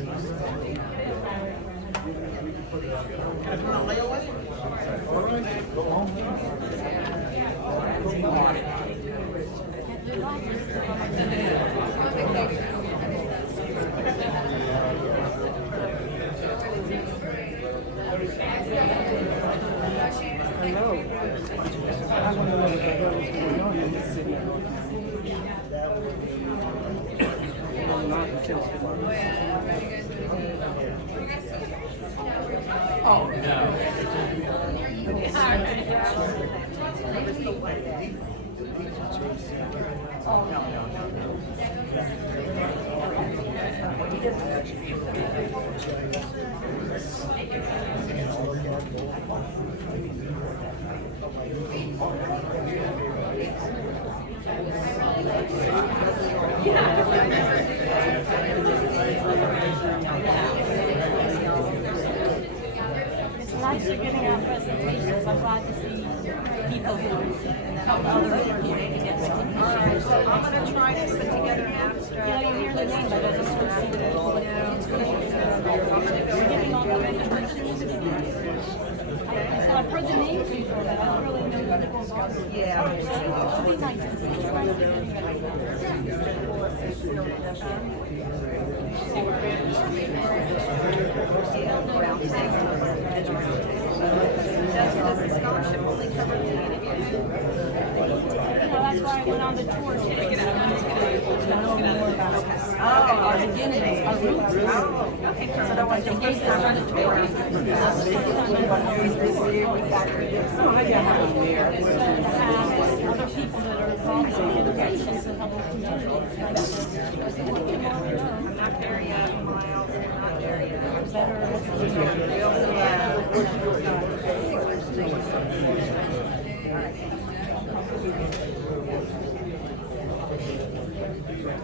Hello. I want to know what the hell is going on in this city of North Miami. Not until tomorrow. Oh, It's nice you're giving out presentations. I'm glad to see people who help other people to get recognition. So I'm going to try to put together an abstract. You hear the name, but I don't see it. You're giving all the recognition. So I've heard the names before, but I don't really know what goes on. Yeah. It'll be nice to see. It's nice to Does the scholarship only cover the that's why I went on the tour to know more about our beginnings, our roots. Okay, so that was the first time on the tour. Other people that are involved in innovations and help the community. I'm not there yet, Miles. I'm not there yet.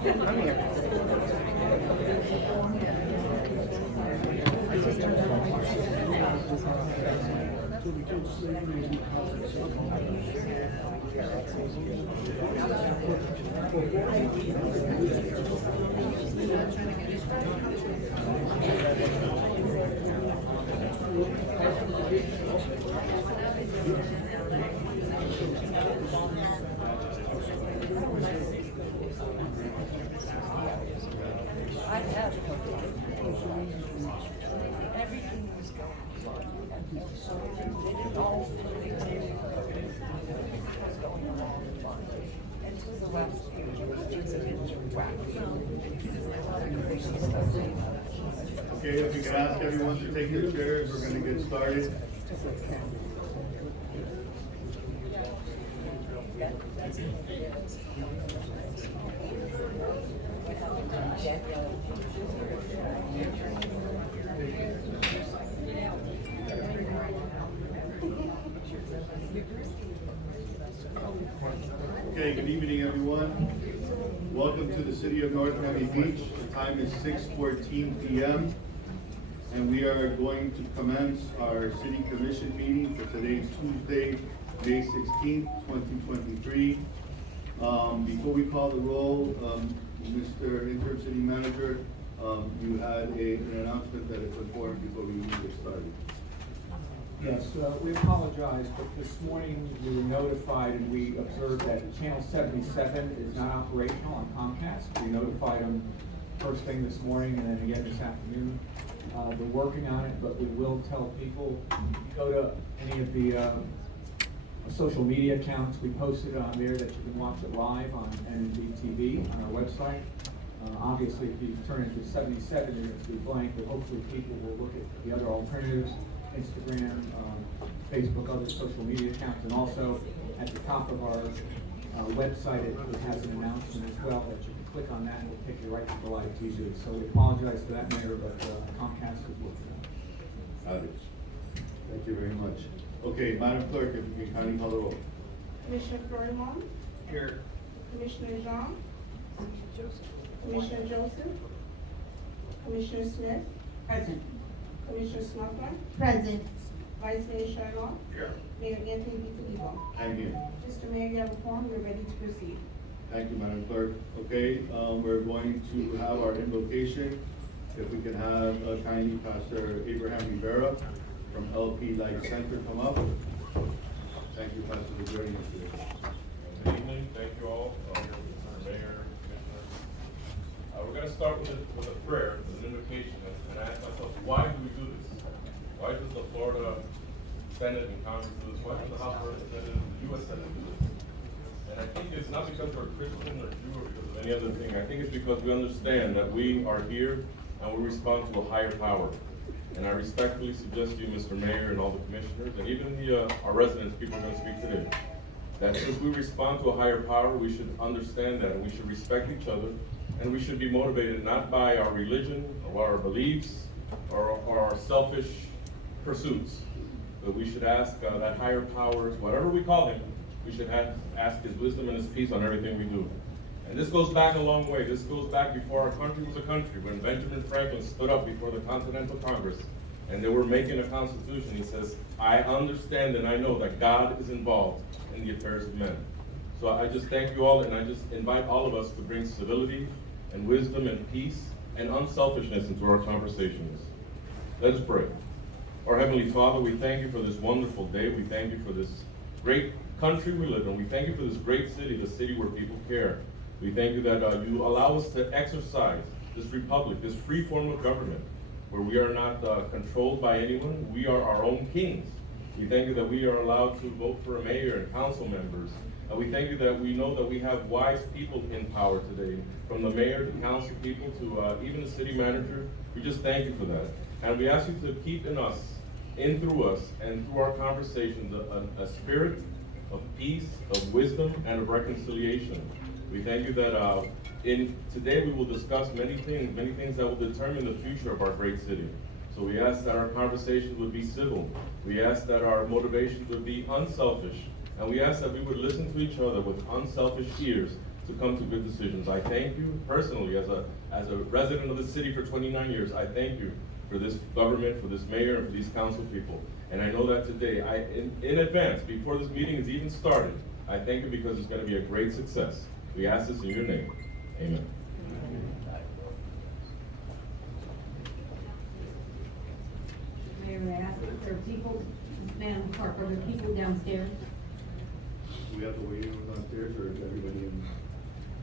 I'm here. Okay, if we can ask everyone to take their chairs, we're going to get started. Okay, good evening, everyone. Welcome to the city of North Miami Beach. The time is 6:14 p.m. and we are going to commence our city commission meeting for today's Tuesday, May 16th, 2023. Before we call the roll, Mr. Interim City Manager, you had an announcement that is important before we get started. Yes, we apologize, but this morning we were notified and we observed that Channel 77 is not operational on Comcast. We notified them first thing this morning and then again this afternoon. We're working on it, but we will tell people, go to any of the social media accounts. We posted on there that you can watch it live on NMB TV on our website. Obviously, if you turn into 77, you're going to be blank, but hopefully people will look at the other alternatives. Instagram, Facebook, other social media accounts, and also at the top of our website it has an announcement as well that you can click on that and it'll take you right to the live TV. So we apologize for that matter, but Comcast is working on it. Got it. Thank you very much. Okay, Madam Clerk, if you can kindly call the roll. Commissioner Florimon. Here. Commissioner Jean. Commissioner Joseph. Commissioner Smith. Present. Commissioner Smuffler. Present. Vice Mayor Sherlock. Here. Mayor Anthony DeFilippo. I'm here. Mr. Mayor, you have a form. We're ready to proceed. Thank you, Madam Clerk. Okay, we're going to have our invocation. if we can have kindly Pastor Abraham Rivera from LP Life Center come up. Thank you, Pastor, for joining us today. Good evening, thank you all, Mr. Mayor, Commissioner. We're gonna start with a prayer, with an invocation, and I ask myself, why do we do this? Why does the Florida Senate and Congress do this? Why does the House of Representatives and the US Senate do this? And I think it's not because we're Christian or Jew or because of any other thing. I think it's because we understand that we are here and we respond to a higher power. And I respectfully suggest to you, Mr. Mayor, and all the commissioners, and even our residents, people are going to speak today, that since we respond to a higher power, we should understand that, and we should respect each other, and we should be motivated not by our religion, or our beliefs, or our selfish pursuits, but we should ask that higher powers, whatever we call him, we should ask his wisdom and his peace on everything we do. And this goes back a long way. This goes back before our country was a country, when Benjamin Franklin stood up before the Continental Congress and they were making a constitution. He says, I understand and I know that God is involved in the affairs of men. So I just thank you all, and I just invite all of us to bring civility and wisdom and peace and unselfishness into our conversations. Let us pray. Our Heavenly Father, we thank you for this wonderful day. We thank you for this great country we live in. We thank you for this great city, the city where people care. We thank you that you allow us to exercise this republic, this free form of government, where we are not controlled by anyone. We are our own kings. We thank you that we are allowed to vote for a mayor and council members. And we thank you that we know that we have wise people in power today, from the mayor to council people to even the city manager. We just thank you for that. And we ask you to keep in us, in through us, and through our conversations, a spirit of peace, of wisdom, and of reconciliation. We thank you that today we will discuss many things that will determine the future of our great city. So we ask that our conversations would be civil. We ask that our motivations would be unselfish. And we ask that we would listen to each other with unselfish ears to come to good decisions. I thank you personally, as a resident of the city for 29 years, I thank you for this government, for this mayor, and for these council people. And I know that today, in advance, before this meeting is even started, I thank you because it's going to be a great success. We ask this in your name. Amen. Mayor, may I ask if there are people, Madam Clerk, are there people downstairs? Do we have the waiting room downstairs, or is everybody in?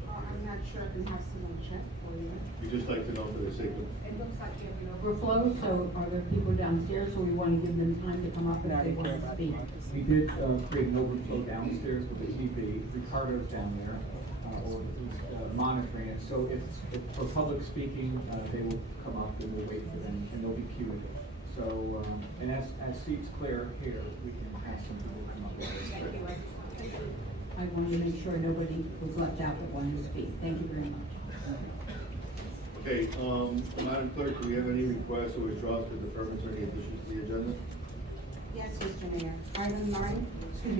I'm not sure, I can have someone check for you. We just like to know for the sake of. It looks like you have an overflow, so are there people downstairs, so we want to give them time to come up if they want to speak? We did create an overflow downstairs with the TV. Ricardo's down there, or who's monitoring it. So if for public speaking, they will come up and we'll wait for them, and they'll be queued. So, and as seats clear here, we can have some people come up. I wanted to make sure nobody was left out that wanted to speak. Thank you very much. Okay, Madam Clerk, do we have any requests or withdrawals for deferments or any additions to the agenda? Yes, Mr. Mayor.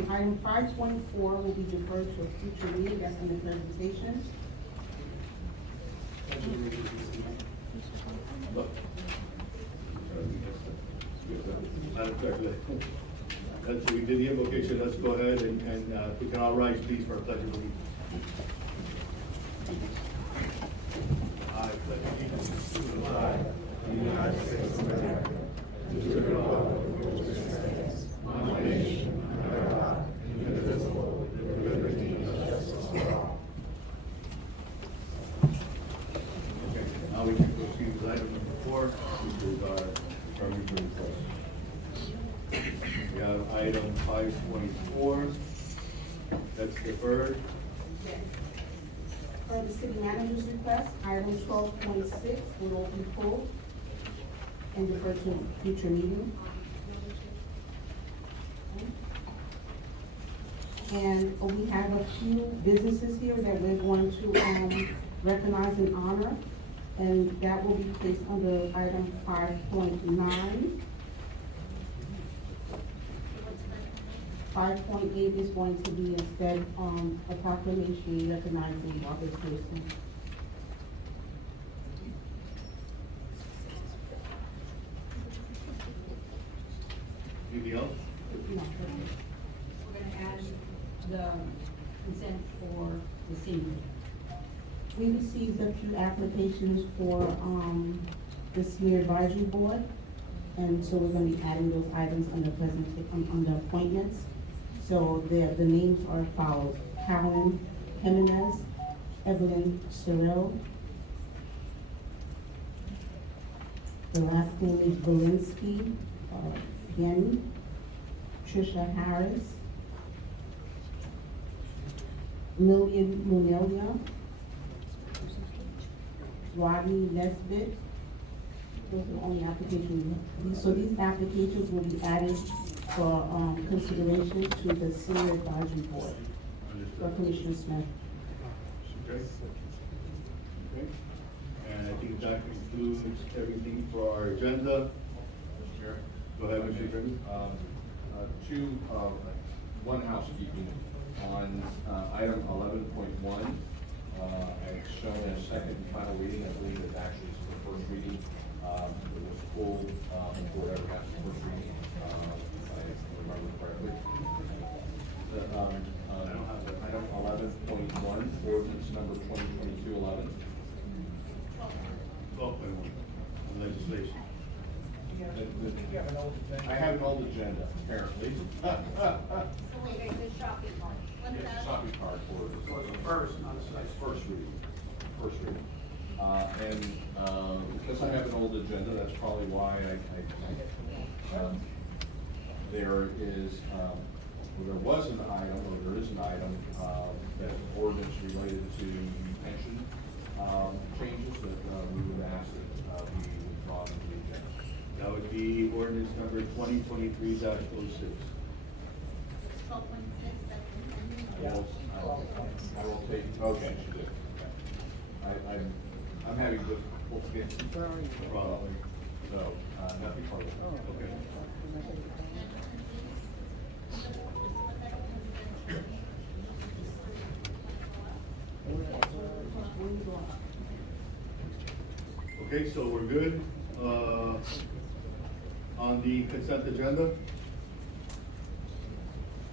Item 524 will be deferred to a future meeting, that's in the presentation. Madam Clerk, we did the invocation. Let's go ahead and if we can all rise, please, for a pledge of allegiance. I pledge allegiance to the flag of the United States of America, to the republic which stands one nation under God, indivisible, with liberty and justice for all. Okay, now we can proceed with item number 4, which is our determination request. We have item 524, that's deferred. For the city manager's request, item 12.6 will all be pulled and deferred to a future meeting. And we have a few businesses here that we're going to recognize and honor, and that will be placed under item 5.9. 5.8 is going to be instead a proclamation recognizing Robert Pearson. Anything else? No. We're going to add the consent for the senior. We received a few applications for the Senior Advisory Board. And so we're gonna be adding those items under appointments. So the names are as follows: Carolyn Jimenez, Evelyn Sorrell. The last name is Belinsky, Yanni, Trisha Harris, Lillian Munelia, Rodney Nesbitt. Those are the only applications. So these applications will be added for consideration to the Senior Advisory Board for Commissioner Smith. Okay. Okay. And I think that concludes everything for our agenda. Mr. Chair? Go ahead, Mr. Attorney. One housekeeping on item 11.1. It's shown as second and final reading. I believe it's actually the first reading. It was pulled before it ever got to the first reading, if I remember correctly. Item 11.1, ordinance number 2022-11. 12.1, legislation. I have an old agenda, apparently. So wait, there's a shopping cart. What's Yes, that? shopping cart for the first, not the second. First reading. First reading. Because I have an old agenda, that's probably why there is, there was an item, or there is an item, that's an ordinance related to pension, changes that, we would ask that, be withdrawn from the agenda. That would be ordinance number 2023-06. 12.6, I will take, okay, she did. I'm having difficulty. Probably. So, nothing further. Okay. Okay, so we're good, on the consent agenda?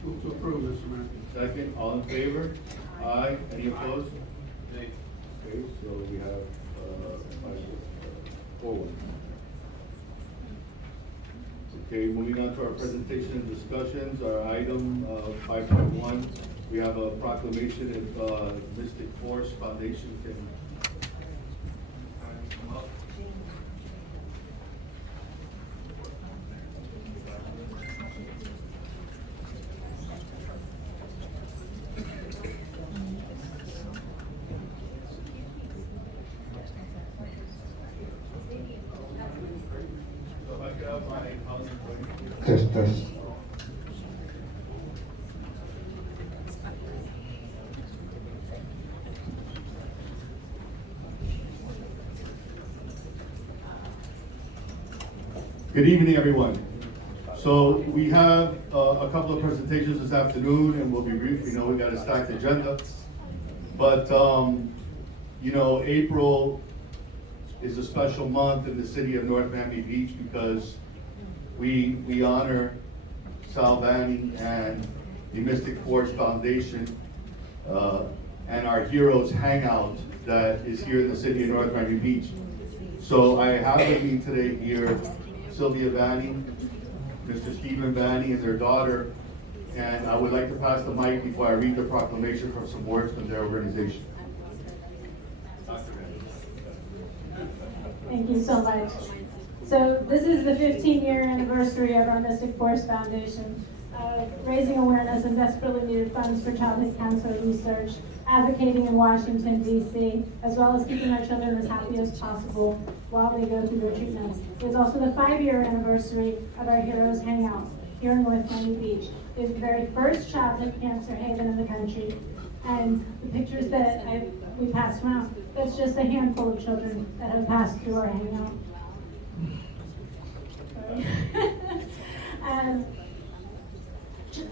Move to approve, Mr. Mayor. Second, all in favor? Aye, any opposed? Okay, so we have, 4-1. Okay, moving on to our presentation and discussions, our item, 5.1, we have a proclamation if, Mystic Force Foundation can come up. So if I could have my housing please. Test. Good evening, everyone. So we have a couple of presentations this afternoon, and we'll be brief. We know we got a stacked agenda. But, you know, April is a special month in the city of North Miami Beach because we honor Sal Vanning and the Mystic Force Foundation and our Heroes Hangout that is here in the city of North Miami Beach. So I have with me today here Sylvia Vanning, Mr. Stephen Vanning, and their daughter. And I would like to pass the mic before I read the proclamation from some words from their organization. Thank you so much. So this is the 15-year anniversary of our Mystic Force Foundation, raising awareness and desperately needed funds for childhood cancer research, advocating in Washington, D.C., as well as keeping our children as happy as possible while they go through their treatments. It's also the 5-year anniversary of our Heroes Hangout here in North Miami Beach. It's the very first childhood cancer haven in the country. And the pictures that we passed around, that's just a handful of children that have passed through our hangout. Sorry.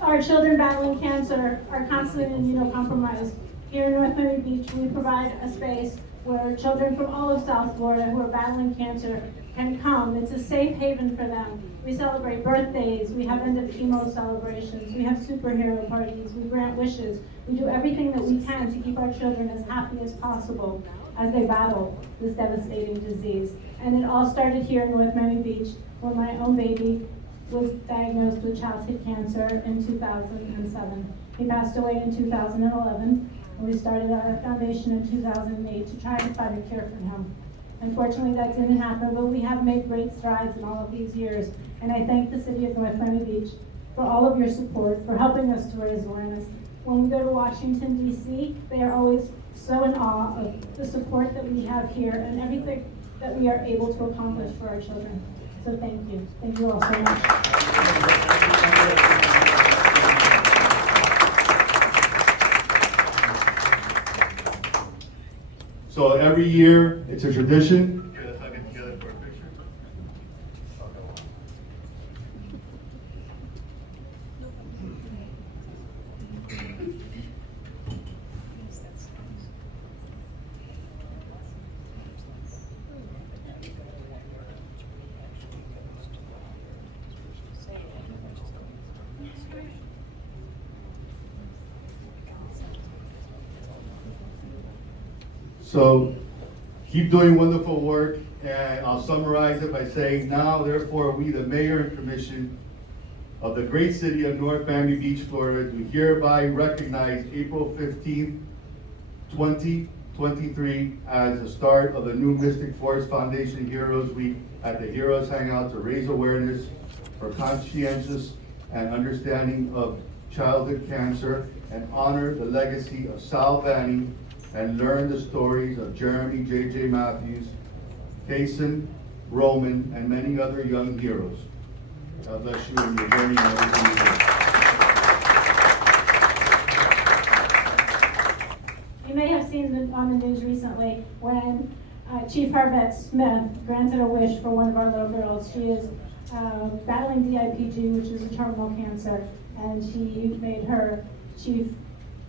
Our children battling cancer are constantly immunocompromised. Here in North Miami Beach, we provide a space where children from all of South Florida who are battling cancer can come. It's a safe haven for them. We celebrate birthdays, we have end of chemo celebrations, we have superhero parties, we grant wishes. We do everything that we can to keep our children as happy as possible as they battle this devastating disease. And it all started here in North Miami Beach when my own baby was diagnosed with childhood cancer in 2007. He passed away in 2011, and we started our foundation in 2008 to try to find a cure for him. Unfortunately, that didn't happen, but we have made great strides in all of these years. And I thank the city of North Miami Beach for all of your support, for helping us to raise awareness. When we go to Washington, D.C., they are always so in awe of the support that we have here and everything that we are able to accomplish for our children. So thank you. Thank you all so much. So every year, it's a tradition. Let's all get together for a picture. So keep doing wonderful work, and I'll summarize it by saying, now therefore we, the mayor and commission of the great city of North Miami Beach, Florida, do hereby recognize April 15th, 2023 as the start of the new Mystic Forest Foundation Heroes Week at the Heroes Hangout to raise awareness for conscientious and understanding of childhood cancer and honor the legacy of Sal Vanni and learn the stories of Jeremy J.J. Matthews, Kason, Roman, and many other young heroes. God bless you in your journey and everything you do. You may have seen on the news recently when Chief Harvette Smith granted a wish for one of our little girls. She is battling DIPG, which is a terminal cancer, and he made her chief,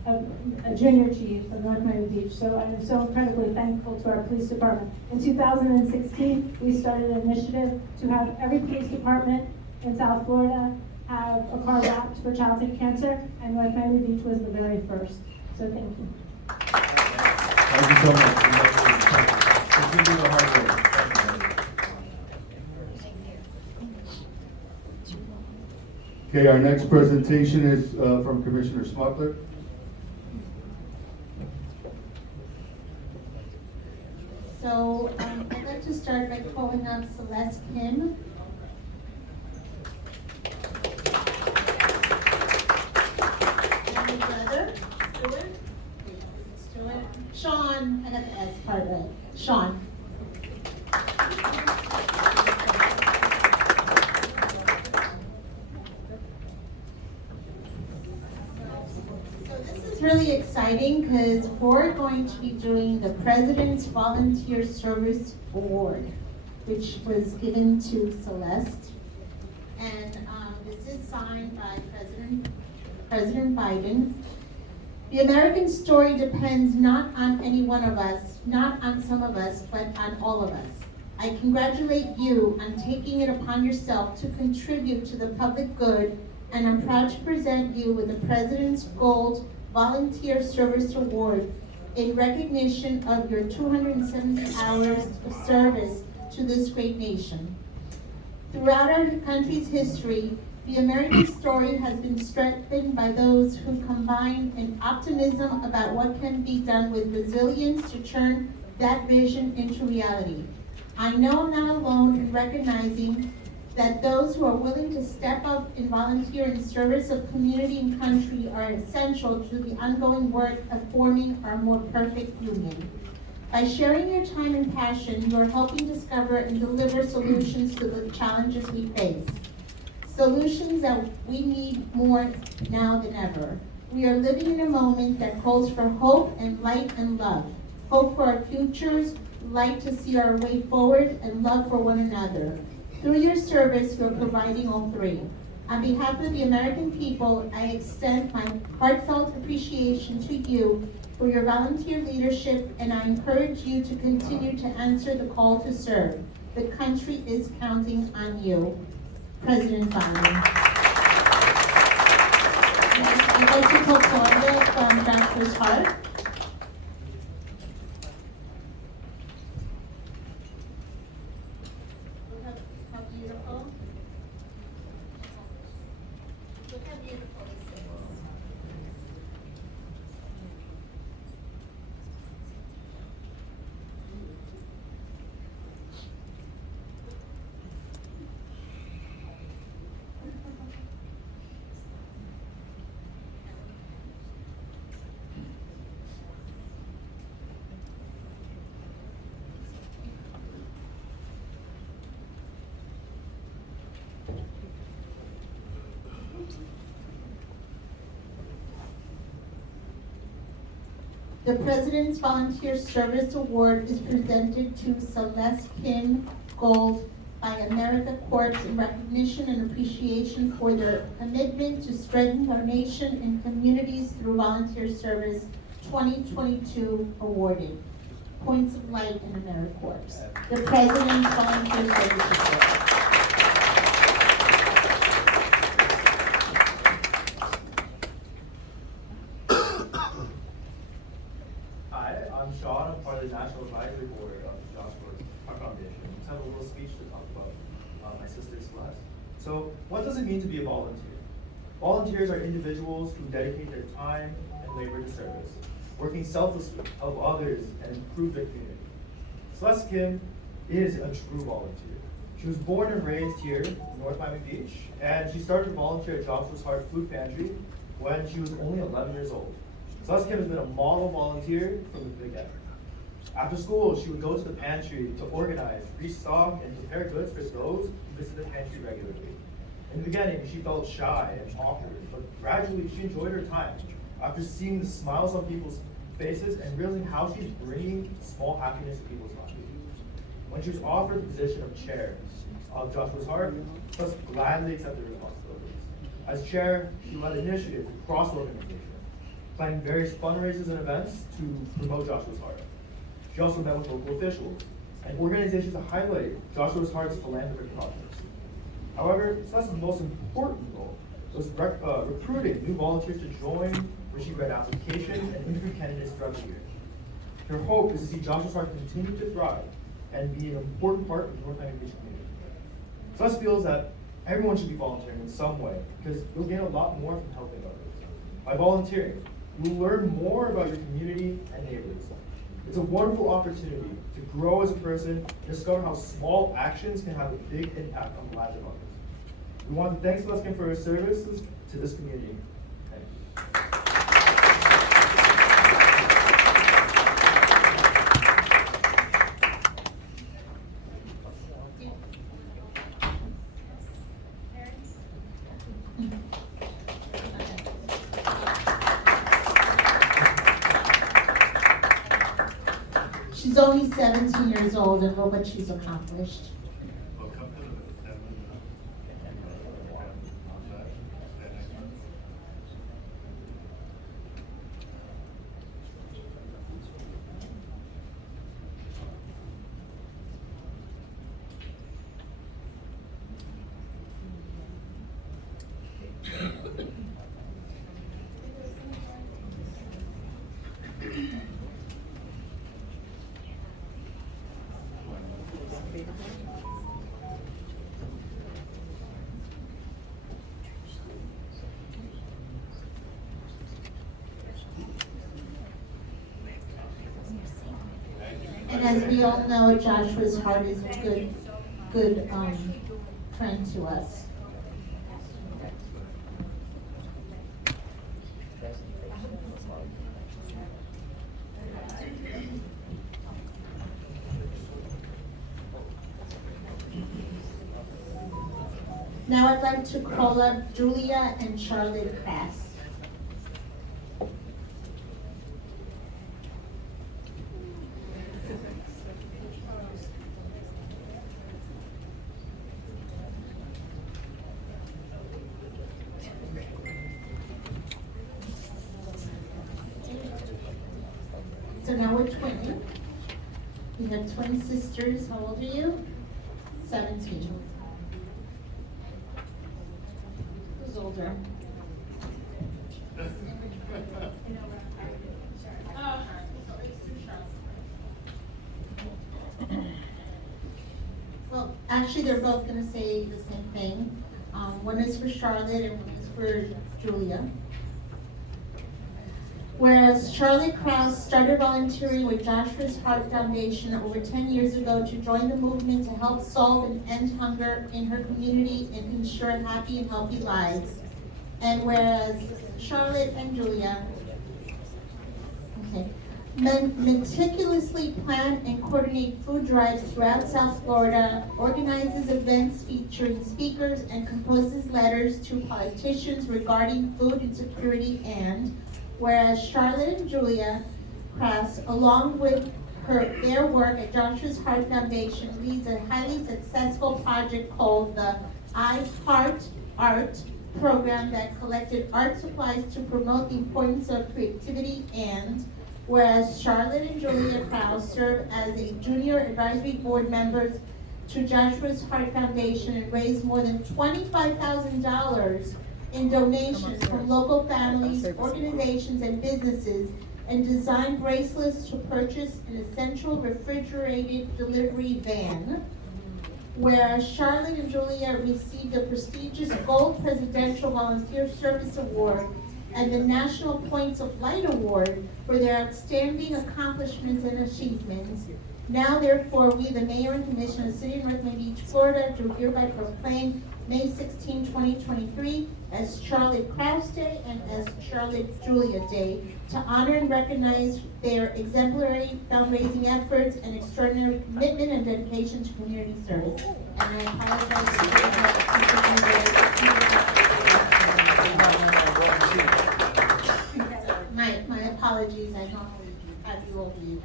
a junior chief of North Miami Beach. So I am so incredibly thankful to our police department. In 2016, we started an initiative to have every police department in South Florida have a car wrapped for childhood cancer, and North Miami Beach was the very first. So thank you. Thank you so much. Continue the hard work. Okay, our next presentation is from Commissioner Smuckler. So I'd like to start by calling up Celeste Kim. And his brother, Stuart. Sean, I got the S part right. Sean. Really exciting because we're going to be doing the President's Volunteer Service Award, which was given to Celeste. And this is signed by President Biden. The American story depends not on any one of us, not on some of us, but on all of us. I congratulate you on taking it upon yourself to contribute to the public good, and I'm proud to present you with the President's Gold Volunteer Service Award in recognition of your 270 hours of service to this great nation. Throughout our country's history, the American story has been strengthened by those who combine an optimism about what can be done with resilience to turn that vision into reality. I know I'm not alone in recognizing that those who are willing to step up and volunteer in service of community and country are essential to the ongoing work of forming our more perfect union. By sharing your time and passion, you are helping discover and deliver solutions to the challenges we face. Solutions that we need more now than ever. We are living in a moment that calls for hope and light and love. Hope for our futures, light to see our way forward, and love for one another. Through your service, you're providing all three. On behalf of the American people, I extend my heartfelt appreciation to you for your volunteer leadership, and I encourage you to continue to answer the call to serve. The country is counting on you. President Biden. I'd like to call Claudia from Doctor's Heart. The President's Volunteer Service Award is presented to Celeste Kim Gold by America Corps in recognition and appreciation for their commitment to strengthen our nation and communities through volunteer service 2022 awarded. Points of Light in AmeriCorps. The President's Volunteer Service Award. Hi, I'm Sean. I'm part of the National Advisory Board of the Joshua Park Foundation. I just have a little speech to talk about my sister Celeste. So, what does it mean to be a volunteer? Volunteers are individuals who dedicate their time and labor to service, working selflessly to help others and improve their community. Celeste Kim is a true volunteer. She was born and raised here in North Miami Beach, and she started to volunteer at Joshua's Heart Food Pantry when she was only 11 years old. Celeste Kim has been a model volunteer from the beginning. After school, she would go to the pantry to organize, restock, and prepare goods for those who visit the pantry regularly. In the beginning, she felt shy and awkward, but gradually she enjoyed her time. After seeing the smiles on people's faces and realizing how she's bringing small happiness to people's lives. When she was offered the position of chair of Joshua's Heart, Celeste gladly accepted the responsibilities. As chair, she led initiatives across the organization, planning various fundraisers and events to promote Joshua's Heart. She also met with local officials and organizations to highlight Joshua's Heart's philanthropic projects. However, Celeste's most important role was recruiting new volunteers to join, where she read applications and interviewed candidates throughout the year. Her hope is to see Joshua's Heart continue to thrive and be an important part of the North Miami Beach community. Celeste feels that everyone should be volunteering in some way because you'll gain a lot more from helping others. By volunteering, you'll learn more about your community and neighbors. It's a wonderful opportunity to grow as a person and discover how small actions can have a big impact on the lives of others. We want to thank Celeste Kim for her services to this community. Thank you. She's only 17 years old and look what she's accomplished. And as we all know, Joshua's Heart is a good friend to us. Now I'd like to call up Julia and Charlotte Crass. So now we're twinning. We have twin sisters. How old are you? 17. Who's older? Well, actually, they're both going to say the same thing. One is for Charlotte and one is for Julia. Whereas Charlotte Krause started volunteering with Joshua's Heart Foundation over 10 years ago to join the movement to help solve and end hunger in her community and ensure happy and healthy lives. And whereas Charlotte and Julia meticulously plan and coordinate food drives throughout South Florida, organizes events featuring speakers, and composes letters to politicians regarding food insecurity, and whereas Charlotte and Julia Krause, along with their work at Joshua's Heart Foundation, leads a highly successful project called the I Heart Art program that collected art supplies to promote the importance of creativity, and whereas Charlotte and Julia Krause serve as a junior advisory board members to Joshua's Heart Foundation and raise more than $25,000 in donations from local families, organizations, and businesses, and design bracelets to purchase an essential refrigerated delivery van. Whereas Charlotte and Julia received the prestigious Gold Presidential Volunteer Service Award and the National Points of Light Award for their outstanding accomplishments and achievements. Now therefore, we, the Mayor and Commission of the City of North Miami Beach, Florida, do hereby proclaim May 16, 2023 as Charlotte Krause Day and as Charlotte Julia Day to honor and recognize their exemplary fundraising efforts and extraordinary commitment and dedication to community service. And I apologize my apologies, I normally have you all leave.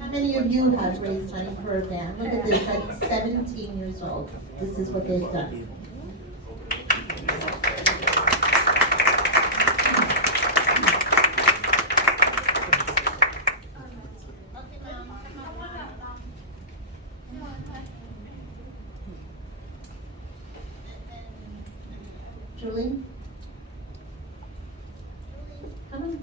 How many of you have raised money for a van? Look at this, at 17 years old. This is what they've done. Julie? Come on.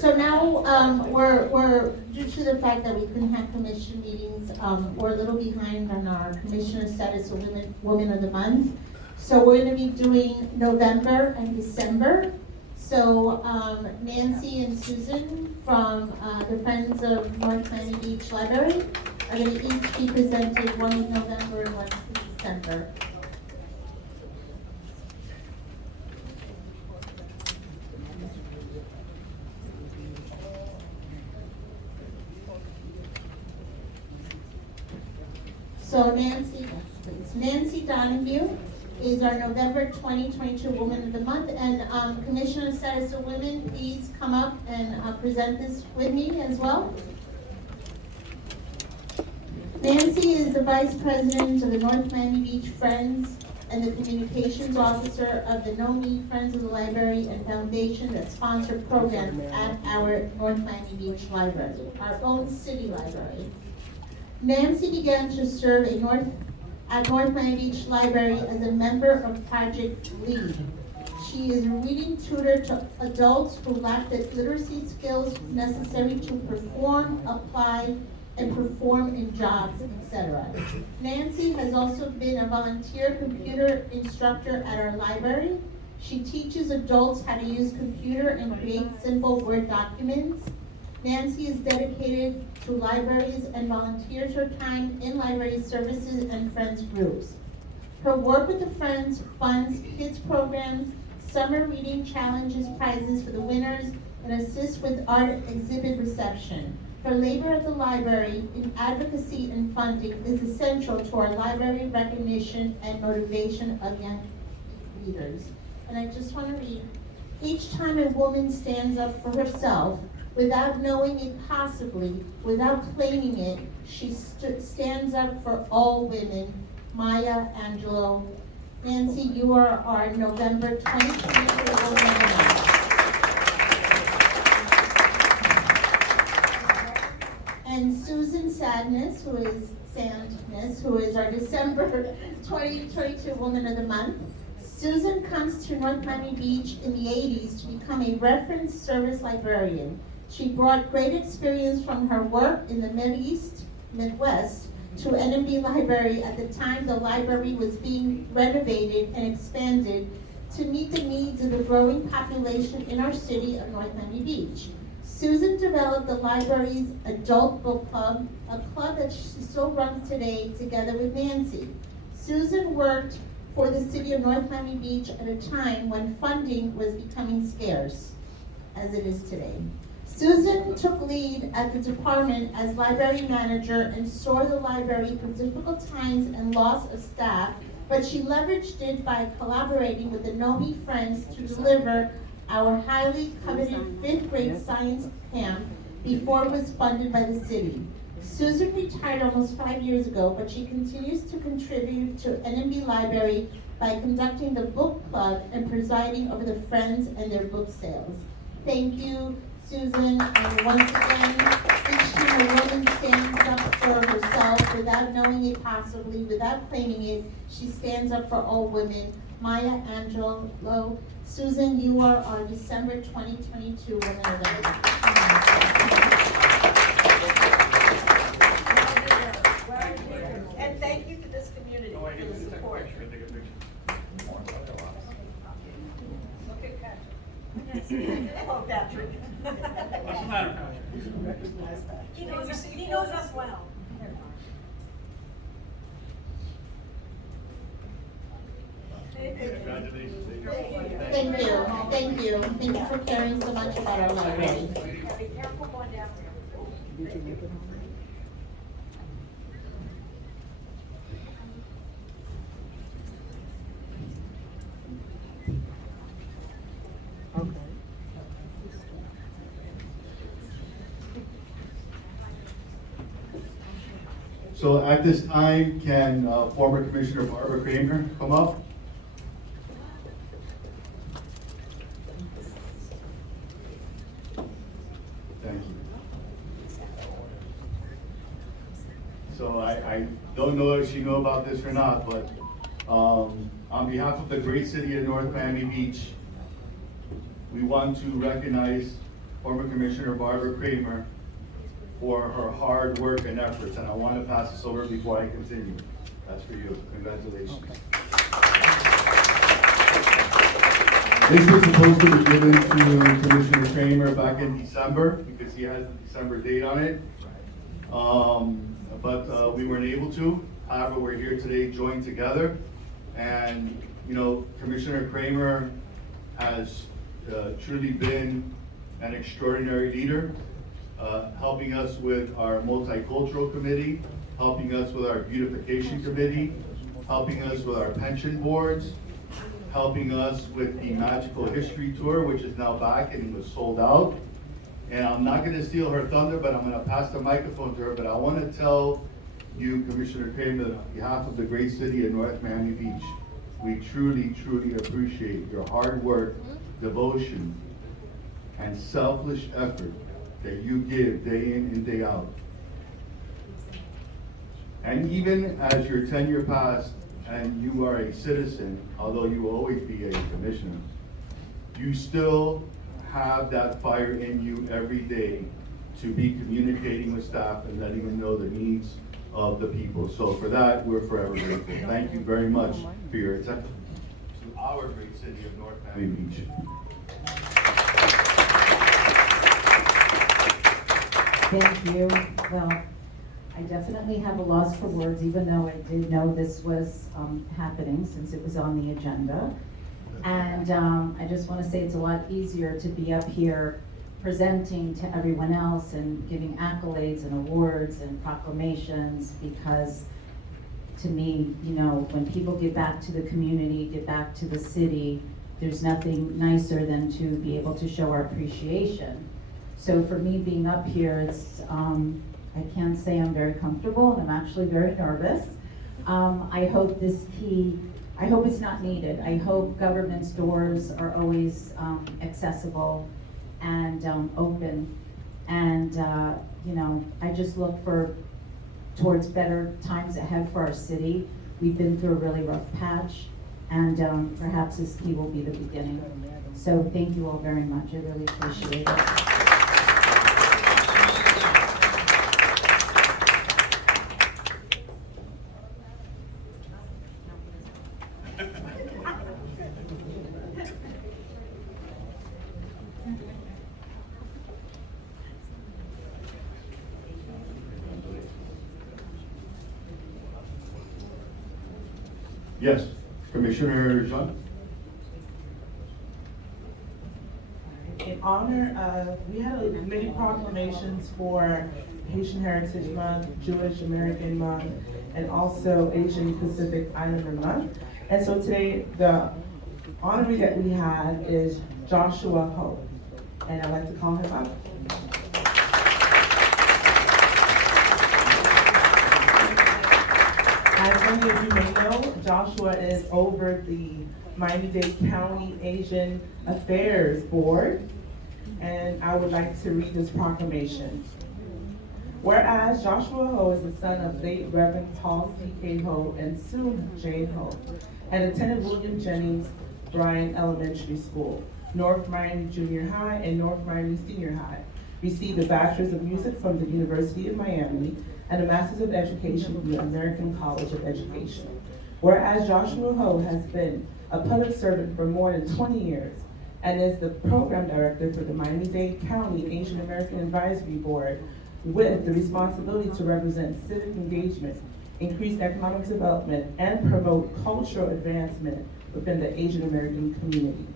So now, we're due to the fact that we couldn't have commission meetings, we're a little behind on our commissioner status of Women of the Month. So we're gonna be doing November and December. So Nancy and Susan from the Friends of North Miami Beach Library are gonna each be presented, one in November and one in December. So Nancy Donahue is our November 2022 Woman of the Month, and Commissioner of Status of Women, please come up and present this with me as well. Nancy is the Vice President of the North Miami Beach Friends and the Communications Officer of the No Need Friends of the Library and Foundation that sponsor programs at our North Miami Beach Library, our own city library. Nancy began to serve at North Miami Beach Library as a member of Project LEAD. She is a reading tutor to adults who lack the literacy skills necessary to perform, apply, and perform in jobs, etc. Nancy has also been a volunteer computer instructor at our library. She teaches adults how to use computer and create simple Word documents. Nancy is dedicated to libraries and volunteers her time in library services and Friends groups. Her work with the Friends funds kids programs, summer reading challenges prizes for the winners, and assist with art exhibit reception. Her labor at the library in advocacy and funding is essential to our library recognition and motivation of young readers. And I just want to read, each time a woman stands up for herself, without knowing it possibly, without claiming it, she stands up for all women. Maya Angelou. Nancy, you are our November 2023 Award nominee. And Susan Sadness, who is our December 2022 Woman of the Month. Susan comes to North Miami Beach in the 80s to become a reference service librarian. She brought great experience from her work in the Midwest to NMB Library at the time the library was being renovated and expanded to meet the needs of the growing population in our city of North Miami Beach. Susan developed the library's adult book club, a club that she still runs today together with Nancy. Susan worked for the city of North Miami Beach at a time when funding was becoming scarce, as it is today. Susan took lead at the department as library manager and saw the library through difficult times and loss of staff, but she leveraged it by collaborating with the NOMI Friends to deliver our highly coveted 5th grade science camp before it was funded by the city. Susan retired almost 5 years ago, but she continues to contribute to NMB Library by conducting the book club and presiding over the Friends and their book sales. Thank you, Susan, and once again, each time a woman stands up for herself without knowing it possibly, without claiming it, she stands up for all women. Maya Angelou. Susan, you are our December 2022 Woman of the Month. And thank you to this community for the support. Look at Patrick. Hello, Patrick. What's the matter, Patrick? He knows us well. Congratulations. Thank you, thank you. Thank you for caring so much about our library. Be careful going down there. So at this time, can former Commissioner Barbara Kramer come up? Thank you. So I don't know if she know about this or not, but on behalf of the great city of North Miami Beach, we want to recognize former Commissioner Barbara Kramer for her hard work and efforts, and I want to pass this over before I continue. That's for you. Congratulations. This was supposed to be given to Commissioner Kramer back in December because he has the December date on it. But we weren't able to. However, we're here today joined together. And, you know, Commissioner Kramer has truly been an extraordinary leader, helping us with our multicultural committee, helping us with our beautification committee, helping us with our pension boards, helping us with the Magical History Tour, which is now back and it was sold out. And I'm not gonna steal her thunder, but I'm gonna pass the microphone to her, but I wanna tell you, Commissioner Kramer, on behalf of the great city of North Miami Beach, we truly, truly appreciate your hard work, devotion, and selfless effort that you give day in and day out. And even as your tenure passed and you are a citizen, although you will always be a commissioner, you still have that fire in you every day to be communicating with staff and letting them know the needs of the people. So for that, we're forever grateful. Thank you very much for your attention to our great city of North Miami Beach. Thank you. Well, I definitely have a loss for words, even though I did know this was happening since it was on the agenda. And I just want to say it's a lot easier to be up here presenting to everyone else and giving accolades and awards and proclamations, because to me, you know, when people give back to the community, give back to the city, there's nothing nicer than to be able to show our appreciation. So for me being up here, it's, I can't say I'm very comfortable, and I'm actually very nervous. I hope I hope it's not needed. I hope government's doors are always accessible and open. And, you know, I just look towards better times ahead for our city. We've been through a really rough patch, and perhaps this key will be the beginning. So thank you all very much. I really appreciate it. Yes, Commissioner Jean? In honor of, we had many proclamations for Haitian Heritage Month, Jewish American Month, and also Asian Pacific Islander Month. And so today, the honoree that we have is Joshua Ho, and I'd like to call him up. As many of you may know, Joshua is over the Miami-Dade County Asian Affairs Board, and I would like to read this proclamation. Whereas Joshua Ho is the son of late Reverend Paul C.K. Ho and Sue J. Ho, and attended William Jennings Bryan Elementary School, North Miami Junior High, and North Miami Senior High. Received a Bachelor's of Music from the University of Miami and a Master's of Education from the American College of Education. Whereas Joshua Ho has been a public servant for more than 20 years and is the program director for the Miami-Dade County Asian American Advisory Board, with the responsibility to represent civic engagement, increase economic development, and promote cultural advancement within the Asian American community.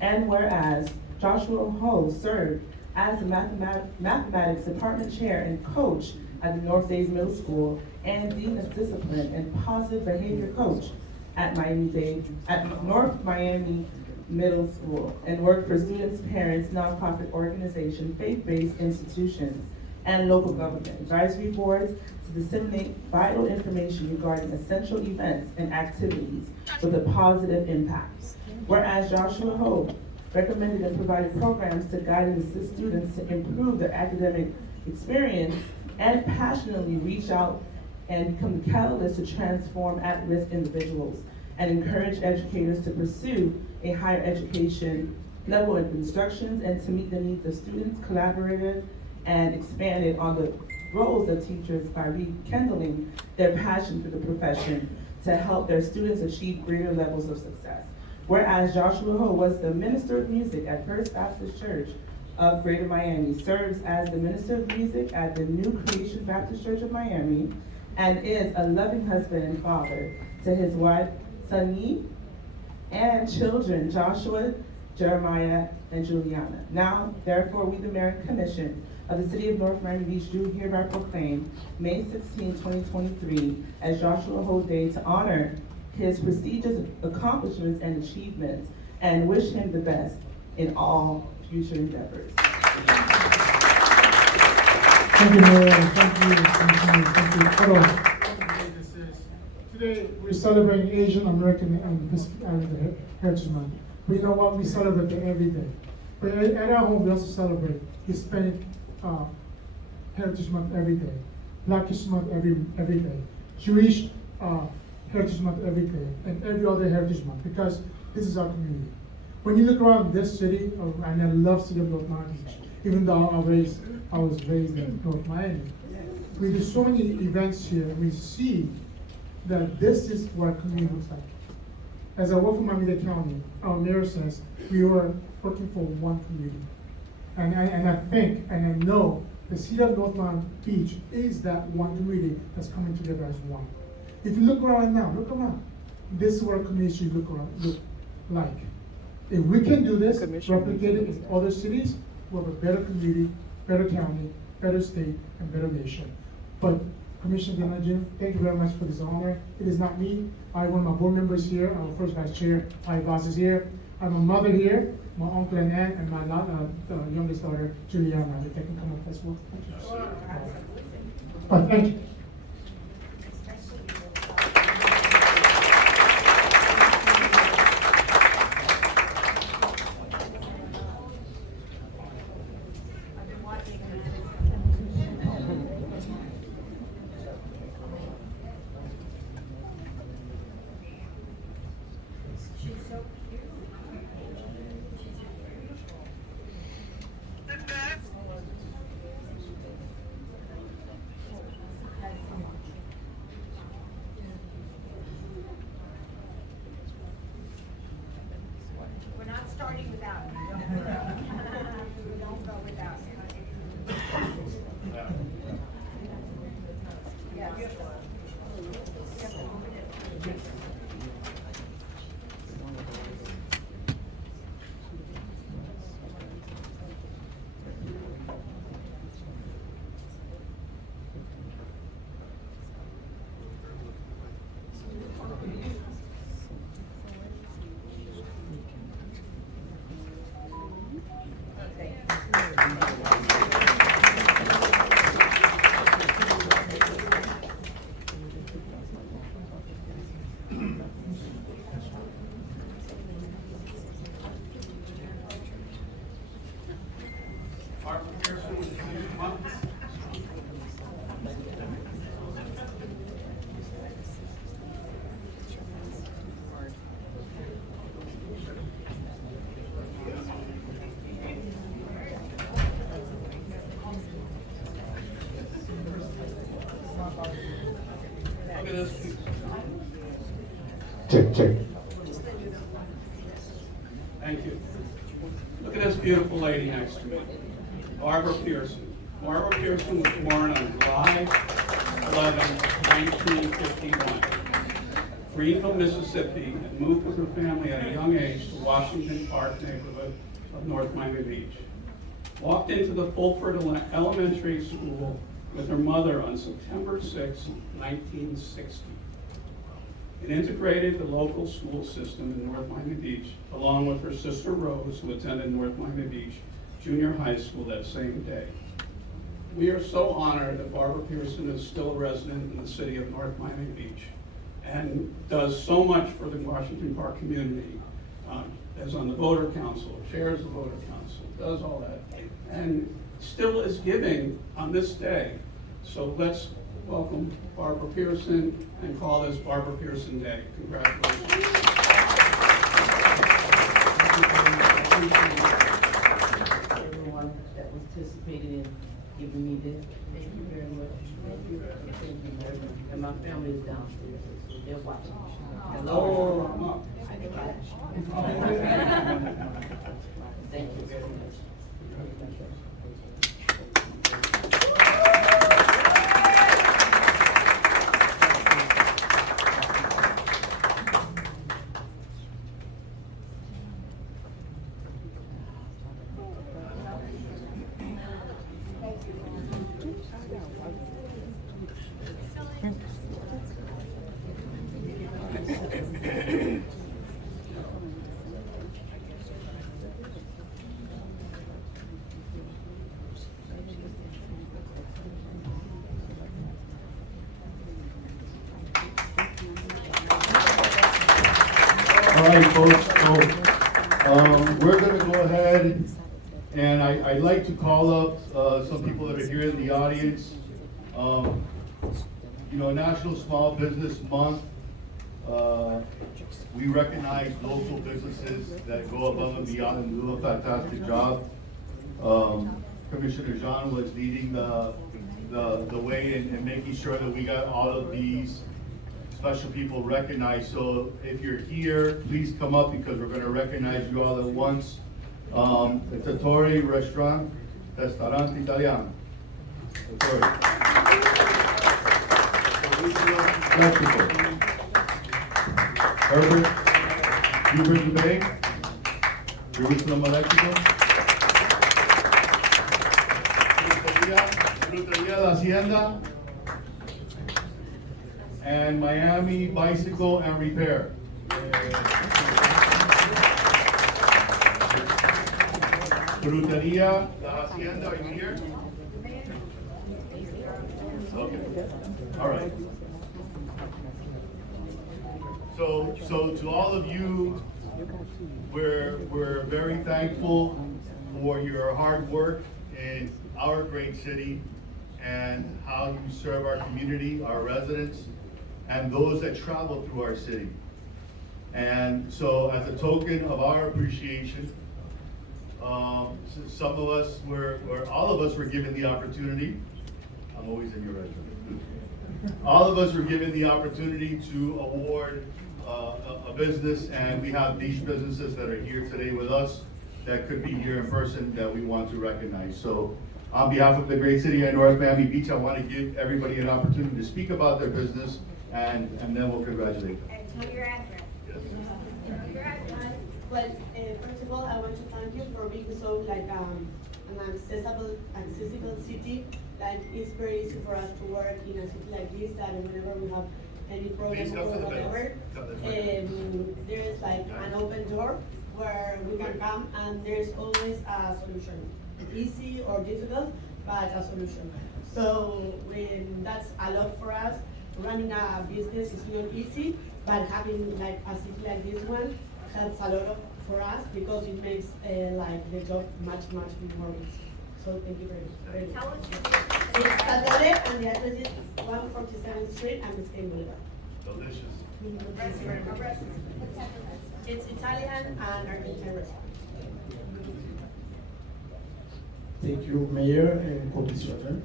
And whereas Joshua Ho served as the mathematics department chair and coach at the North Dade Middle School and Dean of Discipline and Positive Behavior Coach at North Miami Middle School, and worked for students, parents, nonprofit organizations, faith-based institutions, and local government advisory boards to disseminate vital information regarding essential events and activities with a positive impact. Whereas Joshua Ho recommended and provided programs to guide and assist students to improve their academic experience and passionately reach out and become the catalyst to transform at-risk individuals and encourage educators to pursue a higher education level of instructions and to meet the needs of students, collaborative, and expanded on the roles of teachers by rekindling their passion for the profession to help their students achieve greater levels of success. Whereas Joshua Ho was the Minister of Music at First Baptist Church of Greater Miami, serves as the Minister of Music at the New Creation Baptist Church of Miami, and is a loving husband and father to his wife, Sunny, and children, Joshua, Jeremiah, and Juliana. Now, therefore, we, the Mayor and Commission of the City of North Miami Beach, do hereby proclaim May 16, 2023 as Joshua Ho Day to honor his prestigious accomplishments and achievements and wish him the best in all future endeavors. Thank you, Mayor. Thank you. Hold on. Today, we're celebrating Asian American and Pacific Islander Heritage Month. But you know what? We celebrate it every day. But at our home, we also celebrate Hispanic Heritage Month every day, Black History Month every day, Jewish Heritage Month every day, and every other Heritage Month, because this is our community. When you look around this city, and I love City of North Miami Beach, even though I was raised in North Miami, we do so many events here. We see that this is what our community looks like. As I work for Miami-Dade County, our mayor says we are working for one community. And I think, and I know, the City of North Miami Beach is that one community that's coming together as one. If you look around now, look around. This is where our community should look around. Look. like. If we can do this, replicate it in other cities, we'll have a better community, better county, better state, and better nation. But Commissioner Denajin, thank you very much for this honor. It is not me. I want my board members here, our first vice chair, my boss is here. I have a mother here, my uncle and aunt, and my youngest daughter, Juliana, if they can come up as well. But thank you. We're not starting without you. Don't go without you. Yes. Barbara Pearson, would you please come up? Look at this. Check. Thank you. Look at this beautiful lady next to me, Barbara Pearson. Barbara Pearson was born on July 11, 1951. Greenville, Mississippi, and moved with her family at a young age to Washington Park neighborhood of North Miami Beach. Walked into the Fulford Elementary School with her mother on September 6, 1960. It integrated the local school system in North Miami Beach, along with her sister Rose, who attended North Miami Beach Junior High School that same day. We are so honored that Barbara Pearson is still a resident in the city of North Miami Beach and does so much for the Washington Park community, as on the voter council, chairs the voter council, does all that, and still is giving on this day. So let's welcome Barbara Pearson and call this Barbara Pearson Day. Congratulations. Everyone that participated in giving me this, thank you very much. Thank you very much. And my family is downstairs, so they're watching. Hello. Thank you very much. All right, folks, so we're going to go ahead, and I'd like to call up some people that are here in the audience. You know, National Small Business Month, we recognize local businesses that go above and beyond and do a fantastic job. Commissioner Jean was leading the way in making sure that we got all of these special people recognized. So if you're here, please come up because we're going to recognize you all at once. It's a Torre Restaurant, Restaurante Italiano. Mexico. Herbert Hubert Dubé, Jerusalem Electrical, Fruteria La Hacienda, and Miami Bicycle and Repair. Fruteria La Hacienda, are you here? Okay, all right. So to all of you, we're very thankful for your hard work in our great city and how you serve our community, our residents, and those that travel through our city. And so as a token of our appreciation, some of us all of us were given the opportunity. I'm always in your regiment. All of us were given the opportunity to award a business, and we have these businesses that are here today with us that could be here in person that we want to recognize. So on behalf of the great city of North Miami Beach, I want to give everybody an opportunity to speak about their business, and then we'll congratulate them. And tell your address. Yes. Your address. Well, first of all, I want to thank you for being so like an accessible city. Like it's very easy for us to work in a city like this. That whenever we have any problem or whatever, there is like an open door where we can come, and there's always a solution. Easy or difficult, but a solution. So that's a lot for us. Running a business is not easy, but having like a city like this one helps a lot for us because it makes like the job much more easy. So thank you very much. Tell us It's Catale, and the address is 147th Street and Biscayne Boulevard. Delicious. It's Italian and Argentine restaurant. Thank you, Mayor and Commissioner.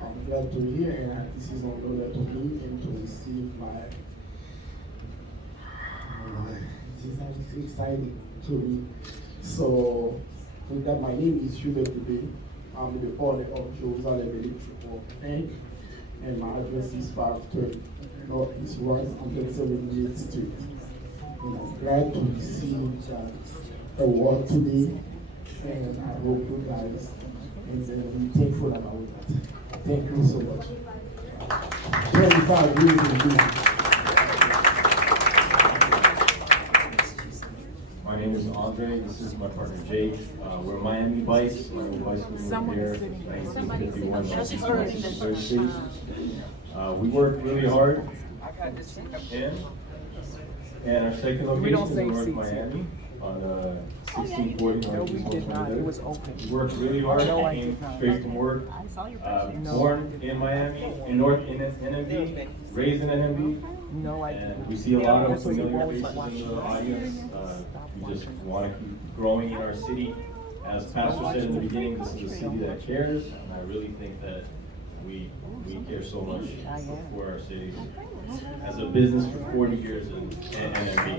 I'm glad to be here, and this is an honor to me and to receive my. This is exciting to me. So, with that, my name is Hubert Dubé. I'm the owner of Jerusalem Electrical Bank, and my address is 530 Northeast West on 78th Street. And I'm glad to receive that award today, and I hope you guys, and then we're thankful about that. Thank you so much. 25 years in business. My name is Andre. This is my partner Jake. We're Miami Bikes. Miami Bikes moved here in 1951 Third Street. We work really hard. And our second location is in North Miami on 1640 Northeast Boulevard. We worked really hard. Came straight from work. Born in Miami, in NMB, raised in NMB. And we see a lot of familiar faces in the audience. We just want to keep growing in our city. As Pastor said in the beginning, this is a city that cares, and I really think that we care so much for our city. As a business for 40 years in NMB.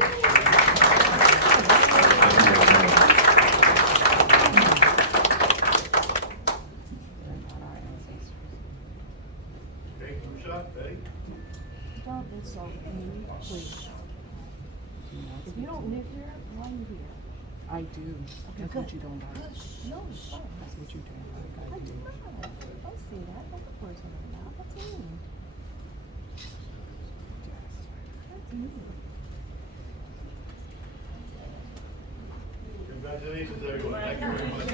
Okay, Musha, ready? Don't insult me, please. If you don't live here, why are you here? I do. That's what you don't like. No, that's what you don't like. I do. Don't say that. Don't put words in my mouth. That's mean. That's mean. Congratulations, everyone. Thank you very much.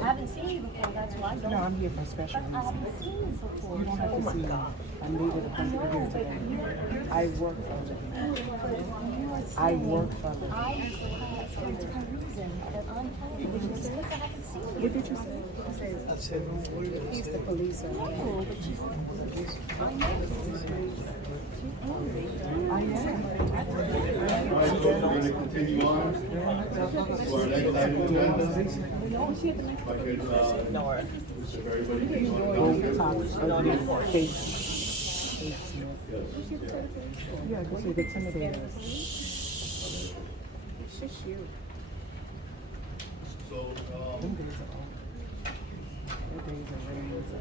I haven't seen you before, that's why I don't. No, I'm here for special But I haven't seen you before. You don't have to see me. I made it a point to be here today. I work for them. I work for them. I have some different reason that I'm telling you, because I haven't seen you. What did you say? I said, he's the police. No, but she's I know. I am. All right, so we're going to continue on to our next item of agenda. If I could, if everybody can join downstairs. Yes. Yeah, because you're intimidating us. It's just you. So, Them days are over. Their days are really over.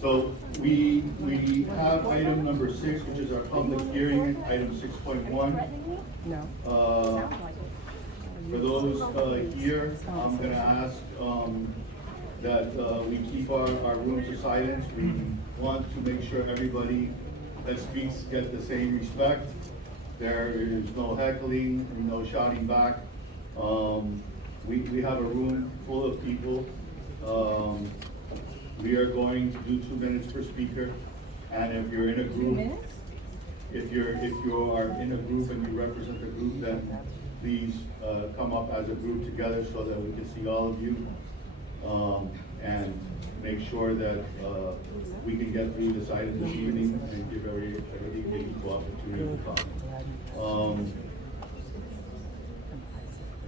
So we have item number 6, which is our public hearing, item 6.1. No. For those here, I'm gonna ask that we keep our room to silence. We want to make sure everybody that speaks get the same respect. There is no heckling, no shouting back. We have a room full of people. We are going to do 2 minutes per speaker, and if you're in a group, if you are in a group and you represent the group, then please come up as a group together so that we can see all of you, and make sure that we can get through this item this evening and give everybody the equal opportunity to talk.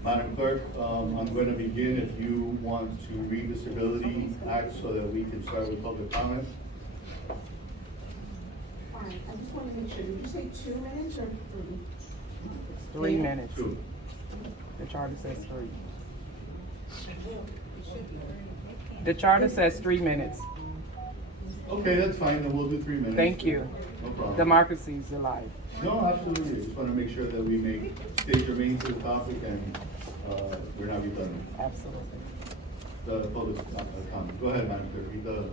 Madam Clerk, I'm going to begin if you want to read the Civility Act so that we can start with public comment. Fine, I just want to make sure, did you say 2 minutes or 3? 3 minutes. 2. The charter says 3. The charter says 3 minutes. Okay, that's fine, then we'll do 3 minutes. Thank you. No problem. Democracy is alive. No, absolutely. Just want to make sure that we stay germane to the topic and we're not redundant. Absolutely. The public comment. Go ahead, Madam Clerk. Read the.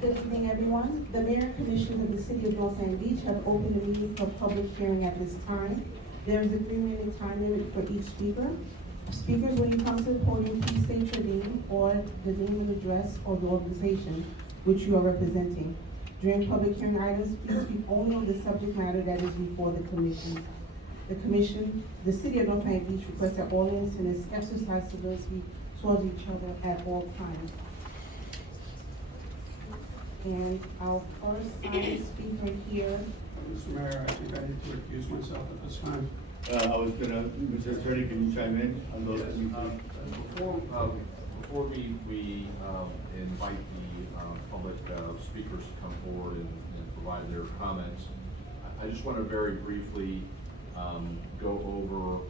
Good evening, everyone. The Mayor and Commissioners of the City of North Miami Beach have opened the meeting for public hearing at this time. There is a 3-minute time limit for each speaker. Speakers, when you come to the podium, please state your name or the name and address of the organization which you are representing. During public hearing items, please speak only on the subject matter that is before the commission. The City of North Miami Beach requests that all listeners exercise civility towards each other at all times. And our first speaker here. Mr. Mayor, I think I need to recuse myself at this time. I was gonna, Mr. Attorney, can you chime in on those? Before we invite the public speakers to come forward and provide their comments, I just want to very briefly go over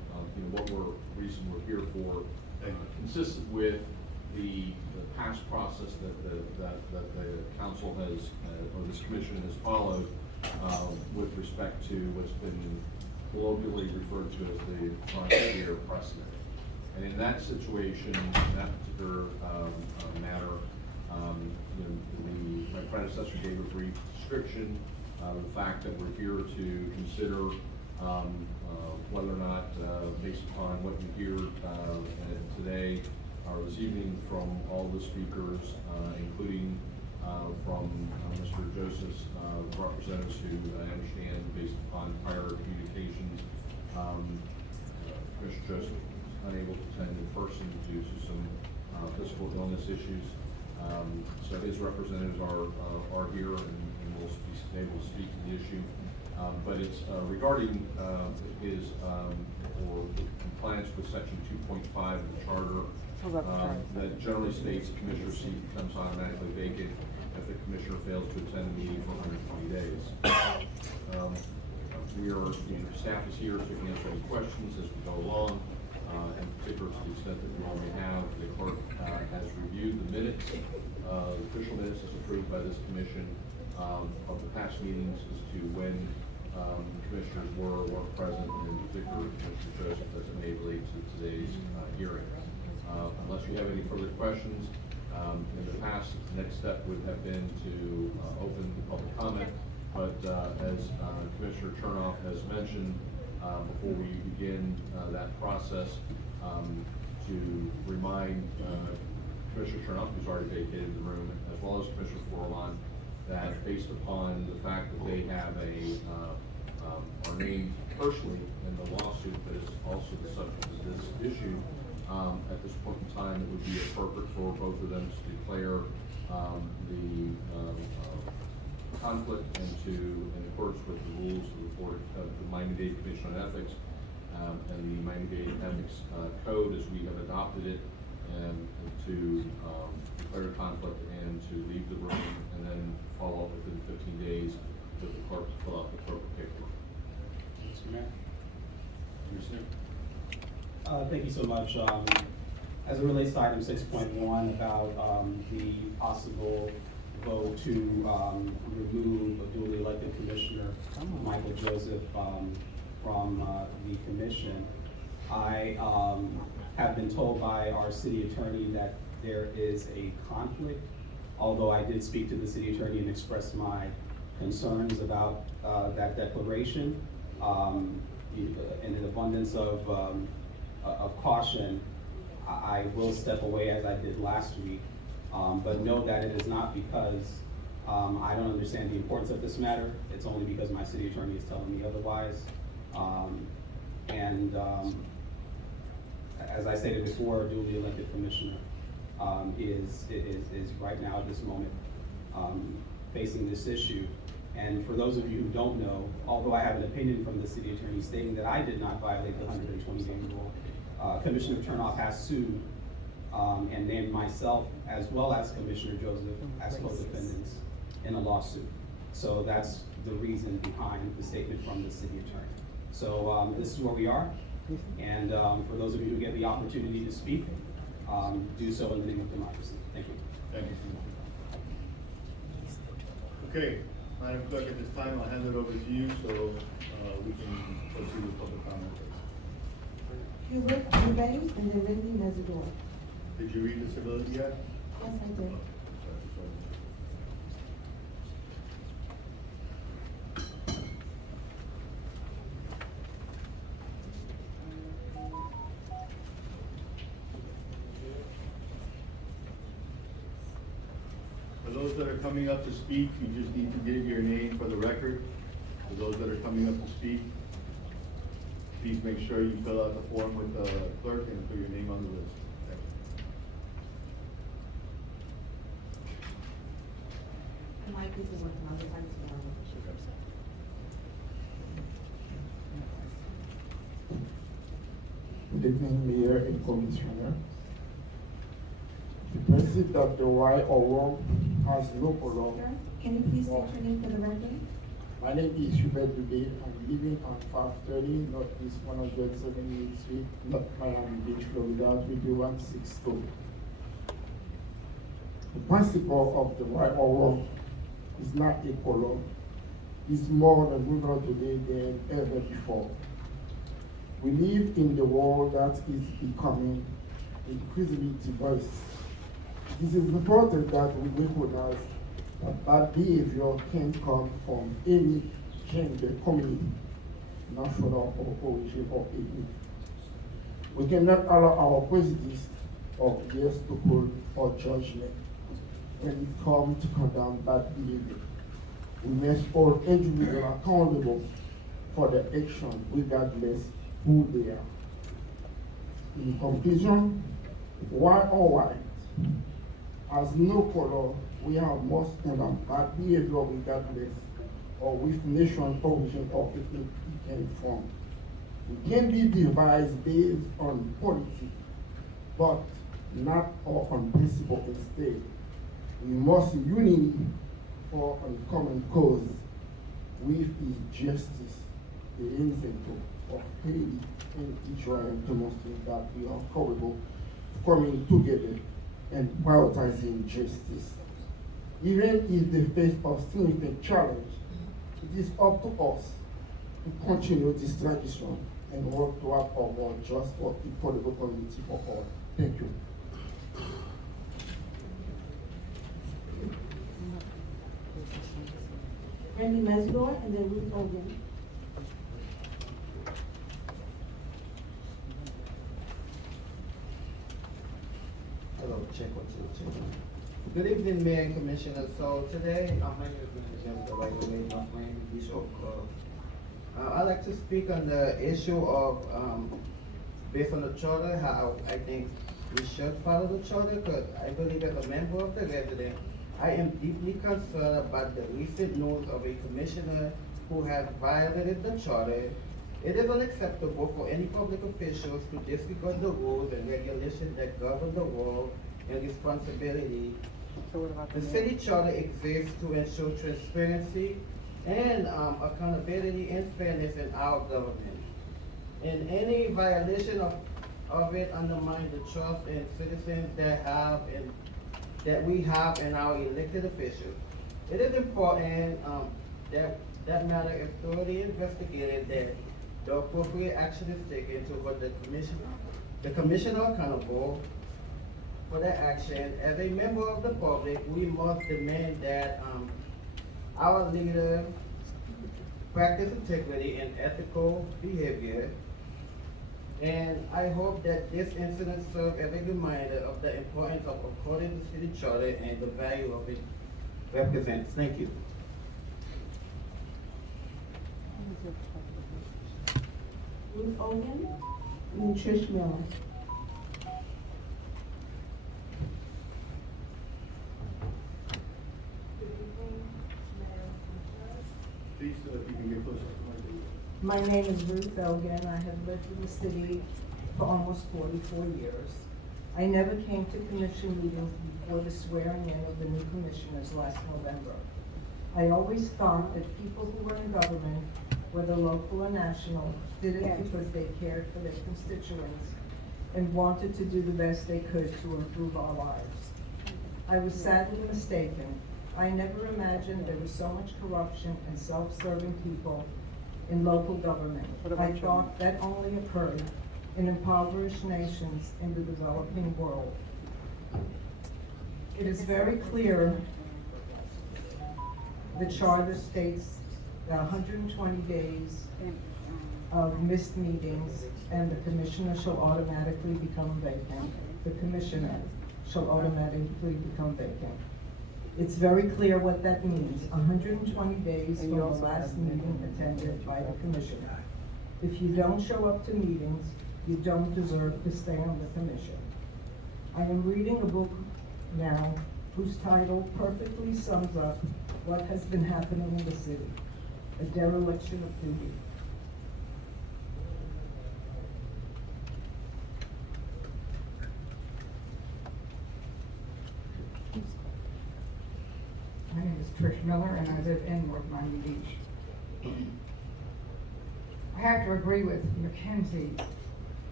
what reason we're here for, consistent with the past process that the council has, or this commission has followed with respect to what's been colloquially referred to as the frontier precedent. And in that situation, in that particular matter, my predecessor gave a brief description of the fact that we're here to consider whether or not, based upon what you hear today or this evening from all the speakers, including from Mr. Joseph's representatives who I understand, based upon prior communications, Mr. Joseph unable to attend in person due to some physical illness issues. So his representatives are here and will be able to speak to the issue. But it's regarding his or compliance with section 2.5 of the charter that generally states the commissioner's seat becomes automatically vacant if the commissioner fails to attend the meeting for 120 days. Staff is here to answer any questions as we go along. In particular, to the extent that we only have, the clerk has reviewed the minutes, official minutes as approved by this commission of the past meetings as to when commissioners were present, and in particular, Mr. Joseph has been able to today's hearing. Unless you have any further questions, in the past, the next step would have been to open the public comment, but as Commissioner Chernoff has mentioned, before we begin that process, to remind Commissioner Chernoff, who's already vacated the room, as well as Commissioner Forlan, that based upon the fact that they have are named personally in the lawsuit that is also the subject of this issue, at this point in time, it would be appropriate for both of them to declare the conflict and to, in accordance with the rules of the Miami-Dade Commission on Ethics and the Miami-Dade Ethics Code as we have adopted it, and to declare a conflict and to leave the room and then follow up within 15 days with the clerk to fill out the appropriate paperwork. Mr. Mayor? Commissioner? Thank you so much. As it relates to item 6.1 about the possible vote to remove a duly elected commissioner, Michael Joseph, from the commission, I have been told by our city attorney that there is a conflict, although I did speak to the city attorney and express my concerns about that declaration. In an abundance of caution, I will step away as I did last week, but know that it is not because I don't understand the importance of this matter. It's only because my city attorney is telling me otherwise. As I stated before, a duly elected commissioner is right now at this moment facing this issue. And for those of you who don't know, although I have an opinion from the city attorney stating that I did not violate the 120-day rule, Commissioner Chernoff has sued and named myself as well as Commissioner Joseph as co-defendants in a lawsuit. So that's the reason behind the statement from the city attorney. So this is where we are. And for those of you who get the opportunity to speak, do so in the name of democracy. Thank you. Thank you. Okay, Madam Clerk, at this time, I'll hand it over to you so we can proceed with public comment. Hubert Eubanks and then Randy Mesidor. Did you read the civility yet? Yes, I did. For those that are coming up to speak, you just need to give your name for the record. For those that are coming up to speak, please make sure you fill out the form with the clerk and put your name on the list. Mike is the one from the other Good evening, Mayor and Commissioner. The principle that the right or wrong has no color. Can you please state your name for the record? My name is Hubert Dubé. I'm living on 530 Northeast 178th Street, North Miami Beach, Florida, 33162. The principle of the right or wrong is not a color. It's more relevant today than ever before. We live in the world that is becoming increasingly diverse. It is important that we recognize that bad behavior can come from any gender, community, national or origin or ethnic. We cannot allow our prejudice or bias to call or judgment when it comes to condemn bad behavior. We must hold individuals accountable for their action regardless who they are. In conclusion, white or white has no color. We have most condemn bad behavior regardless or with nation, origin, or ethnic it came from. We can be divided based on politics, but not on principle instead. We must unite for a common cause, which is justice. The example of Haiti and Israel demonstrate that we are capable of coming together and prioritizing justice. Even in the face of significant challenge, it is up to us to continue this tradition and work toward a more just or equitable community for all. Thank you. Randy Mesidor and then Ruth Hogan. Hello, check 1, 2, check. Good evening, Mayor and Commissioner. So today, my name is Mr. my name is Bishop. I'd like to speak on the issue of, based on the charter, how I think we should follow the charter, because I believe as a member of the resident, I am deeply concerned about the recent news of a commissioner who has violated the charter. It is unacceptable for any public officials to disregard the rules and regulations that govern the world and responsibility. So what about The city charter exists to ensure transparency and accountability and fairness in our government. And any violation of it undermines the trust in citizens that we have in our elected officials. It is important that matter is thoroughly investigated, that the appropriate action is taken to hold the commissioner accountable for that action. As a member of the public, we must demand that our leaders practice integrity and ethical behavior. And I hope that this incident serves as a reminder of the importance of upholding the city charter and the value of it represents. Thank you. Ruth Hogan and Trish Miller. Please, if you can get closer to the mic. My name is Ruth Elgin. I have lived in the city for almost 44 years. I never came to commission meetings before the swearing in of the new commissioners last November. I always thought that people who were in government, whether local or national, did it because they cared for their constituents and wanted to do the best they could to improve our lives. I was sadly mistaken. I never imagined there was so much corruption and self-serving people in local government. I thought that only occurred in impoverished nations in the developing world. It is very clear the charter states that 120 days of missed meetings and the commissioner shall automatically become vacant. The commissioner shall automatically become vacant. It's very clear what that means, 120 days from the last meeting attended by the commissioner. If you don't show up to meetings, you don't deserve to stay on the commission. I am reading a book now whose title perfectly sums up what has been happening in the city, a dereliction of duty. My name is Trish Miller, and I live in North Miami Beach. I have to agree with Mackenzie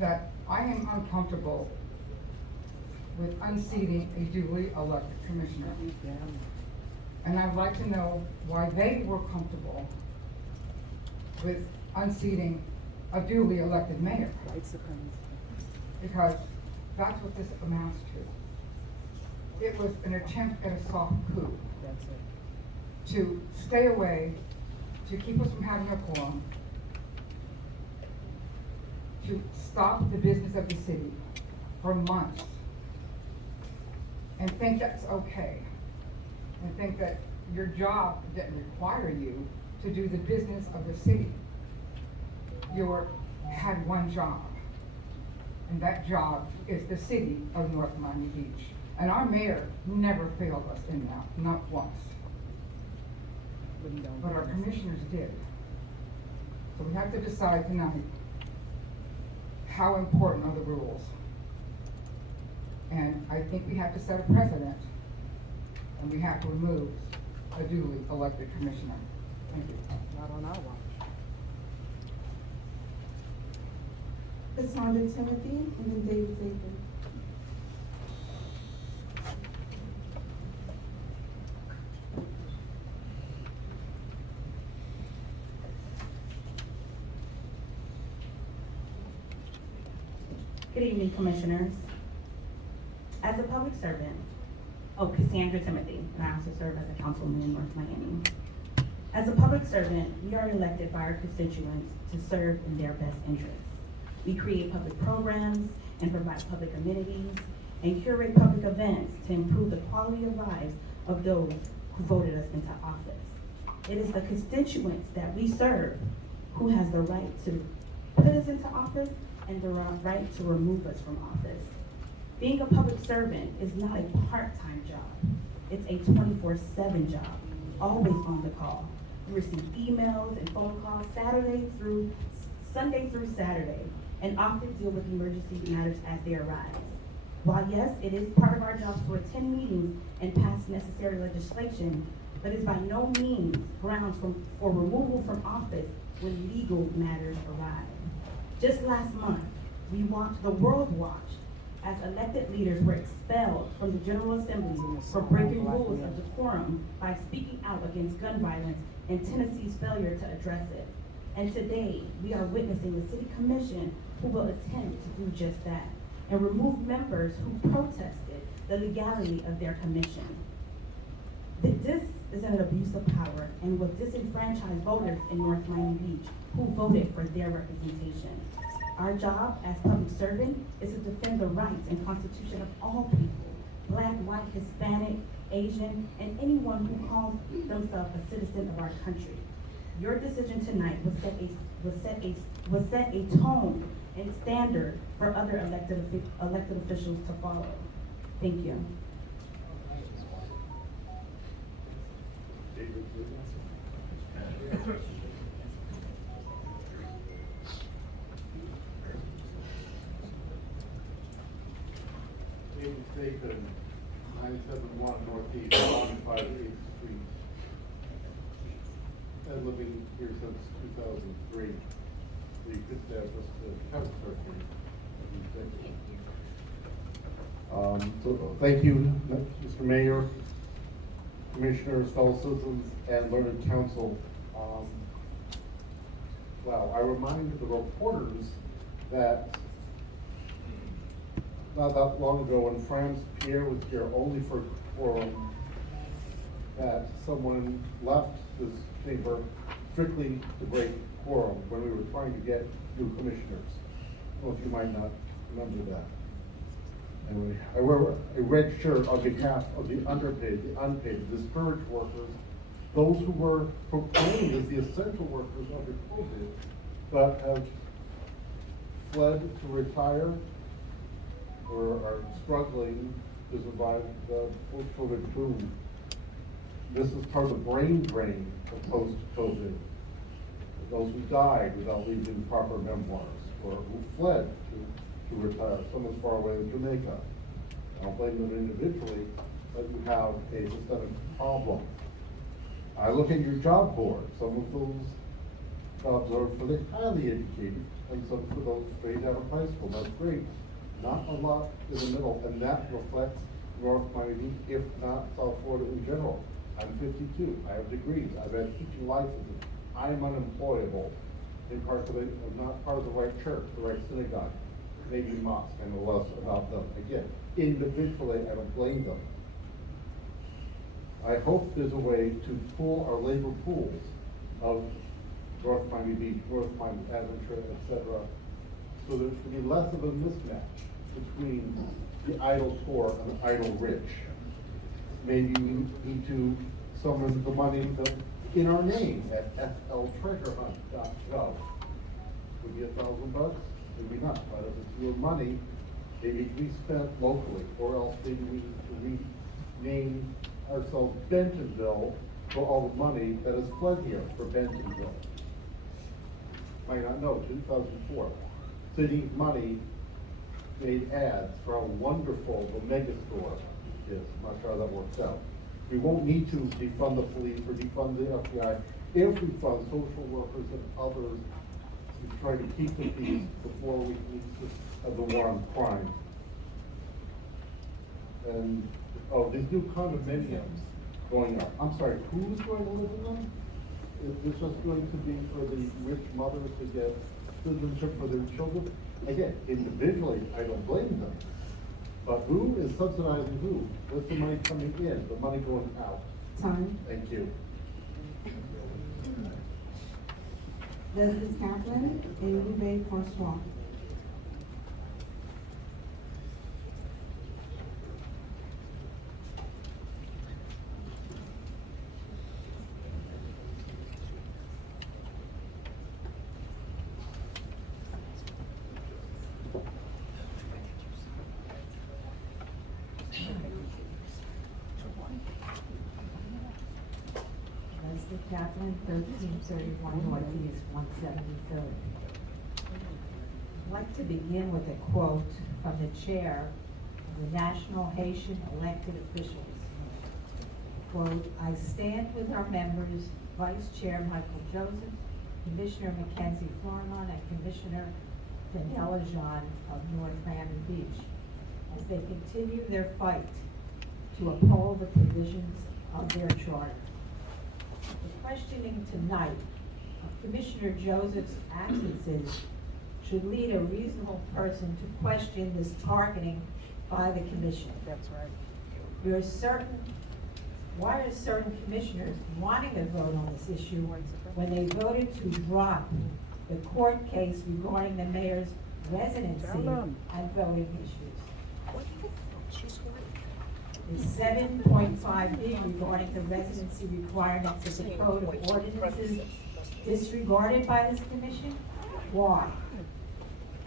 that I am uncomfortable with unseating a duly elected commissioner. And I'd like to know why they were comfortable with unseating a duly elected mayor. Because that's what this amounts to. It was an attempt at a soft coup. To stay away, to keep us from having a quorum, to stop the business of the city for months, and think that's okay, and think that your job didn't require you to do the business of the city. You had one job, and that job is the city of North Miami Beach. And our mayor never failed us in that, not once. But our commissioners did. So we have to decide tonight, how important are the rules? And I think we have to set a precedent, and we have to remove a duly elected commissioner. Thank you. Not on our watch. Cassandra Timothy and then David Zaker. Good evening, commissioners. As a public servant, Cassandra Timothy, and I also serve as a councilman in North Miami. As a public servant, we are elected by our constituents to serve in their best interests. We create public programs and provide public amenities and curate public events to improve the quality of lives of those who voted us into office. It is the constituents that we serve who has the right to put us into office and the right to remove us from office. Being a public servant is not a part-time job. It's a 24/7 job, always on the call. We receive emails and phone calls Sunday through Saturday, and often deal with emergency matters as they arise. While yes, it is part of our jobs to attend meetings and pass necessary legislation, but is by no means grounds for removal from office when legal matters arise. Just last month, the world watched as elected leaders were expelled from the General Assembly for breaking rules of decorum by speaking out against gun violence and Tennessee's failure to address it. And today, we are witnessing the City Commission who will attempt to do just that and remove members who protested the legality of their commission. This is an abuse of power and will disenfranchise voters in North Miami Beach who voted for their representation. Our job as public servant is to defend the rights and constitution of all people, Black, white, Hispanic, Asian, and anyone who calls themselves a citizen of our country. Your decision tonight will set a tone and standard for other elected officials to follow. Thank you. David Statham, 971 Northeast, 158th Street. I've living here since 2003. So you could have just cover surgery. So thank you, Mr. Mayor, Commissioners, fellow citizens, and learned council. Wow, I remind the reporters that not that long ago, when Franz Pierre was here only for quorum, that someone left this chamber strictly to break quorum when we were trying to get new commissioners. Well, if you might not remember that. Anyway, I wear a red shirt on behalf of the underpaid, the unpaid, the discouraged workers, those who were proclaimed as the essential workers under COVID, but have fled to retire or are struggling to survive the post-COVID boom. This is part of the brain drain of post-COVID. Those who died without leaving proper memoirs, or who fled to retire, some as far away as Jamaica. I don't blame them individually, but you have a systemic problem. I look at your job board. Some of those jobs are for the highly educated, and some for those straight out of high school. That's great. Not a lot in the middle, and that reflects North Miami, if not South Florida in general. I'm 52, I have degrees, I've had teaching licenses. I'm unemployable in part because I'm not part of the right church, the right synagogue, maybe mosque. I know less about them. Again, individually, I don't blame them. I hope there's a way to pool our labor pools of North Miami Beach, North Miami, Aventura, etc., so there should be less of a mismatch between the idle poor and the idle rich. Maybe we need to summon the money in our name at fltreasurehunt.gov. Would be $1,000? Maybe not, but if it's your money, maybe it can be spent locally, or else maybe we need to rename ourselves Bentonville for all the money that has fled here for Bentonville. Might not know, 2004. City money made ads for how wonderful the mega store is. I'm not sure how that works out. We won't need to defund the police or defund the FBI if we fund social workers and others to try to keep the peace before we need to have the war on crime. And these new condominiums going up. I'm sorry, who's going to live in them? Is this just going to be for the rich mothers to get citizenship for their children? Again, individually, I don't blame them. But who is subsidizing who? What's the money coming in, the money going out? Time. Thank you. Leslie Kaplan, Amy Bay Francois. Leslie Kaplan, 1331 Northeast 173rd. I'd like to begin with a quote from the chair the National Haitian elected officials. Quote, I stand with our members, Vice Chair Michael Joseph, Commissioner Mackenzie Florimon, and Commissioner Daniela Jean of North Miami Beach, as they continue their fight to uphold the provisions of their charter. The questioning tonight of Commissioner Joseph's absences should lead a reasonable person to question this targeting by the commission. That's right. Why are certain commissioners wanting a vote on this issue when they voted to drop the court case regarding the mayor's residency and voting issues? Is 7.5B regarding the residency requirements of the Code of Ordinances disregarded by this commission? Why?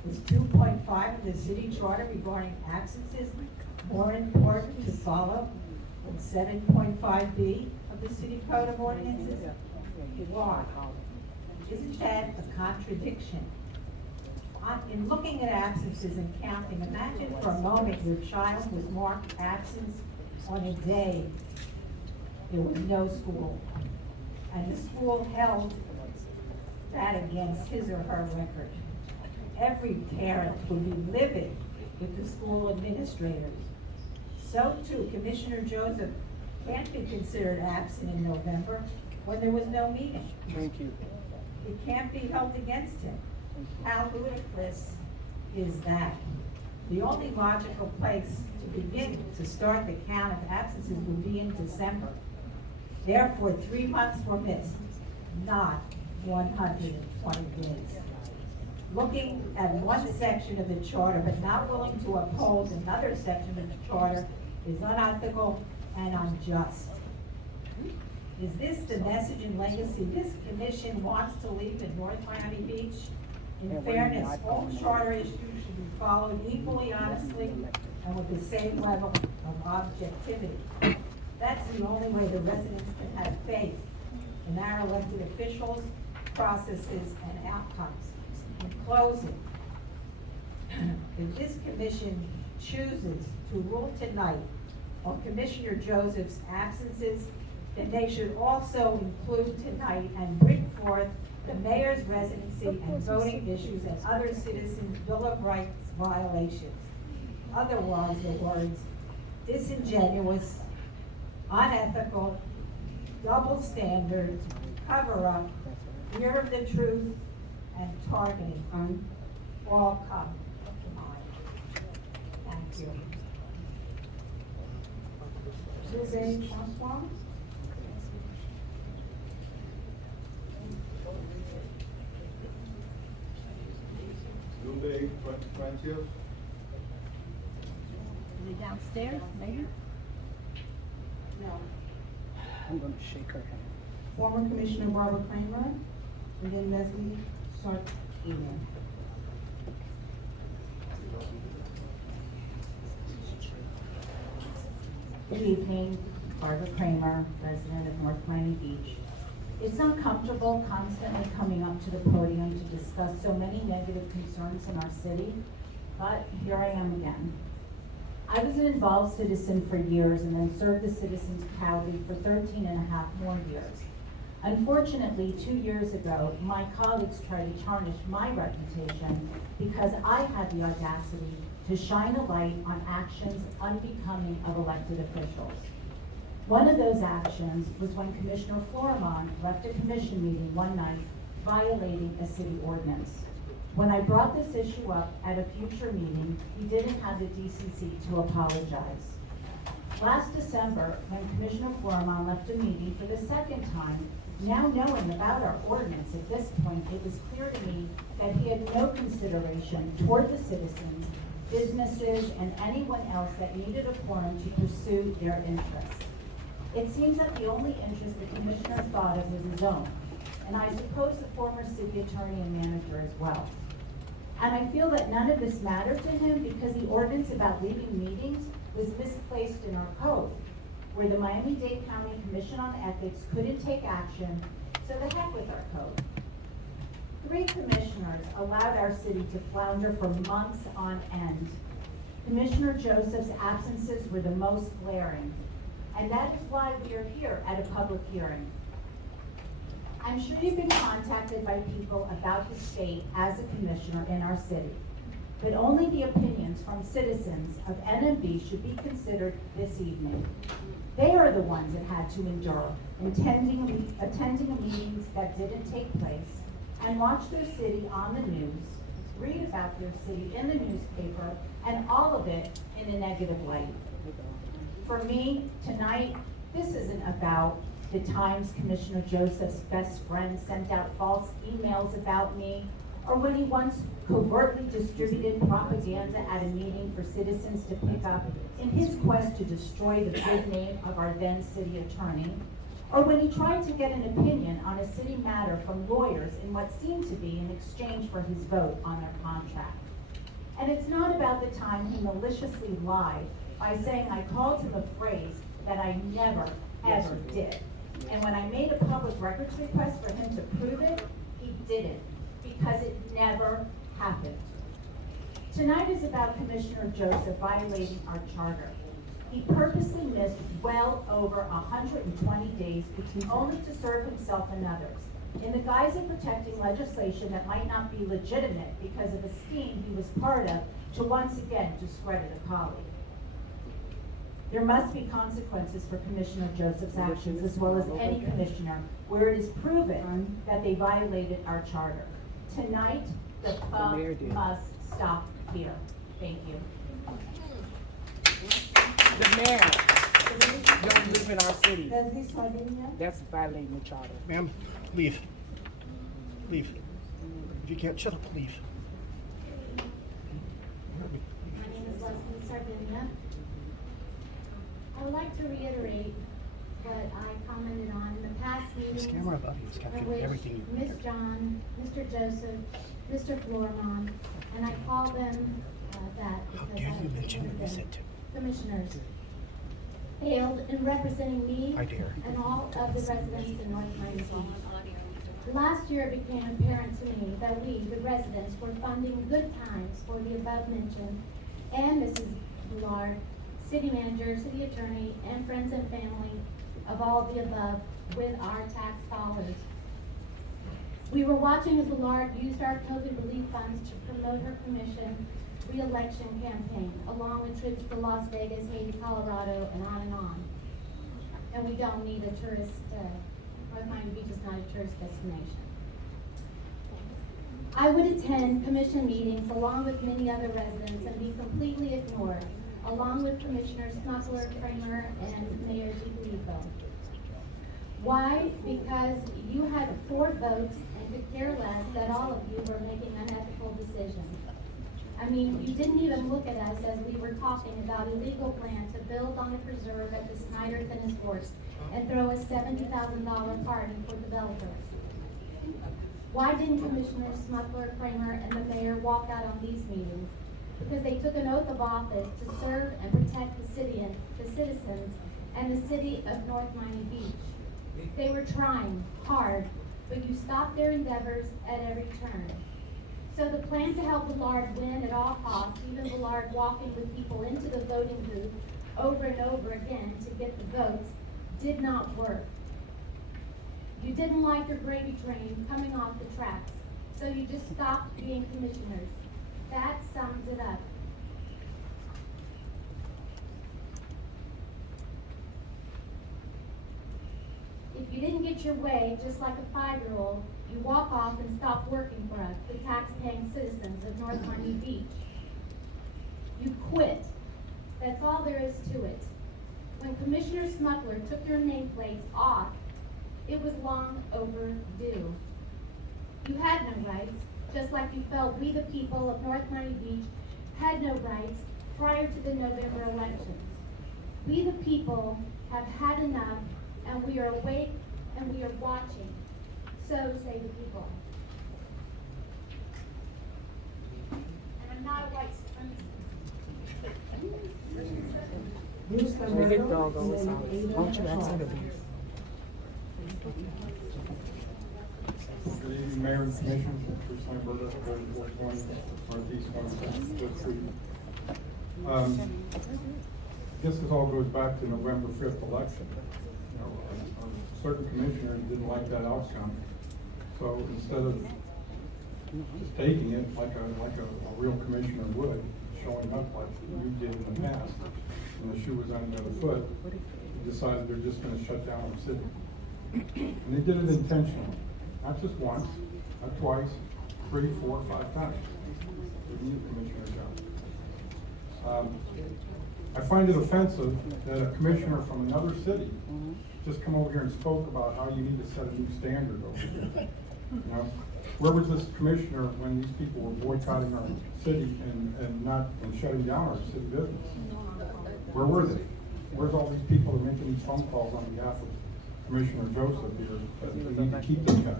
Is 2.5 of the city charter regarding absences more important to follow than 7.5B of the city Code of Ordinances? Why? Isn't that a contradiction? In looking at absences and counting, imagine for a moment your child was marked absent on a day there was no school, and the school held that against his or her record. Every parent would be livid with the school administrators. So too, Commissioner Joseph can't be considered absent in November when there was no meeting. Thank you. It can't be held against him. How ludicrous is that? The only logical place to begin to start the count of absences would be in December. Therefore, 3 months were missed, not 120 days. Looking at one section of the charter but not willing to uphold another section of the charter is unethical and unjust. Is this the message and legacy this commission wants to leave in North Miami Beach? In fairness, all charter issues should be followed equally honestly and with the same level of objectivity. That's the only way the residents can have faith in our elected officials, processes, and outcomes. In closing, if this commission chooses to rule tonight on Commissioner Joseph's absences, then they should also include tonight and bring forth the mayor's residency and voting issues and other citizens' Bill of Rights violations. Otherwise, the words disingenuous, unethical, double standards, cover-up, fear of the truth, and targeting all come to mind. Thank you. Suzanne Francois? Lube Francia? Is it downstairs, maybe? No. I'm gonna shake her hand. Former Commissioner Barbara Kramer, and then Leslie Sartino. Good evening, Barbara Kramer, resident of North Miami Beach. It's uncomfortable constantly coming up to the podium to discuss so many negative concerns in our city, but here I am again. I was an involved citizen for years and then served the citizens proudly for 13 and a half more years. Unfortunately, 2 years ago, my colleagues tried to tarnish my reputation because I had the audacity to shine a light on actions unbecoming of elected officials. One of those actions was when Commissioner Florimon left a commission meeting one night violating a city ordinance. When I brought this issue up at a future meeting, he didn't have the decency to apologize. Last December, when Commissioner Florimon left a meeting for the second time, now knowing about our ordinance at this point, it was clear to me that he had no consideration toward the citizens, businesses, and anyone else that needed a forum to pursue their interests. It seems that the only interest the commissioner thought of was his own, and I suppose the former city attorney and manager as well. And I feel that none of this mattered to him because the ordinance about leaving meetings was misplaced in our code, where the Miami-Dade County Commission on Ethics couldn't take action, so the heck with our code. 3 commissioners allowed our city to flounder for months on end. Commissioner Joseph's absences were the most glaring, and that is why we are here at a public hearing. I'm sure you've been contacted by people about his state as a commissioner in our city, but only the opinions from citizens of NMB should be considered this evening. They are the ones that had to endure attending meetings that didn't take place, and watch their city on the news, read about their city in the newspaper, and all of it in a negative light. For me, tonight, this isn't about the times Commissioner Joseph's best friend sent out false emails about me, or when he once covertly distributed propaganda at a meeting for citizens to pick up in his quest to destroy the good name of our then city attorney, or when he tried to get an opinion on a city matter from lawyers in what seemed to be in exchange for his vote on their contract. And it's not about the time he maliciously lied by saying I called him a phrase that I never, ever did. And when I made a public records request for him to prove it, he didn't, because it never happened. Tonight is about Commissioner Joseph violating our charter. He purposely missed well over 120 days, only to serve himself and others, in the guise of protecting legislation that might not be legitimate because of a scheme he was part of to once again discredit a colleague. There must be consequences for Commissioner Joseph's actions, as well as any commissioner, where it is proven that they violated our charter. Tonight, the buck must stop here. Thank you. The mayor don't live in our city. Does he swear in yet? That's violating the charter. Ma'am, leave. Leave. If you can't, shut up, leave. My name is Leslie Sardinia. I would like to reiterate what I commented on in the past meetings. This camera above you is capturing everything you Ms. John, Mr. Joseph, Mr. Florimon, and I call them that How because dare I you mention consider who you them said to? commissioners, failed in representing me I dare. and all of the residents in North Miami Beach. Last year, it became apparent to me that we, the residents, were funding good times for the above mentioned and Mrs. Goulart, city manager, city attorney, and friends and family of all the above with our tax dollars. We were watching as Goulart used our COVID relief funds to promote her commission re-election campaign, along with trips to Las Vegas, Haiti, Colorado, and on. And we don't need a tourist, North Miami Beach is not a tourist destination. I would attend commission meetings along with many other residents and be completely ignored, along with Commissioners Smuggler, Kramer, and Mayor DiFilippo. Why? Because you had 4 votes and could care less that all of you were making unethical decisions. I mean, you didn't even look at us as we were talking about a legal plan to build on a preserve at the Snyder Tennis Courts and throw a $70,000 party for developers. Why didn't Commissioners Smuggler, Kramer, and the mayor walk out on these meetings? Because they took an oath of office to serve and protect the city and the citizens and the city of North Miami Beach. They were trying hard, but you stopped their endeavors at every turn. So the plan to help Goulart win at all costs, even Goulart walking with people into the voting booth over and over again to get the votes, did not work. You didn't like your gravy train coming off the tracks, so you just stopped being commissioners. That sums it up. If you didn't get your way, just like a 5-year-old, you walk off and stop working for us, the tax-paying citizens of North Miami Beach. You quit. That's all there is to it. When Commissioner Smuggler took your nameplates off, it was long overdue. You had no rights, just like you felt we the people of North Miami Beach had no rights prior to the November elections. We the people have had enough, and we are awake and we are watching. So say the people. And I'm not a white supremacist. They get dog all the time. Won't you ask her to leave? Good evening, Mayor and Commissioners. Bruce Lamberta, 4420 Northeast 110th Street. I guess this all goes back to November 5th election. You know, certain commissioners didn't like that outcome. So instead of just taking it like a real commissioner would, showing up like you did in the past, and the shoe was on the other foot, they decided they're just gonna shut down our city. And they did it intentionally, not just once, not twice, 3, 4, 5 times. Giving you Commissioner Johnson. I find it offensive that a commissioner from another city just come over here and spoke about how you need to set a new standard over here. You know, where was this commissioner when these people were boycotting our city and shutting down our city business? Where were they? Where's all these people that are making these phone calls on behalf of Commissioner Joseph here? We need to keep this guy.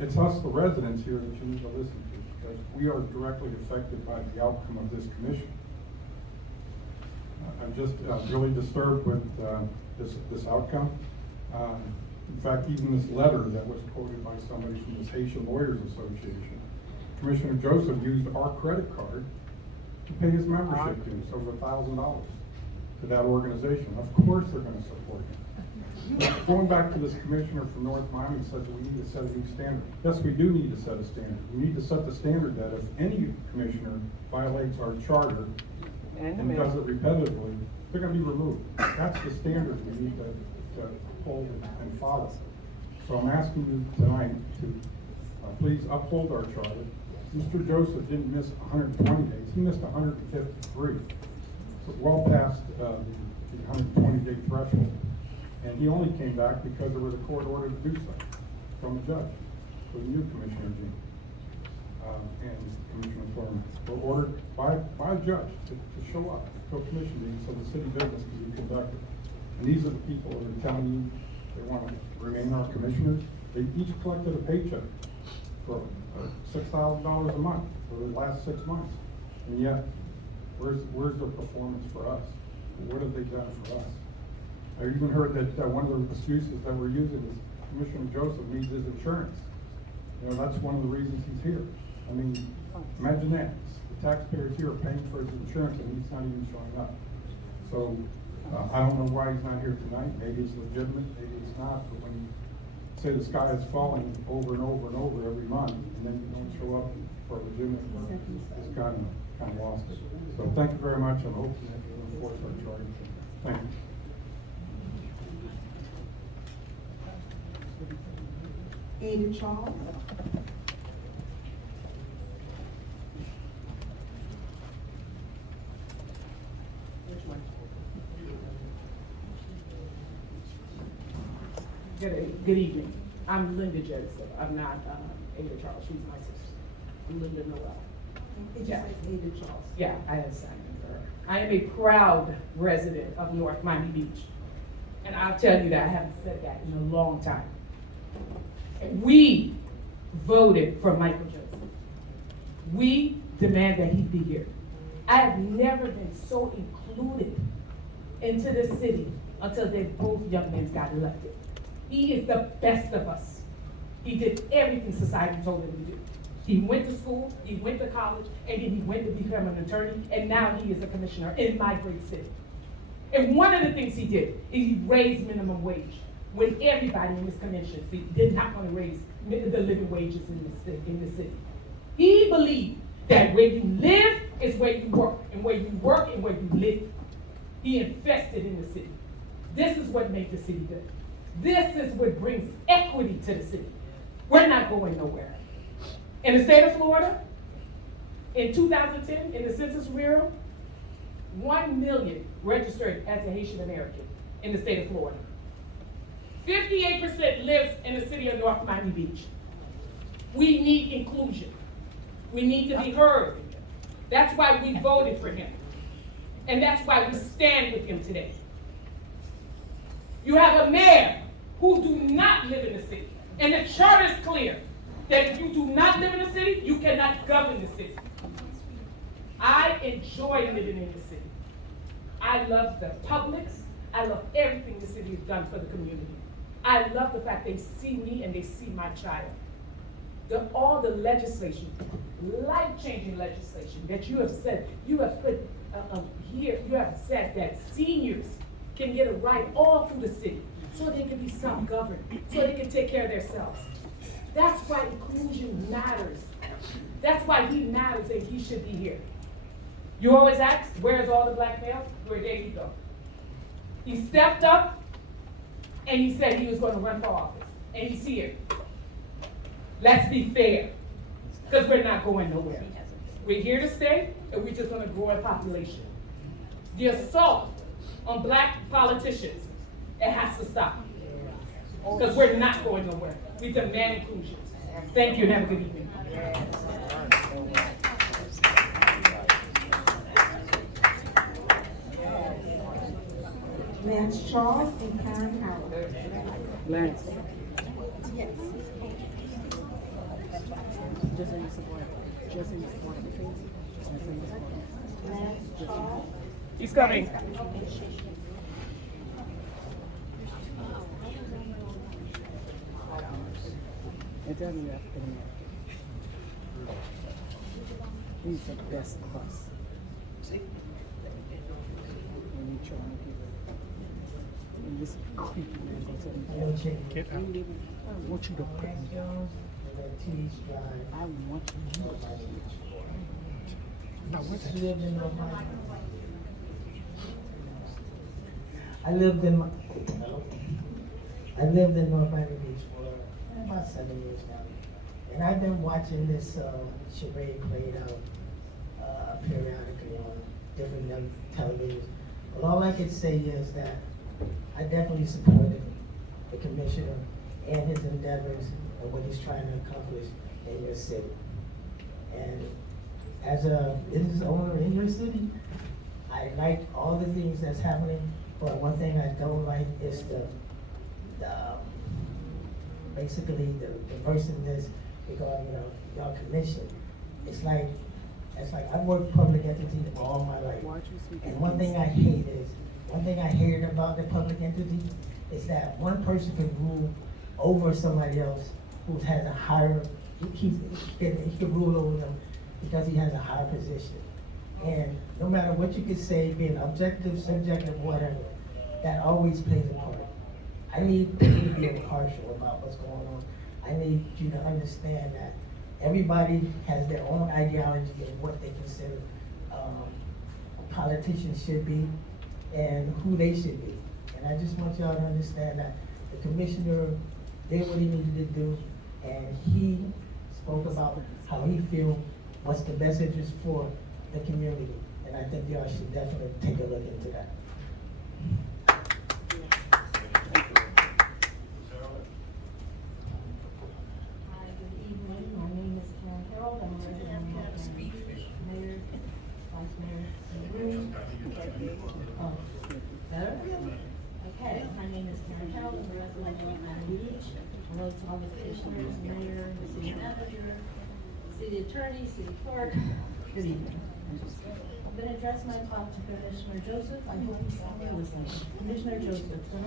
It's us, the residents here, that you need to listen to, because we are directly affected by the outcome of this commission. I'm just really disturbed with this outcome. In fact, even this letter that was quoted by somebody from this Haitian Lawyers Association, Commissioner Joseph used our credit card to pay his membership dues, over $1,000 to that organization. Of course they're going to support him. Going back to this commissioner from North Miami says that we need to set a new standard. Yes, we do need to set a standard. We need to set the standard that if any commissioner violates our charter and does it repetitively, they're going to be removed. That's the standard we need to uphold and follow. So I'm asking you tonight to please uphold our charter. Mr. Joseph didn't miss 120 days. He missed 153. So well past the 120-day threshold. And he only came back because there was a court order to do so from the judge, including you, Commissioner Jean, and Commissioner Thorman, were ordered by a judge to show up to a commission meeting so the city business can be conducted. And these are the people that are telling you they want to remain our commissioners. They each collected a paycheck for $6,000 a month for the last 6 months. And yet, where's the performance for us? What have they done for us? I even heard that one of the excuses that we're using is Commissioner Joseph needs his insurance. You know, that's one of the reasons he's here. I mean, imagine that. The taxpayers here are paying for his insurance and he's not even showing up. So, I don't know why he's not here tonight. Maybe it's legitimate, maybe it's not. But when you say the sky is falling over and over and over every month, and then you don't show up for a legitimate work, it's kind of lost it. So thank you very much. I'm hoping that you'll enforce our charter. Thank you. Ada Charles. Good evening. I'm Linda Joseph. I'm not Ada Charles. She's my sister. I'm Linda Noel. It just says Ada Charles. Yeah, I have signed in for her. I am a proud resident of North Miami Beach. And I'll tell you that I haven't said that in a long time. We voted for Michael Joseph. We demand that he be here. I have never been so included into the city until they both young men got elected. He is the best of us. He did everything society told him to do. He went to school, he went to college, and then he went to become an attorney, and now he is a commissioner in my great city. And one of the things he did is he raised minimum wage when everybody in this commission did not want to raise the living wages in the city. He believed that where you live is where you work, and where you work and where you live. He invested in the city. This is what made the city good. This is what brings equity to the city. We're not going nowhere. In the state of Florida, in 2010, in the Census Bureau, 1 million registered as a Haitian American in the state of Florida. 58% lives in the city of North Miami Beach. We need inclusion. We need to be heard. That's why we voted for him. And that's why we stand with him today. You have a mayor who do not live in the city. And the charter is clear that if you do not live in the city, you cannot govern the city. I enjoy living in the city. I love the Publix. I love everything the city has done for the community. I love the fact they see me and they see my child. all the legislation, life-changing legislation that you have said, you have put here, you have said that seniors can get a right all through the city, so they can be self-governed, so they can take care of themselves. That's why inclusion matters. That's why he matters and he should be here. You always ask, where's all the black males? Where there you go. He stepped up and he said he was going to run for office. And he's here. Let's be fair, because we're not going nowhere. We're here to stay, and we're just going to grow in population. The assault on black politicians, it has to stop. Because we're not going nowhere. We demand inclusion. Thank you and have a good evening. Lance Charles and Karen Howard. Lance. Yes. Just in support. Just in support. Lance Charles. He's coming. It doesn't have to be. He's the best of us. See? When you try to give it. And this creepy man goes in. Get out. I want you to put me down. I want you to. Now, what's that? I lived in North Miami Beach for about 7 years now, and I've been watching this charade played out periodically on different televisions. But all I can say is that I definitely supported the commissioner and his endeavors and what he's trying to accomplish in your city. And as a business owner in your city, I like all the things that's happening, but one thing I don't like is basically the diversiveness regarding your commission. It's like I've worked public entities for all my life, and one thing I hated about the public entity is that one person can rule over somebody else who has a higher. He can rule over them because he has a higher position. And no matter what you could say, being objective, subjective, whatever, that always plays a part. I need you to be impartial about what's going on. I need you to understand that everybody has their own ideology of what they consider a politician should be and who they should be. And I just want y'all to understand that the commissioner did what he needed to do, and he spoke about how he feels what's the best interest for the community. And I think y'all should definitely take a look into that. Hi, good evening. My name is Karen Harold. I'm a resident of Mayor, Vice Mayor, oh, better? Okay, my name is Karen Harold. I'm a resident of Miami Beach. Hello to all the commissioners, mayor, the city manager, city attorney, city clerk. Good evening. I'm going to address my talk to Commissioner Joseph. I hope he's still listening. Commissioner Joseph, the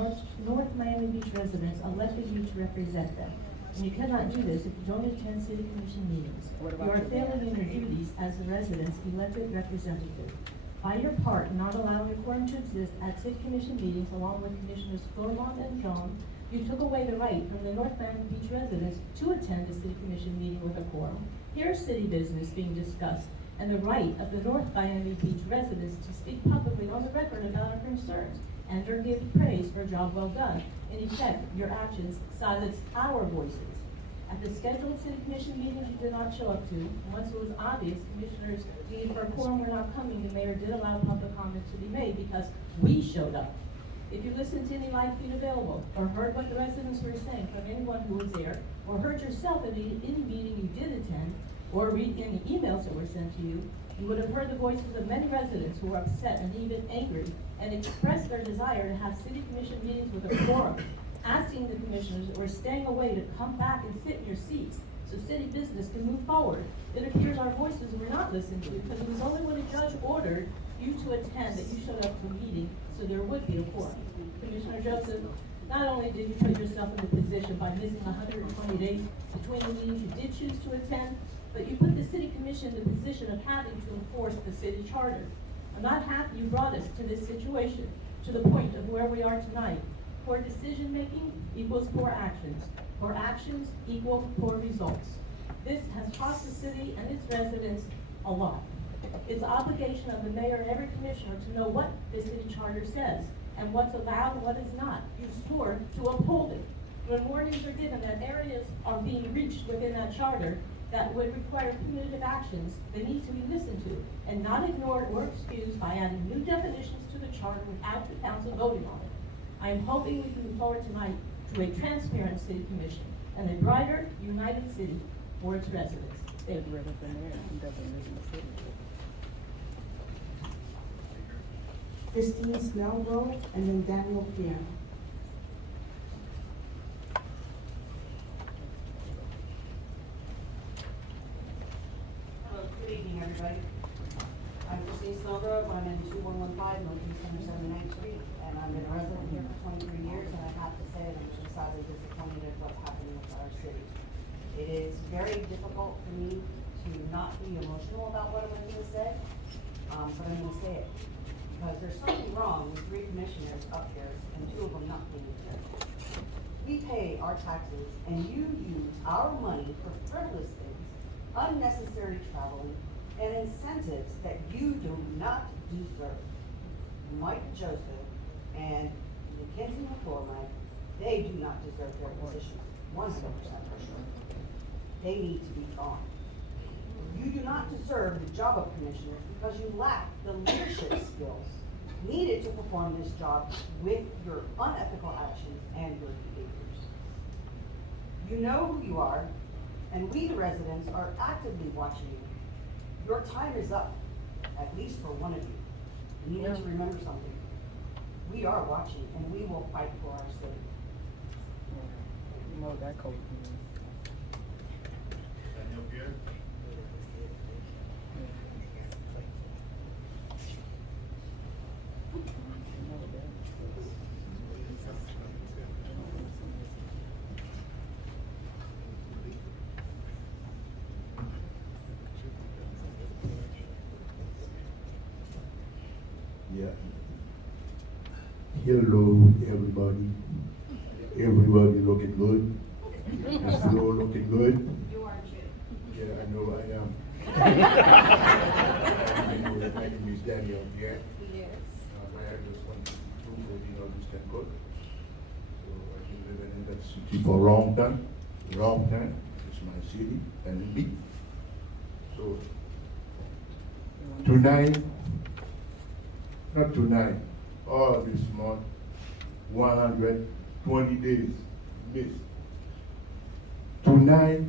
North Miami Beach residents elected you to represent them. And you cannot do this if you don't attend city commission meetings. You are failing in your duties as the residents' elected representative. By your part, not allowing a quorum to exist at city commission meetings along with Commissioners Flormont and John, you took away the right from the North Miami Beach residents to attend a city commission meeting with a quorum. Here's city business being discussed, and the right of the North Miami Beach residents to speak publicly on the record about our concerns and or give praise for a job well done. In effect, your actions silenced our voices. At the scheduled city commission meetings you did not show up to, and once it was obvious commissioners needed for a quorum were not coming, the mayor did allow public comments to be made because we showed up. If you listened to any live feed available, or heard what the residents were saying from anyone who was there, or heard yourself in any meeting you did attend, or read any emails that were sent to you, you would have heard the voices of many residents who were upset and even angry, and expressed their desire to have city commission meetings with a quorum, asking the commissioners that were staying away to come back and sit in your seats so city business can move forward. It appears our voices were not listened to because it was only when a judge ordered you to attend that you showed up to a meeting, so there would be a quorum. Commissioner Joseph, Not only did you put yourself in the position by missing 120 days between the meetings you did choose to attend, but you put the city commission in the position of having to enforce the city charter. I'm not happy you brought us to this situation, to the point of where we are tonight. Poor decision-making equals poor actions. Poor actions equal poor results. This has cost the city and its residents a lot. It's the obligation of the mayor and every commissioner to know what the city charter says and what's allowed and what is not. You swore to uphold it. When warnings are given that areas are being reached within that charter that would require punitive actions, they need to be listened to and not ignored or excused by adding new definitions to the charter without the council voting on it. I am hoping we can move forward tonight to a transparent city commission and a brighter, united city for its residents. Thank you. Christine Snellgrove, and then Daniel Pierre. Hello, good evening, everybody. I'm Christine Snellgrove. I'm in 2115 Northeast 179th Street, and I've been a resident here for 23 years, and I have to say that I'm just sadly disappointed at what's happening with our city. It is very difficult for me to not be emotional about what I'm going to say, but I'm going to say it. Because there's something wrong with 3 commissioners up here and 2 of them not being here. We pay our taxes and you use our money for frivolous things, unnecessary traveling, and incentives that you do not deserve. Mike Joseph and Mackenzie McCormick, they do not deserve their positions, 100% for sure. They need to be gone. You do not deserve the job of commissioners because you lack the leadership skills needed to perform this job with your unethical actions and your behaviors. You know who you are, and we the residents are actively watching you. Your time is up, at least for one of you. And you need to remember something. We are watching, and we will fight for our city. You know that code. Daniel Pierre? Yeah. Hello, everybody. Everybody looking good. Is Flo looking good? You are too. Yeah, I know I am. My name is Daniel Pierre. Yes. My address 122 Augustin Court. So I've been living in that city for a long time. Long time. It's my city and big. So tonight, not tonight, all this month, 120 days missed. Tonight,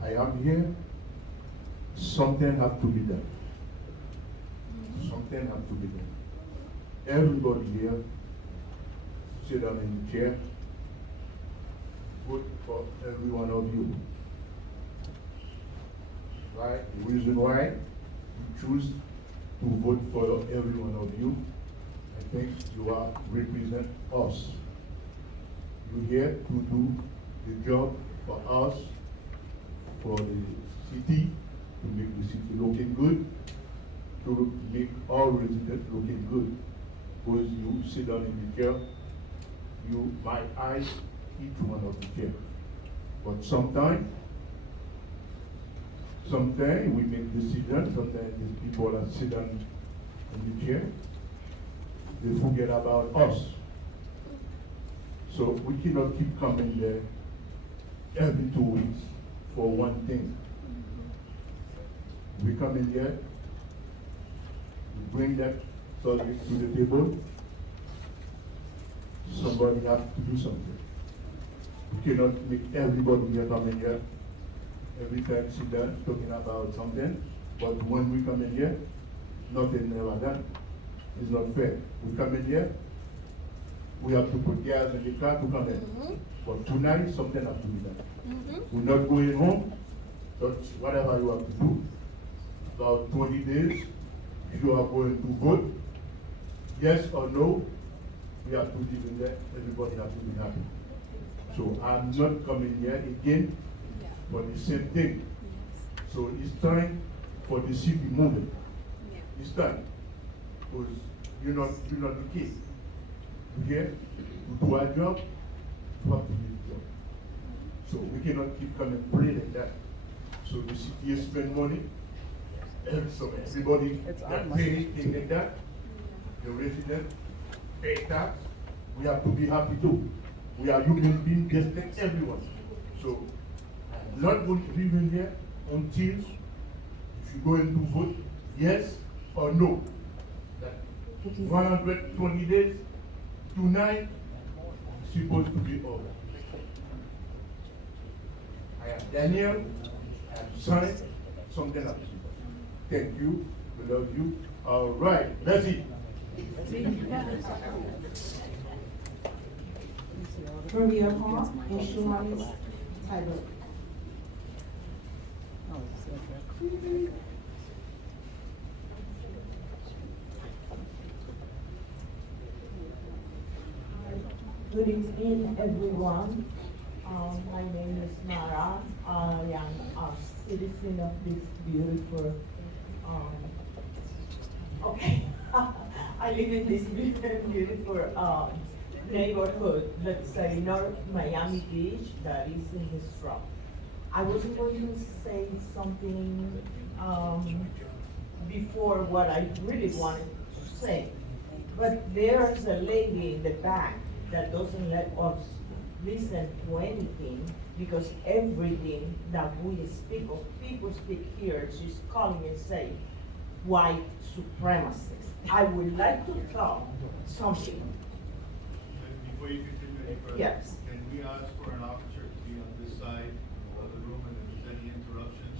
I am here, something has to be done. Something has to be done. Everybody here, sit down in the chair, vote for every one of you. Right? The reason why you choose to vote for every one of you, I think you are represent us. You're here to do the job for us, for the city, to make the city looking good, to make all residents looking good. Because you sit down in the chair, you might eyes each one of the chair. But sometimes we make decisions, sometimes the people that sit down in the chair, they forget about us. So we cannot keep coming there every 2 weeks for one thing. We come in here, we bring that subject to the table, somebody has to do something. We cannot make everybody here come in here every time sit down talking about something, but when we come in here, nothing ever done. It's not fair. We come in here, we have to put gas in the car to come in. But tonight, something has to be done. We're not going home, but whatever you have to do, about 20 days, you are going to vote, yes or no, we have to live in there, everybody has to be happy. So I'm not coming here again for the same thing. So it's time for the city moving. It's time. Because you're not the kid. We're here to do our job, to have to do the job. So we cannot keep coming play like that. So the city has spent money, and so everybody that pay things like that, the resident pay tax, we have to be happy too. We are human beings just like everyone. So I'm not going to live in here until if you're going to vote yes or no. That 120 days, tonight, is supposed to be over. I am Daniel, I am signed, something else. Thank you, we love you. All right, let's eat. Maria Hall, insurance, title. Good evening, everyone. My name is Mara. I am a citizen of this beautiful, I live in this beautiful neighborhood, let's say North Miami Beach, that is in the Strip. I was going to say something before what I really wanted to say, but there's a lady in the back that doesn't let us listen to anything, because everything that we speak of, people speak here, she's calling and saying white supremacists. I would like to talk something. Before you continue any further, Yes. can we ask for an officer to be on this side of the room, and if there's any interruptions,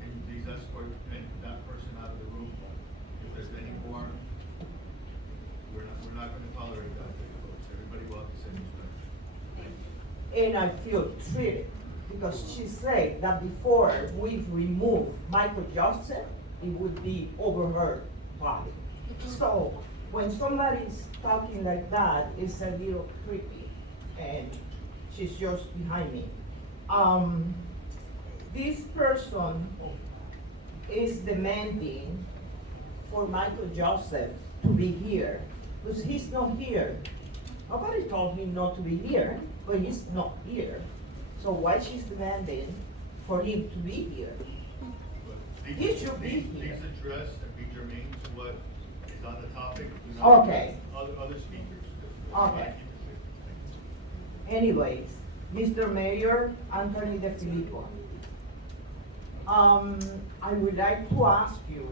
can you please escort that person out of the room? If there's any more, we're not gonna tolerate that, folks. Everybody will have the same respect. And I feel treated, because she said that before we remove Michael Joseph, it would be over her body. So when somebody's talking like that, it's a little creepy, and she's just behind me. This person is demanding for Michael Joseph to be here, because he's not here. Nobody told him not to be here, but he's not here. So why she's demanding for him to be here? He should be here. Please address and be germane to what is on the topic. Do not Okay. Other speakers. Okay. Anyways, Mr. Mayor, Anthony De Filippo. I would like to ask you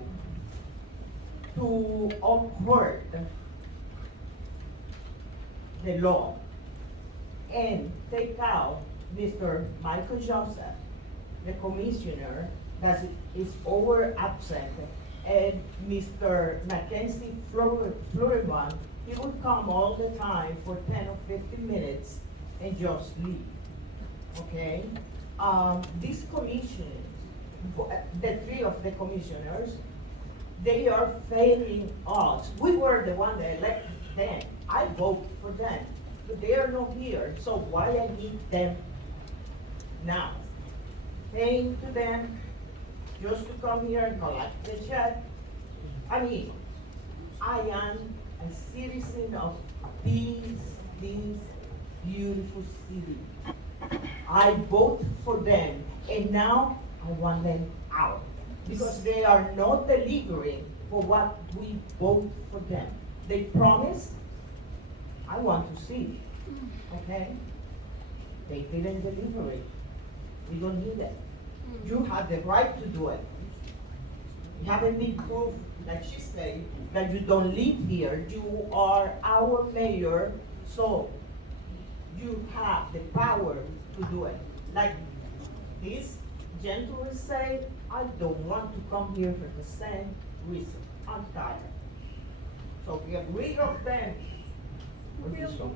to uphold the law and take out Mr. Michael Joseph, the commissioner that is over absent, and Mr. Mackenzie Floriban. He would come all the time for 10 or 15 minutes and just leave, okay? This commission, the three of the commissioners, they are failing us. We were the one that elected them. I voted for them, but they are not here, so why I need them now? Paying to them just to come here and collect the check. I mean, I am a citizen of this beautiful city. I vote for them, and now I want them out, because they are not delivering for what we vote for them. They promised, I want to see, okay? They didn't deliver it. We don't need it. You have the right to do it. You haven't been proved, like she said, that you don't live here. You are our mayor, so you have the power to do it. Like this gentleman said, I don't want to come here for the same reason. I'm tired. So get rid of them. With this one.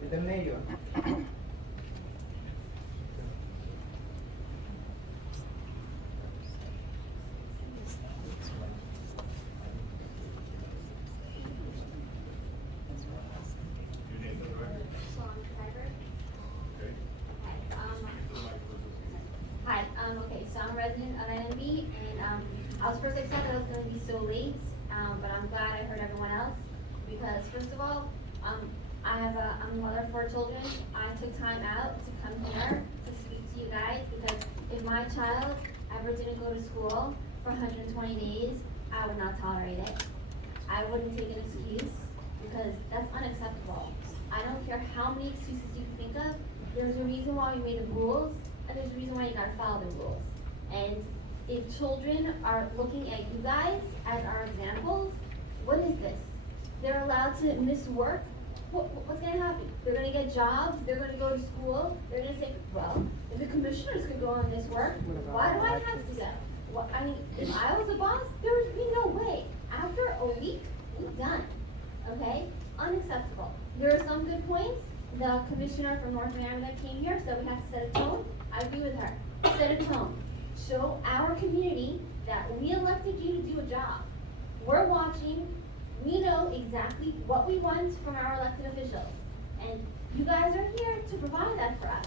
With the mayor. so I'm a resident of NMB, and I was first excited that I was going to be so late, but I'm glad I heard everyone else, because first of all, I'm a mother of 4 children. I took time out to come here to speak to you guys, because if my child ever didn't go to school for 120 days, I would not tolerate it. I wouldn't take an excuse, because that's unacceptable. I don't care how many excuses you can think of, there's a reason why we made the rules, and there's a reason why you gotta follow the rules. And if children are looking at you guys as our examples, what is this? They're allowed to miss work? What's gonna happen? They're gonna get jobs, they're gonna go to school, they're gonna say, well, if the commissioners could go on this work, why do I have to go? Well, I mean, if I was a boss, there would be no way. After a week, we're done, okay? Unacceptable. There are some good points. The commissioner from North Miami that came here said we have to set a tone. I agree with her. Set a tone. Show our community that we elected you to do a job. We're watching. We know exactly what we want from our elected officials. And you guys are here to provide that for us.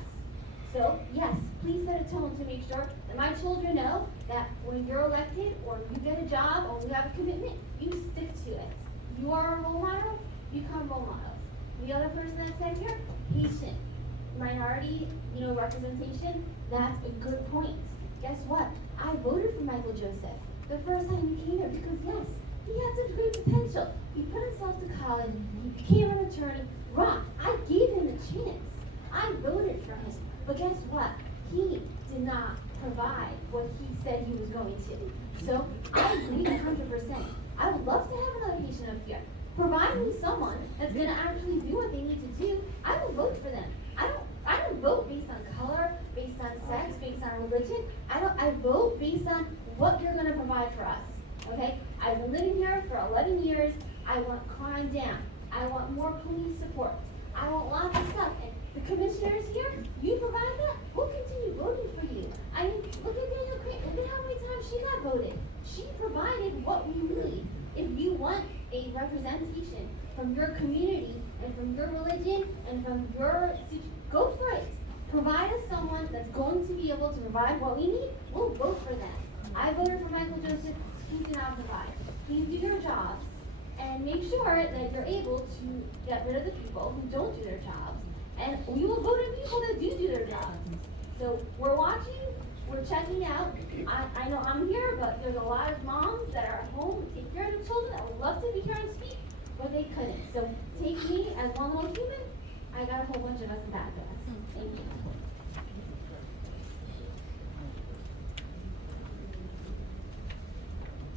So, yes, please set a tone to make sure that my children know that when you're elected or you get a job or you have a commitment, you stick to it. You are a role model, become role models. The other person that said here, patient, minority, representation, that's a good point. Guess what? I voted for Michael Joseph the first time he came here because yes, he had such great potential. He put himself to college, he became an attorney. I gave him a chance. I voted for him. But guess what? He did not provide what he said he was going to. So I agree 100%. I would love to have another patient up here. Provide me someone that's gonna actually do what they need to do. I will vote for them. I don't vote based on color, based on sex, based on religion. I vote based on what you're gonna provide for us. Okay? I've been living here for 11 years. I want crime down. I want more police support. I want lots of stuff. And the commissioners here, you provide that, we'll continue voting for you. I mean, look at Daniel Craig. Look at how many times she got voted. She provided what we need. If you want a representation from your community and from your religion and from your go for it. Provide us someone that's going to be able to provide what we need. We'll vote for that. I voted for Michael Joseph. He did not provide. Please do your jobs and make sure that you're able to get rid of the people who don't do their jobs. And we will vote in people that do their jobs. So we're watching. We're checking out. I know I'm here, but there's a lot of moms that are at home who take care of the children that would love to be here and speak, but they couldn't. So take me as one little human. I got a whole bunch of us back at us. Thank you.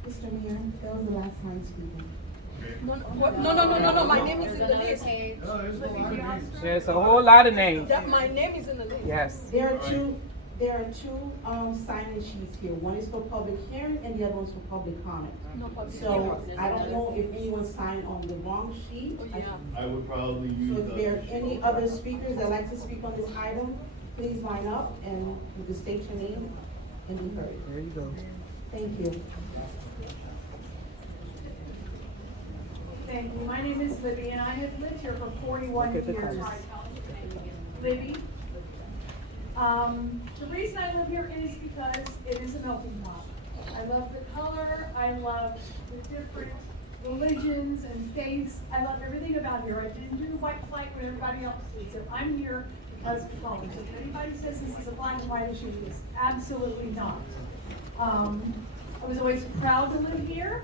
Mr. Mayor, that was the last time speaking. No, my name is in the list. There's a whole lot of names. My name is in the list. Yes. There are two sign-in sheets here. One is for public hearing and the other one's for public comment. So I don't know if anyone signed on the wrong sheet. I would probably use So if there are any other speakers that like to speak on this item, please line up and you can state your name and be heard. There you go. Thank you. Thank you. My name is Libby, and I have lived here for 41 years. Libby. The reason I live here is because it is a melting pot. I love the color. I love the different religions and faiths. I love everything about here. I didn't do the white flight when everybody else did. So I'm here because of color. So if anybody says this is a black and white issue, it's absolutely not. I was always proud to live here.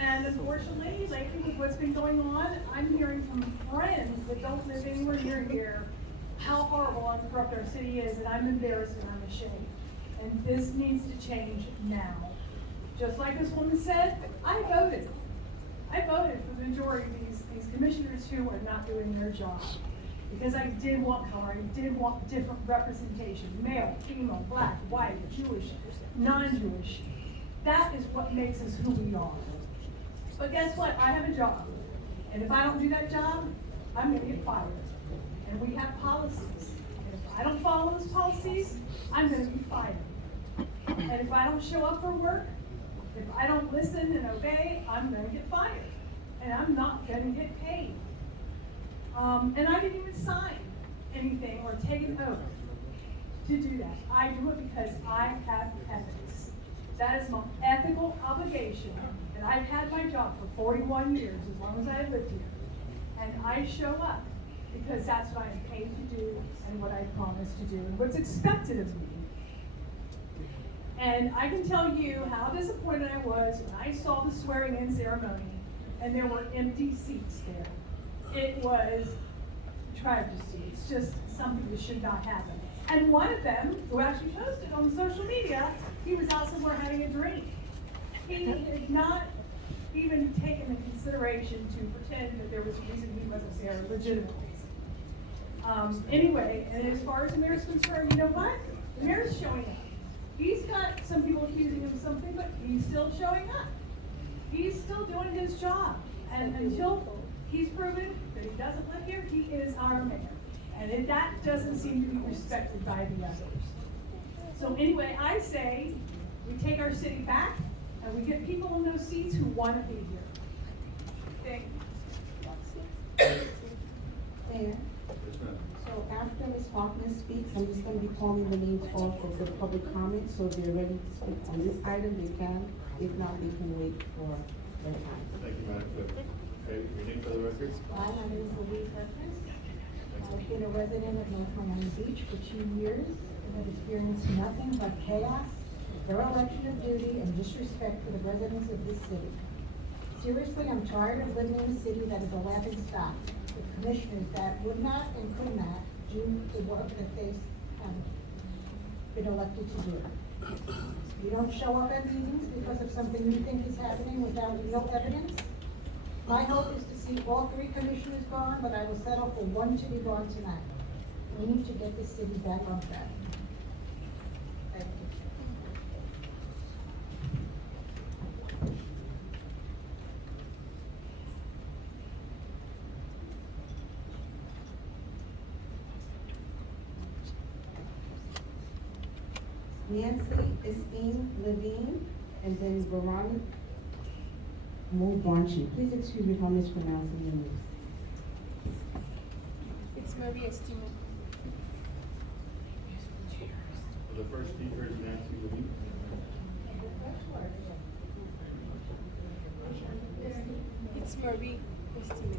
And unfortunately, lately with what's been going on, I'm hearing from friends that don't live anywhere near here how horrible and corrupt our city is, and I'm embarrassed and I'm ashamed. And this needs to change now. Just like this woman said, I voted. I voted for the majority of these commissioners who are not doing their job. Because I did want color, I did want different representation, male, female, black, white, Jewish, non-Jewish. That is what makes us who we are. But guess what? I have a job. And if I don't do that job, I'm gonna get fired. And we have policies. And if I don't follow those policies, I'm gonna be fired. And if I don't show up for work, if I don't listen and obey, I'm gonna get fired. And I'm not gonna get paid. And I didn't even sign anything or take an oath to do that. I do it because I have ethics. That is my ethical obligation, and I've had my job for 41 years, as long as I have lived here. And I show up because that's what I am paid to do and what I promise to do and what's expected of me. And I can tell you how disappointed I was when I saw the swearing-in ceremony and there were empty seats there. It was tragedy. It's just something that should not happen. And one of them, who actually posted on social media, he was out somewhere having a drink. He did not even take into consideration to pretend that there was a reason he wasn't there legitimately. Anyway, and as far as the mayor's concerned, you know what? The mayor's showing up. He's got some people accusing him of something, but he's still showing up. He's still doing his job. And until he's proven that he doesn't live here, he is our mayor. And that doesn't seem to be respected by the others. So anyway, I say we take our city back and we get people in those seats who want to be here. Thank you. Mayor, so after Ms. Faulkner speaks, I'm just gonna be calling the names off of the public comment, so if they're ready to speak on this item, they can. If not, they can wait for their time. Thank you, Madam Clerk. Okay, your name for the record? Hi, my name is Louise Heffers. I've been a resident of North Miami Beach for 2 years and have experienced nothing but chaos, dereliction of duty, and disrespect for the residents of this city. Seriously, I'm tired of living in a city that is a laughing stock, with commissioners that would not and could not do the work that they have been elected to do. You don't show up at meetings because of something you think is happening without no evidence. My hope is to see all 3 commissioners gone, but I will settle for 1 to be gone tonight. We need to get this city back on track. Thank you. Nancy Esteem Levine, and then Veronica Mobanchi. Please excuse me if I'm mispronouncing your name. It's Maria Estima. The first speaker is Nancy Levine. It's Marie Estima.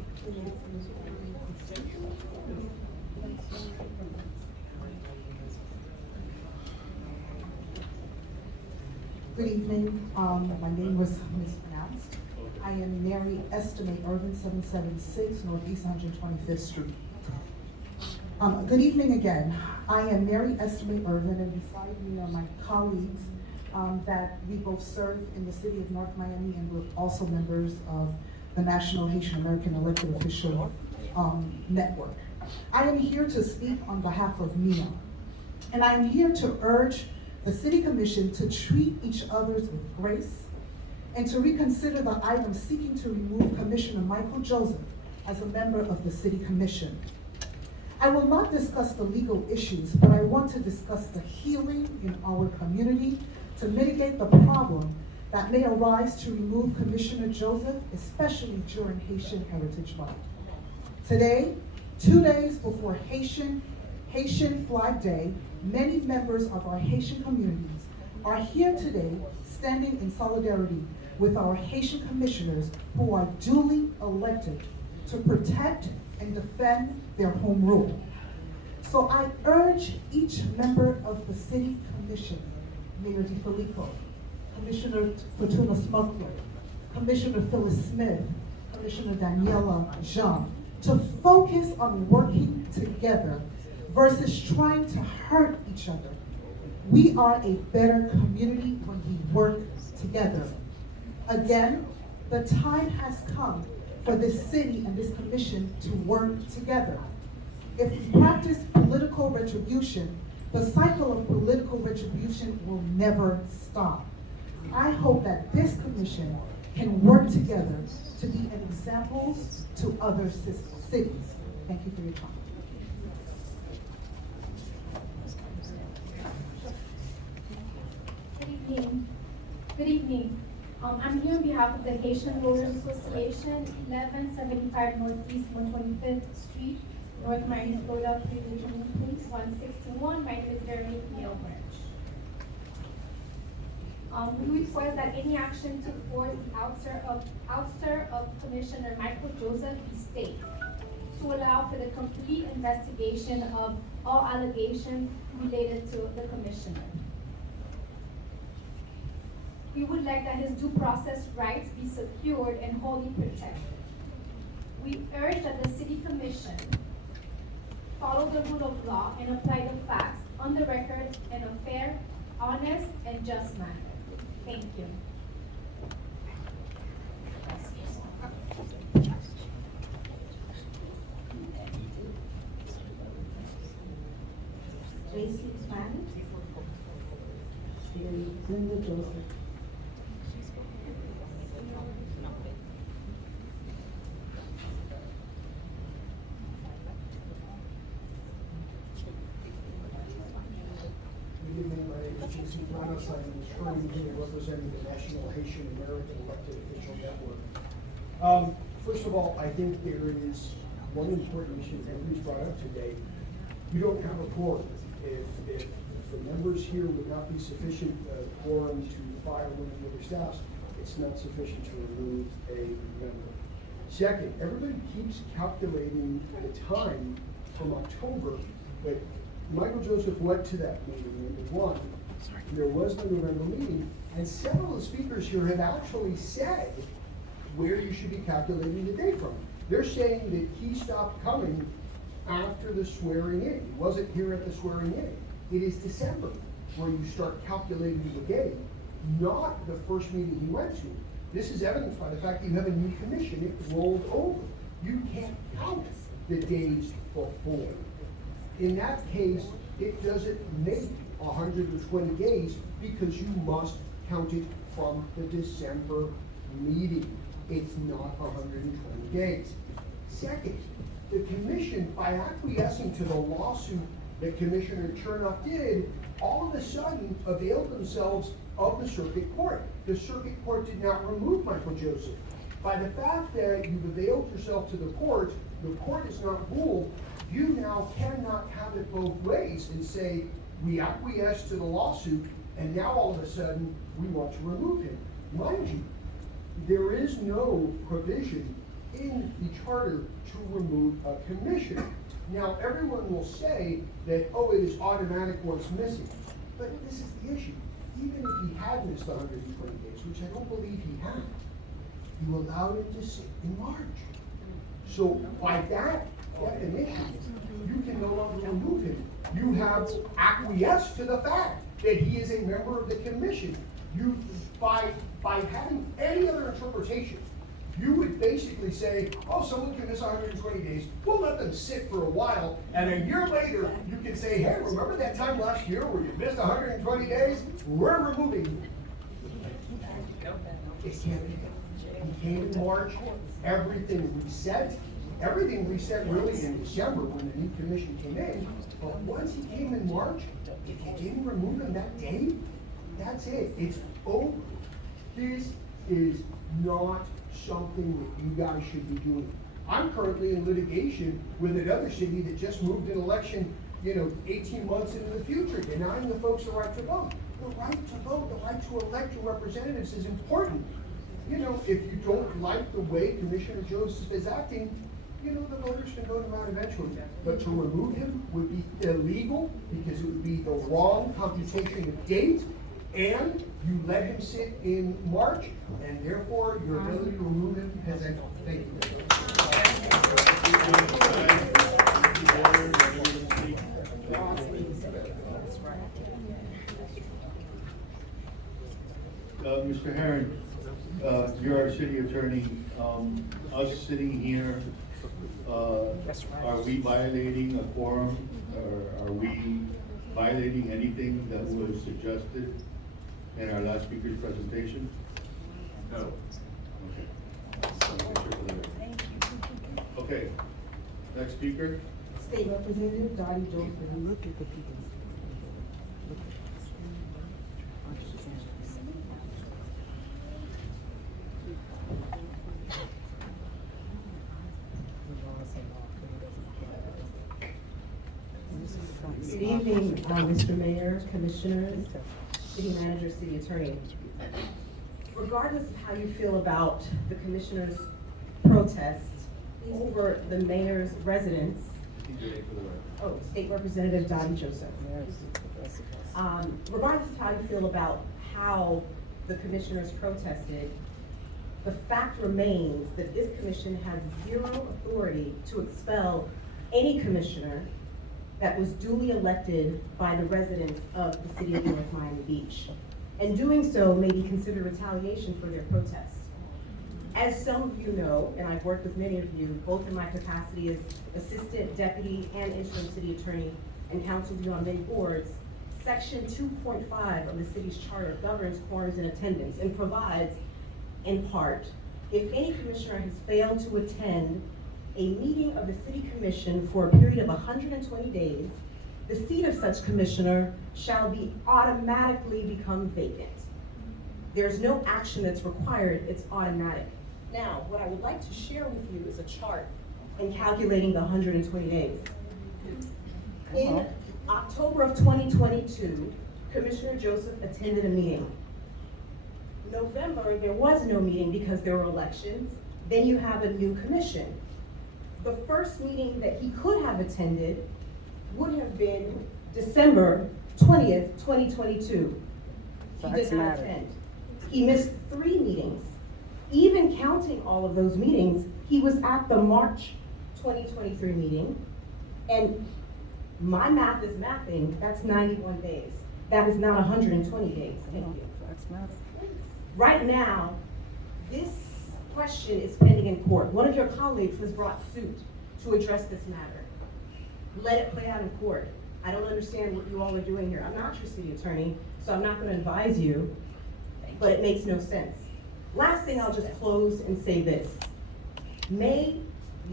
Good evening. My name was mispronounced. I am Mary Estimate Irvin, 776 Northeast 125th Street. Good evening again. I am Mary Estimate Irvin, and beside me are my colleagues that we both serve in the city of North Miami, and we're also members of the National Haitian American Elected Official Network. I am here to speak on behalf of MIA, and I am here to urge the City Commission to treat each other with grace and to reconsider the item seeking to remove Commissioner Michael Joseph as a member of the City Commission. I will not discuss the legal issues, but I want to discuss the healing in our community to mitigate the problem that may arise to remove Commissioner Joseph, especially during Haitian Heritage Month. Today, 2 days before Haitian Flag Day, many members of our Haitian communities are here today standing in solidarity with our Haitian commissioners who are duly elected to protect and defend their home rule. So I urge each member of the City Commission, Mayor DiFilippo, Commissioner Fortuna Smuggler, Commissioner Phyllis Smith, Commissioner Daniela Jean, to focus on working together versus trying to hurt each other. We are a better community when we work together. Again, the time has come for this city and this commission to work together. If we practice political retribution, the cycle of political retribution will never stop. I hope that this commission can work together to be an example to other cities. Thank you for your time. Good evening. I'm here on behalf of the Haitian Lawyers Association, 1175 Northeast 125th Street, North Miami, Philadelphia, Region, please, 161. My name is Veronique Neal Branch. We request that any action to force the ouster of Commissioner Michael Joseph be stayed to allow for the complete investigation of all allegations related to the commissioner. We would like that his due process rights be secured and wholly protected. We urge that the City Commission follow the rule of law and apply the facts on the record in a fair, honest, and just manner. Thank you. Tracy Spanish. Linda Joseph. Good evening, my name is Jason Blanos. I'm an attorney here representing the National Haitian American Elected Official Network. First of all, I think there is one important issue that was brought up today. You don't have a quorum. If the members here would not be sufficient quorum to fire one of the other staffs, it's not sufficient to remove a member. Second, everybody keeps calculating the time from October, but Michael Joseph went to that meeting, number one. There was the November meeting, and several of the speakers here have actually said where you should be calculating the date from. They're saying that he stopped coming after the swearing in. He wasn't here at the swearing in. It is December where you start calculating the date, not the first meeting he went to. This is evidenced by the fact that you have a new commission. It rolled over. You can't count the days before. In that case, it doesn't make 120 days because you must count it from the December meeting. It's not 120 days. Second, the commission, by acquiescing to the lawsuit that Commissioner Chernoff did, all of a sudden availed themselves of the circuit court. The circuit court did not remove Michael Joseph. By the fact that you've availed yourself to the court is not ruled. You now cannot have it both ways and say, we acquiesce to the lawsuit, and now all of a sudden, we want to remove him. Mind you, there is no provision in the charter to remove a commissioner. Now, everyone will say that, oh, it is automatic once missing. But this is the issue. Even if he had missed 120 days, which I don't believe he had, you allowed him to sit in March. So by that definition, you can no longer remove him. You have acquiesced to the fact that he is a member of the commission. You, by having any other interpretation, you would basically say, oh, someone can miss 120 days, we'll let them sit for a while, and a year later, you can say, hey, remember that time last year where you missed 120 days? We're removing you. It can't be done. He came in March, everything reset. Everything reset really in December when the new commission came in, but once he came in March, if you didn't remove him that day, that's it. It's over. This is not something that you guys should be doing. I'm currently in litigation with another city that just moved an election, 18 months into the future, denying the folks the right to vote. The right to vote, the right to elect your representatives is important. If you don't like the way Commissioner Joseph is acting, the voters can vote him out eventually. But to remove him would be illegal because it would be the wrong computation of date, and you let him sit in March, and therefore your ability to remove him has ended. Thank you. Mr. Herron, you're our city attorney. Us sitting here, are we violating a quorum, or are we violating anything that was suggested in our last speaker's presentation? No. Okay, next speaker. State Representative Dottie Jones. Look at the people. evening, Mr. Mayor, Commissioners, City Manager, City Attorney. Regardless of how you feel about the Commissioner's protest over the Mayor's residence, State Representative Dottie Joseph. Regardless of how you feel about how the Commissioners protested, the fact remains that this commission has zero authority to expel any commissioner that was duly elected by the residents of the city of North Miami Beach. And doing so may be considered retaliation for their protest. As some of you know, and I've worked with many of you, both in my capacity as assistant, deputy, and interim city attorney, and counseled you on many boards, Section 2.5 of the city's charter governs quorums and attendance and provides, in part, if any commissioner has failed to attend a meeting of the city commission for a period of 120 days, the seat of such commissioner shall be automatically become vacant. There's no action that's required, it's automatic. Now, what I would like to share with you is a chart in calculating the 120 days. In October of 2022, Commissioner Joseph attended a meeting. November, there was no meeting because there were elections. Then you have a new commission. The first meeting that he could have attended would have been December 20th, 2022. He did not attend. He missed 3 meetings. Even counting all of those meetings, he was at the March 2023 meeting, and my math is mathing, that's 91 days. That is not 120 days. Thank you. Right now, this question is pending in court. One of your colleagues has brought suit to address this matter. Let it play out in court. I don't understand what you all are doing here. I'm not your city attorney, so I'm not going to advise you, but it makes no sense. Last thing, I'll just close and say this. May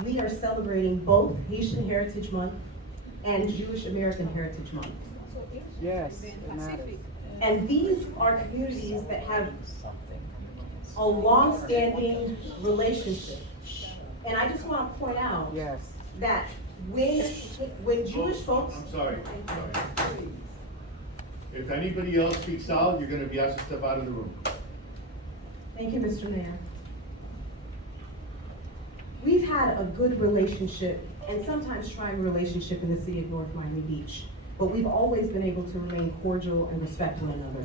we are celebrating both Haitian Heritage Month and Jewish American Heritage Month. Yes. And these are communities that have a long-standing relationship. And I just want to point out that when Jewish folks... I'm sorry. If anybody else speaks out, you're going to be asked to step out of the room. Thank you, Mr. Mayor. We've had a good relationship and sometimes trying relationship in the city of North Miami Beach, but we've always been able to remain cordial and respect one another.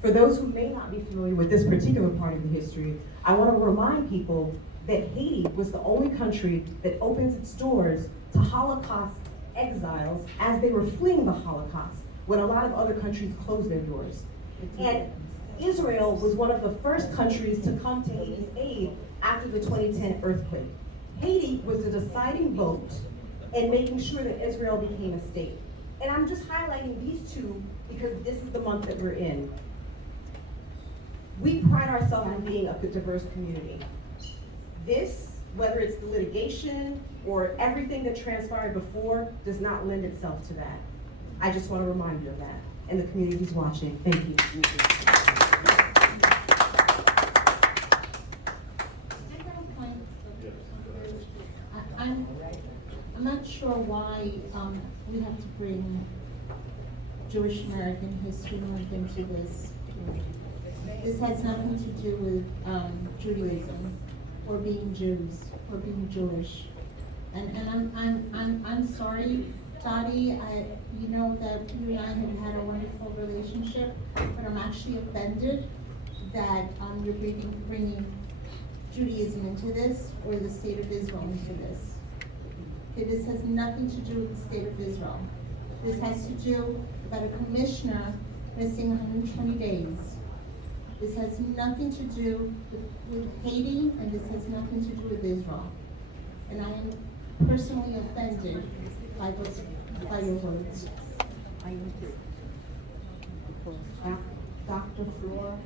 For those who may not be familiar with this particular part of the history, I want to remind people that Haiti was the only country that opens its doors to Holocaust exiles as they were fleeing the Holocaust, when a lot of other countries closed their doors. And Israel was one of the first countries to come to Haiti's aid after the 2010 earthquake. Haiti was the deciding vote in making sure that Israel became a state. And I'm just highlighting these two because this is the month that we're in. We pride ourselves in being a diverse community. This, whether it's the litigation or everything that transpired before, does not lend itself to that. I just want to remind you of that. And the community's watching. Thank you. I'm not sure why we have to bring Jewish American History Month into this. This has nothing to do with Judaism or being Jews or being Jewish. And I'm sorry, Dottie. You know that you and I have had a wonderful relationship, but I'm actually offended that you're bringing Judaism into this or the state of Israel into this. Okay, this has nothing to do with the state of Israel. This has to do about a commissioner missing 120 days. This has nothing to do with Haiti, and this has nothing to do with Israel. And I am personally offended by your words. I am too. Dr. Flora,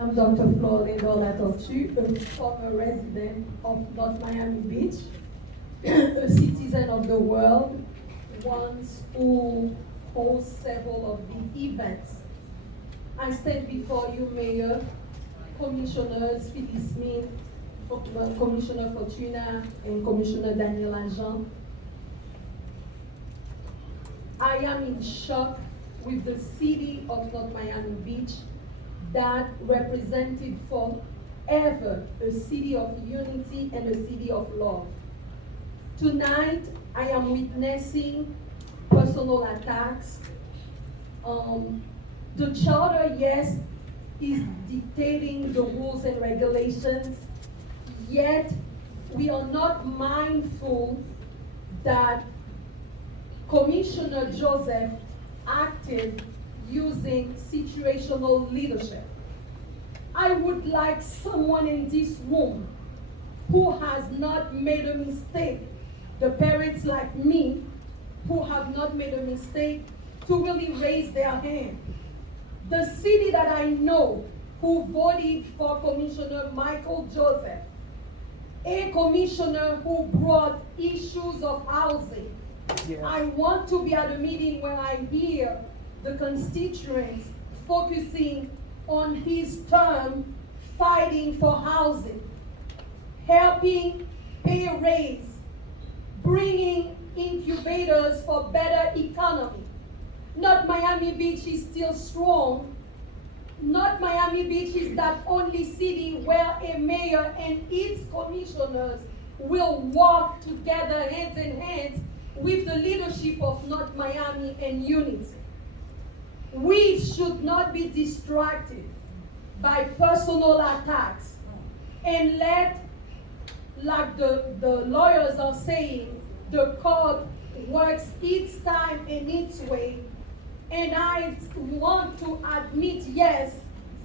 I'm Dr. Flora Latortu, a former resident of North Miami Beach, a citizen of the world, one who hosts several of the events. I stand before you, Mayor, Commissioners, Phyllis Smith, Commissioner Fortuna and Commissioner Daniel Agent. I am in shock with the city of North Miami Beach that represented forever a city of unity and a city of love. Tonight, I am witnessing personal attacks. The charter, yes, is dictating the rules and regulations, yet we are not mindful that Commissioner Joseph acted using situational leadership. I would like someone in this room who has not made a mistake, the parents like me who have not made a mistake, to really raise their hand. The city that I know who voted for Commissioner Michael Joseph, a commissioner who brought issues of housing. Yes. I want to be at a meeting where I hear the constituents focusing on his term fighting for housing, helping pay a raise, bringing incubators for better economy. Not Miami Beach is still strong. Not Miami Beach is that only city where a mayor and its commissioners will walk together hands in hands with the leadership of North Miami and unity. We should not be distracted by personal attacks and let, like the lawyers are saying, the court works its time and its way. And I want to admit, yes,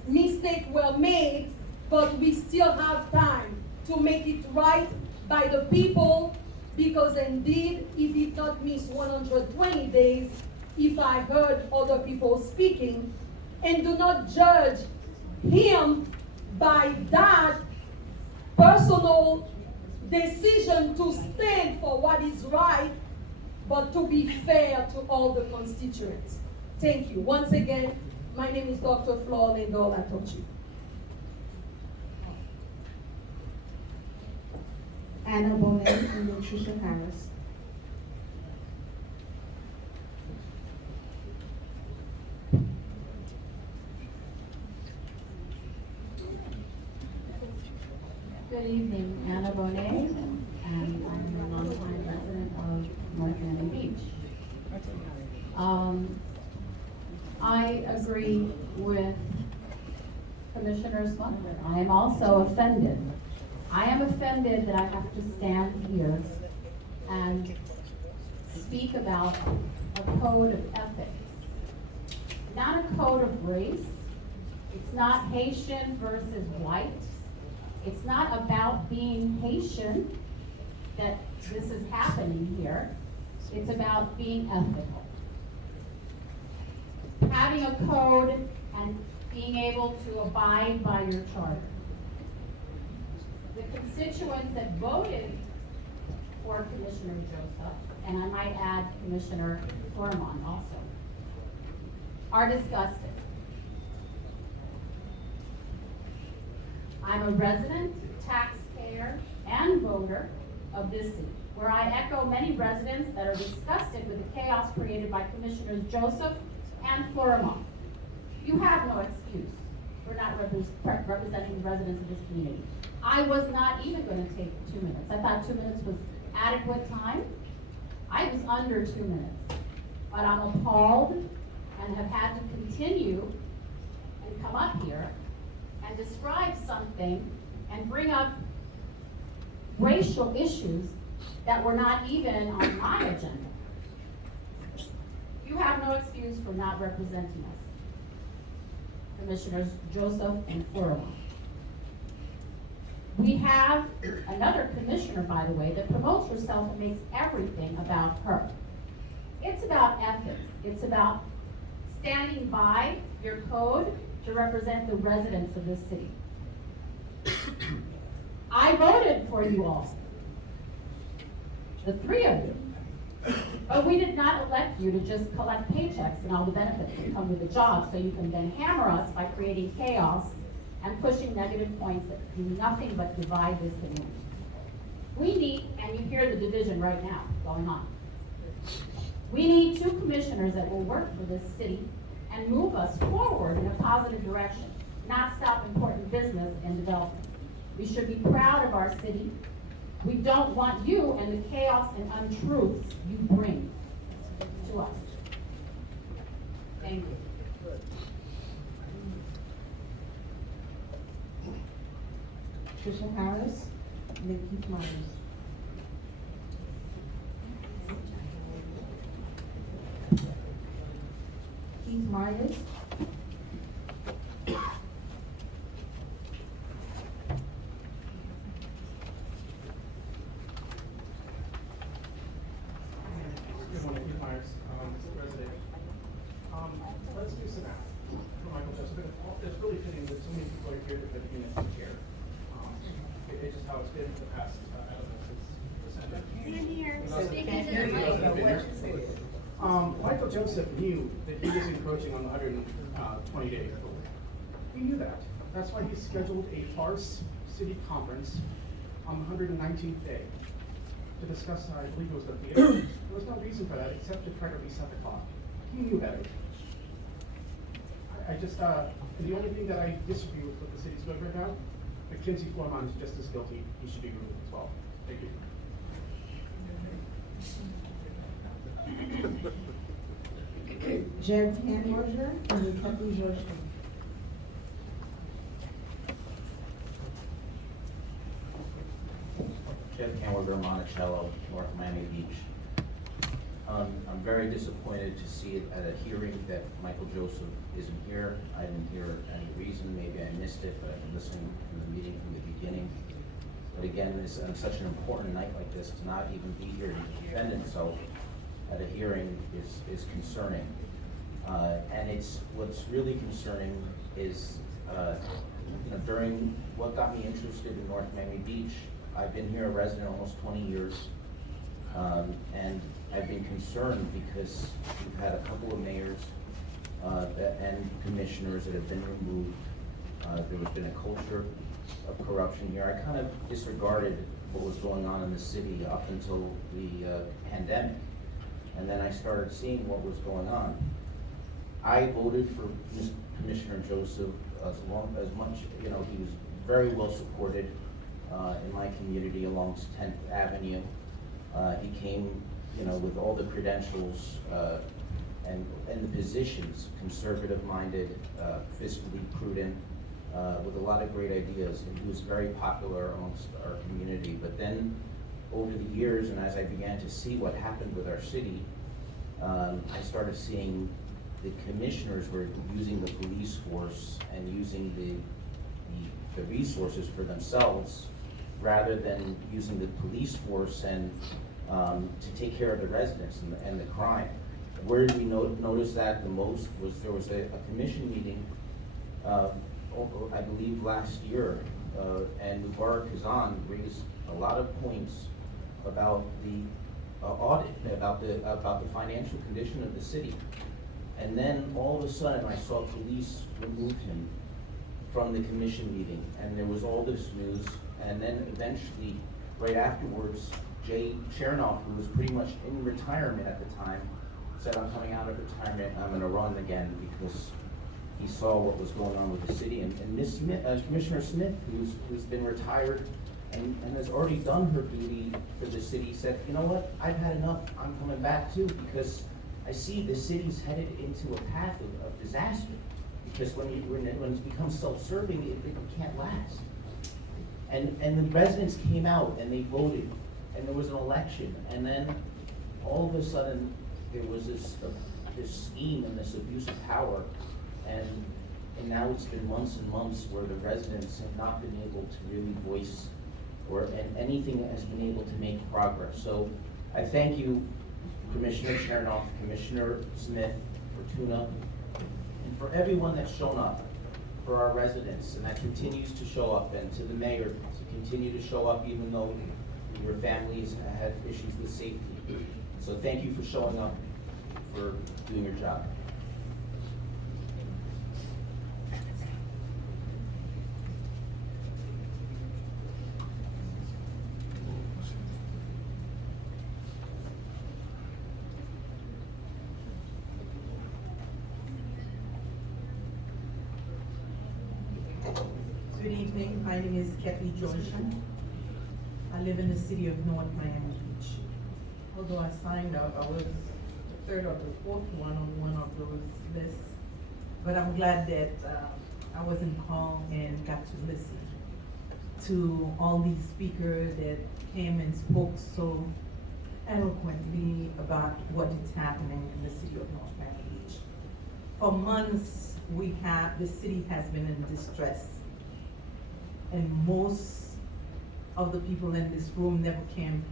mistakes were made, but we still have time to make it right by the people, because indeed, he did not miss 120 days if I heard other people speaking. And do not judge him by that personal decision to stand for what is right, but to be fair to all the constituents. Thank you. Once again, my name is Dr. Flor Lindor Latochi. Anna Bonet and Latricia Harris. Good evening, Anna Bonet, and I'm a longtime resident of North Miami Beach. I agree with Commissioner Smucker. I am also offended. I am offended that I have to stand here and speak about a code of ethics. Not a code of race. It's not Haitian versus white. It's not about being Haitian that this is happening here. It's about being ethical. Having a code and being able to abide by your charter. The constituents that voted for Commissioner Joseph, and I might add Commissioner Foreman also, are disgusted. I'm a resident, taxpayer, and voter of this city, where I echo many residents that are disgusted with the chaos created by Commissioners Joseph and Foreman. You have no excuse for not representing the residents of this community. I was not even going to take 2 minutes. I thought 2 minutes was adequate time. I was under 2 minutes. But I'm appalled and have had to continue and come up here and describe something and bring up racial issues that were not even on my agenda. You have no excuse for not representing us. Commissioners Joseph and Foreman. We have another commissioner, by the way, that promotes herself and makes everything about her. It's about ethics. It's about standing by your code to represent the residents of this city. I voted for you all, the three of you. But we did not elect you to just collect paychecks and all the benefits that come with the job so you can then hammer us by creating chaos and pushing negative points that do nothing but divide this community. We need, and you hear the division right now going on. We need two commissioners that will work for this city and move us forward in a positive direction, not stop important business and development. We should be proud of our city. We don't want you and the chaos and untruths you bring to us. Thank you. Tricia Harris, and then Keith Myers. Keith Myers. Good morning, Keith Myers, resident. Let's do some math for Michael Joseph. It's really fitting that so many people are here that have been in the chair. It's just how it's been for the past, I don't know, since December. Michael Joseph knew that he was encroaching on the 120-day rule. He knew that. That's why he scheduled a farce city conference on the 119th day to discuss, I believe it was the theater. There was no reason for that except to try to reset the clock. He knew better. The only thing that I disagree with what the city's doing right now, Mackenzie Foreman is just as guilty. He should be removed as well. Thank you. Jeff Hanworger, and then Kathy George. Jeff Hanworger, Monticello, North Miami Beach. I'm very disappointed to see it at a hearing that Michael Joseph isn't here. I didn't hear any reason, maybe I missed it, but I've been listening from the meeting from the beginning. But again, on such an important night like this, to not even be here to defend himself at a hearing is concerning. And what's really concerning is, during what got me interested in North Miami Beach, I've been here a resident almost 20 years. And I've been concerned because we've had a couple of mayors and commissioners that have been removed. There's been a culture of corruption here. I kind of disregarded what was going on in the city up until the pandemic. And then I started seeing what was going on. I voted for Commissioner Joseph as much, he was very well supported in my community along 10th Avenue. He came, with all the credentials and the positions, conservative-minded, fiscally prudent, with a lot of great ideas, and he was very popular amongst our community. But then, over the years, and as I began to see what happened with our city, I started seeing the commissioners were using the police force and using the resources for themselves, rather than using the police force and to take care of the residents and the crime. Where did we notice that the most was there was a commission meeting, I believe last year, and Mubarak Kazan raised a lot of points about the audit, about the financial condition of the city. And then all of a sudden I saw police remove him from the commission meeting, and there was all this news. And then eventually, right afterwards, Jay Chernoff, who was pretty much in retirement at the time, said, I'm coming out of retirement, I'm gonna run again, because he saw what was going on with the city. And Ms. Smith, Commissioner Smith, who's been retired and has already done her duty for the city, said, you know what, I've had enough, I'm coming back too, because I see the city's headed into a path of disaster. Because when it becomes self-serving, it can't last. And the residents came out and they voted, and there was an election, and then all of a sudden there was this scheme and this abuse of power, and now it's been months and months where the residents have not been able to really voice and anything that has been able to make progress. So I thank you, Commissioner Chernoff, Commissioner Smith, Fortuna, and for everyone that's shown up, for our residents, and that continues to show up, and to the mayor to continue to show up even though your families had issues with safety. So thank you for showing up, for doing your job. evening, my name is Kathy Georgia. I live in the city of North Miami Beach. Although I signed up, I was the third or the fourth one on one of those lists. But I'm glad that I wasn't called and got to listen to all these speakers that came and spoke so eloquently about what is happening in the city of North Miami Beach. For months, the city has been in distress. And most of the people in this room never came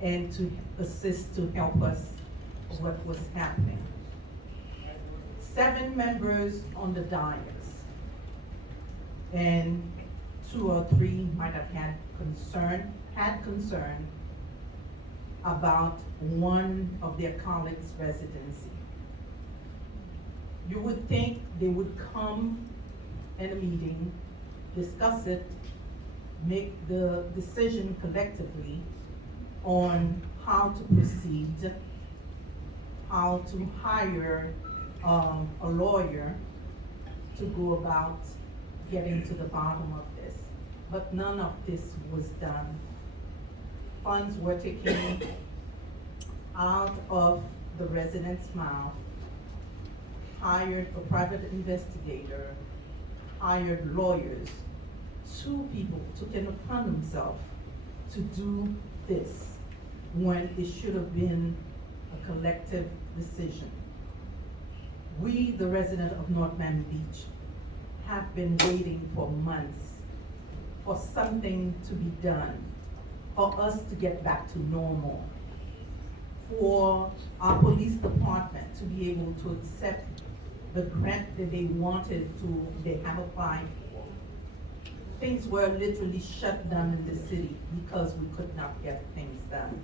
and to assist, to help us what was happening. 7 members on the dais, and 2 or 3 might have had concern about one of their colleagues' residency. You would think they would come in a meeting, discuss it, make the decision collectively on how to proceed, how to hire a lawyer to go about getting to the bottom of this. But none of this was done. Funds were taken out of the residents' mouth, hired a private investigator, hired lawyers. 2 people took it upon themselves to do this when it should have been a collective decision. We, the residents of North Miami Beach, have been waiting for months for something to be done, for us to get back to normal, for our police department to be able to accept the grant that they have applied for. Things were literally shut down in the city because we could not get things done.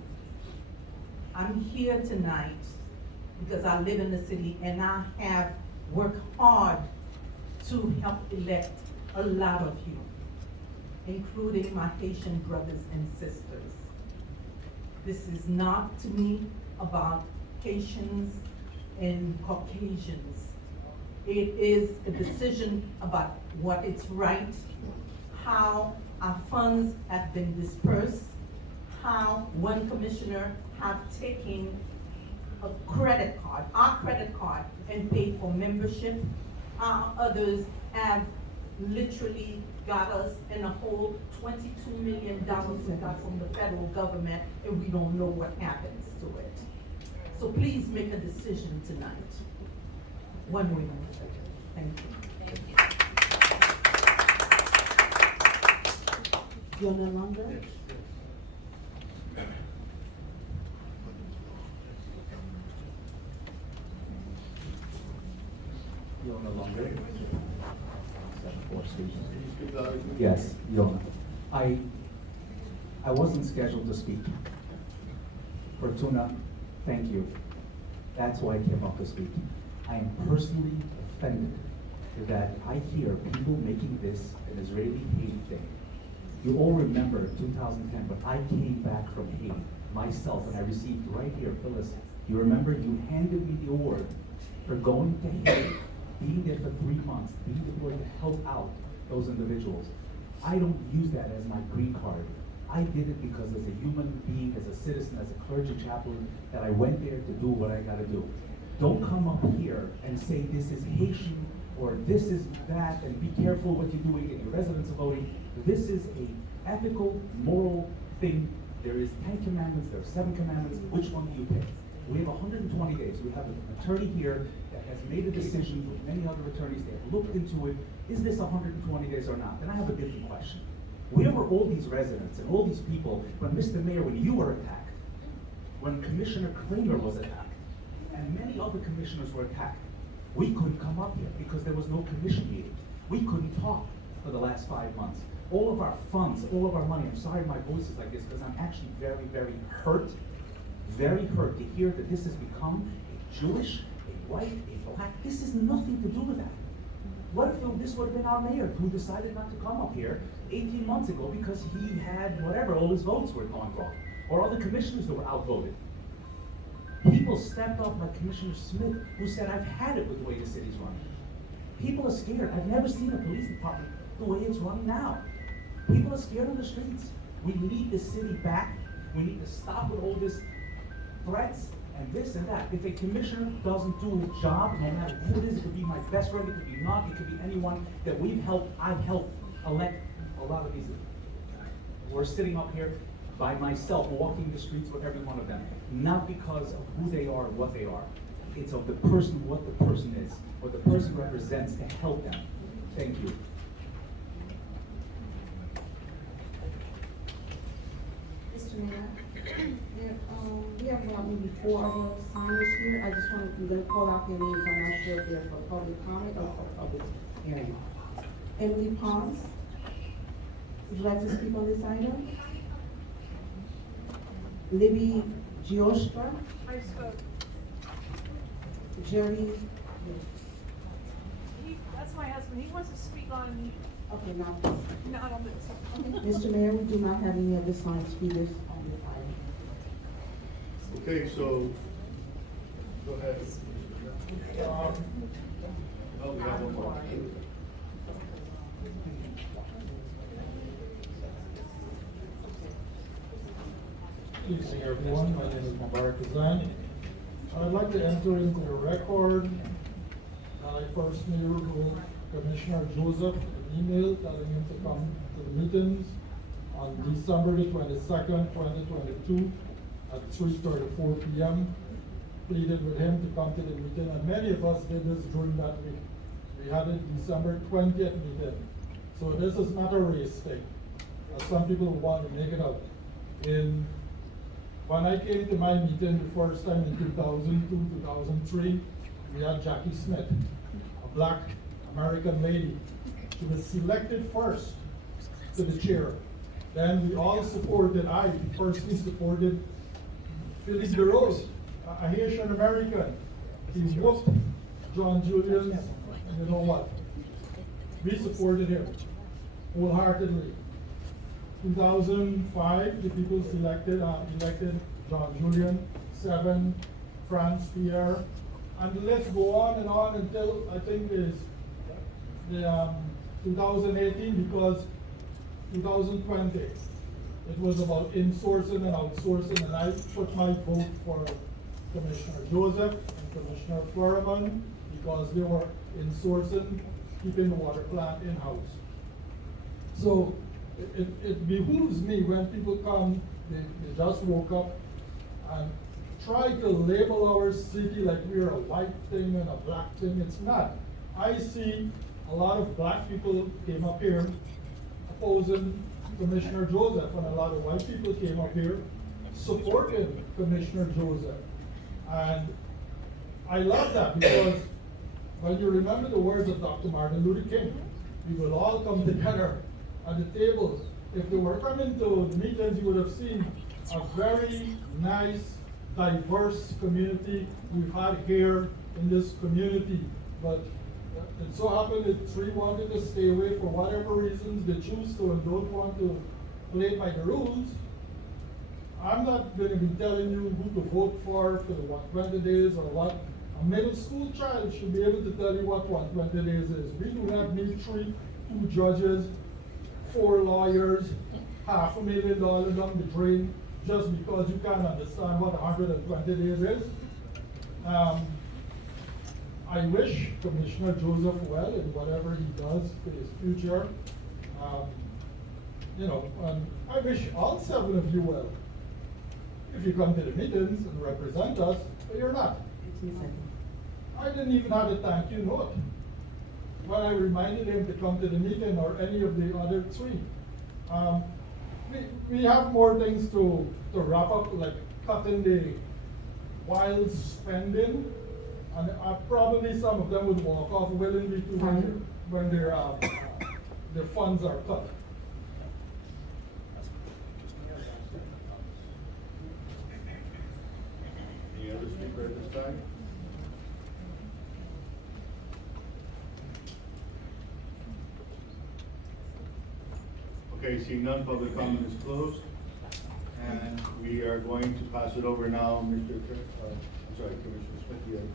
I'm here tonight because I live in the city and I have worked hard to help elect a lot of you, including my Haitian brothers and sisters. This is not to me about Haitians and Caucasians. It is a decision about what is right, how our funds have been dispersed, how one commissioner have taken a credit card, our credit card, and paid for membership. Others have literally got us in a hole, $22 million we got from the federal government, and we don't know what happens to it. So please make a decision tonight. One way or another. Thank you. You're no longer? Yona Longer. Yes, Yona. I wasn't scheduled to speak. Fortuna, thank you. That's why I came up to speak. I am personally offended that I hear people making this an Israeli hate thing. You all remember 2010, but I came back from Haiti myself and I received right here, Phyllis, you remember you handed me the award for going to Haiti, being there for 3 months, being deployed to help out those individuals. I don't use that as my green card. I did it because as a human being, as a citizen, as a clergy chaplain, that I went there to do what I gotta do. Don't come up here and say this is Haitian or this is that and be careful what you're doing and your residents are voting. This is a ethical, moral thing. There is 10 commandments, there are 7 commandments. Which one do you pick? We have 120 days. We have an attorney here that has made a decision with many other attorneys. They have looked into it. Is this 120 days or not? Then I have a different question. Where were all these residents and all these people when Mr. Mayor, when you were attacked, when Commissioner Kramer was attacked, and many other commissioners were attacked? We couldn't come up here because there was no commission meeting. We couldn't talk for the last 5 months. All of our funds, all of our money, I'm sorry my voice is like this because I'm actually very, very hurt to hear that this has become a Jewish, a white, a black. This has nothing to do with that. What if this would have been our mayor who decided not to come up here 18 months ago because he had whatever, all his votes were going wrong, or other commissioners that were outvoted? People stepped up like Commissioner Smith, who said, I've had it with the way the city's running. People are scared. I've never seen a police department the way it's run now. People are scared on the streets. We need the city back. We need to stop with all this threats and this and that. If a commissioner doesn't do his job, no matter who it is, it could be my best friend, it could be not, it could be anyone that we've helped, I've helped elect a lot of these. We're sitting up here by myself, walking the streets with every one of them, not because of who they are or what they are. It's of the person, what the person is, what the person represents to help them. Thank you. Mr. Mayor, we have about maybe 4 other signers here. I just want to, I'm going to call out their names. I'm not sure if they're for public comment or for public hearing. Emily Pons, would you like to speak on this item? Libby Gioshka, I spoke. Jerry, That's my husband. He wants to speak on, okay, now, not on this. Mr. Mayor, we do not have any other signed speakers on this item. Okay, so, go ahead. Oh, we have one more. Good evening, everyone. My name is Mubarak Kazan. I'd like to enter into the record that I first knew Commissioner Joseph an email telling him to come to the meetings on December the 22nd, 2022 at 3:34 p.m. Pleaded with him to come to the meeting, and many of us did this during that week. We had a December 20th meeting. So this is not a race thing, as some people want to make it out. When I came to my meeting the first time in 2002, 2003, we had Jackie Smith, a black American lady. She was selected first to the chair. Then we all supported, I personally supported Philip DeRose, a Haitian American. He whooped John Julian, and you know what? We supported him wholeheartedly. 2005, the people elected John Julian, 7, Franz Pierre, and the list go on until I think is the 2018, because 2020, it was about insourcing and outsourcing, and I put my vote for Commissioner Joseph and Commissioner Furman because they were insourcing, keeping the water plant in-house. So it behooves me when people come, they just woke up and try to label our city like we're a white thing and a black thing. It's not. I see a lot of black people came up here opposing Commissioner Joseph, and a lot of white people came up here supporting Commissioner Joseph. And I love that, because when you remember the words of Dr. Martin Luther King, we will all come together at the tables. If they were coming to the meetings, you would have seen a very nice, diverse community we've had here in this community. But it so happened that 3 wanted to stay away for whatever reasons they choose to and don't want to play by the rules. I'm not going to be telling you who to vote for the 120 days or what. A middle school child should be able to tell you what 120 days is. We do not need 2 judges, 4 lawyers, $500,000 down the drain just because you can't understand what 120 days is. I wish Commissioner Joseph well in whatever he does for his future. I wish all 7 of you well. If you come to the meetings and represent us, but you're not. I didn't even have a thank you note when I reminded him to come to the meeting, or any of the other 3. We have more things to wrap up, like cutting the wild spending, and probably some of them would walk off willingly to when their funds are cut. Any other speaker at this time? Okay, seeing none, public comment is closed. And we are going to pass it over now, Commissioner Smith. You have-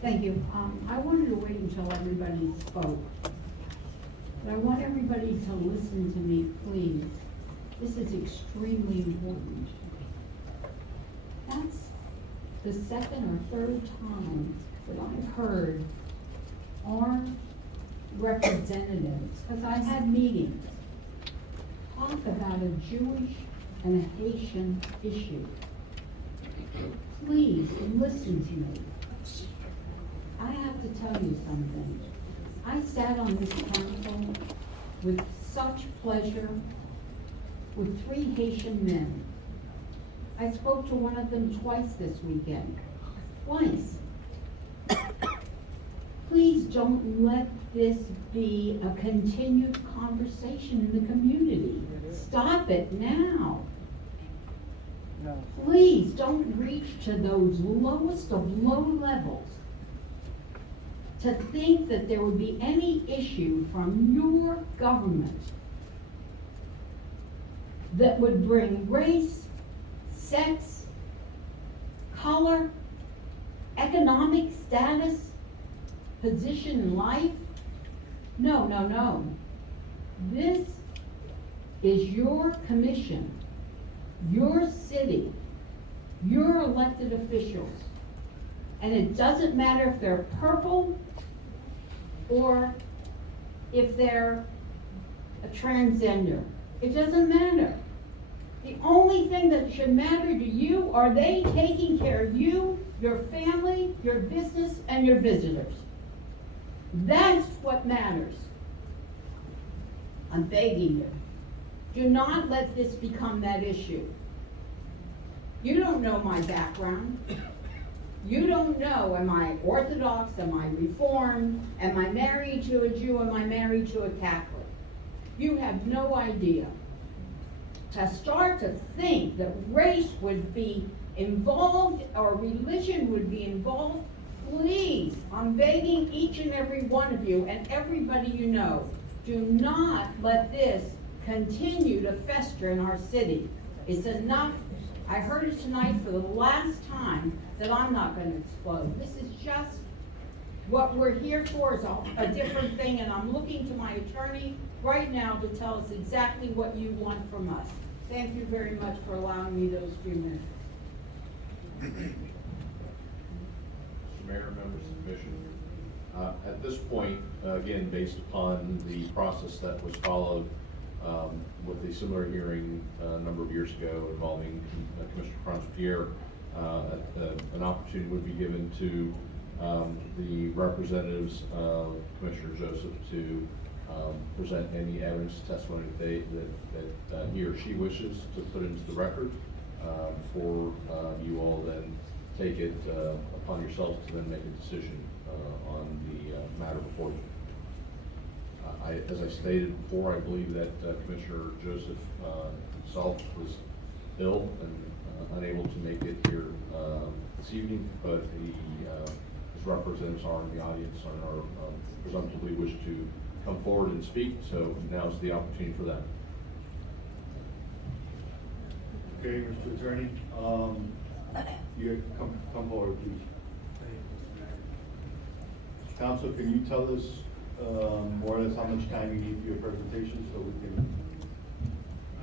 Thank you. I wanted to wait until everybody spoke. But I want everybody to listen to me, please. This is extremely important. That's the second or third time that I've heard our representatives, because I had meetings, talk about a Jewish and a Haitian issue. Please listen to me. I have to tell you something. I sat on this council with such pleasure with 3 Haitian men. I spoke to one of them twice this weekend. Twice. Please don't let this be a continued conversation in the community. Stop it now. No. Please don't reach to those lowest of low levels to think that there would be any issue from your government that would bring race, sex, color, economic status, position in life. No, no, no. This is your commission, your city, your elected officials. And it doesn't matter if they're purple or if they're a transgender. It doesn't matter. The only thing that should matter to you, are they taking care of you, your family, your business, and your visitors? That's what matters. I'm begging you. Do not let this become that issue. You don't know my background. You don't know, am I Orthodox, am I Reformed, am I married to a Jew, am I married to a Catholic? You have no idea. To start to think that race would be involved or religion would be involved, please, I'm begging each and every one of you and everybody you know, do not let this continue to fester in our city. It's enough. I heard it tonight for the last time that I'm not going to explode. This is just what we're here for, is a different thing, and I'm looking to my attorney right now to tell us exactly what you want from us. Thank you very much for allowing me those few minutes. Mr. Mayor, members of the commission, at this point, again, based upon the process that was followed with a similar hearing a number of years ago involving Commissioner Franz-Pierre, an opportunity would be given to the representatives of Commissioner Joseph to present any evidence, testimony that he or she wishes to put into the record for you all then take it upon yourselves to then make a decision on the matter before you. As I stated before, I believe that Commissioner Joseph himself was ill and unable to make it here this evening, but his representatives are in the audience and are presumptively wish to come forward and speak, so now is the opportunity for them. Okay, Mr. Attorney, you come forward, please. Counsel, can you tell us more or less how much time you need for your presentation so we can? I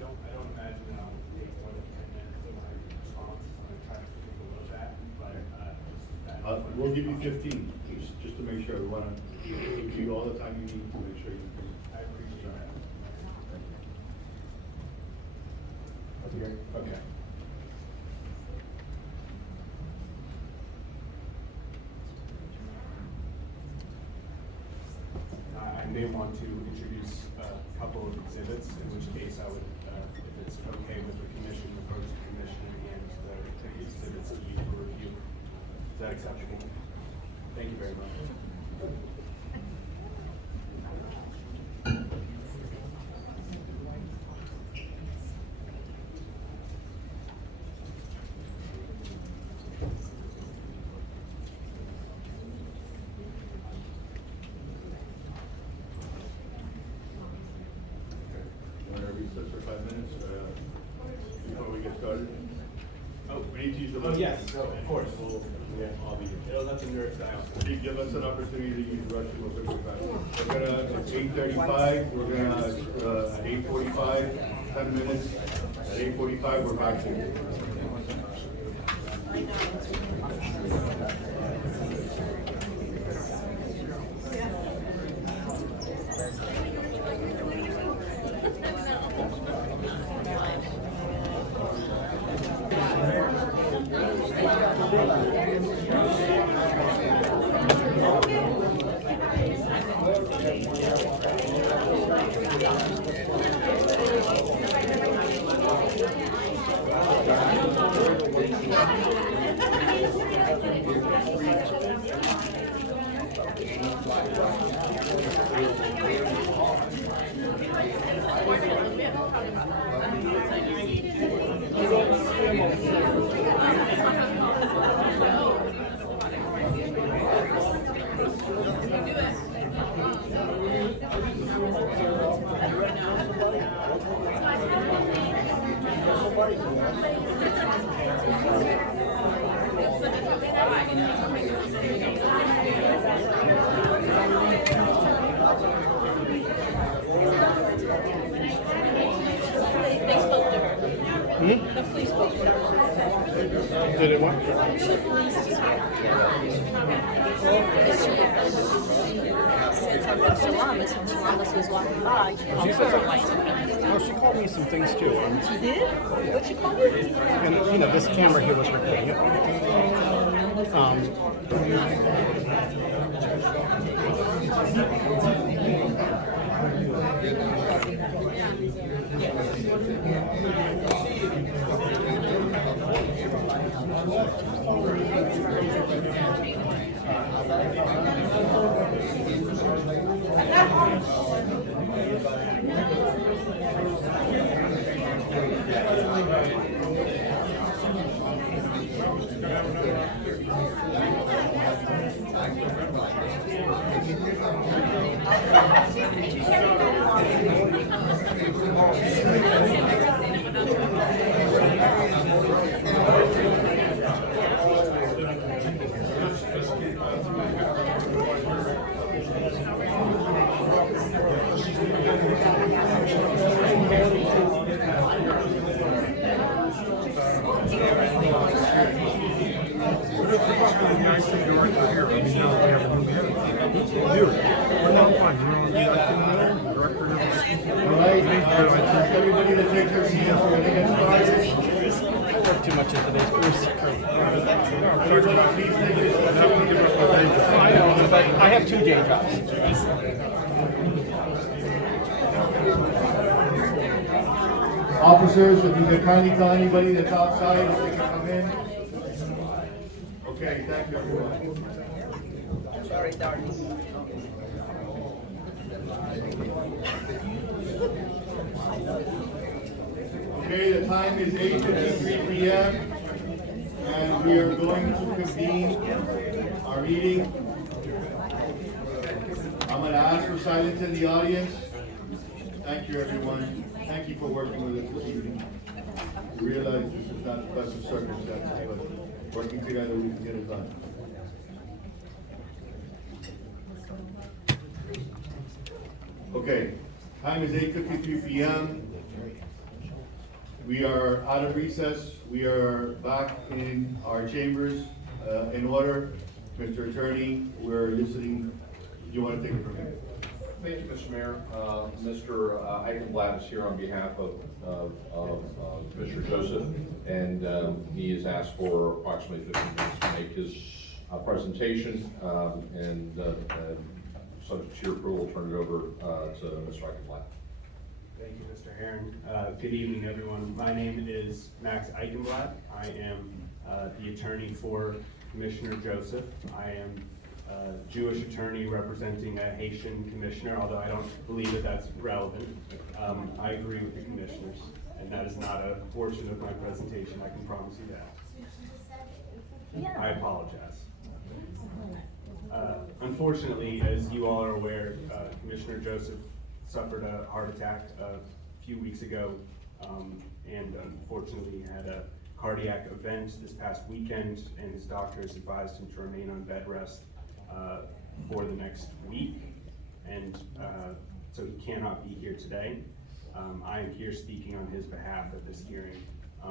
don't imagine that I'll take more than 10 minutes of my response. I'm going to try to keep below that, but We'll give you 15, just to make sure. We want to give you all the time you need to make sure you can. I appreciate that. Okay. I may want to introduce a couple of exhibits, in which case I would, if it's okay with the commission, approach the commission and the exhibits that you for review. Is that acceptable? Thank you very much. Want to recess for 5 minutes before we get started? Oh, we need to use the. Oh, yes. No, of course, I'll be here. It'll let the nurse die. Please give us an opportunity to use the restroom of the We're gonna, at 8:35, we're gonna, at 8:45, 10 minutes. At 8:45, we're back here. The police spoke to her. Did it what? The police said something to Lamas when Lamas was walking by. She called her a white supremacist. Oh, she called me some things too. She did? What'd she call you? And, you know, this camera here was recording it. Everybody to take their seats, we're gonna get started. I work too much into this. But I have 2 day jobs. Officers, if you could kindly tell anybody that's outside if they can come in. Okay, thank you, everyone. Sorry, darling. Okay, the time is 8:53 p.m. and we are going to convene our meeting. I'm going to ask for silence in the audience. Thank you, everyone. Thank you for working with us this evening. We realize this is not the best of circumstances, but working together we can get it done. Okay, time is 8:53 p.m. We are out of recess. We are back in our chambers in order. Mr. Attorney, we're listening. Do you want to take it from here? Thank you, Mr. Mayor. Mr. Eichenblatt is here on behalf of Commissioner Joseph, and he has asked for approximately 15 minutes to make his presentation, and subject to your approval, turn it over to Mr. Eichenblatt. Thank you, Mr. Herron. Good evening, everyone. My name is Max Eichenblatt. I am the attorney for Commissioner Joseph. I am a Jewish attorney representing a Haitian commissioner, although I don't believe that that's relevant. I agree with the commissioners, and that is not a portion of my presentation, I can promise you that. I apologize. Unfortunately, as you all are aware, Commissioner Joseph suffered a heart attack a few weeks ago, and unfortunately had a cardiac event this past weekend, and his doctor has advised him to remain on bed rest for the next week, and so he cannot be here today. I am here speaking on his behalf at this hearing,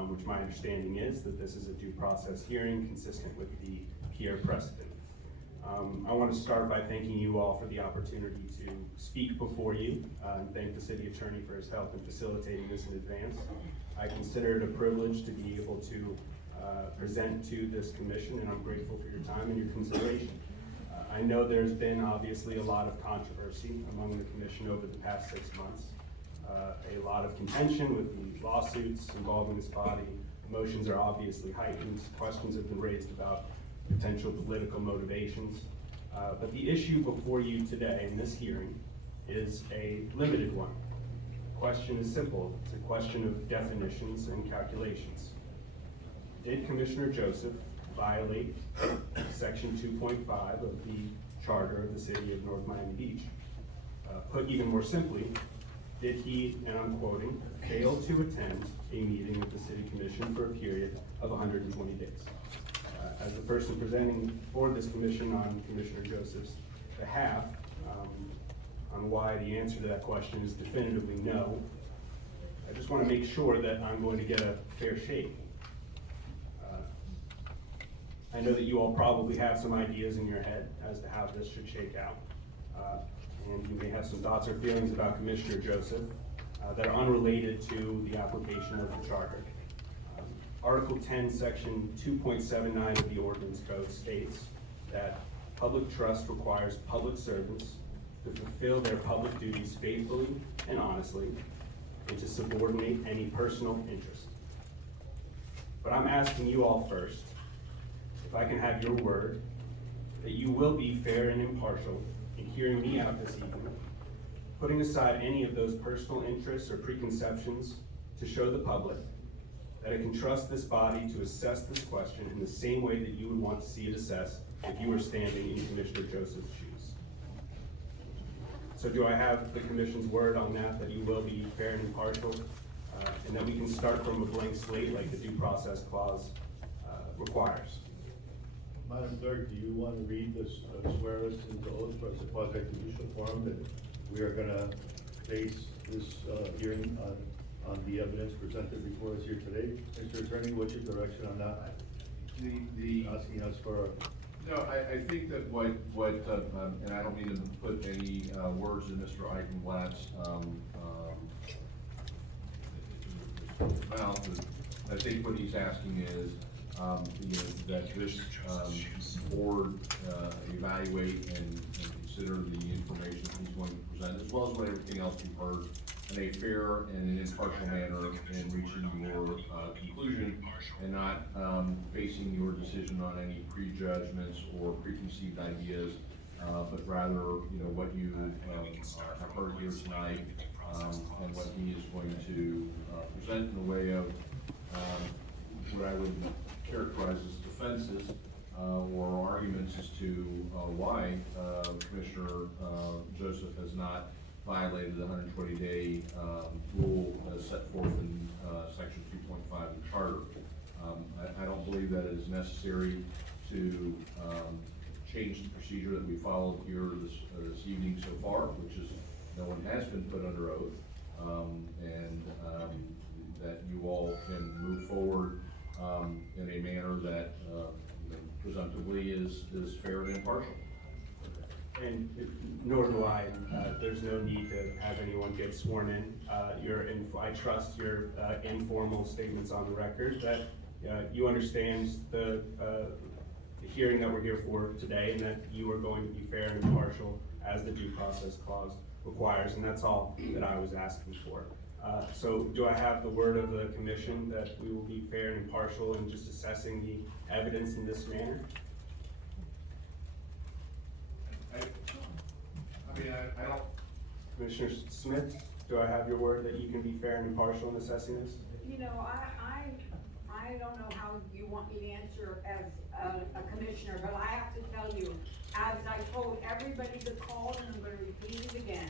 which my understanding is that this is a due process hearing consistent with the Pierre precedent. I want to start by thanking you all for the opportunity to speak before you, and thank the city attorney for his help in facilitating this in advance. I consider it a privilege to be able to present to this commission, and I'm grateful for your time and your consideration. I know there's been obviously a lot of controversy among the commission over the past 6 months. A lot of contention with the lawsuits involving this body. Emotions are obviously heightened. Questions have been raised about potential political motivations. But the issue before you today in this hearing is a limited one. The question is simple. It's a question of definitions and calculations. Did Commissioner Joseph violate Section 2.5 of the Charter of the City of North Miami Beach? Put even more simply, did he, and I'm quoting, fail to attend a meeting with the City Commission for a period of 120 days? As the person presenting for this commission on Commissioner Joseph's behalf, on why the answer to that question is definitively no, I just want to make sure that I'm going to get a fair shake. I know that you all probably have some ideas in your head as to how this should shake out. And you may have some thoughts or feelings about Commissioner Joseph that are unrelated to the application of the charter. Article 10, Section 2.79 of the Ordinance Code states that public trust requires public servants to fulfill their public duties faithfully and honestly, and to subordinate any personal interest. But I'm asking you all first, if I can have your word, that you will be fair and impartial in hearing me out this evening, putting aside any of those personal interests or preconceptions to show the public that I can trust this body to assess this question in the same way that you would want to see it assessed if you were standing in Commissioner Joseph's shoes. So do I have the Commission's word on that you will be fair and impartial, and that we can start from a blank slate like the due process clause requires? Madam Clerk, do you want to read this, swear us into oath as a quasi-judicial forum that we are going to base this hearing on the evidence presented before us here today? Mr. Attorney, what's your direction on that? Asking us for No, I think that and I don't mean to put any words in Mr. Eichenblatt's mouth, but I think what he's asking is, that this board evaluate and consider the information he's going to present, as well as what everything else you've heard, in a fair and an impartial manner in reaching your conclusion, and not basing your decision on any prejudgments or preconceived ideas, but rather, what you have heard here tonight, and what he is going to present in the way of what I would characterize as defenses or arguments as to why Commissioner Joseph has not violated the 120-day rule as set forth in Section 2.5 of the Charter. I don't believe that it is necessary to change the procedure that we followed here this evening so far, which is no one has been put under oath, and that you all can move forward in a manner that presumptively is fair and impartial. And nor do I. There's no need to have anyone get sworn in. I trust your informal statements on the record that you understand the hearing that we're here for today, and that you are going to be fair and impartial as the due process clause requires, and that's all that I was asking for. So do I have the word of the commission that we will be fair and impartial in just assessing the evidence in this manner? I don't. Commissioner Smith, do I have your word that you can be fair and impartial in assessing this? I don't know how you want me to answer as a commissioner, but I have to tell you, as I told everybody that called, and I'm gonna repeat it again,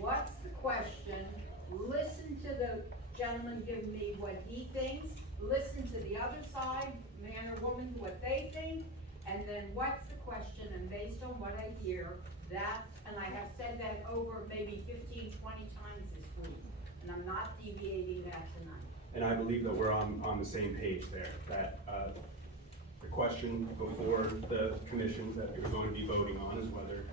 what's the question? Listen to the gentleman give me what he thinks, listen to the other side, man or woman, what they think, and then what's the question, and based on what I hear, that, and I have said that over maybe 15, 20 times this week, and I'm not deviating that tonight. And I believe that we're on the same page there, that the question before the commission that you're going to be voting on is whether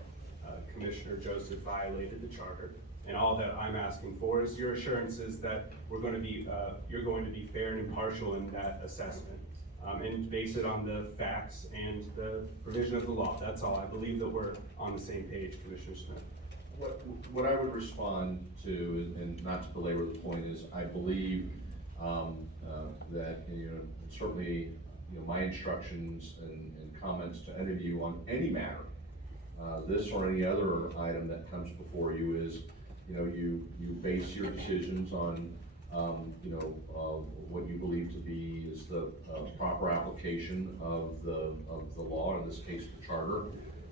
Commissioner Joseph violated the charter. And all that I'm asking for is your assurances that we're going to be, you're going to be fair and impartial in that assessment. And base it on the facts and the provision of the law. That's all. I believe that we're on the same page, Commissioner Smith. What I would respond to, and not to belabor the point, is I believe that, certainly, my instructions and comments to any of you on any matter, this or any other item that comes before you is, you base your decisions on, what you believe to be is the proper application of the law, in this case, the charter.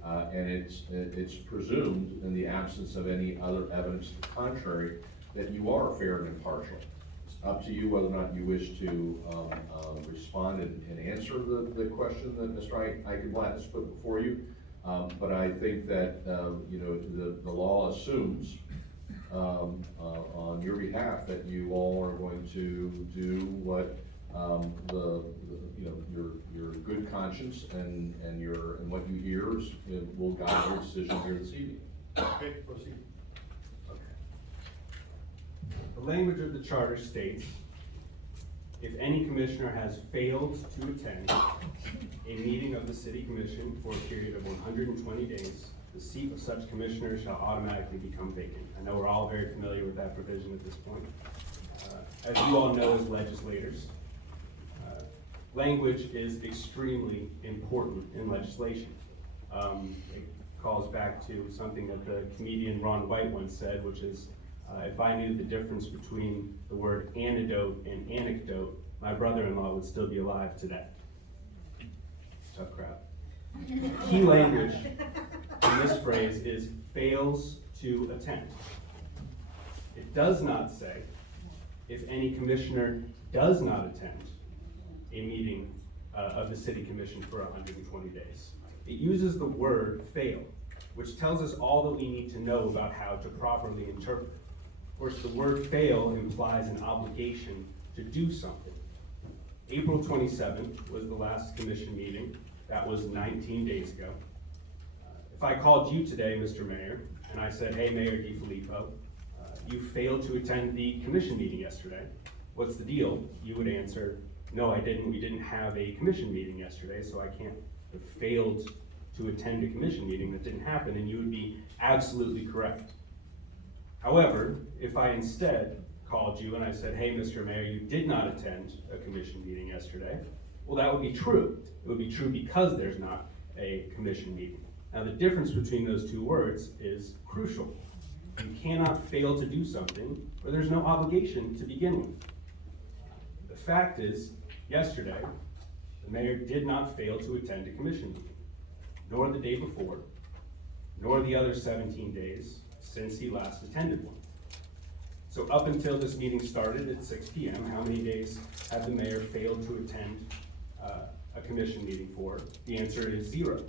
And it's presumed, in the absence of any other evidence to the contrary, that you are fair and impartial. It's up to you whether or not you wish to respond and answer the question that Mr. Eichenblatt put before you. But I think that, the law assumes on your behalf that you all are going to do what your good conscience and what you hear will guide your decision here this evening. Okay, proceed. The language of the charter states, if any commissioner has failed to attend a meeting of the city commission for a period of 120 days, the seat of such commissioner shall automatically become vacant. I know we're all very familiar with that provision at this point. As you all know as legislators, language is extremely important in legislation. It calls back to something that the comedian Ron White once said, which is, if I knew the difference between the word antidote and anecdote, my brother-in-law would still be alive today. Tough crowd. Key language in this phrase is fails to attend. It does not say if any commissioner does not attend a meeting of the city commission for 120 days. It uses the word fail, which tells us all that we need to know about how to properly interpret. Of course, the word fail implies an obligation to do something. April 27th was the last commission meeting. That was 19 days ago. If I called you today, Mr. Mayor, and I said, hey, Mayor DiFilippo, you failed to attend the commission meeting yesterday. What's the deal? You would answer, no, I didn't. We didn't have a commission meeting yesterday, so I can't have failed to attend a commission meeting that didn't happen, and you would be absolutely correct. However, if I instead called you and I said, hey, Mr. Mayor, you did not attend a commission meeting yesterday, well, that would be true. It would be true because there's not a commission meeting. Now, the difference between those two words is crucial. You cannot fail to do something where there's no obligation to begin with. The fact is, yesterday, the mayor did not fail to attend a commission meeting, nor the day before, nor the other 17 days since he last attended one. So up until this meeting started at 6 p.m., how many days had the mayor failed to attend a commission meeting for? The answer is 0.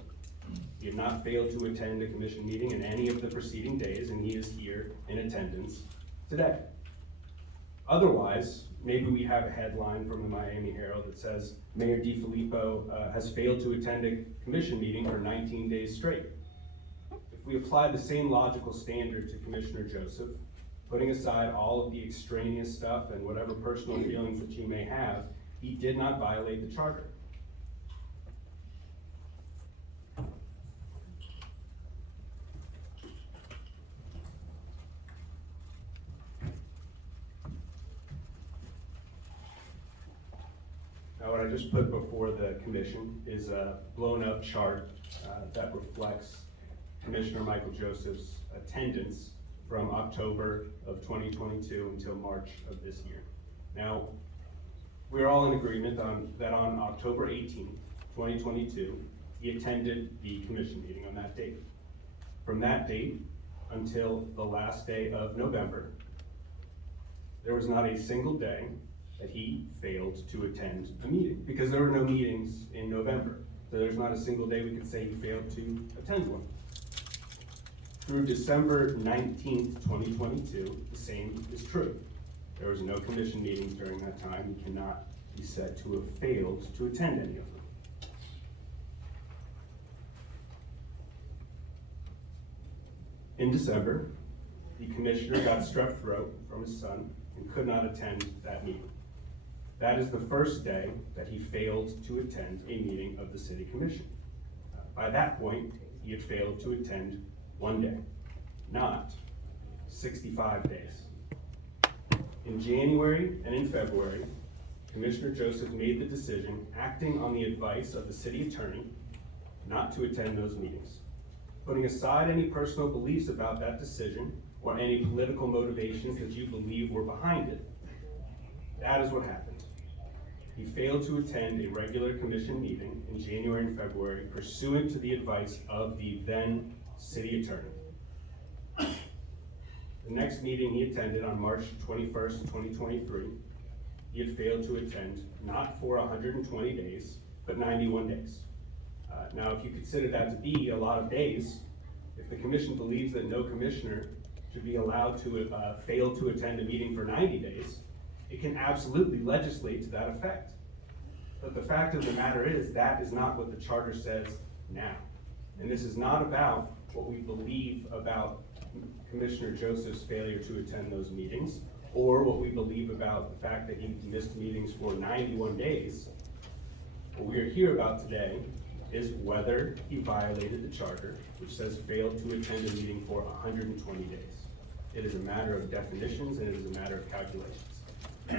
He had not failed to attend a commission meeting in any of the preceding days, and he is here in attendance today. Otherwise, maybe we have a headline from the Miami Herald that says, Mayor DiFilippo has failed to attend a commission meeting for 19 days straight. If we apply the same logical standard to Commissioner Joseph, putting aside all of the extraneous stuff and whatever personal feelings that you may have, he did not violate the charter. Now, what I just put before the commission is a blown-up chart that reflects Commissioner Michael Joseph's attendance from October of 2022 until March of this year. Now, we're all in agreement that on October 18th, 2022, he attended the commission meeting on that date. From that date until the last day of November, there was not a single day that he failed to attend a meeting, because there were no meetings in November. So there's not a single day we could say he failed to attend one. Through December 19th, 2022, the same is true. There was no commission meetings during that time. He cannot be said to have failed to attend any of them. In December, the commissioner got strep throat from his son and could not attend that meeting. That is the first day that he failed to attend a meeting of the city commission. By that point, he had failed to attend one day, not 65 days. In January and in February, Commissioner Joseph made the decision, acting on the advice of the city attorney, not to attend those meetings. Putting aside any personal beliefs about that decision or any political motivations that you believe were behind it, that is what happened. He failed to attend a regular commission meeting in January and February pursuant to the advice of the then city attorney. The next meeting he attended on March 21st, 2023, he had failed to attend, not for 120 days, but 91 days. Now, if you consider that to be a lot of days, if the commission believes that no commissioner should be allowed to fail to attend a meeting for 90 days, it can absolutely legislate to that effect. But the fact of the matter is, that is not what the charter says now. And this is not about what we believe about Commissioner Joseph's failure to attend those meetings, or what we believe about the fact that he missed meetings for 91 days. What we are here about today is whether he violated the charter, which says failed to attend a meeting for 120 days. It is a matter of definitions and it is a matter of calculations.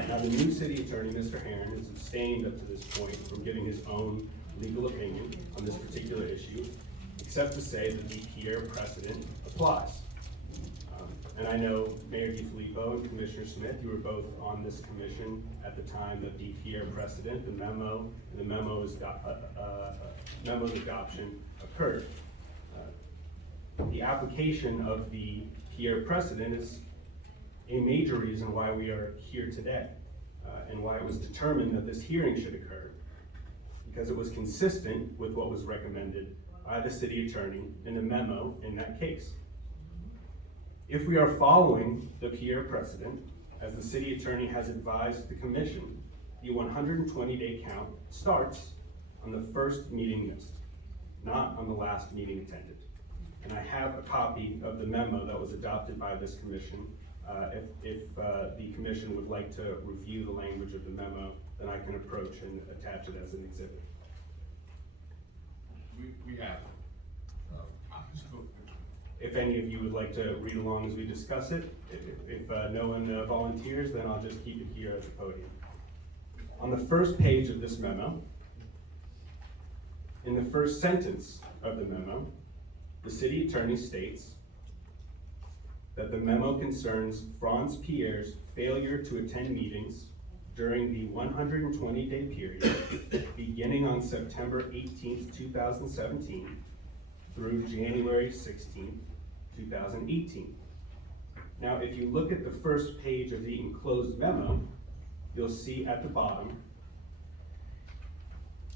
Now, the new city attorney, Mr. Herron, has abstained up to this point from giving his own legal opinion on this particular issue, except to say that the Pierre precedent applies. And I know Mayor DiFilippo and Commissioner Smith, you were both on this commission at the time that the Pierre precedent, the memo's adoption occurred. The application of the Pierre precedent is a major reason why we are here today, and why it was determined that this hearing should occur, because it was consistent with what was recommended by the city attorney in the memo in that case. If we are following the Pierre precedent, as the city attorney has advised the commission, the 120-day count starts on the first meeting missed, not on the last meeting attended. And I have a copy of the memo that was adopted by this commission. If the commission would like to review the language of the memo, then I can approach and attach it as an exhibit. We have copies. If any of you would like to read along as we discuss it, if no one volunteers, then I'll just keep it here at the podium. On the first page of this memo, in the first sentence of the memo, the city attorney states that the memo concerns Franz Pierre's failure to attend meetings during the 120-day period beginning on September 18th, 2017 through January 16th, 2018. Now, if you look at the first page of the enclosed memo, you'll see at the bottom,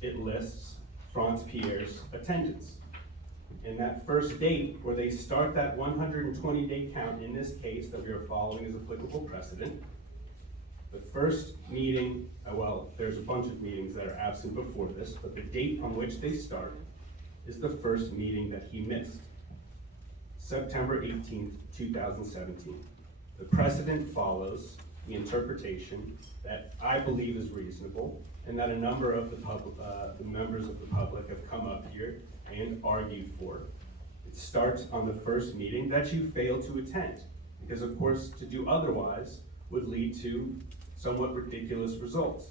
it lists Franz Pierre's attendance. And that first date where they start that 120-day count in this case that we are following as applicable precedent, the first meeting, well, there's a bunch of meetings that are absent before this, but the date on which they start is the first meeting that he missed, September 18th, 2017. The precedent follows the interpretation that I believe is reasonable, and that a number of the members of the public have come up here and argued for. It starts on the first meeting that you fail to attend, because of course to do otherwise would lead to somewhat ridiculous results.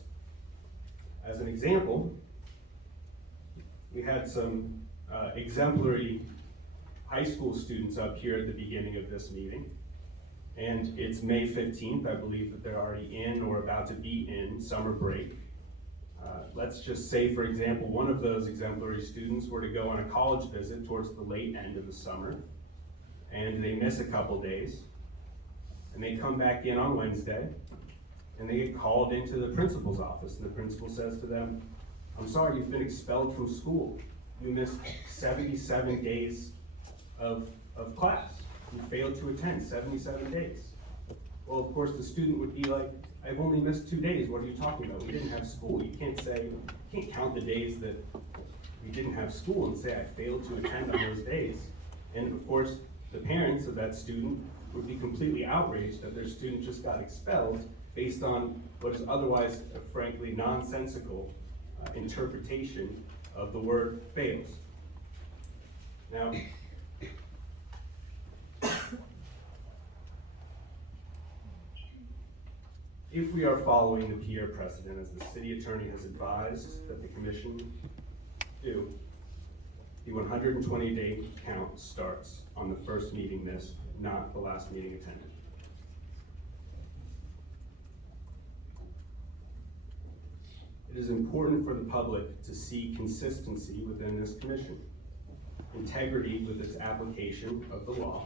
As an example, we had some exemplary high school students up here at the beginning of this meeting, and it's May 15th. I believe that they're already in or about to be in summer break. Let's just say, for example, one of those exemplary students were to go on a college visit towards the late end of the summer, and they miss a couple days, and they come back in on Wednesday, and they get called into the principal's office, and the principal says to them, I'm sorry, you've been expelled from school. You missed 77 days of class. You failed to attend 77 days. Well, of course, the student would be like, I've only missed 2 days. What are you talking about? We didn't have school. You can't count the days that we didn't have school and say I failed to attend on those days. And of course, the parents of that student would be completely outraged that their student just got expelled based on what is otherwise a frankly nonsensical interpretation of the word fails. Now, if we are following the Pierre precedent, as the city attorney has advised that the commission do, the 120-day count starts on the first meeting missed, not the last meeting attended. It is important for the public to see consistency within this commission, integrity with its application of the law,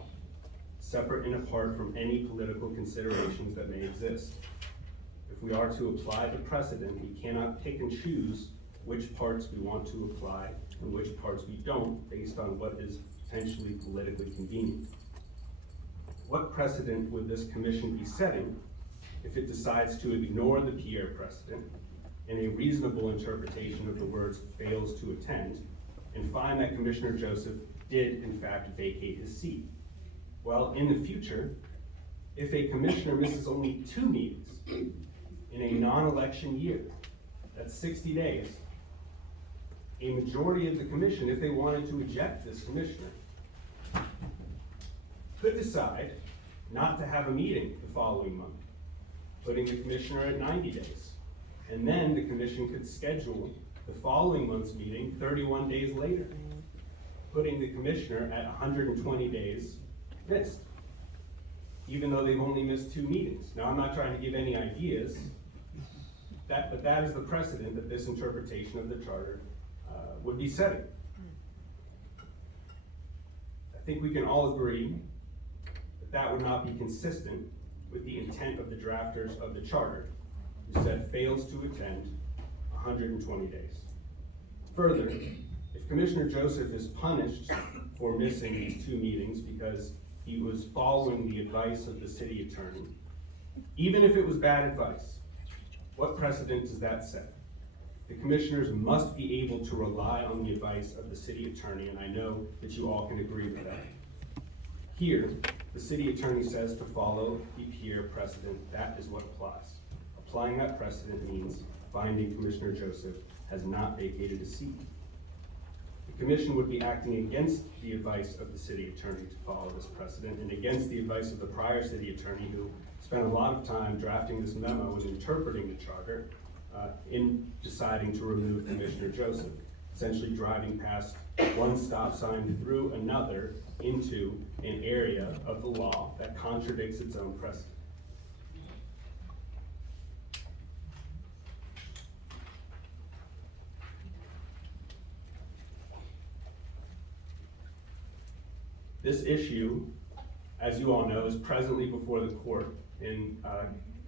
separate and apart from any political considerations that may exist. If we are to apply the precedent, we cannot pick and choose which parts we want to apply and which parts we don't based on what is potentially politically convenient. What precedent would this commission be setting if it decides to ignore the Pierre precedent and a reasonable interpretation of the words fails to attend and find that Commissioner Joseph did in fact vacate his seat? Well, in the future, if a commissioner misses only 2 meetings in a non-election year, that's 60 days, a majority of the commission, if they wanted to eject this commissioner, could decide not to have a meeting the following month, putting the commissioner at 90 days. And then the commission could schedule the following month's meeting 31 days later, putting the commissioner at 120 days missed, even though they've only missed 2 meetings. Now, I'm not trying to give any ideas, but that is the precedent that this interpretation of the charter would be setting. I think we can all agree that that would not be consistent with the intent of the drafters of the charter, who said fails to attend 120 days. Further, if Commissioner Joseph is punished for missing these 2 meetings because he was following the advice of the city attorney, even if it was bad advice, what precedent does that set? The commissioners must be able to rely on the advice of the city attorney, and I know that you all can agree with that. Here, the city attorney says to follow the Pierre precedent. That is what applies. Applying that precedent means finding Commissioner Joseph has not vacated a seat. The commission would be acting against the advice of the city attorney to follow this precedent and against the advice of the prior city attorney who spent a lot of time drafting this memo and interpreting the charter in deciding to remove Commissioner Joseph, essentially driving past one stop sign through another into an area of the law that contradicts its own precedent. This issue, as you all know, is presently before the court in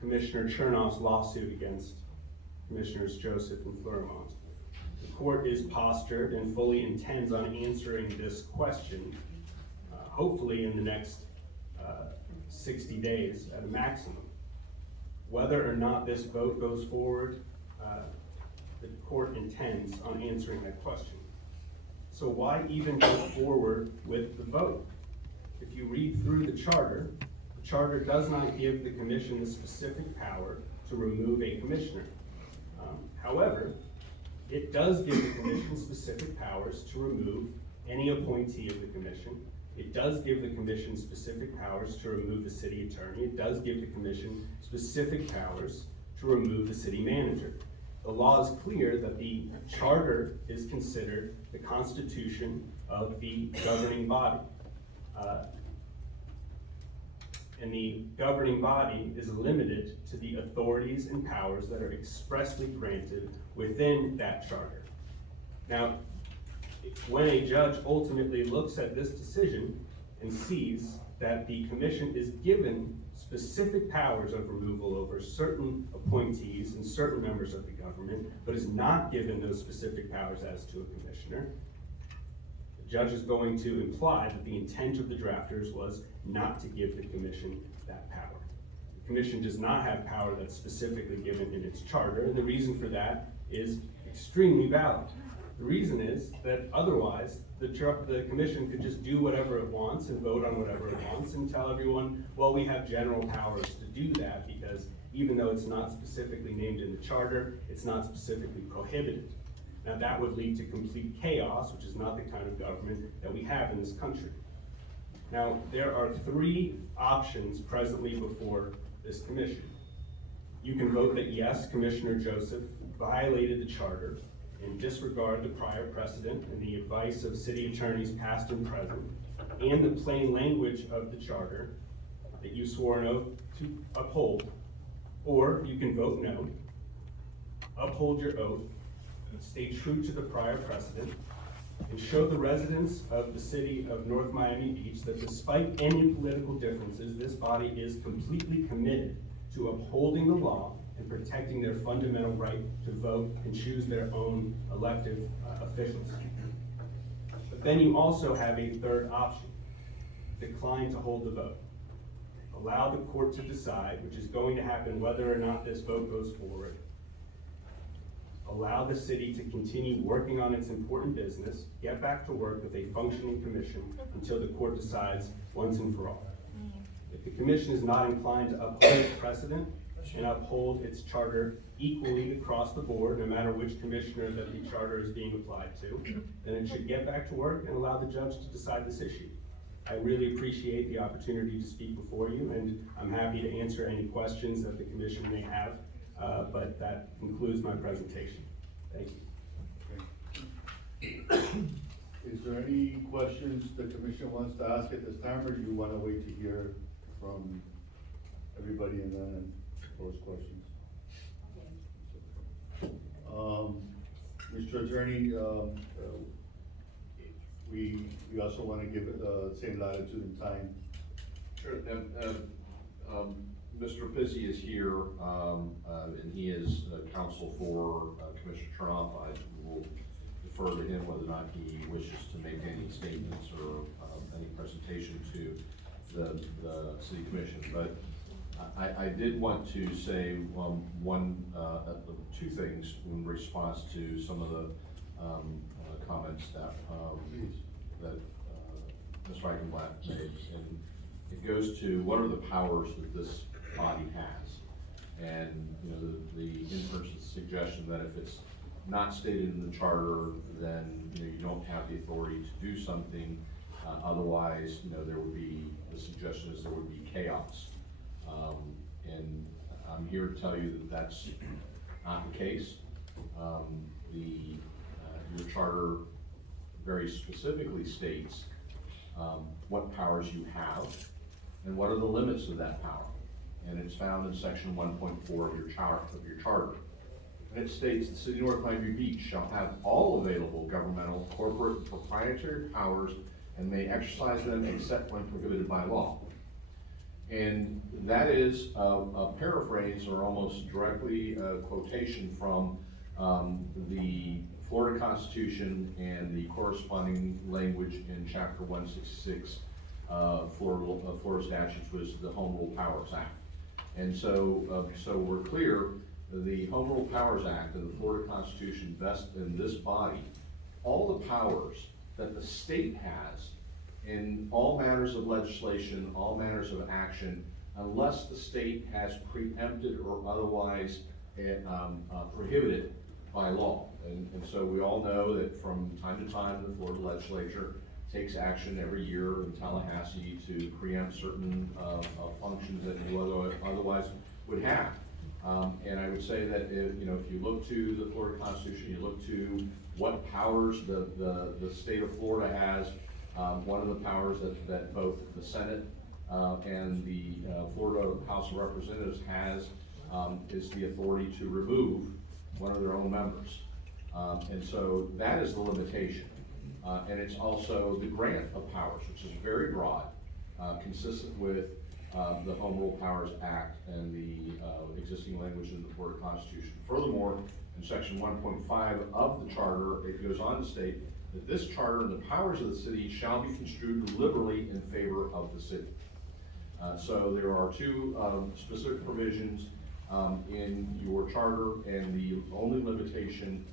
Commissioner Chernoff's lawsuit against Commissioners Joseph and Florimont. The court is postured and fully intends on answering this question, hopefully in the next 60 days at a maximum. Whether or not this vote goes forward, the court intends on answering that question. So why even go forward with the vote? If you read through the charter does not give the commission the specific power to remove a commissioner. However, it does give the commission specific powers to remove any appointee of the commission. It does give the commission specific powers to remove the city attorney. It does give the commission specific powers to remove the city manager. The law is clear that the charter is considered the constitution of the governing body. And the governing body is limited to the authorities and powers that are expressly granted within that charter. Now, when a judge ultimately looks at this decision, and sees that the commission is given specific powers of removal over certain appointees and certain members of the government, but is not given those specific powers as to a commissioner, the judge is going to imply that the intent of the drafters was not to give the commission that power. The commission does not have power that's specifically given in its charter, and the reason for that is extremely valid. The reason is that otherwise, the commission could just do whatever it wants and vote on whatever it wants and tell everyone, well, we have general powers to do that, because even though it's not specifically named in the charter, it's not specifically prohibited. Now that would lead to complete chaos, which is not the kind of government that we have in this country. Now, there are three options presently before this commission. You can vote that yes, Commissioner Joseph violated the charter and disregard the prior precedent and the advice of city attorneys past and present, and the plain language of the charter that you swore an oath to uphold. Or you can vote no, uphold your oath, stay true to the prior precedent, and show the residents of the city of North Miami Beach that despite any political differences, this body is completely committed to upholding the law and protecting their fundamental right to vote and choose their own elected officials. But then you also have a third option: decline to hold the vote. Allow the court to decide, which is going to happen whether or not this vote goes forward. Allow the city to continue working on its important business, get back to work with a functioning commission until the court decides once and for all. If the commission is not inclined to uphold precedent and uphold its charter equally across the board, no matter which commissioner that the charter is being applied to, then it should get back to work and allow the judge to decide this issue. I really appreciate the opportunity to speak before you, and I'm happy to answer any questions that the commission may have, but that concludes my presentation. Thank you. Is there any questions the commission wants to ask at this time, or do you want to wait to hear from everybody and then pose questions? Mr. Attorney, we also want to give it the same latitude and time. Sure. Mr. Pizzi is here, and he is counsel for Commissioner Trump. I will defer to him whether or not he wishes to make any statements or any presentation to the City Commission. But I did want to say two things in response to some of the comments that Ms. Reichenblatt made. And it goes to what are the powers that this body has, and the inference, the suggestion that if it's not stated in the charter, then you don't have the authority to do something. Otherwise, there would be, the suggestion is there would be chaos. And I'm here to tell you that that's not the case. Your charter very specifically states what powers you have and what are the limits of that power. And it's found in section 1.4 of your charter. And it states the City of North Miami Beach shall have all available governmental, corporate, and proprietary powers and may exercise them except when prohibited by law. And that is a paraphrase or almost directly a quotation from the Florida Constitution and the corresponding language in Chapter 166 Florida statutes, was the Home Rule Powers Act. And so we're clear, the Home Rule Powers Act and the Florida Constitution vest in this body all the powers that the state has in all matters of legislation, all matters of action, unless the state has preempted or otherwise prohibited by law. And so we all know that from time to time, the Florida legislature takes action every year in Tallahassee to preempt certain functions that you otherwise would have. And I would say that if you look to the Florida Constitution, you look to what powers the state of Florida has, one of the powers that both the Senate and the Florida House of Representatives has is the authority to remove one of their own members. And so that is the limitation. And it's also the grant of powers, which is very broad, consistent with the Home Rule Powers Act and the existing language in the Florida Constitution. Furthermore, in section 1.5 of the charter, it goes on to state that this charter and the powers of the city shall be construed liberally in favor of the city. So there are two specific provisions in your charter, and the only limitation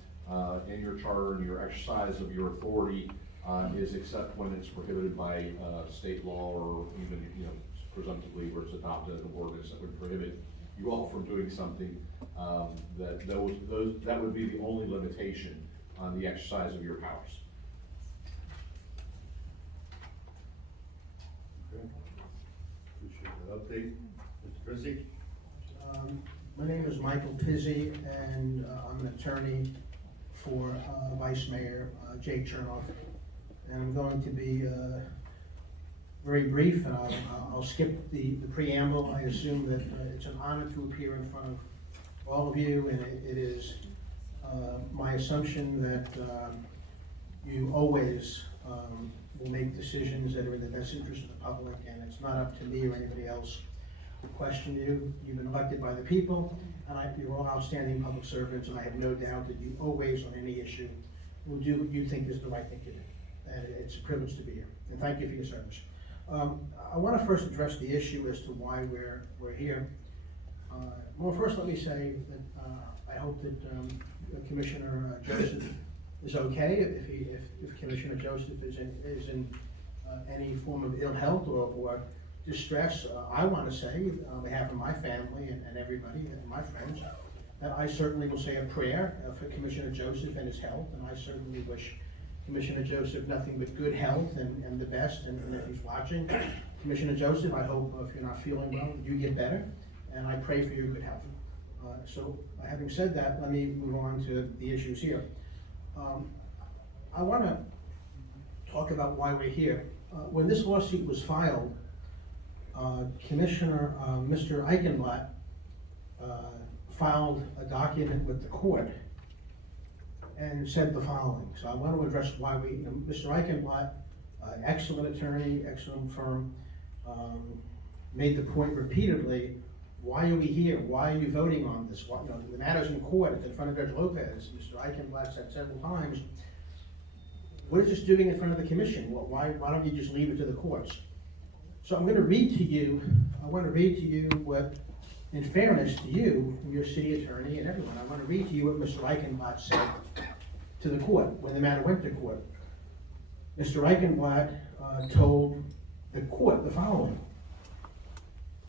in your charter and your exercise of your authority is except when it's prohibited by state law, or even, presumptively where it's adopted an ordinance that would prohibit you all from doing something, that would be the only limitation on the exercise of your powers. Okay. Appreciate that update. Mr. Pizzi? My name is Michael Pizzi, and I'm an attorney for Vice Mayor Jake Chernoff. And I'm going to be very brief, and I'll skip the preamble. I assume that it's an honor to appear in front of all of you, and it is my assumption that you always will make decisions that are in the best interest of the public, and it's not up to me or anybody else to question you. You've been elected by the people, and you're all outstanding public servants, and I have no doubt that you always, on any issue, will do what you think is the right thing to do. And it's a privilege to be here, and thank you for your service. I want to first address the issue as to why we're here. Well, first let me say that I hope that Commissioner Joseph is okay. If Commissioner Joseph is in any form of ill health or distress, I want to say on behalf of my family and everybody and my friends that I certainly will say a prayer for Commissioner Joseph and his health, and I certainly wish Commissioner Joseph nothing but good health and the best, and if he's watching, Commissioner Joseph, I hope if you're not feeling well, you get better, and I pray for your good health. So having said that, let me move on to the issues here. I want to talk about why we're here. When this lawsuit was filed, Commissioner Mr. Eichenblatt filed a document with the court and said the following. So I want to address why Mr. Eichenblatt, excellent attorney, excellent firm, made the point repeatedly, why are we here? Why are you voting on this? Why, the matter's in court, it's in front of Judge Lopez. Mr. Eichenblatt said several times, what is this doing in front of the commission? Why don't you just leave it to the courts? So I'm going to read to you, I want to read to you what, in fairness to you, your city attorney and everyone, I want to read to you what Mr. Eichenblatt said to the court when the matter went to court. Mr. Eichenblatt told the court the following: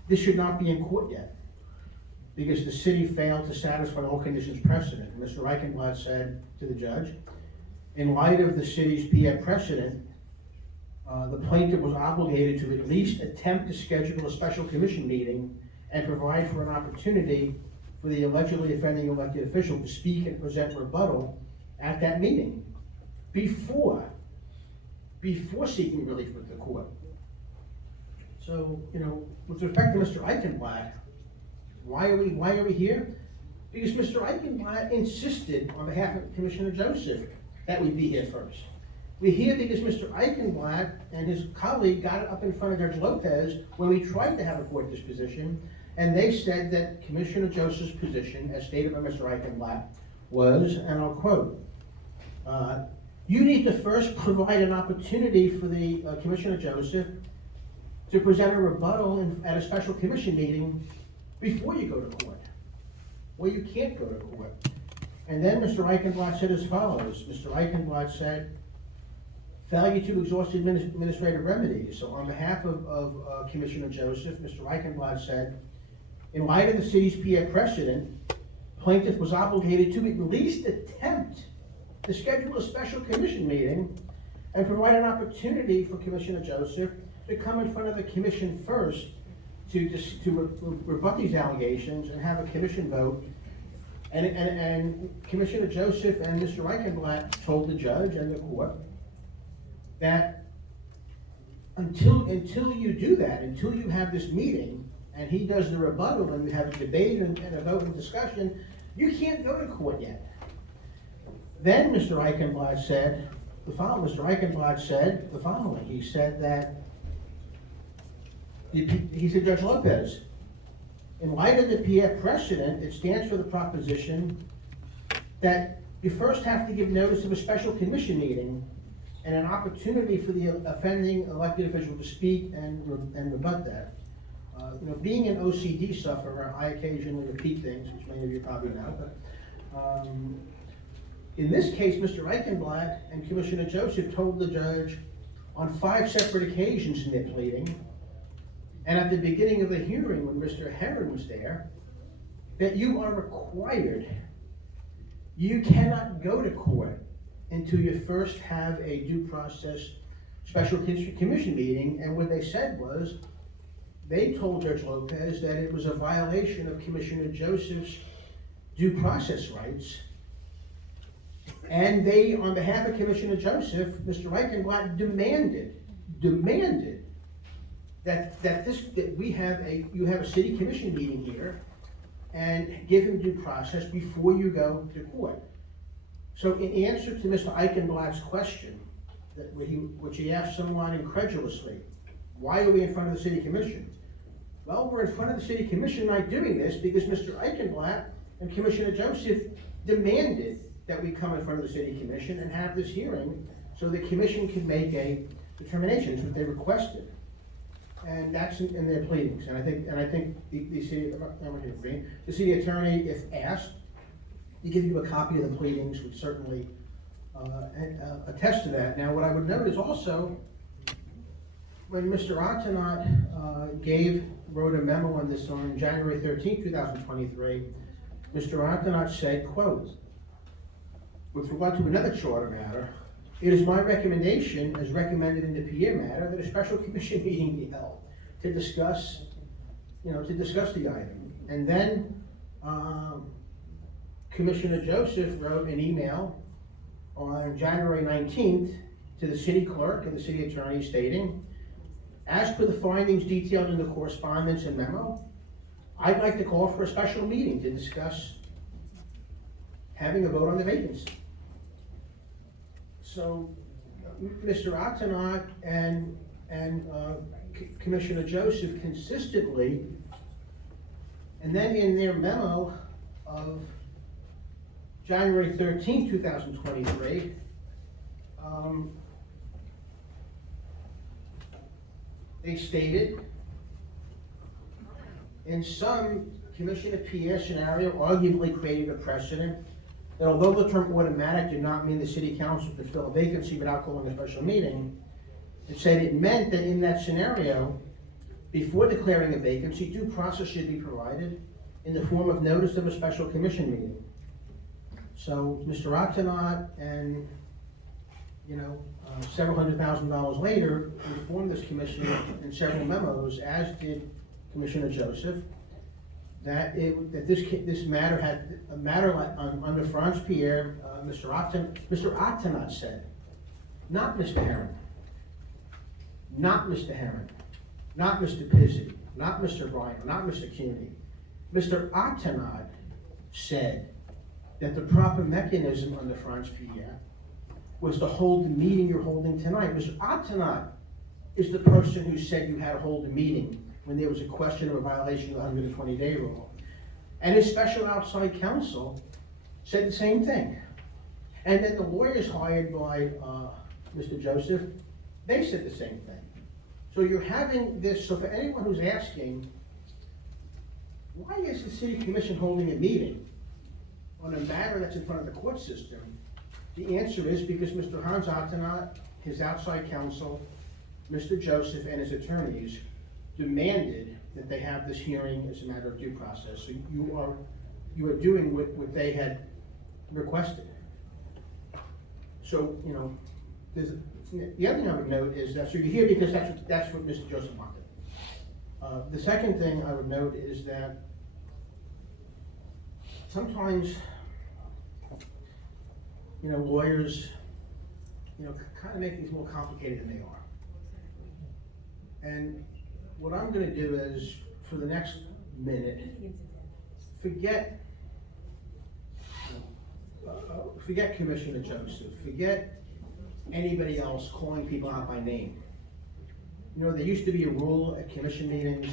this should not be in court yet because the city failed to satisfy all conditions precedent. Mr. Eichenblatt said to the judge, in light of the city's PF precedent, the plaintiff was obligated to at least attempt to schedule a special commission meeting and provide for an opportunity for the allegedly offending elected official to speak and present rebuttal at that meeting before seeking relief with the court. So, with respect to Mr. Eichenblatt, why are we here? Because Mr. Eichenblatt insisted on behalf of Commissioner Joseph that we be here first. We're here because Mr. Eichenblatt and his colleague got up in front of Judge Lopez when we tried to have a court disposition, and they said that Commissioner Joseph's position, as stated by Mr. Eichenblatt, was, and I'll quote, you need to first provide an opportunity for the Commissioner Joseph to present a rebuttal at a special commission meeting before you go to court. Well, you can't go to court. And then Mr. Eichenblatt said as follows. Mr. Eichenblatt said, failure to exhaust administrative remedies. So on behalf of Commissioner Joseph, Mr. Eichenblatt said, in light of the city's PF precedent, plaintiff was obligated to at least attempt to schedule a special commission meeting and provide an opportunity for Commissioner Joseph to come in front of the commission first to rebut these allegations and have a commission vote. And Commissioner Joseph and Mr. Eichenblatt told the judge and the court that until you do that, until you have this meeting and he does the rebuttal and we have a debate and a vote and discussion, you can't go to court yet. Then Mr. Eichenblatt said, the following, Mr. Eichenblatt said the following. He said that, he said, Judge Lopez, in light of the Pierre precedent, it stands for the proposition that you first have to give notice of a special commission meeting and an opportunity for the offending elected official to speak and rebut that. Being an OCD sufferer, I occasionally repeat things, which many of you probably know, but in this case, Mr. Eichenblatt and Commissioner Joseph told the judge on 5 separate occasions in their pleading, and at the beginning of the hearing when Mr. Herron was there, that you are required, you cannot go to court until you first have a due process special commission meeting. And what they said was, they told Judge Lopez that it was a violation of Commissioner Joseph's due process rights. And they, on behalf of Commissioner Joseph, Mr. Eichenblatt demanded that you have a city commission meeting here and give him due process before you go to court. So in answer to Mr. Eichenblatt's question, which he asked someone incredulously, why are we in front of the city commission? Well, we're in front of the city commission not doing this because Mr. Eichenblatt and Commissioner Joseph demanded that we come in front of the city commission and have this hearing so the commission can make a determination. That's what they requested. And that's in their pleadings. And I think the city attorney, if asked, he give you a copy of the pleadings, would certainly attest to that. Now, what I would note is also, when Mr. Atenat wrote a memo on this on January 13, 2023, Mr. Atenat said, quote, with regard to another charter matter, it is my recommendation, as recommended in the Pierre matter, that a special commission meeting be held to discuss the item. And then Commissioner Joseph wrote an email on January 19th to the city clerk and the city attorney stating, as per the findings detailed in the correspondence and memo, I'd like to call for a special meeting to discuss having a vote on the vacancy. So Mr. Atenat and Commissioner Joseph consistently, and then in their memo of January 13, 2023, they stated, in some, Commissioner Pierre scenario arguably created a precedent that although the term automatic did not mean the city council could fill a vacancy without calling a special meeting, it said it meant that in that scenario, before declaring a vacancy, due process should be provided in the form of notice of a special commission meeting. So Mr. Atenat and, several $100,000 later, informed this commission in several memos, as did Commissioner Joseph, that this matter had a matter under Franz Pierre. Mr. Atenat said, not Mr. Herron, not Mr. Herron, not Mr. Pizzi, not Mr. Bryan, not Mr. Cuny. Mr. Atenat said that the proper mechanism under Franz Pierre was to hold the meeting you're holding tonight. Mr. Atenat is the person who said you had to hold a meeting when there was a question of a violation of the 120-day rule. And his special outside counsel said the same thing. And then the lawyers hired by Mr. Joseph, they said the same thing. So you're having this, so for anyone who's asking, why is the city commission holding a meeting on a matter that's in front of the court system? The answer is because Mr. Hans Atenat, his outside counsel, Mr. Joseph, and his attorneys demanded that they have this hearing as a matter of due process. So you are doing what they had requested. So, the other thing I would note is that, so you're here because that's what Mr. Joseph wanted. The second thing I would note is that sometimes, lawyers, kind of make things more complicated than they are. And what I'm going to do is, for the next minute, forget Commissioner Joseph, forget anybody else calling people out by name. You know, there used to be a rule at commission meetings,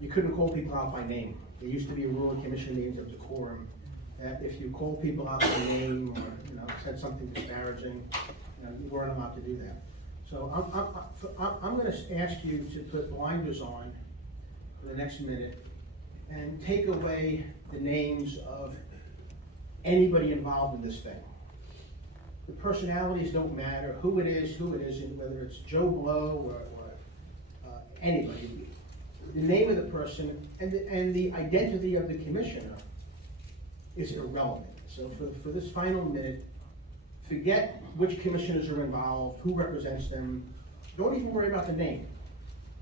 you couldn't call people out by name. There used to be a rule at commission meetings of decorum, that if you call people out by name or, you know, said something disparaging, you know, you weren't allowed to do that. So I'm gonna ask you to put blinders on for the next minute and take away the names of anybody involved in this thing. The personalities don't matter, who it is, who it isn't, whether it's Joe Blow or anybody. The name of the person and the identity of the commissioner is irrelevant. So for this final minute, forget which commissioners are involved, who represents them. Don't even worry about the name.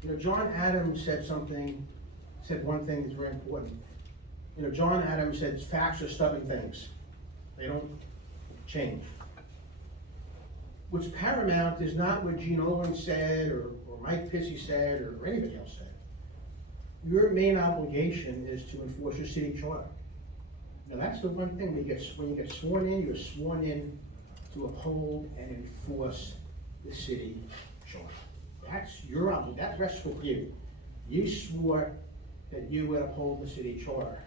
You know, John Adams said one thing that's very important. You know, John Adams said facts are stubborn things. They don't change. What's paramount is not what Gene Owen said or Mike Pissy said or anybody else said. Your main obligation is to enforce your city charter. Now that's the one thing, when you get sworn in, you're sworn in to uphold and enforce the city charter. That's your obligation, that rests with you. You swore that you would uphold the city charter.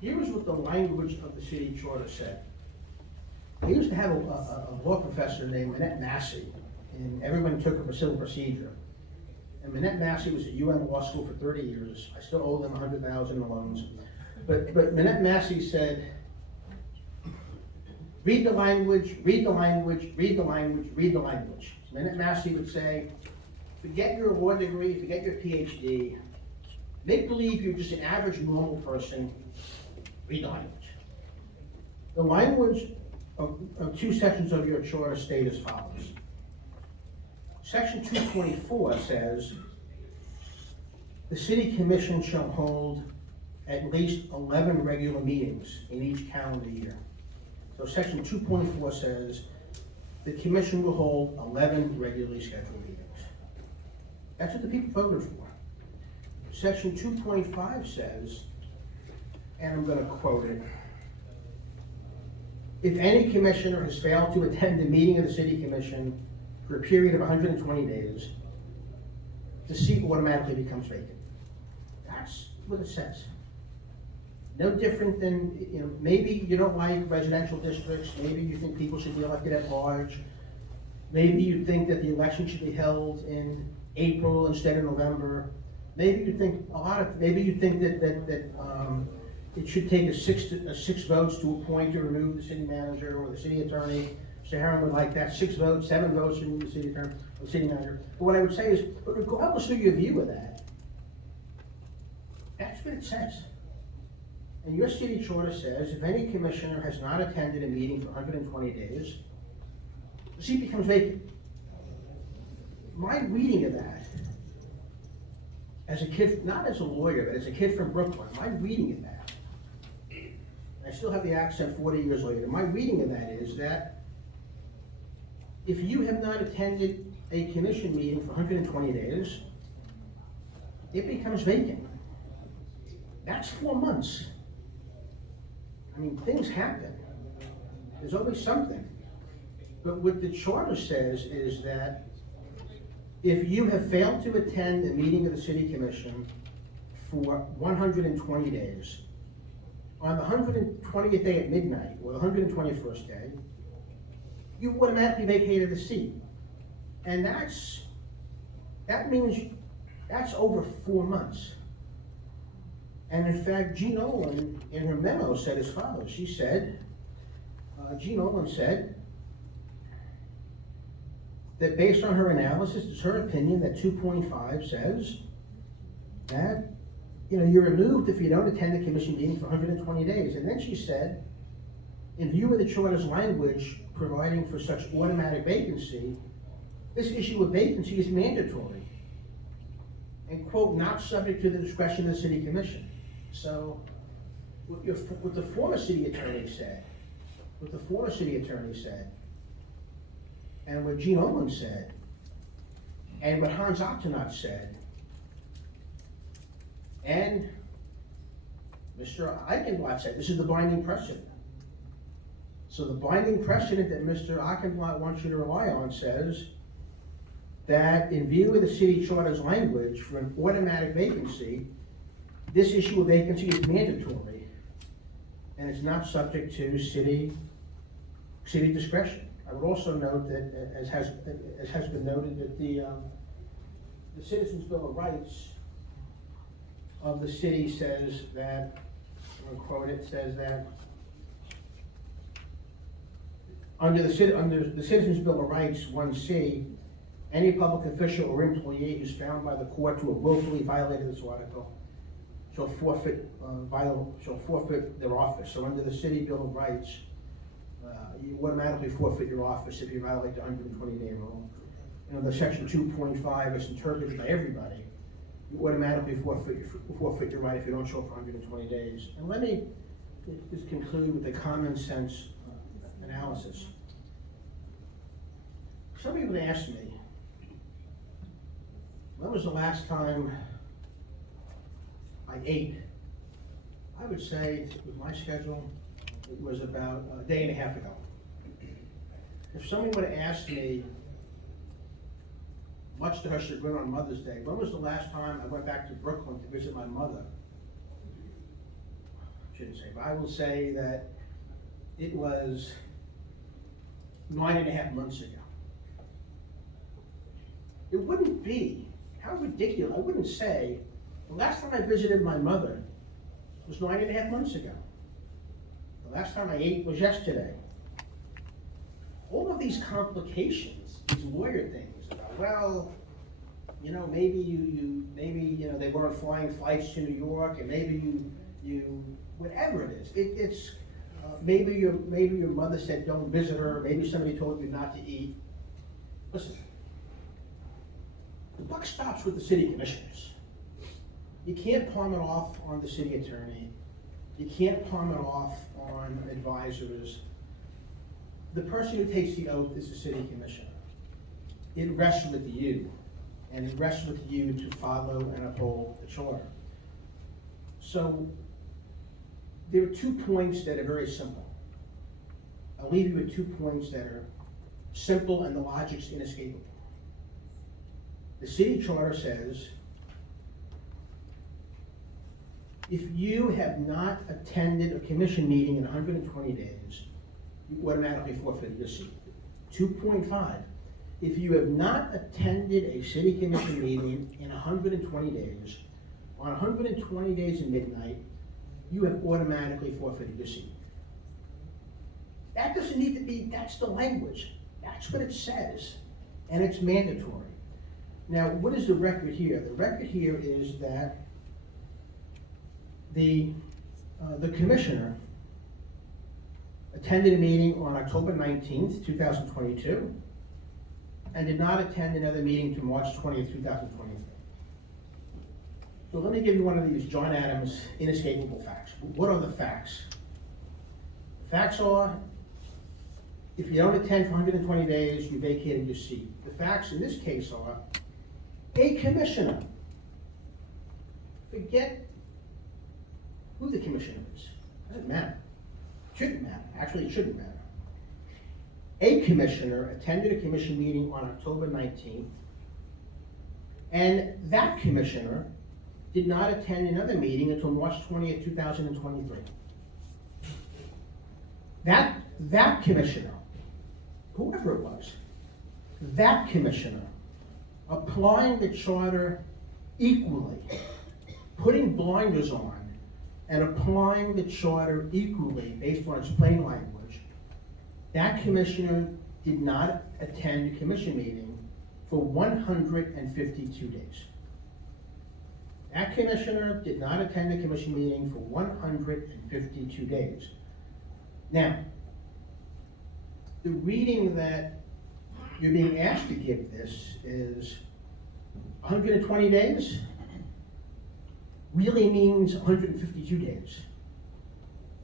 Here's what the language of the city charter said. I used to have a law professor named Minette Massey, and everyone took her for civil procedure. And Minette Massey was at UM Law School for 30 years. I still owe them $100,000 in loans. But Minette Massey said, read the language, read the language, read the language, read the language. Minette Massey would say, forget your law degree, forget your PhD. Make believe you're just an average normal person. Read the language. The language of two sections of your charter state as follows. Section 224 says, the city commission shall hold at least 11 regular meetings in each calendar year. So section 2.4 says, the commission will hold 11 regularly scheduled meetings. That's what the people voted for. Section 2.5 says, and I'm gonna quote it, if any commissioner has failed to attend a meeting of the city commission for a period of 120 days, the seat automatically becomes vacant. That's what it says. No different than, you know, maybe you don't like residential districts, maybe you think people should be elected at large, maybe you think that the election should be held in April instead of November, maybe you think that it should take six votes to appoint or remove the city manager or the city attorney. Mr. Herron would like that, 6 votes, 7 votes to remove the city attorney or the city manager. But what I would say is, regardless of your view of that, that's what it says. And your city charter says, if any commissioner has not attended a meeting for 120 days, the seat becomes vacant. My reading of that, as a kid, not as a lawyer, but as a kid from Brooklyn, my reading of that, I still have the accent 40 years later, my reading of that is that if you have not attended a commission meeting for 120 days, it becomes vacant. That's 4 months. I mean, things happen. There's always something. But what the charter says is that if you have failed to attend a meeting of the city commission for 120 days, on the 120th day at midnight, or the 121st day, you automatically vacated the seat. And that means that's over 4 months. And in fact, Gene Owen, in her memo, said as follows. She said, Gene Owen said that based on her analysis, it's her opinion that 2.5 says that, you know, you're removed if you don't attend the commission meeting for 120 days. And then she said, in view of the charter's language providing for such automatic vacancy, this issue of vacancy is mandatory and, quote, not subject to the discretion of the city commission. So what the former city attorney said, and what Gene Owen said, and what Hans Achternaut said, and Mr. Eichenblatt said, this is the binding precedent. So the binding precedent that Mr. Achenblatt wants you to rely on says that in view of the city charter's language for an automatic vacancy, this issue of vacancy is mandatory and is not subject to city discretion. I would also note that, as has been noted, that the Citizens Bill of Rights of the city says that, I'm gonna quote it, says that under the Citizens Bill of Rights 1C, any public official or employee who's found by the court to have willfully violated this article shall forfeit their office. So under the City Bill of Rights, you automatically forfeit your office if you violate the 120-day rule. You know, the section 2.5 is interpreted by everybody. You automatically forfeit your right if you don't show up for 120 days. And let me just conclude with a common sense analysis. Somebody would ask me, when was the last time I ate? I would say, with my schedule, it was about a day and a half ago. If somebody would have asked me, much to her chagrin on Mother's Day, when was the last time I went back to Brooklyn to visit my mother? I shouldn't say, but I will say that it was 9.5 months ago. It wouldn't be, how ridiculous, I wouldn't say, the last time I visited my mother was 9.5 months ago. The last time I ate was yesterday. All of these complications, these lawyer things about, well, you know, maybe they weren't flying flights to New York, and maybe you whatever it is. It's maybe your mother said don't visit her. Maybe somebody told you not to eat. Listen, the buck stops with the city commissioners. You can't palm it off on the city attorney. You can't palm it off on advisors. The person who takes the oath is the city commissioner. It rests with you, and it rests with you to follow and uphold the charter. So there are 2 points that are very simple. I'll leave you with 2 points that are simple and the logic's inescapable. The city charter says, if you have not attended a commission meeting in 120 days, you automatically forfeit your seat. 2.5, if you have not attended a city commission meeting in 120 days, on 120 days at midnight, you have automatically forfeited your seat. That doesn't need to be, that's the language. That's what it says, and it's mandatory. Now, what is the record here? The record here is that the commissioner attended a meeting on October 19th, 2022, and did not attend another meeting to March 20th, 2023. So let me give you one of these John Adams inescapable facts. What are the facts? The facts are, if you don't attend for 120 days, you vacated your seat. The facts in this case are, a commissioner, forget who the commissioner is, doesn't matter. Shouldn't matter, actually it shouldn't matter. A commissioner attended a commission meeting on October 19th, and that commissioner did not attend another meeting until March 20th, 2023. That commissioner, whoever it was, that commissioner, applying the charter equally, putting blinders on, and applying the charter equally based on its plain language, that commissioner did not attend a commission meeting for 152 days. That commissioner did not attend a commission meeting for 152 days. Now, the reading that you're being asked to give this is 120 days really means 152 days,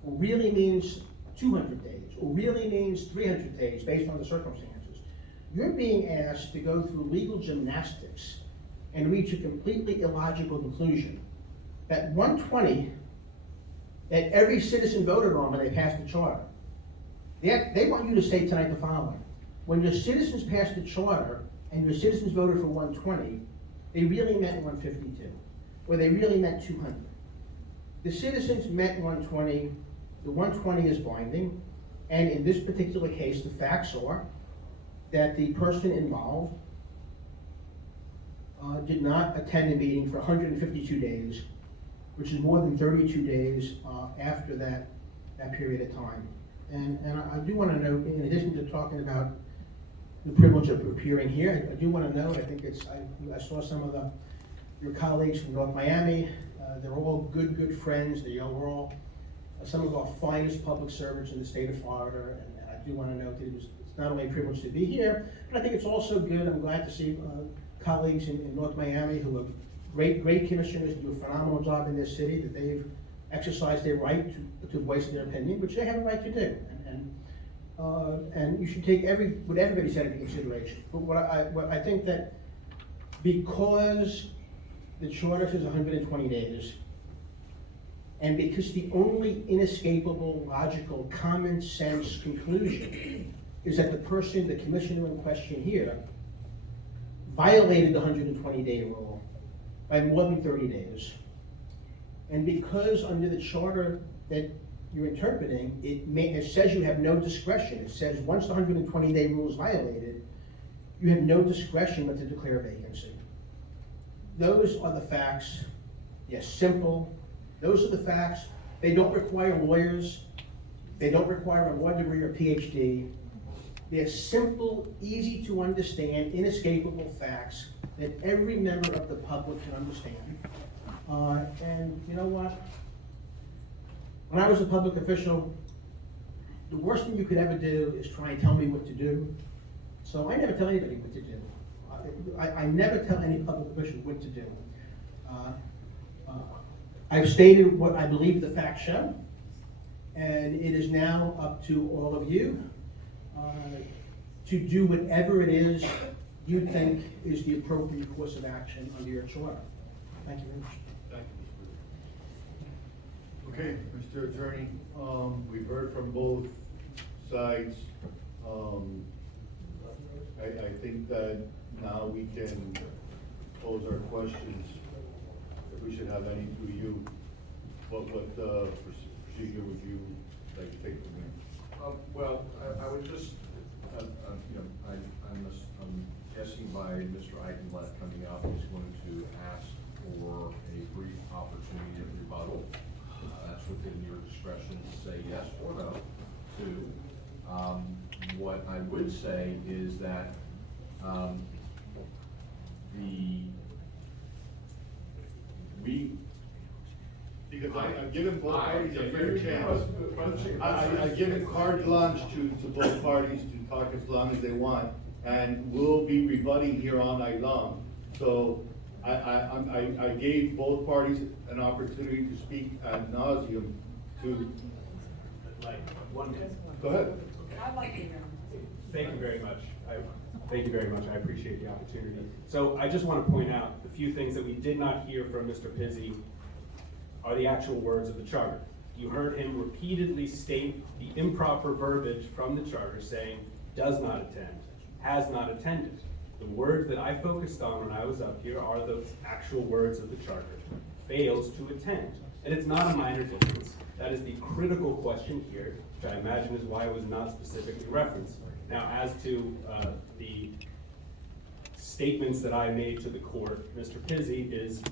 or really means 200 days, or really means 300 days based on the circumstances. You're being asked to go through legal gymnastics and reach a completely illogical conclusion that 120, that every citizen voted on when they passed the charter, They want you to say tonight the following: when your citizens passed the charter and your citizens voted for 120, they really meant 152, or they really meant 200. The citizens meant 120, the 120 is binding, and in this particular case, the facts are that the person involved did not attend the meeting for 152 days, which is more than 32 days after that period of time. And I do want to note, in addition to talking about the privilege of appearing here, I do want to note, I think I saw some of your colleagues from North Miami. They're all good friends. They're all some of our finest public servants in the state of Florida. And I do want to note that it's not only a privilege to be here, but I think it's also good. I'm glad to see colleagues in North Miami who are great commissioners, do a phenomenal job in this city, that they've exercised their right to voice their opinion, which they have a right to do. And you should take what everybody said into consideration. But what I think that because the charter says 120 days, and because the only inescapable, logical, common sense conclusion is that the commissioner in question here, violated the 120-day rule by more than 30 days. And because under the charter that you're interpreting, it says you have no discretion. It says once the 120-day rule is violated, you have no discretion but to declare vacancy. Those are the facts. Yes, simple. Those are the facts. They don't require lawyers. They don't require a law degree or PhD. They're simple, easy to understand, inescapable facts that every member of the public can understand. And you know what? When I was a public official, the worst thing you could ever do is try and tell me what to do. So I never tell anybody what to do. I never tell any public official what to do. I've stated what I believe the facts show, and it is now up to all of you to do whatever it is you think is the appropriate course of action under your charter. Thank you very much. Thank you, Mr. Okay, Mr. Attorney, we've heard from both sides. I think that now we can pose our questions. If we should have any to you, what procedure would you like to take from here? Well, I would just, I'm guessing by Mr. Eichenblatt coming up, he's going to ask for a brief opportunity of rebuttal. That's within your discretion to say yes or no to. What I would say is that because I've given both parties a fair chance. I've given carte blanche to both parties to talk as long as they want, and we'll be rebutting here all night long. So I gave both parties an opportunity to speak ad nauseum to. Like 1 minute. Go ahead. I'd like to hear. Thank you very much. Thank you very much. I appreciate the opportunity. So I just want to point out the few things that we did not hear from Mr. Pizzi are the actual words of the charter. You heard him repeatedly state the improper verbiage from the charter saying does not attend, has not attended. The words that I focused on when I was up here are the actual words of the charter. Fails to attend. And it's not a minor difference. That is the critical question here, which I imagine is why it was not specifically referenced. Now, as to the statements that I made to the court, Mr. Pizzi is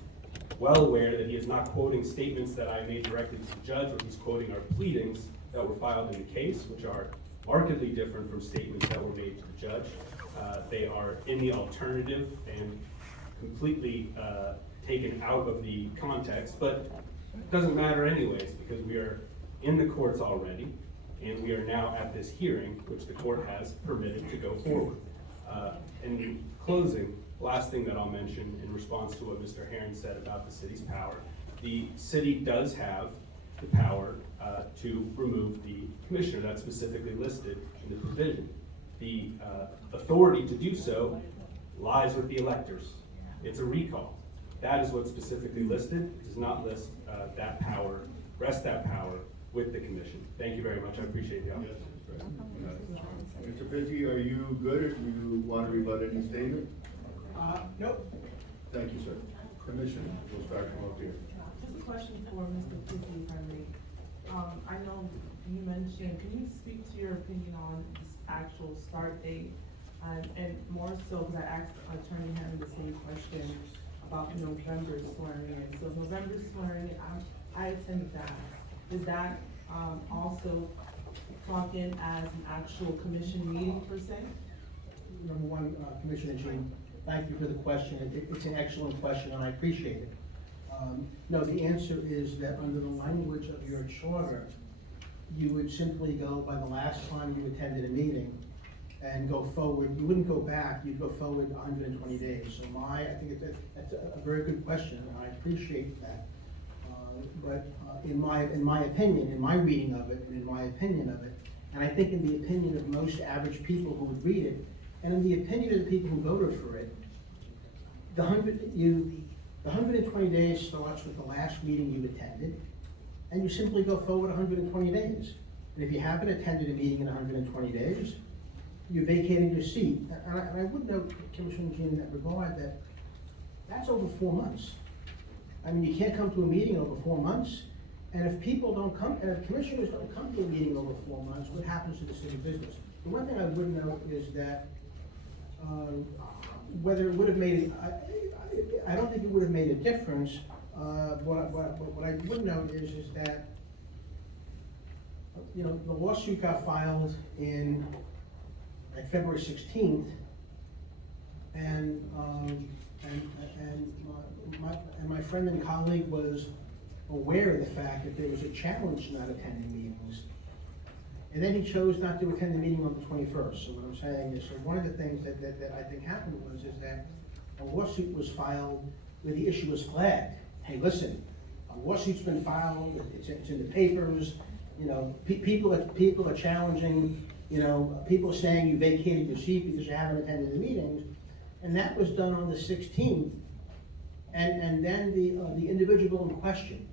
well aware that he is not quoting statements that I made directly to the judge, but he's quoting our pleadings that were filed in the case, which are markedly different from statements that were made to the judge. They are in the alternative and completely taken out of the context, but it doesn't matter anyways, because we are in the courts already, and we are now at this hearing, which the court has permitted to go forward. In closing, last thing that I'll mention in response to what Mr. Herron said about the city's power, the city does have the power to remove the commissioner that's specifically listed in the provision. The authority to do so lies with the electors. It's a recall. That is what's specifically listed. It does not list that power, rest that power with the commission. Thank you very much. I appreciate the opportunity. Yes, Mr. Pizzi, are you good, or do you want to rebut any statement? Nope. Thank you, sir. Commissioner, we'll start from up here. Just a question for Mr. Pizzi, if I may. I know you mentioned, can you speak to your opinion on this actual start date? And more so, because I asked Attorney Henry the same question about November swearing in. So November swearing in, I attended that. Is that, also clock in as an actual commission meeting per se? Number one, Commissioner Jean, thank you for the question. It's an excellent question, and I appreciate it. No, the answer is that under the language of your charter, you would simply go by the last time you attended a meeting and go forward. You wouldn't go back, you'd go forward 120 days. So I think that's a very good question, and I appreciate that. But in my opinion, in my reading of it, and in my opinion of it, and I think in the opinion of most average people who would read it, and in the opinion of the people who voted for it, the 120 days starts with the last meeting you attended, and you simply go forward 120 days. And if you haven't attended a meeting in 120 days, you vacated your seat. And I would note, Commissioner Jean, in that regard, that that's over 4 months. I mean, you can't come to a meeting over 4 months, and if people don't come, and if commissioners don't come to a meeting over 4 months, what happens to the city business? The one thing I would note is that whether it would have made, I don't think it would have made a difference. What I would note is that, you know, the lawsuit got filed in like February 16th, and my friend and colleague was aware of the fact that there was a challenge to not attending meetings. And then he chose not to attend the meeting on the 21st. So what I'm saying is, so one of the things that I think happened is that a lawsuit was filed where the issue was flagged. Hey, listen, a lawsuit's been filed, it's in the papers, you know, people are challenging, you know, people saying you vacated your seat because you haven't attended the meetings. And that was done on the 16th. And then the individual in question,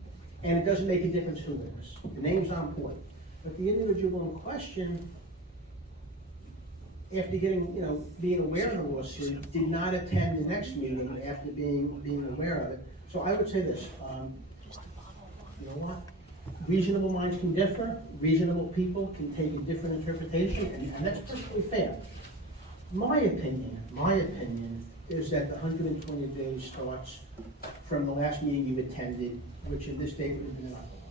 and it doesn't make a difference who it is, the name's on point. But the individual in question, after getting, you know, being aware of the lawsuit, did not attend the next meeting after being aware of it. So I would say this, you know what? Reasonable minds can differ, reasonable people can take a different interpretation, and that's perfectly fair. My opinion is that the 120 days starts from the last meeting you attended, which in this date would have been in October.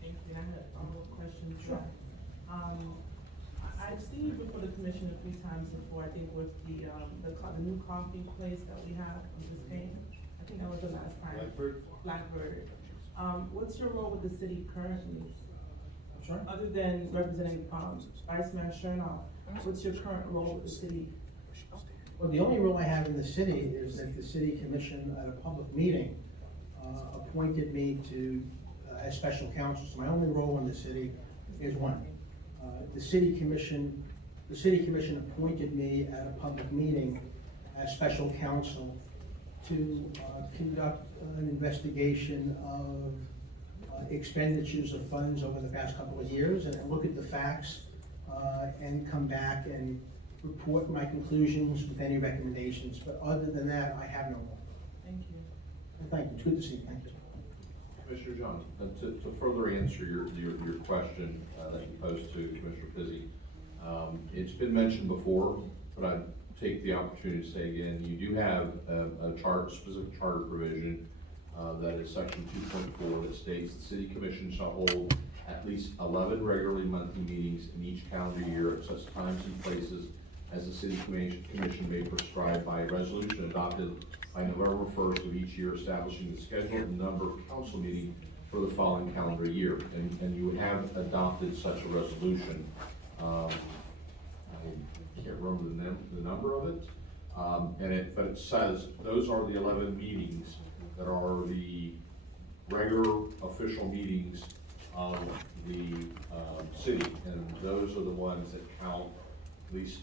Thank you. I had a follow-up question. Sure. I've seen you before the commission a few times before, I think with the new coffee place that we have in Biscayne. I think that was the last time. Blackbird. What's your role with the city currently? I'm sorry? Other than representing Vice Mayor Chernoff, what's your current role with the city? Well, the only role I have in the city is that the city commission at a public meeting appointed me to as special counsel. So my only role in the city is one. The city commission appointed me at a public meeting as special counsel to conduct an investigation of expenditures of funds over the past couple of years and look at the facts and come back and report my conclusions with any recommendations. But other than that, I have no role. Thank you. Thank you. It's good to see you. Thank you. Commissioner John, to further answer your question that you posed to Commissioner Pizzi, it's been mentioned before, but I take the opportunity to say again, you do have a specific charter provision that is section 2.4 that states the city commission shall hold at least 11 regularly monthly meetings in each calendar year at such times and places as the city commission may prescribe by resolution adopted by November 1st of each year, establishing the schedule and number of council meetings for the following calendar year. And you have adopted such a resolution. I can't remember the number of it. But it says those are the 11 meetings that are the regular official meetings of the city. And those are the ones that count, at least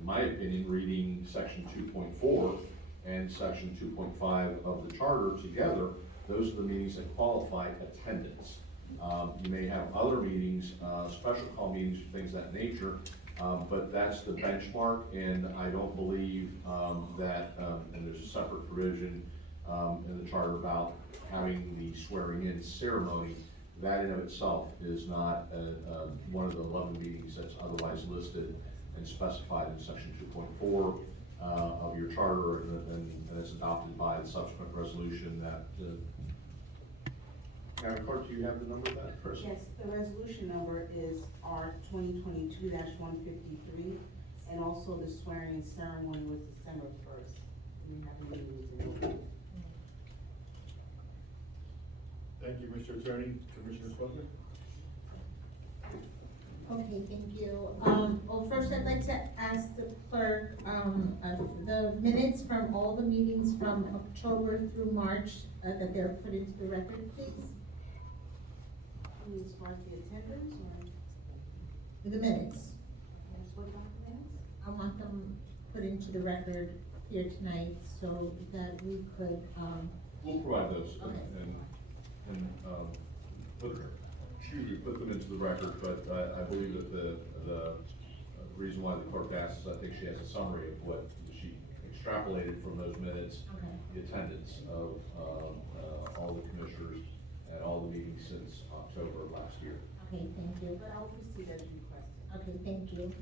in my opinion, reading section 2.4 and section 2.5 of the charter together, those are the meetings that qualify attendance. You may have other meetings, special call meetings, things of that nature, but that's the benchmark, and I don't believe that, and there's a separate provision in the charter about having the swearing in ceremony. That in of itself is not one of the 11 meetings that's otherwise listed and specified in section 2.4 of your charter, and it's adopted by the subsequent resolution that, Madam Clerk, do you have the number of that person? Yes, the resolution number is R 2022-153, and also the swearing ceremony was December 1st. We have a meeting in November. Thank you, Mr. Attorney. Commissioner Spudler? Okay, thank you. Well, first I'd like to ask the clerk, the minutes from all the meetings from October through March, that they're put into the record, please. As far as the attendance, or? The minutes. Yes, what documents? I want them put into the record here tonight so that we could, We'll provide those Okay. and put them into the record, but I believe that the reason why the clerk asks, I think she has a summary of what she extrapolated from those minutes, Okay. the attendance of all the commissioners at all the meetings since October of last year. okay, thank you. But I'll proceed as requested. Okay, thank you.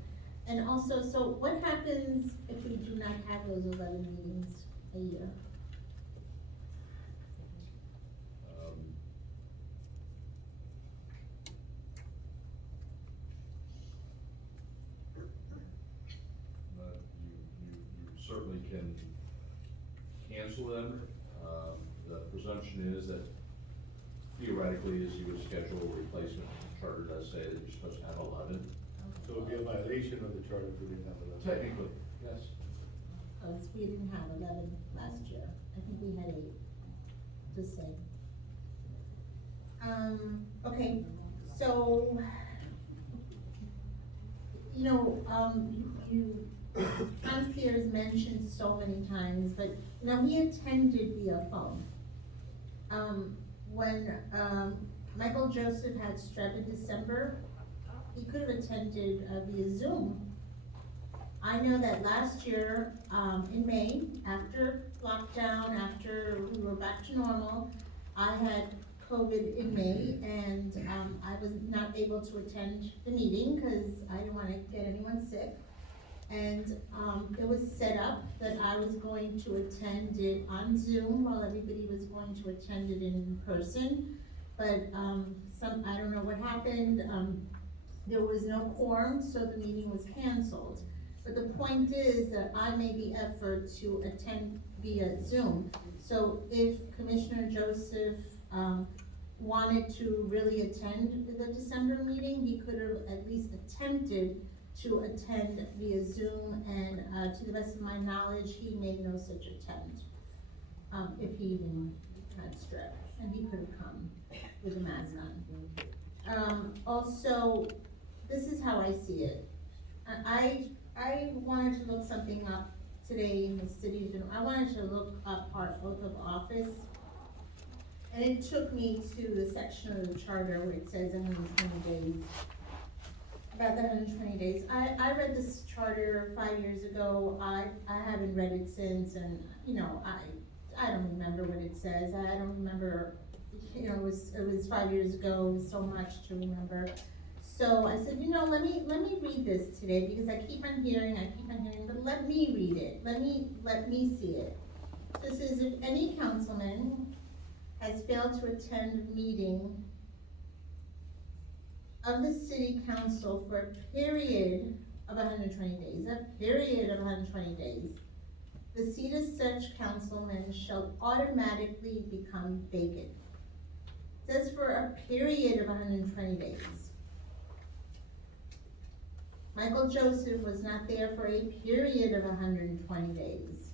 And also, so what happens if we do not have those 11 meetings a year? You certainly can cancel them. The presumption is that theoretically, as you would schedule a replacement, the charter does say that you're supposed to have 11. So it would be a violation of the charter if we didn't have 11. Technically, yes. Because we didn't have 11 last year. I think we had 8, just saying. Okay, so, you know, Hans Pierre's mentioned so many times, but, you know, he attended via phone. When, Michael Joseph had strep in December, he could have attended via Zoom. I know that last year, in May, after lockdown, after we were back to normal, I had COVID in May, and I was not able to attend the meeting because I didn't want to get anyone sick. And it was set up that I was going to attend it on Zoom while everybody was going to attend it in person. But I don't know what happened. There was no quorum, so the meeting was canceled. But the point is that I made the effort to attend via Zoom. So if Commissioner Joseph wanted to really attend the December meeting, he could have at least attempted to attend via Zoom, and to the best of my knowledge, he made no such attempt. If he even had strep, and he could have come with a mask on. Also, this is how I see it. I wanted to look something up today in the city. I wanted to look up our oath of office. And it took me to the section of the charter where it says 120 days. About the 120 days. I read this charter 5 years ago. I haven't read it since, and you know, I don't remember what it says. I don't remember, you know, it was 5 years ago. It was so much to remember. So I said, you know, let me read this today because I keep on hearing, but let me read it. Let me see it. This is, if any councilman has failed to attend a meeting of the city council for a period of 120 days, the seat of such councilman shall automatically become vacant. It says for a period of 120 days. Michael Joseph was not there for a period of 120 days.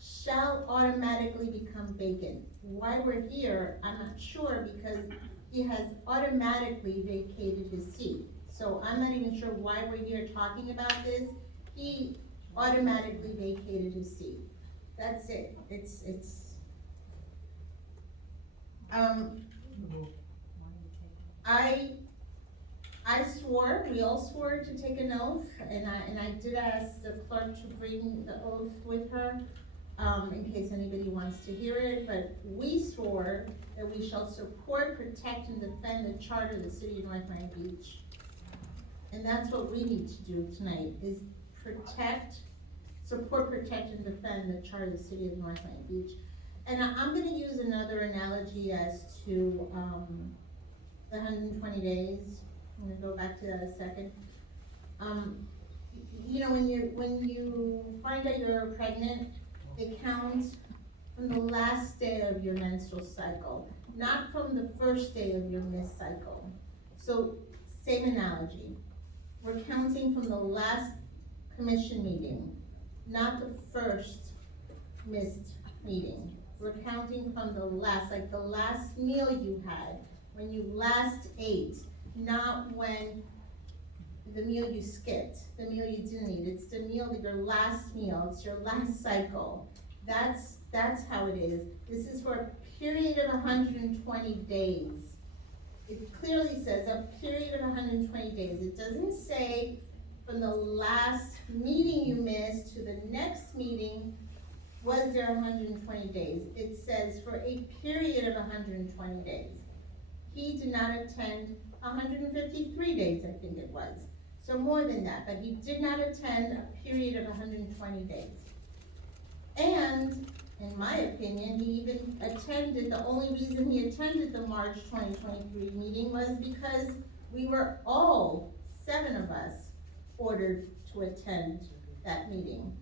Shall automatically become vacant. Why we're here, I'm not sure, because he has automatically vacated his seat. So I'm not even sure why we're here talking about this. He automatically vacated his seat. That's it. I swore, we all swore to take an oath, and I did ask the clerk to bring the oath with her, in case anybody wants to hear it, but we swore that we shall support, protect, and defend the charter of the city of North Miami Beach. And that's what we need to do tonight, is support, protect, and defend the charter of the city of North Miami Beach. And I'm gonna use another analogy as to, the 120 days. I'm gonna go back to that a second. You know, when you find out you're pregnant, it counts from the last day of your menstrual cycle, not from the first day of your missed cycle. So, same analogy. We're counting from the last commission meeting, not the first missed meeting. We're counting from the last, like the last meal you had, when you last ate, not when the meal you skipped, the meal you didn't eat. It's the meal, your last meal, it's your last cycle. That's how it is. This is for a period of 120 days. It clearly says a period of 120 days. It doesn't say from the last meeting you missed to the next meeting, was there 120 days? It says for a period of 120 days. He did not attend 153 days, I think it was. So more than that, but he did not attend a period of 120 days. And, in my opinion, he even attended, the only reason he attended the March 2023 meeting was because we were all, 7 of us, ordered to attend that meeting.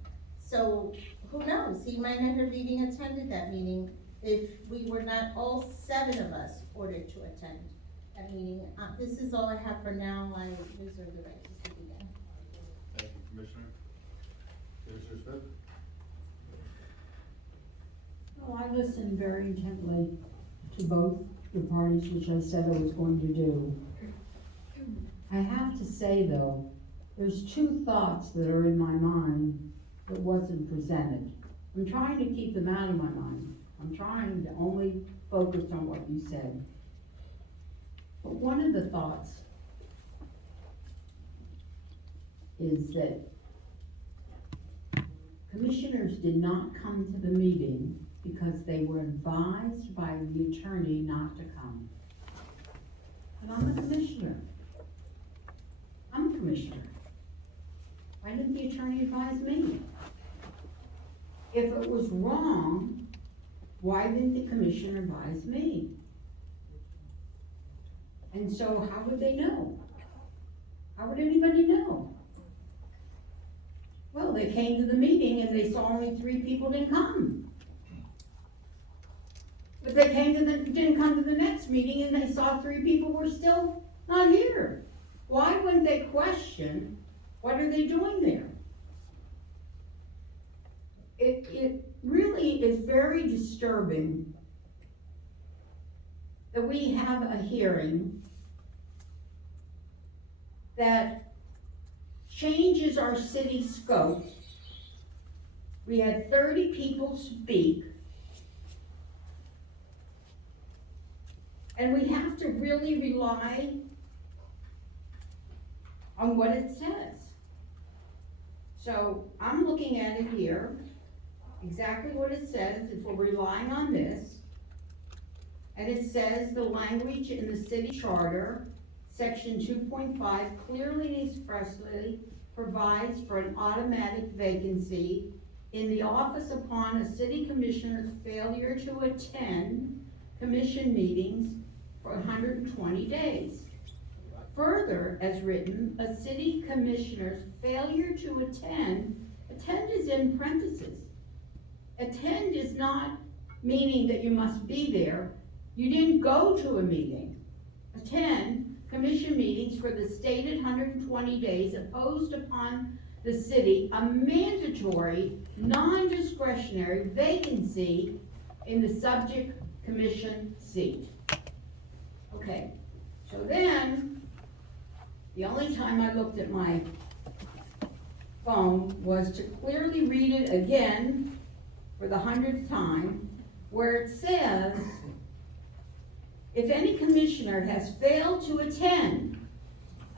So, who knows, he might not have even attended that meeting if we were not all 7 of us ordered to attend that meeting. This is all I have for now. I reserve the right to speak again. Thank you, Commissioner. Commissioner Smith? Well, I listened very intently to both the parties, which I said I was going to do. I have to say, though, there's 2 thoughts that are in my mind that wasn't presented. I'm trying to keep them out of my mind. I'm trying to only focus on what you said. But one of the thoughts is that commissioners did not come to the meeting because they were advised by the attorney not to come. And I'm a commissioner. I'm a commissioner. Why didn't the attorney advise me? If it was wrong, why didn't the commissioner advise me? And so how would they know? How would anybody know? Well, they came to the meeting and they saw only 3 people didn't come. But they didn't come to the next meeting and they saw 3 people were still not here. Why wouldn't they question what are they doing there? It really is very disturbing that we have a hearing that changes our city scope. We had 30 people speak, and we have to really rely on what it says. So I'm looking at it here, exactly what it says, if we're relying on this. And it says the language in the city charter, section 2.5, clearly and expressly provides for an automatic vacancy in the office upon a city commissioner's failure to attend commission meetings for 120 days. Further, as written, a city commissioner's failure to attend is in parentheses. Attend is not meaning that you must be there. You didn't go to a meeting. Attend commission meetings for the stated 120 days imposed upon the city, a mandatory, non-discretionary vacancy in the subject commission seat. Okay, so then, the only time I looked at my phone was to clearly read it again, for the 100th time, where it says, if any commissioner has failed to attend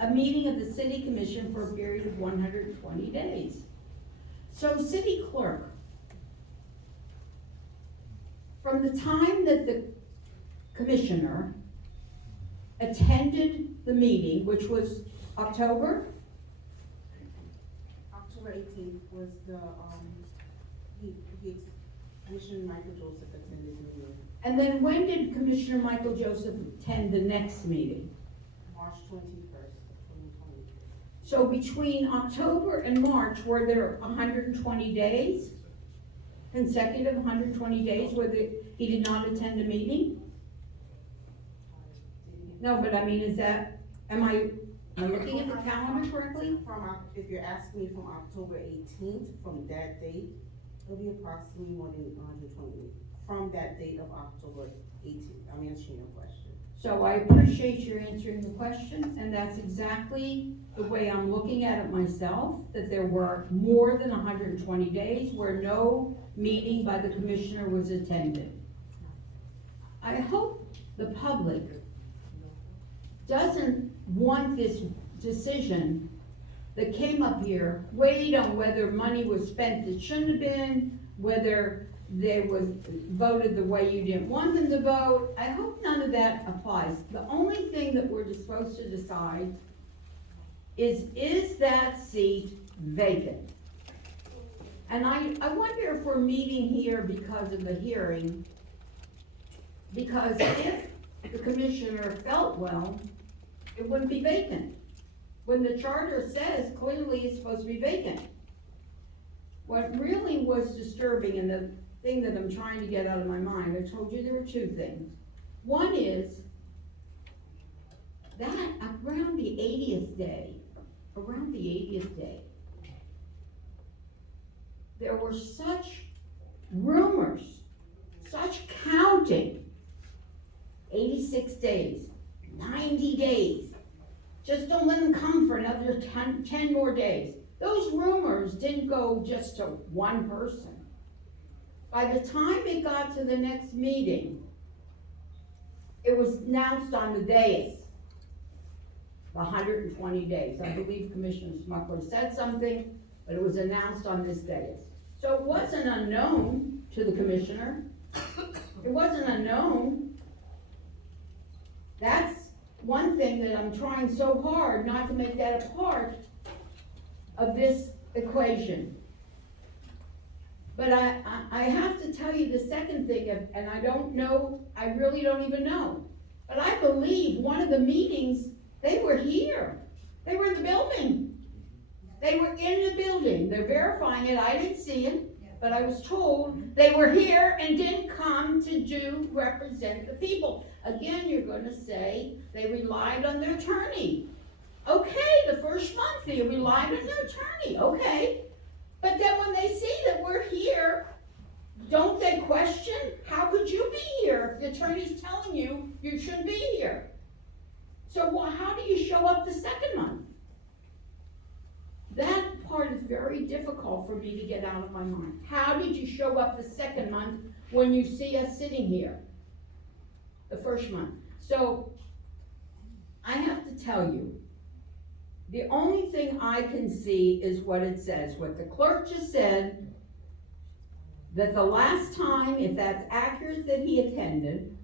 a meeting of the city commission for a period of 120 days. So city clerk, from the time that the commissioner attended the meeting, which was October, October 18th was the, Commissioner Michael Joseph attended the meeting. and then when did Commissioner Michael Joseph attend the next meeting? March 21st, 2020. So between October and March, were there 120 days? Consecutive 120 days where he did not attend a meeting? No, but I mean, am I looking at the calendar correctly? If you're asking me from October 18th, from that date, it'll be approximately more than 120 from that date of October 18th. I'm answering your question. So I appreciate your answering the question, and that's exactly the way I'm looking at it myself, that there were more than 120 days where no meeting by the commissioner was attended. I hope the public doesn't want this decision that came up here weighed on whether money was spent that shouldn't have been, whether they was voted the way you didn't want them to vote. I hope none of that applies. The only thing that we're supposed to decide is that seat vacant? And I wonder if we're meeting here because of the hearing, because if the commissioner felt well, it wouldn't be vacant. When the charter says clearly it's supposed to be vacant. What really was disturbing, and the thing that I'm trying to get out of my mind, I told you there were two things. One is that around the 80th day, there were such rumors, such counting, 86 days, 90 days, just don't let them come for another 10 more days. Those rumors didn't go just to one person. By the time it got to the next meeting, it was announced on the dais, 120 days. I believe Commissioner Smucker said something, but it was announced on this dais. So it wasn't unknown to the commissioner. It wasn't unknown. That's one thing that I'm trying so hard not to make that a part of this equation. But I have to tell you the second thing, and I don't know, I really don't even know. But I believe one of the meetings, they were here. They were in the building. They were in the building. They're verifying it. I didn't see it, but I was told they were here and didn't come to represent the people. Again, you're going to say they relied on their attorney. Okay, the first month they relied on their attorney. Okay. But then when they see that we're here, don't they question, how could you be here if the attorney's telling you you shouldn't be here? So how do you show up the second month? That part is very difficult for me to get out of my mind. How did you show up the second month when you see us sitting here the first month? So I have to tell you, the only thing I can see is what it says. What the clerk just said, that the last time, if that's accurate, that he attended,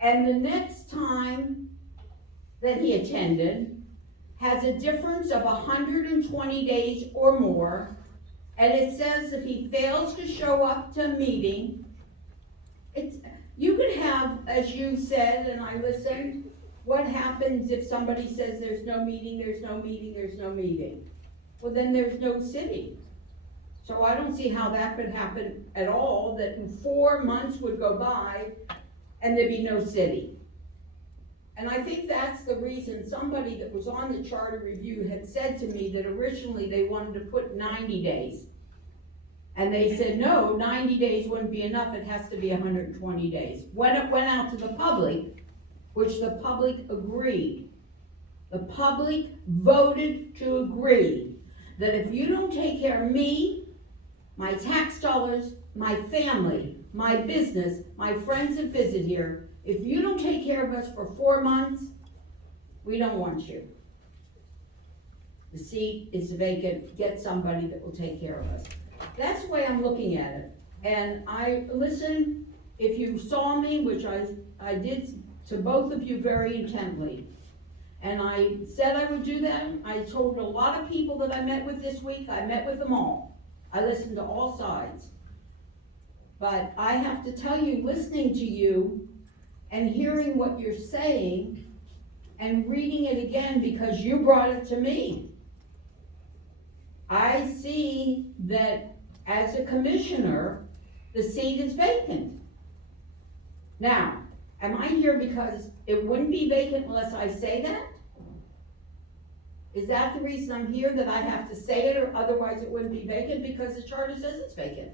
and the next time that he attended has a difference of 120 days or more, and it says if he fails to show up to a meeting, you could have, as you said, and I listened, what happens if somebody says there's no meeting, there's no meeting, there's no meeting? Well, then there's no city. So I don't see how that could happen at all, that in 4 months would go by and there'd be no city. And I think that's the reason somebody that was on the charter review had said to me that originally they wanted to put 90 days. And they said, no, 90 days wouldn't be enough, it has to be 120 days. When it went out to the public, which the public agreed. The public voted to agree that if you don't take care of me, my tax dollars, my family, my business, my friends that visit here, If you don't take care of us for 4 months, we don't want you. The seat is vacant, get somebody that will take care of us. That's the way I'm looking at it. And listen, if you saw me, which I did to both of you very intently, and I said I would do that. I told a lot of people that I met with this week, I met with them all. I listened to all sides. But I have to tell you, listening to you and hearing what you're saying and reading it again because you brought it to me, I see that as a commissioner, the seat is vacant. Now, am I here because it wouldn't be vacant unless I say that? Is that the reason I'm here, that I have to say it, or otherwise it wouldn't be vacant? Because the charter says it's vacant.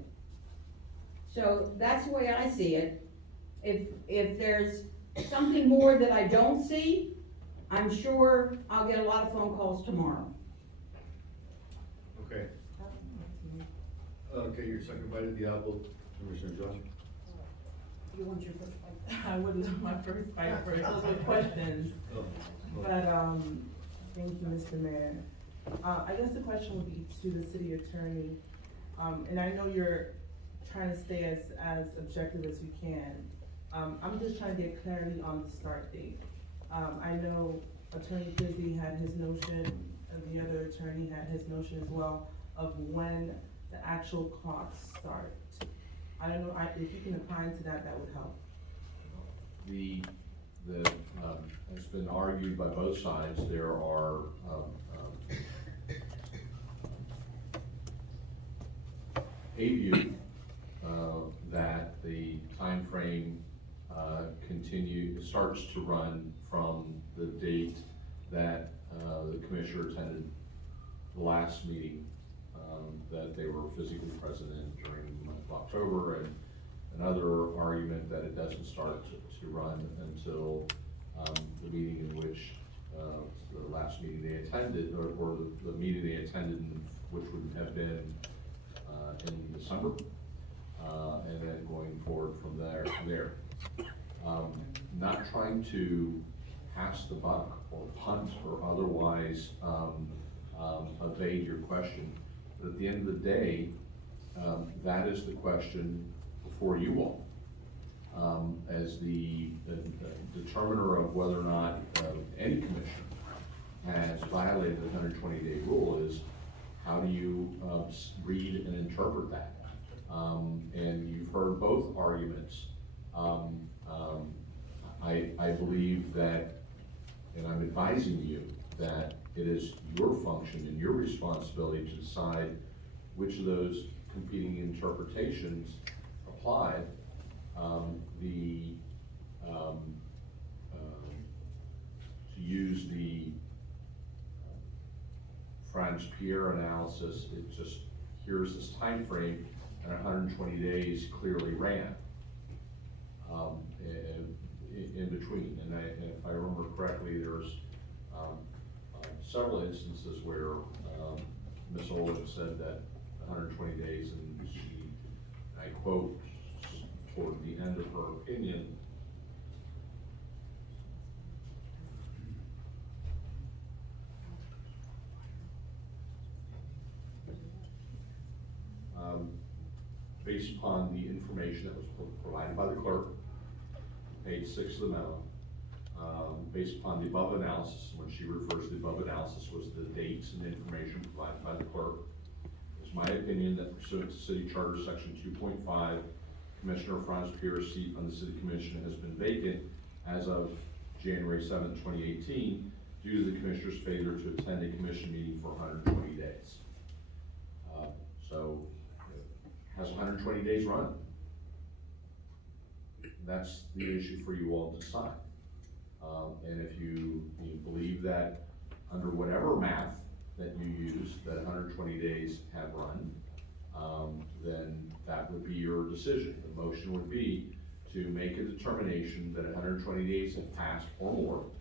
So that's the way I see it. If there's something more that I don't see, I'm sure I'll get a lot of phone calls tomorrow. Okay. Okay, your second bite at the apple, Commissioner Johnson. You want your first bite? I would love my first bite first, those are questions. But, thank you, Mr. Mayor. I guess the question would be to the city attorney, and I know you're trying to stay as objective as you can. I'm just trying to get clarity on the start date. I know Attorney Pizzi had his notion, and the other attorney had his notion as well, of when the actual clocks start. I don't know, if you can apply to that, that would help. It's been argued by both sides. There are, a view, that the timeframe, starts to run from the date that, the commissioner attended the last meeting, that they were physically present in during the month of October, and another argument that it doesn't start to run until the meeting in which, the last meeting they attended, or the meeting they attended, which would have been in December, and then going forward from there. Not trying to pass the buck or punt or otherwise evade your question, but at the end of the day, that is the question before you all. As the determiner of whether or not any commission has violated the 120-day rule is, how do you read and interpret that? And you've heard both arguments. I believe that, and I'm advising you, that it is your function and your responsibility to decide which of those competing interpretations apply. To use the Franz Pierre analysis, it just, here's this time frame, and 120 days clearly ran in between. And if I remember correctly, there's several instances where Ms. Olive said that 120 days, and she, I quote, toward the end of her opinion, based upon the information that was provided by the clerk, page 6 of the memo, based upon the above analysis, when she refers to the above analysis was the dates and information provided by the clerk. It's my opinion that pursuant to City Charter Section 2.5, Commissioner Franz Pierre's seat on the City Commission has been vacant as of January 7, 2018, due to the Commissioner's failure to attend a Commission meeting for 120 days. So, has 120 days run? That's the issue for you all to decide. And if you believe that under whatever math that you use, that 120 days have run, then that would be your decision. The motion would be to make a determination that 120 days have passed or more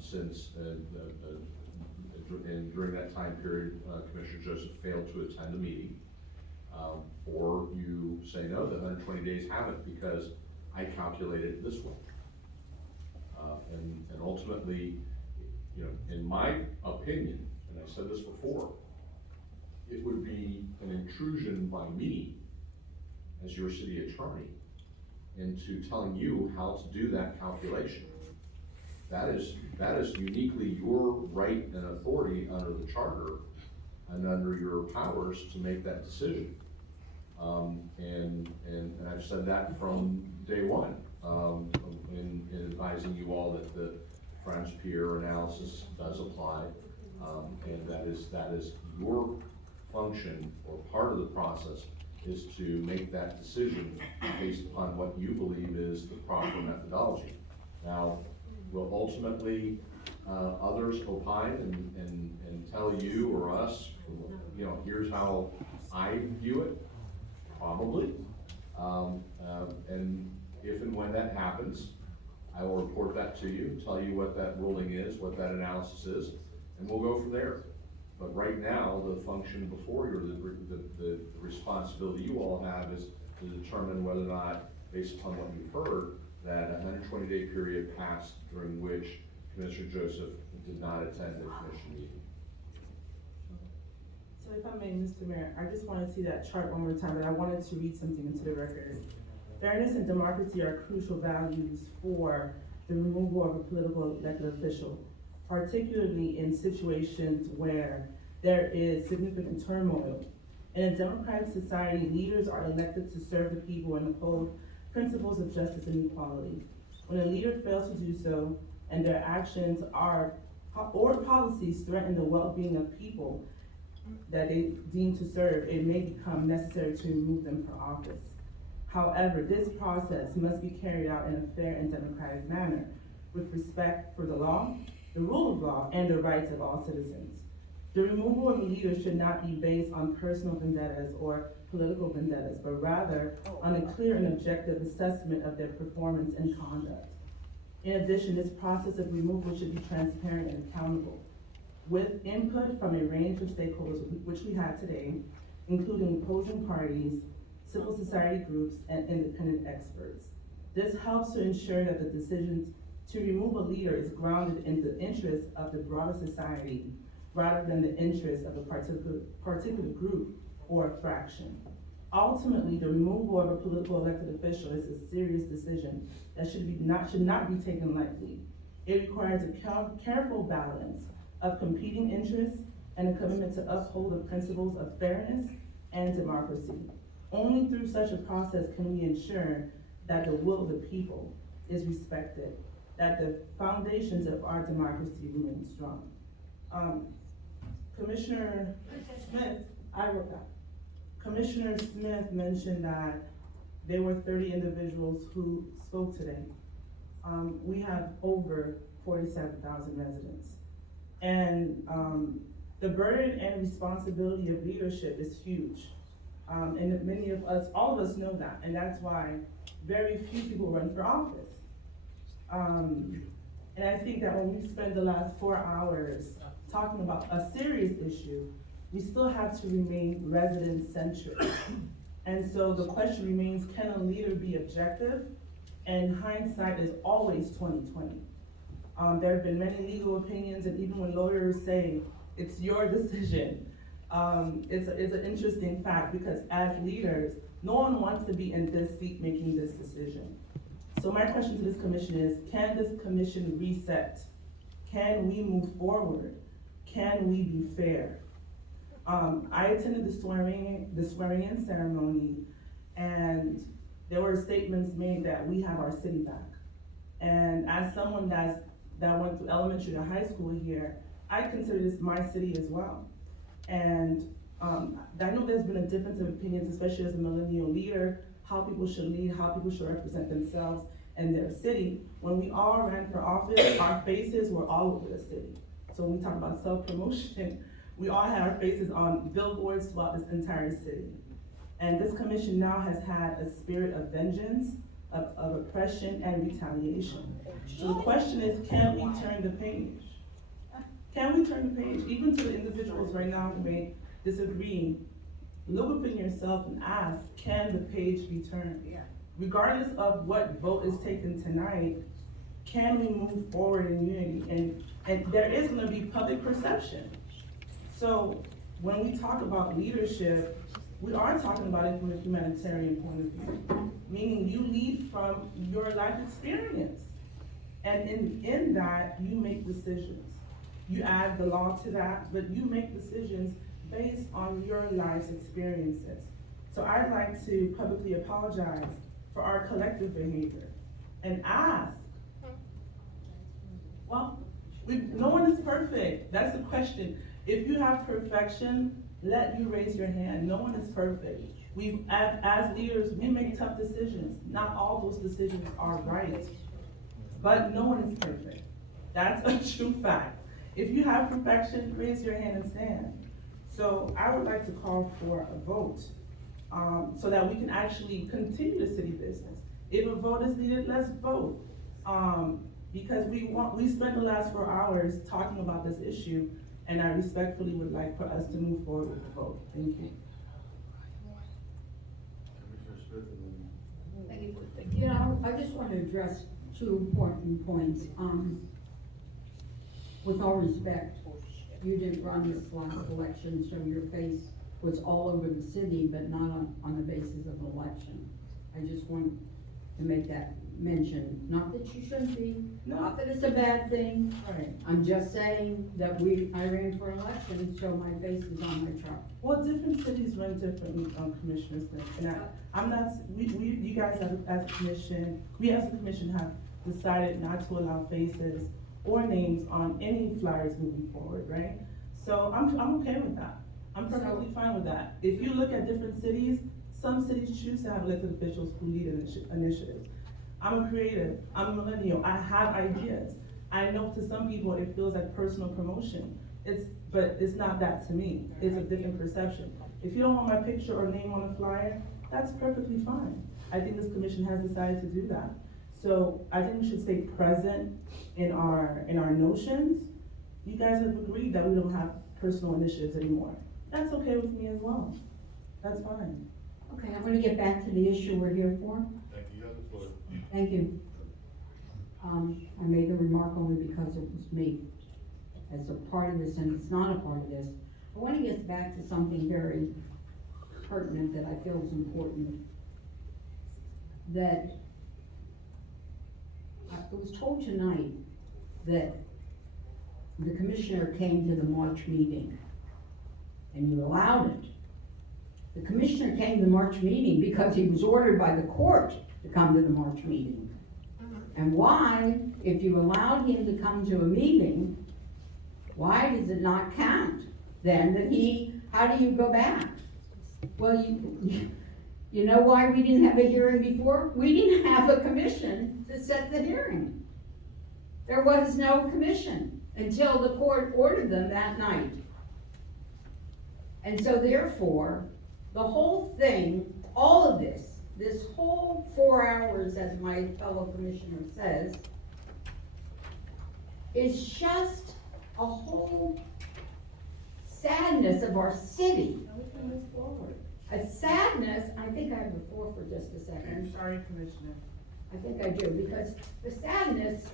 since and during that time period, Commissioner Joseph failed to attend a meeting. Or you say no, that 120 days haven't because I calculated it this way. And ultimately, you know, in my opinion, and I said this before, it would be an intrusion by me as your city attorney into telling you how to do that calculation. That is uniquely your right and authority under the charter and under your powers to make that decision. And I've said that from day one, in advising you all that the Franz Pierre analysis does apply, and that is your function, or part of the process is to make that decision based upon what you believe is the proper methodology. Now, will ultimately others opine and tell you or us, you know, here's how I view it? Probably. And if and when that happens, I will report that to you, tell you what that ruling is, what that analysis is, and we'll go from there. But right now, the function before you, or the responsibility you all have is to determine whether or not, based upon what you've heard, that a 120-day period passed during which Commissioner Joseph did not attend the commission meeting. So if I may, Mr. Mayor, I just want to see that chart one more time, but I wanted to read something into the record. Fairness and democracy are crucial values for the removal of a political elected official, particularly in situations where there is significant turmoil. In a democratic society, leaders are elected to serve the people and uphold principles of justice and equality. When a leader fails to do so, and their actions or policies threaten the well-being of people that they deem to serve, it may become necessary to remove them from office. However, this process must be carried out in a fair and democratic manner, with respect for the law, the rule of law, and the rights of all citizens. The removal of a leader should not be based on personal vendettas or political vendettas, but rather on a clear and objective assessment of their performance and conduct. In addition, this process of removal should be transparent and accountable, with input from a range of stakeholders, which we had today, including opposing parties, civil society groups, and independent experts. This helps to ensure that the decision to remove a leader is grounded in the interests of the broader society, rather than the interests of a particular group or fraction. Ultimately, the removal of a political elected official is a serious decision that should not be taken lightly. It requires a careful balance of competing interests and a commitment to uphold the principles of fairness and democracy. Only through such a process can we ensure that the will of the people is respected, that the foundations of our democracy remain strong. Commissioner Smith, I wrote that. Commissioner Smith mentioned that there were 30 individuals who spoke today. We have over 47,000 residents. And the burden and responsibility of leadership is huge. And many of us, all of us know that, and that's why very few people run for office. And I think that when we spend the last 4 hours talking about a serious issue, we still have to remain resident-centric. And so the question remains, can a leader be objective? And hindsight is always 20/20. There have been many legal opinions, and even when lawyers say it's your decision, it's an interesting fact, because as leaders, no one wants to be in this seat making this decision. So my question to this commission is, can this commission reset? Can we move forward? Can we be fair? I attended the swearing-in ceremony, and there were statements made that we have our city back. And as someone that went through elementary to high school here, I consider this my city as well. And I know there's been a difference of opinions, especially as a millennial leader, how people should lead, how people should represent themselves and their city. When we all ran for office, our faces were all over the city. So when we talk about self-promotion, we all had our faces on billboards throughout this entire city. And this commission now has had a spirit of vengeance, of oppression and retaliation. So the question is, can we turn the page? Can we turn the page? Even to the individuals right now who may disagree, look within yourself and ask, can the page be turned? Regardless of what vote is taken tonight, can we move forward in unity? And there is gonna be public perception. So when we talk about leadership, we are talking about it from a humanitarian point of view, meaning you lead from your life experience. And in that, you make decisions. You add the law to that, but you make decisions based on your life's experiences. So I'd like to publicly apologize for our collective behavior and ask, well, no one is perfect. That's the question. If you have perfection, let you raise your hand. No one is perfect. As leaders, we make tough decisions. Not all those decisions are right, but no one is perfect. That's a true fact. If you have perfection, raise your hand and stand. So I would like to call for a vote, so that we can actually continue the city business. If a vote is needed, let's vote. Because we spent the last 4 hours talking about this issue, and I respectfully would like for us to move forward with the vote. Thank you. You know, I just want to address two important points. With all respect, you didn't run this last election, so your face was all over the city, but not on the basis of an election. I just want to make that mention. Not that you shouldn't be, not that it's a bad thing. Right. I'm just saying that I ran for election, so my face is on my truck. Well, different cities run differently, Commissioner Smith, and I'm not, you guys as a commission, we as a commission have decided not to allow faces or names on any flyers moving forward, right? So I'm okay with that. I'm perfectly fine with that. If you look at different cities, some cities choose to have elected officials who lead initiatives. I'm a creative, I'm a millennial, I have ideas. I know to some people it feels like personal promotion, but it's not that to me. It's a different perception. If you don't want my picture or name on a flyer, that's perfectly fine. I think this commission has decided to do that. So I think we should stay present in our notions. You guys have agreed that we don't have personal initiatives anymore. That's okay with me as well. That's fine. Okay, I'm gonna get back to the issue we're here for. Thank you, you have the floor. Thank you. I made the remark only because it was me as a part of this, and it's not a part of this. I want to get back to something very pertinent that I feel is important. That it was told tonight that the commissioner came to the March meeting, and you allowed it. The commissioner came to the March meeting because he was ordered by the court to come to the March meeting. And why, if you allowed him to come to a meeting, why does it not count then that how do you go back? Well, you know why we didn't have a hearing before? We didn't have a commission to set the hearing. There was no commission until the court ordered them that night. And so therefore, the whole thing, all of this whole 4 hours, as my fellow commissioner says, is just a whole sadness of our city. A sadness, I think I have the floor for just a second. I'm sorry, Commissioner. I think I do, because the sadness,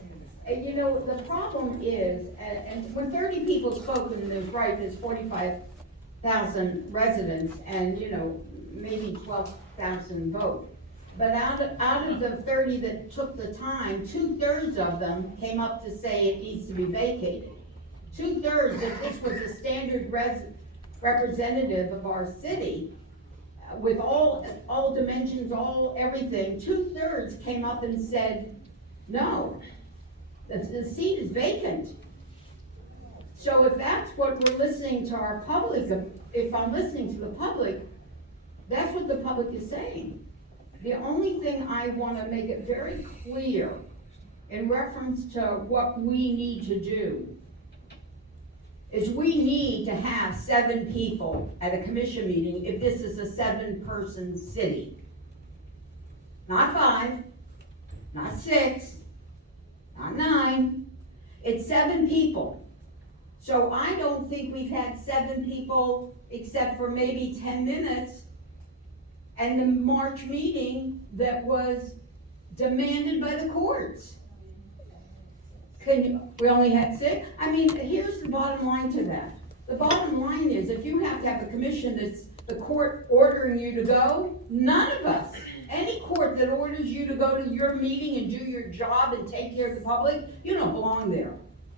you know, the problem is, and when 30 people spoke, and there's 45,000 residents, and, you know, maybe 12,000 vote. But out of the 30 that took the time, 2/3 of them came up to say it needs to be vacated. 2/3, if this was a standard representative of our city, with all dimensions, everything, 2/3 came up and said, no, the seat is vacant. So if that's what we're listening to our public, if I'm listening to the public, that's what the public is saying. The only thing I want to make it very clear in reference to what we need to do is we need to have 7 people at a commission meeting if this is a 7-person city. Not 5, not 6, not 9, it's 7 people. So I don't think we've had 7 people except for maybe 10 minutes and the March meeting that was demanded by the courts. we only had 6? I mean, here's the bottom line to that. The bottom line is, if you have to have a commission that's the court ordering you to go, none of us, any court that orders you to go to your meeting and do your job and take care of the public, you don't belong there.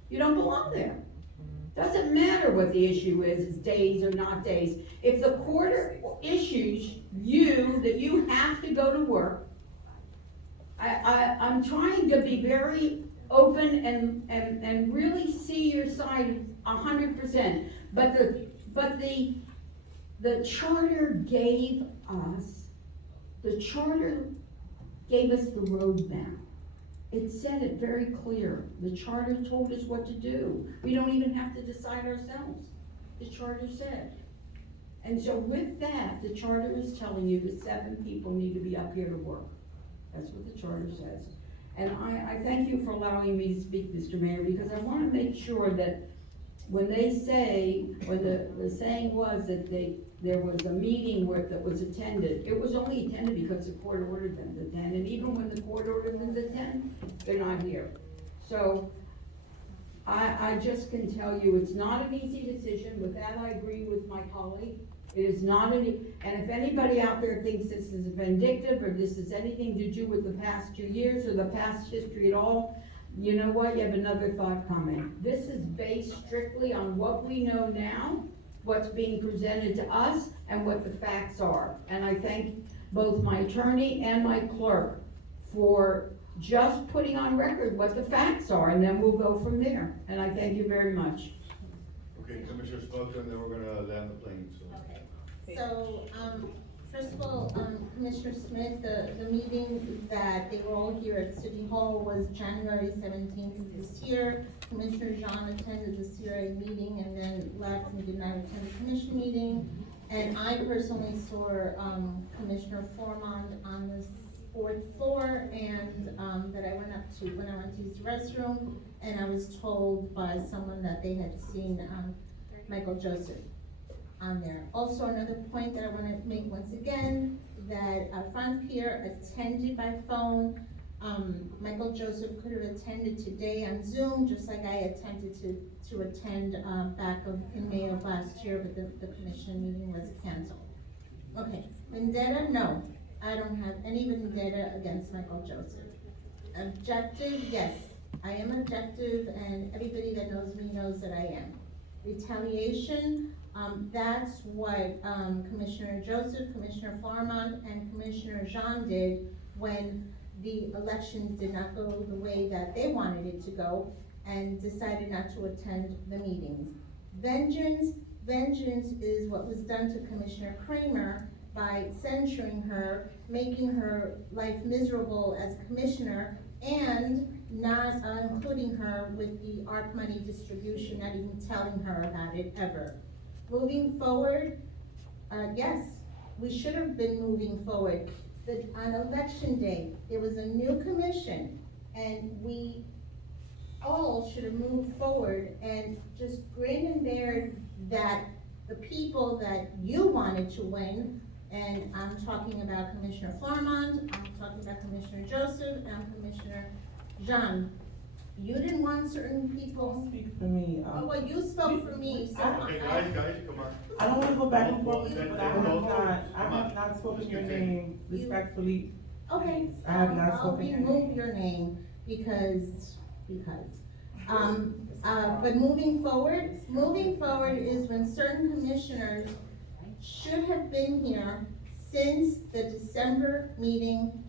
You don't belong there. Doesn't matter what the issue is, it's days or not days. If the court issues you that you have to go to work, I'm trying to be very open and really see your side 100%. But the charter gave us the roadmap. It said it very clear. The charter told us what to do. We don't even have to decide ourselves. The charter said. And so with that, the charter is telling you that 7 people need to be up here to work. That's what the charter says. And I thank you for allowing me to speak, Mr. Mayor, because I want to make sure that when they say, when the saying was that there was a meeting that was attended, it was only attended because the court ordered them to attend, and even when the court ordered them to attend, they're not here. So, I just can tell you, it's not an easy decision. With that, I agree with my colleague. It is not and if anybody out there thinks this is vindictive, or this is anything to do with the past 2 years, or the past history at all, you know what, you have another thought coming. This is based strictly on what we know now, what's being presented to us, and what the facts are. And I thank both my attorney and my clerk for just putting on record what the facts are, and then we'll go from there. And I thank you very much. Okay, Commissioner Smoker, and then we're gonna land the plane, so. Okay, so, first of all, Commissioner Smith, the meeting that they were all here at City Hall was January 17th of this year. Commissioner Jean attended the CRA meeting and then left and did not attend the commission meeting. And I personally saw, Commissioner Formond on the 4th floor, and, that I went up to, when I went to his restroom, and I was told by someone that they had seen, Michael Joseph on there. Also, another point that I want to make once again, that Franz Pierre attended by phone. Michael Joseph could have attended today on Zoom, just like I attempted to attend back in May of last year, but the commission meeting was canceled. Okay, vendetta, no. I don't have any vendetta against Michael Joseph. Objective, yes. I am objective, and everybody that knows me knows that I am. Retaliation, that's what Commissioner Joseph, Commissioner Farmont, and Commissioner Jean did when the elections did not go the way that they wanted it to go, and decided not to attend the meetings. Vengeance is what was done to Commissioner Kramer by censuring her, making her life miserable as a commissioner, and not including her with the ARP money distribution, not even telling her about it ever. Moving forward, yes, we should have been moving forward. On election day, there was a new commission, and we all should have moved forward and just grin and bear that the people that you wanted to win, and I'm talking about Commissioner Farmont, I'm talking about Commissioner Joseph, and Commissioner Jean. You didn't want certain people. Speak for me. Oh, well, you spoke for me, so Okay, guys, come on. I don't wanna go back and forth with you, Well, but I have not spoken your Continue. name respectfully. okay, I have not I'll spoken your remove name. your name because. But moving forward is when certain commissioners should have been here since the December meeting,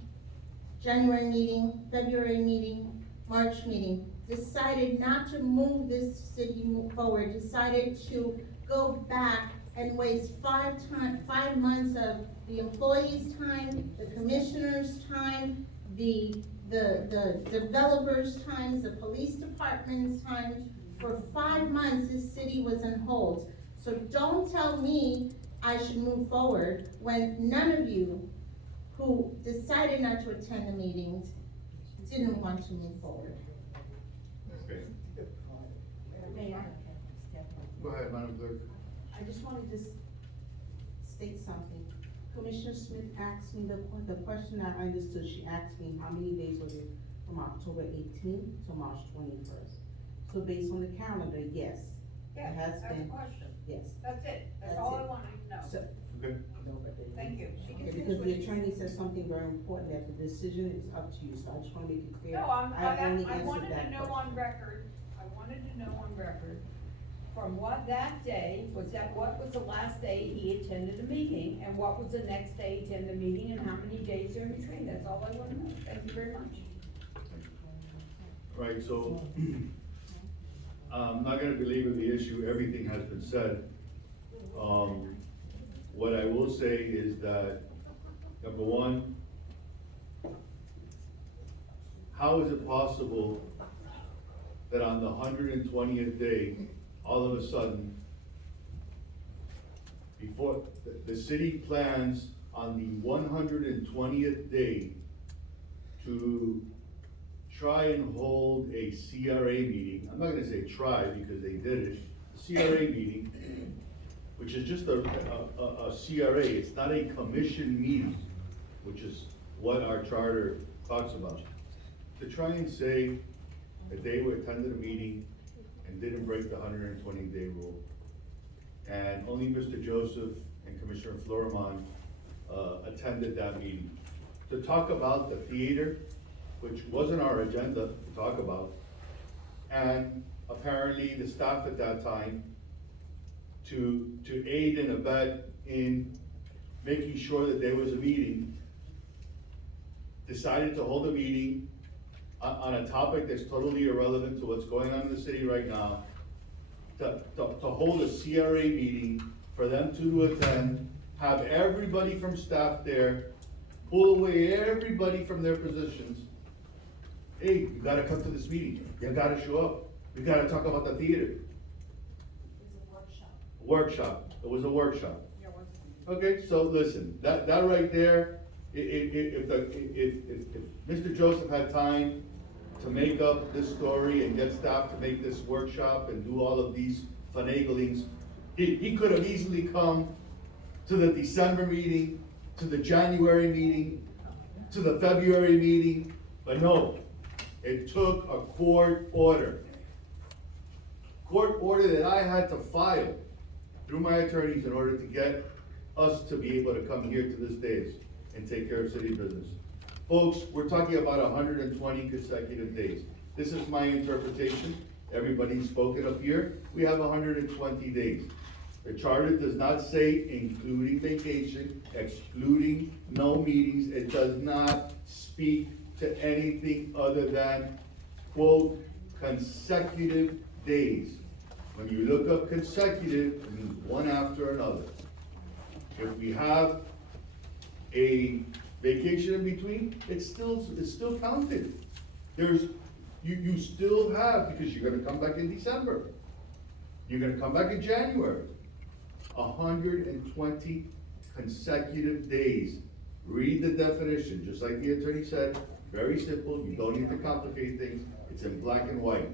January meeting, February meeting, March meeting, decided not to move this city forward, decided to go back and waste 5 months of the employees' time, the commissioners' time, the developers' times, the police department's time. For 5 months, this city was on hold. So don't tell me I should move forward when none of you who decided not to attend the meetings didn't want to move forward. Okay. Mayor? Go ahead, Madam Clerk. I just wanted to state something. Commissioner Smith asked me the question that I understood. She asked me how many days from October 18th to March 21st. So based on the calendar, yes, it Yes, has that's been, a question. yes. That's it, that's That's all I it. wanted to know. So, Okay. Thank you. She can yeah, finish because what the she attorney said. said something very important, that the decision is up to you, so I just wanna make it clear. No, I only I answered wanted to that know question. on record, I wanted to know on record, from what that day, what was the last day he attended a meeting, and what was the next day he attended a meeting, and how many days are in between, that's all I wanna know, thank you very much. Right, so, I'm not gonna belabor the issue, everything has been said. What I will say is that, number one, how is it possible that on the 120th day, all of a sudden, before, the city plans on the 120th day to try and hold a CRA meeting, I'm not gonna say try because they did it, CRA meeting, which is just a CRA, it's not a commission meeting, which is what our charter talks about. To try and say that they attended a meeting and didn't break the 120-day rule. And only Mr. Joseph and Commissioner Florimon attended that meeting. To talk about the theater, which wasn't our agenda to talk about, and apparently the staff at that time to aid and abet in making sure that there was a meeting, decided to hold a meeting on a topic that's totally irrelevant to what's going on in the city right now, to hold a CRA meeting, for them to attend, have everybody from staff there, pull away everybody from their positions. Hey, you gotta come to this meeting, you gotta show up, we gotta talk about the theater. Workshop, it was a workshop. Okay, so listen, that right there, if Mr. Joseph had time to make up this story and get staff to make this workshop and do all of these finaglings, he could have easily come to the December meeting, to the January meeting, to the February meeting, but no, it took a court order. Court order that I had to file through my attorneys in order to get us to be able to come here to this day and take care of city business. Folks, we're talking about 120 consecutive days. This is my interpretation. Everybody's spoken up here. We have 120 days. The charter does not say including vacation, excluding no meetings. It does not speak to anything other than, quote, consecutive days. When you look up consecutive, it means one after another. If we have a vacation in between, it's still counted. You still have, because you're gonna come back in December. You're gonna come back in January. 120 consecutive days. Read the definition, just like the attorney said, very simple, you don't need to complicate things, it's in black and white.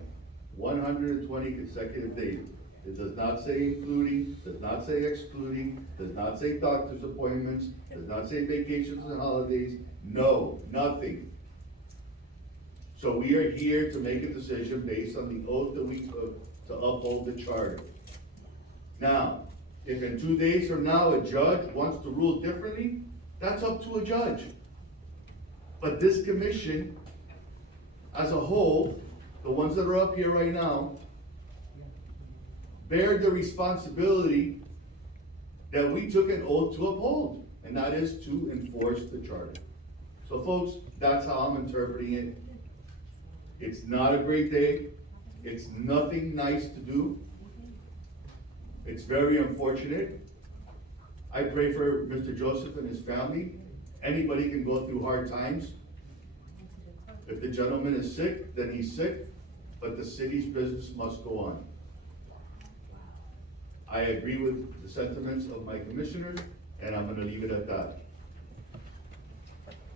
120 consecutive days. It does not say including, does not say excluding, does not say doctor's appointments, does not say vacations and holidays, no, nothing. So we are here to make a decision based on the oath that we took to uphold the charter. Now, if in 2 days from now a judge wants to rule differently, that's up to a judge. But this commission, as a whole, the ones that are up here right now, bear the responsibility that we took an oath to uphold, and that is to enforce the charter. So folks, that's how I'm interpreting it. It's not a great day. It's nothing nice to do. It's very unfortunate. I pray for Mr. Joseph and his family. Anybody can go through hard times. If the gentleman is sick, then he's sick, but the city's business must go on. I agree with the sentiments of my commissioners, and I'm gonna leave it at that.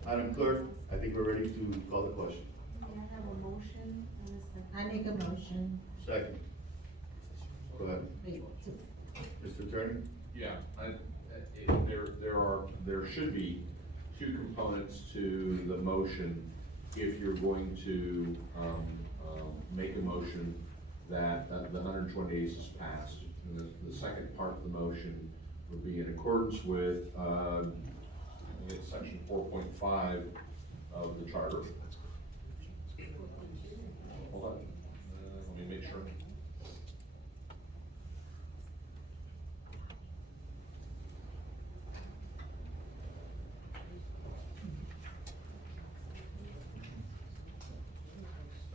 Madam Clerk, I think we're ready to call the question. May I have a motion and a second? I make a motion. Second. Go ahead. Wait, Mr. Attorney? Yeah, there should be two components to the motion if you're going to, make a motion that the 120 days is passed. And the second part of the motion would be in accordance with, I think it's section 4.5 of the charter. Hold on, let me make sure.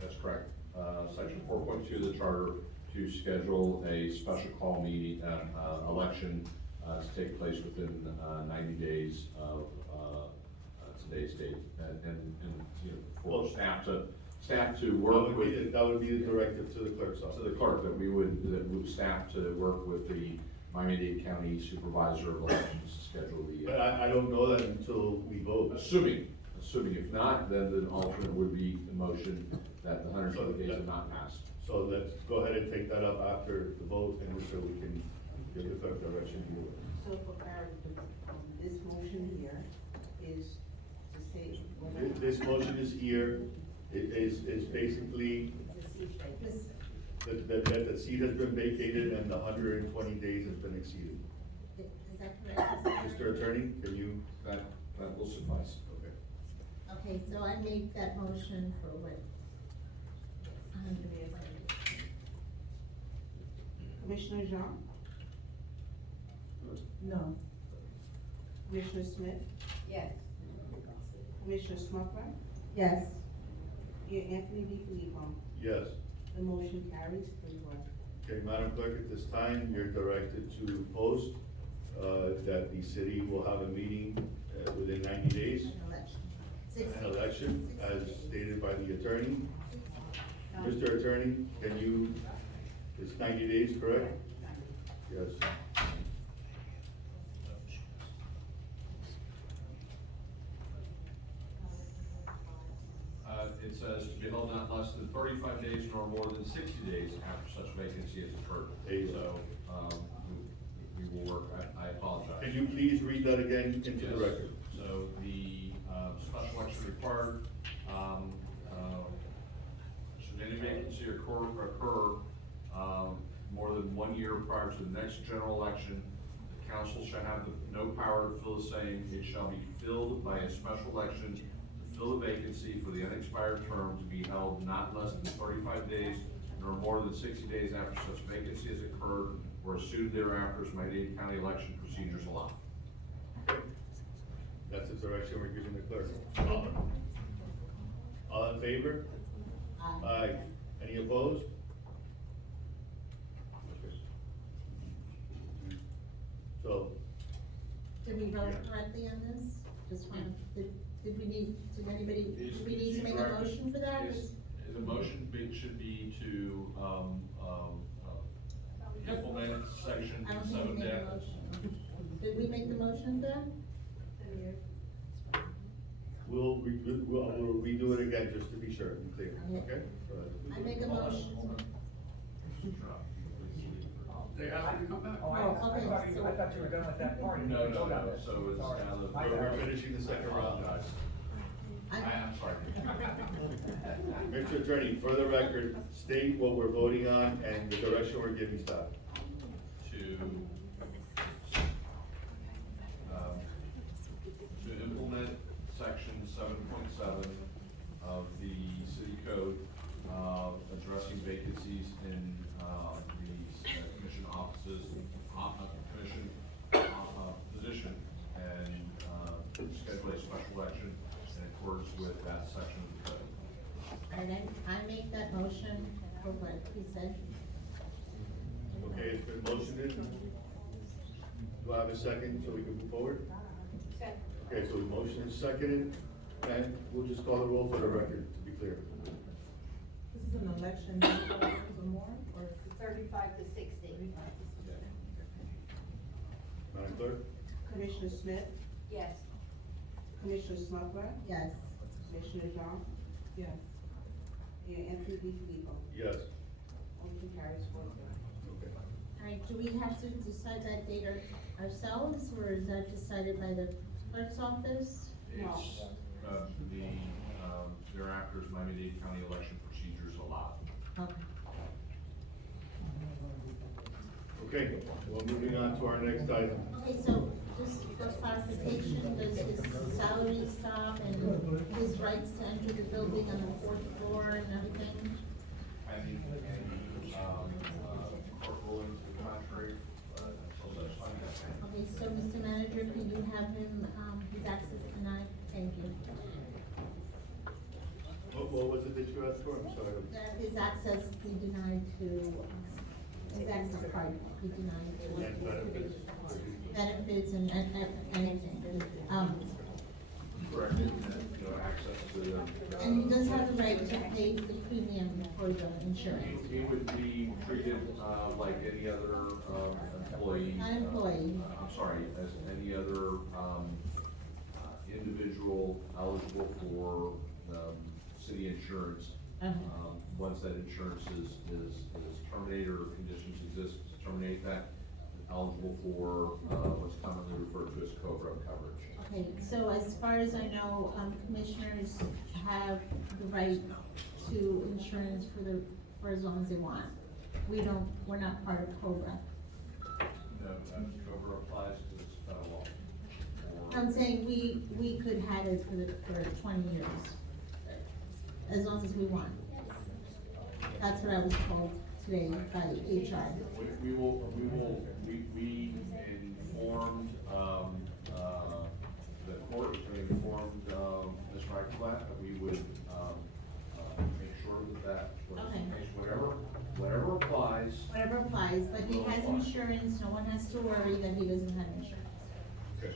That's correct. Section 4.2 of the charter to schedule a special call meeting, election to take place within 90 days of today's date. And you know, for staff to work with. That would be the directive to the clerk's office. To the clerk, that we would staff to work with the Miami-Dade County Supervisor of Elections to schedule the. But I don't know that until we vote. Assuming if not, then the alternate would be the motion that the 120 days have not passed. So let's go ahead and take that up after the vote, and so we can give the clerk direction to do it. So for clarity, this motion here is to say. This motion is here, it is basically that the seat has been vacated and the 120 days has been exceeded. Is that correct? Mr. Attorney, can you? That will suffice. Okay. Okay, so I make that motion for what? 100 days. Commissioner Jean? No. Commissioner Smith? Yes. Commissioner Smucker? Yes. Mayor Anthony DiFilippo? Yes. The motion carries 3-1. Okay, Madam Clerk, at this time, you're directed to post, that the city will have a meeting, within 90 days. An election, as stated by the attorney. Mr. Attorney, can you, it's 90 days, correct? Yes. It says to be held not less than 35 days nor more than 60 days after such vacancy has occurred. So, we will work, I apologize. Can you please read that again into the Yes. record? So the, special election required, should any vacancy occur, more than 1 year prior to the next general election, the council shall have no power to fill the same. It shall be filled by a special election to fill the vacancy for the unexpired term to be held not less than 35 days nor more than 60 days after such vacancy has occurred or as soon thereafter as Miami-Dade County election procedures allow. That's the direction we're giving the clerk. All in favor? Aye. Any opposed? Okay. So, Did we vote correctly on this? Just one, did we need, did anybody, do we need to make a motion for that? The motion should be to, implement section I don't think we 7 made a motion. Did we make the motion then? we'll redo it again, just to be sure and clear, okay? I make a motion. They asked you to come back. Oh, okay, so- I thought you were done with that part. No, so it's now the. We're finishing the second round, guys. I'm sorry. Mr. Attorney, for the record, state what we're voting on and the direction we're giving staff. To implement section 7.7 of the city code, addressing vacancies in, the commission offices, commission, position, and, schedule a special election in accordance with that section of the code. And then I make that motion for what he said. Okay, it's been motioned. Do I have a second so we can move forward? Second. Okay, so the motion is seconded, and we'll just call the roll for the record, to be clear. This is an election, or more, or? 35 to 60. Madam Clerk? Commissioner Smith? Yes. Commissioner Smucker? Yes. Commissioner Jean? Yes. Mayor Anthony DiFilippo? Yes. Motion carries 4-0. Okay. All right, do we have to decide that date ourselves, or is that decided by the clerk's office? It's, the thereafter as Miami-Dade County election procedures allow. Okay. Okay, well, moving on to our next item. Okay, so just for clarification, does his salary stop and his rights to enter the building on the 4th floor and everything? And court ruling to the contrary, until such time as Okay, so Mr. Manager, can you have him, his access denied? Thank you. What was it that you asked for? I'm sorry. That his access be denied to, his access card be denied And benefits. to benefits and anything. correct, access to the. And he does have the right to pay the premium for the insurance. He would be treated, like any other, employee. Not employee. I'm sorry, as any other, individual eligible for, city insurance. Once that insurance is terminated or conditions exist to terminate that, eligible for, what's commonly referred to as COBRA coverage. Okay, so as far as I know, commissioners have the right to insurance for as long as they want. We're not part of COBRA. No, COBRA applies to this federal law. I'm saying we could have it for 20 years, as long as we want. That's what I was told today by HR. We informed, the court, we informed, Ms. Reichlatt that we would, make sure that was Okay. the case. Whatever applies. Whatever applies, but he has insurance, no one has to worry that he doesn't have insurance. Okay.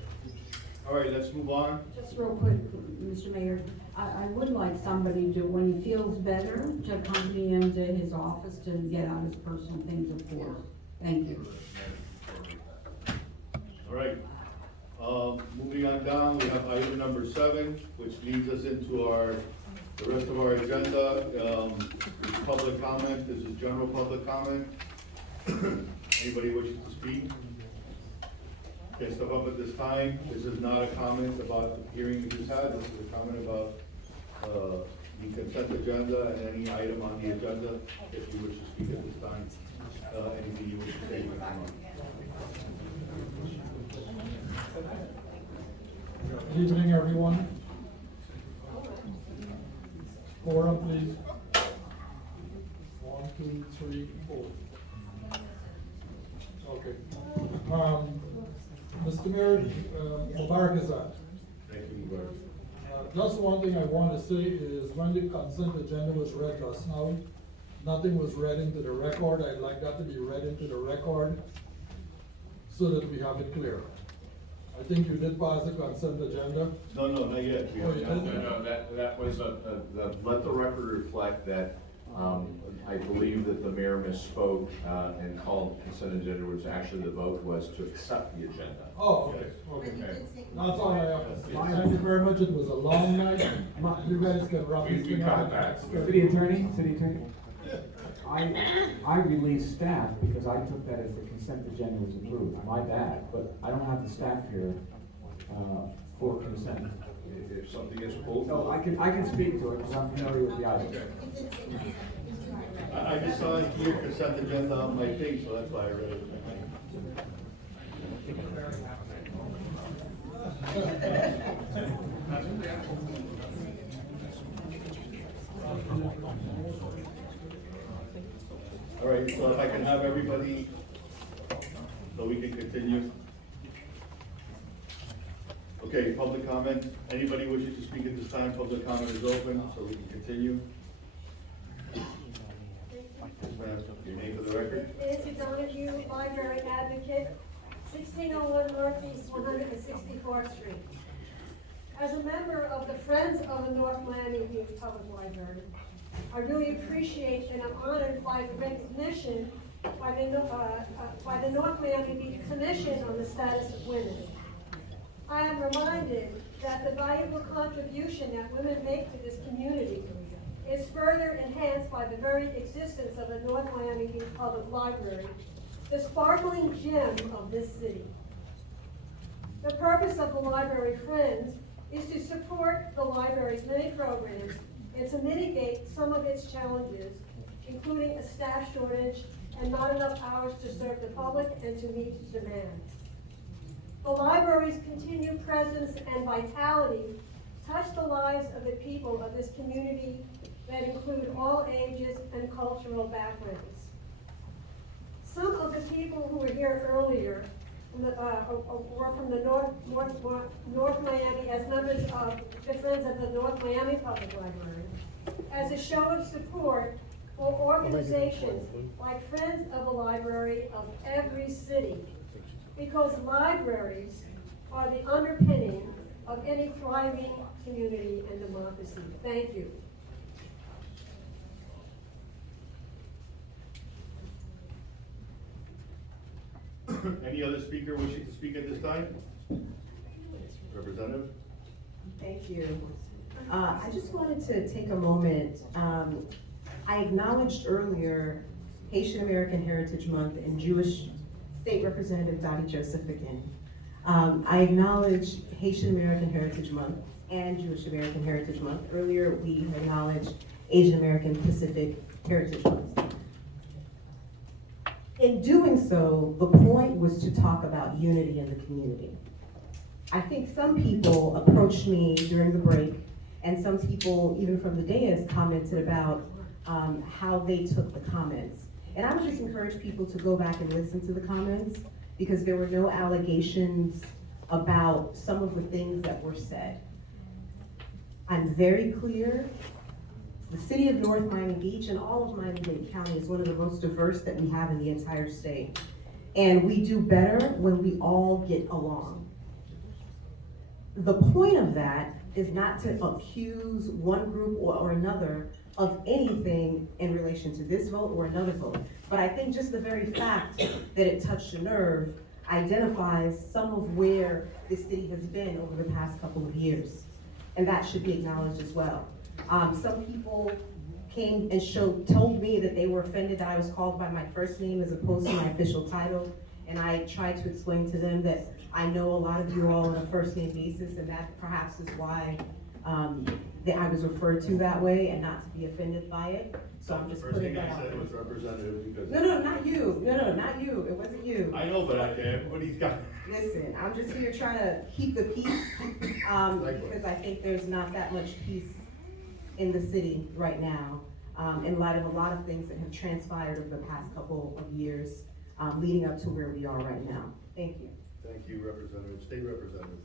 All right, let's move on. Just real quick, Mr. Mayor, I would like somebody to, when he feels better, to accompany him to his office to get out his personal things, of course. Thank you. All right, moving on down, we have item number 7, which leads us into the rest of our agenda. Public comment, this is general public comment. Anybody wishing to speak? Okay, step up at this time. This is not a comment about the hearing we just had, this is a comment about, the consent agenda and any item on the agenda, if you wish to speak at this time. Anything you wish to say, you can. Good evening, everyone. Quorum, please. 1, 2, 3, 4. Okay. Mr. Mayor, Mubarak Azad. Thank you, Mubarak. Just one thing I want to say is when the consent agenda was read last night, nothing was read into the record. I'd like that to be read into the record so that we have it clear. I think you did pass the consent agenda. No, not yet. Oh, you didn't? No, that was let the record reflect that, I believe that the mayor misspoke, and called consent agenda, which actually the vote was to accept the agenda. Oh, okay, okay. That's all I have to say. Thank you very much. It was a long night. You guys can wrap this thing up. City attorney, I released staff because I took that as the consent agenda was approved. My bad, but I don't have the staff here, for consent. If something is pulled. So I can speak to it because I'm familiar with the item. I just saw it here, consent agenda on my thing, so that's why I read it. All right, so if I can have everybody, so we can continue. Okay, public comment. Anybody wishing to speak at this time, public comment is open, so we can continue. Your name for the record? Nancy Donahue, library advocate, 1601 Northeast 164th Street. As a member of the Friends of the North Miami Beach Public Library, I really appreciate and I'm honored by the recognition by the North Miami Beach Commission on the Status of Women. I am reminded that the valuable contribution that women make to this community is further enhanced by the very existence of the North Miami Beach Public Library, the sparkling gem of this city. The purpose of the Library Friends is to support the library's many programs and to mitigate some of its challenges, including a staff shortage and not enough hours to serve the public and to meet demand. The library's continued presence and vitality touch the lives of the people of this community that include all ages and cultural backgrounds. Some of the people who were here earlier were from the North Miami, as members of the Friends of the North Miami Public Library, as a show of support for organizations like Friends of the Library of every city, because libraries are the underpinning of any thriving community and democracy. Thank you. Any other speaker wishing to speak at this time? Representative? Thank you. I just wanted to take a moment. I acknowledged earlier Haitian American Heritage Month and Jewish State Representative Dottie Joseph again. I acknowledged Haitian American Heritage Month and Jewish American Heritage Month. Earlier, we acknowledged Asian American Pacific Heritage Month. In doing so, the point was to talk about unity in the community. I think some people approached me during the break, and some people, even from the dais, commented about how they took the comments. And I would just encourage people to go back and listen to the comments, because there were no allegations about some of the things that were said. I'm very clear. The city of North Miami Beach and all of Miami-Dade County is one of the most diverse that we have in the entire state. And we do better when we all get along. The point of that is not to accuse one group or another of anything in relation to this vote or another vote. But I think just the very fact that it touched a nerve identifies some of where this city has been over the past couple of years. And that should be acknowledged as well. Some people came and told me that they were offended that I was called by my first name as opposed to my official title. And I tried to explain to them that I know a lot of you all on a first name basis, and that perhaps is why that I was referred to that way and not to be offended by it. So I'm just putting that out. The first thing I said was representative because. No, not you. No, not you. It wasn't you. I know, but everybody's got. Listen, I'm just here trying to keep the peace because I think there's not that much peace in the city right now, in light of a lot of things that have transpired over the past couple of years, leading up to where we are right now. Thank you. Thank you, Representative. State Representative.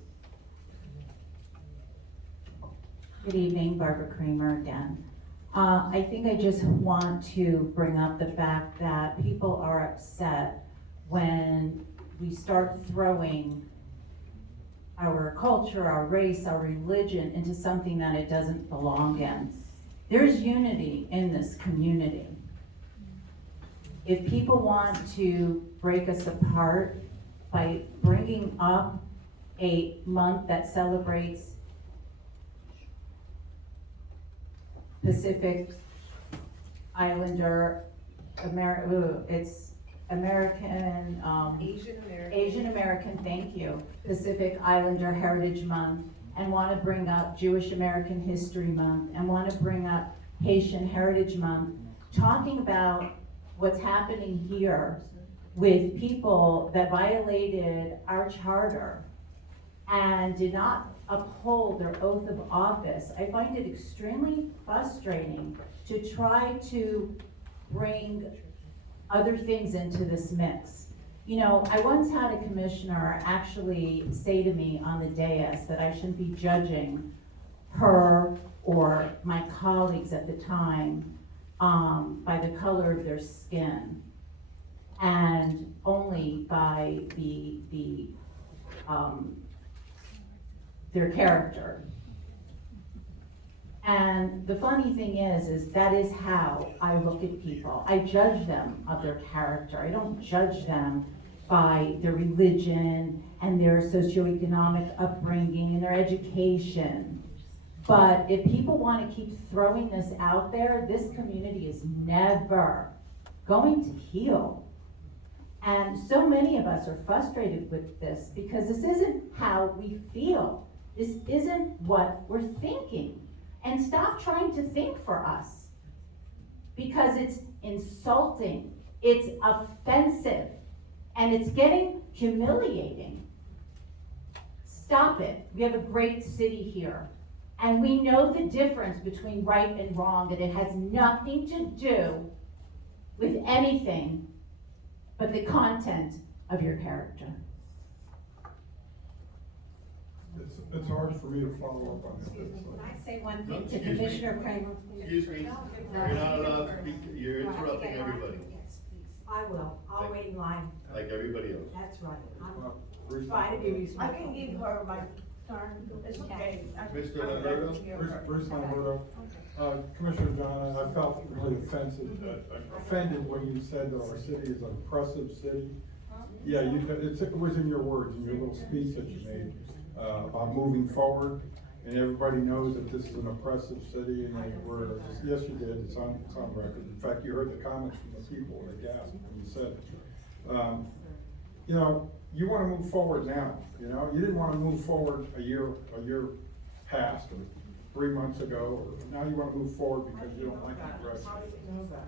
Good evening, Barbara Kramer again. I think I just want to bring up the fact that people are upset when we start throwing our culture, our race, our religion into something that it doesn't belong in. There's unity in this community. If people want to break us apart by bringing up a month that celebrates Pacific Islander, Asian American, thank you, Pacific Islander Heritage Month, and want to bring up Jewish American History Month, and want to bring up Haitian Heritage Month, talking about what's happening here with people that violated our charter and did not uphold their oath of office. I find it extremely frustrating to try to bring other things into this mix. You know, I once had a commissioner actually say to me on the dais that I shouldn't be judging her or my colleagues at the time by the color of their skin, and only by their character. And the funny thing is that is how I look at people. I judge them of their character. I don't judge them by their religion and their socioeconomic upbringing and their education. But if people want to keep throwing this out there, this community is never going to heal. And so many of us are frustrated with this because this isn't how we feel. This isn't what we're thinking. And stop trying to think for us. Because it's insulting, it's offensive, and it's getting humiliating. Stop it. We have a great city here. And we know the difference between right and wrong, and it has nothing to do with anything but the content of your character. It's hard for me to follow up on this. Can I say one No, thing to excuse me. Commissioner Kramer? Excuse me, you're not allowed to speak, you're interrupting everybody, I will, I'll wait in line. like everybody else. That's right. I'm Bruce- trying to be respectful. I can give her my turn, it's okay. Mr. Lamberto? Bruce Lamberto. Commissioner John, I felt really offended when you said that our city is an oppressive city. Yeah, it was in your words, in your little speech that you made, about moving forward. And everybody knows that this is an oppressive city, and yes, you did, it's on record. In fact, you heard the comments from the people, they gasped when you said it. You know, you wanna move forward now, you know? You didn't wanna move forward a year past, or 3 months ago, or now you wanna move forward because you don't like the direction. How did he know that?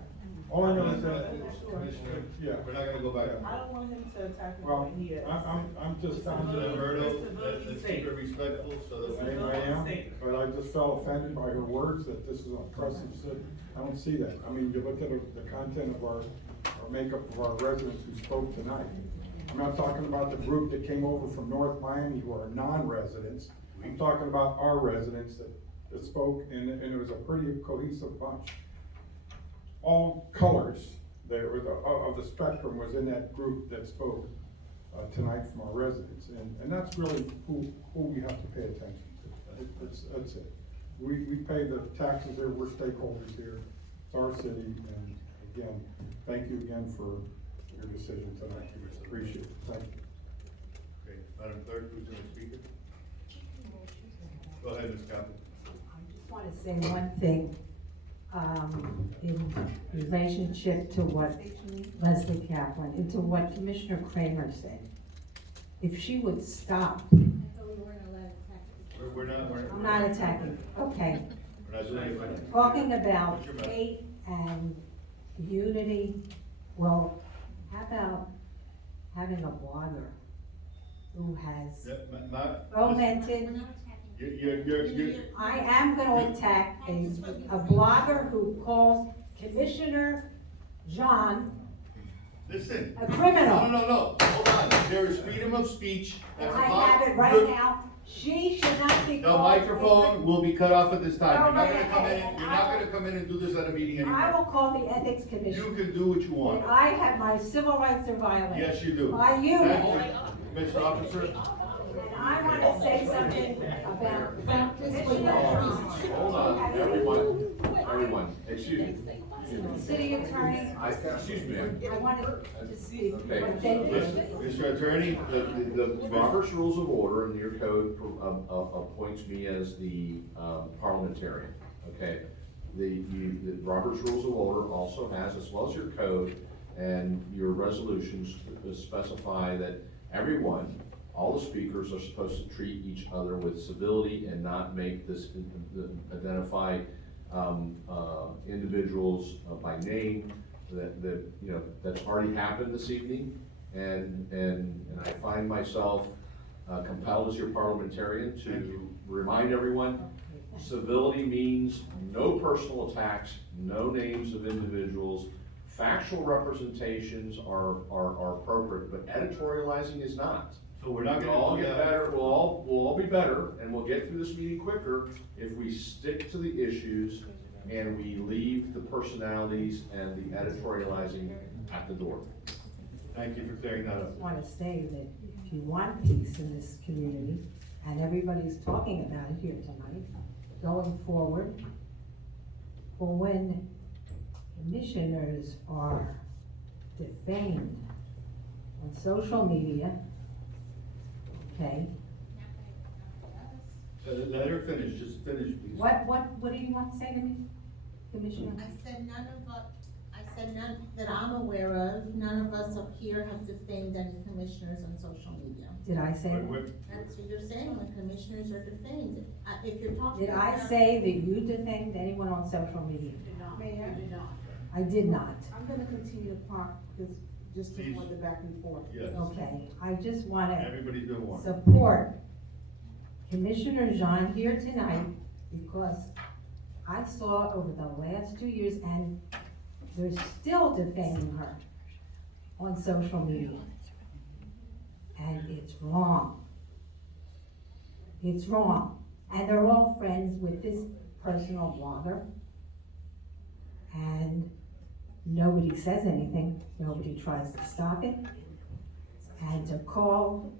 All I know is that, Commissioner, yeah. we're not gonna go back. I don't want him to attack me Well, when he is. I'm just. Mr. Lamberto, let's keep it respectful so that we. I am, but I just felt offended by her words that this is an oppressive city. I don't see that. I mean, you look at the content of our makeup of our residents who spoke tonight. I'm not talking about the group that came over from North Miami who are non-residents. I'm talking about our residents that spoke, and it was a pretty cohesive bunch. All colors there of the spectrum was in that group that spoke tonight from our residents, and that's really who we have to pay attention to. That's it. We pay the taxes there, we're stakeholders here, it's our city, and again, thank you again for your decision tonight, appreciate it, thank you. Okay, Madam Clerk, who's the next speaker? Go ahead, Ms. Kaplan. I just want to say one thing, in relationship to what Leslie Kaplan, and to what Commissioner Kramer said. If she would stop, We're not. I'm not attacking, okay, We're not doing anything. talking about What's your message? hate and unity, well, how about having a blogger who has Yeah, not. fomented. You're. I am gonna attack a blogger who calls Commissioner John Listen. a criminal. No, hold on, there is freedom of speech. That's I a lot. have it right now. She should not be The called. microphone will be cut off at this time. You're not Go gonna right come in, ahead. you're not gonna come in and do this at a meeting I anymore. will call the Ethics You Commission. can do what you want. And I have my civil rights are violated. Yes, you do. By you. Thank you, Mr. Officer. And I wanna say something about Commissioner Hold on, everyone, excuse me. City Attorney. Excuse me, ma'am. I wanted to speak. Okay. Thank you. Mr. Attorney, The Robert's Rules of Order in your code appoints me as the parliamentarian, okay? The Robert's Rules of Order also has, as well as your code and your resolutions, specify that everyone, all the speakers are supposed to treat each other with civility and not make this, identify individuals by name. That you know, that's already happened this evening, and I find myself compelled as your parliamentarian to remind everyone, civility means no personal attacks, no names of individuals. Factual representations are appropriate, but editorializing is not. So we're not We'll gonna all do get that. better, we'll all be better, and we'll get through this meeting quicker if we stick to the issues and we leave the personalities and the editorializing at the door. Thank you for clearing that I up. just wanna say that if you want peace in this community, and everybody's talking about it here tonight, going forward, or when commissioners are defamed on social media, okay, Let her finish, just finish, please. what do you want to say to me, Commissioner? I said none of us, I said none, that I'm aware of, none of us up here have defamed any commissioners on social media. Did I say that? That's what you're saying, when commissioners are defamed. If you're talking Did about. I say that you defamed anyone on social media? Mayor? I did not. I'm gonna continue to talk, because just to avoid the back and forth. Yes. Okay, I just wanna Everybody's doing one. support Commissioner Jean here tonight, because I saw over the last 2 years, and they're still defaming her on social media. And it's wrong. It's wrong. And they're all friends with this personal blogger. And nobody says anything, nobody tries to stop it. And to call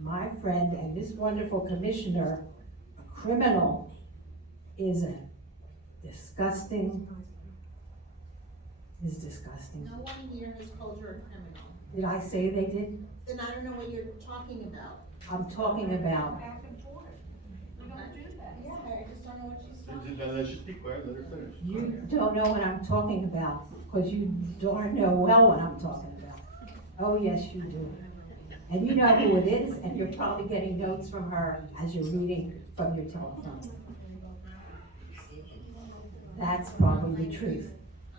my friend and this wonderful commissioner a criminal is disgusting. No one here has called her a criminal. Did I say they did? Then I don't know what you're talking about. I'm talking about, Back and forth. We don't do that. Yeah, I just don't know what she's talking Now, let's just be quiet, let her finish. you don't know what I'm talking about, because you darn know well what I'm talking about. Oh, yes, you do. And you know who it is, and you're probably getting notes from her as you're reading from your telephone. That's probably the truth.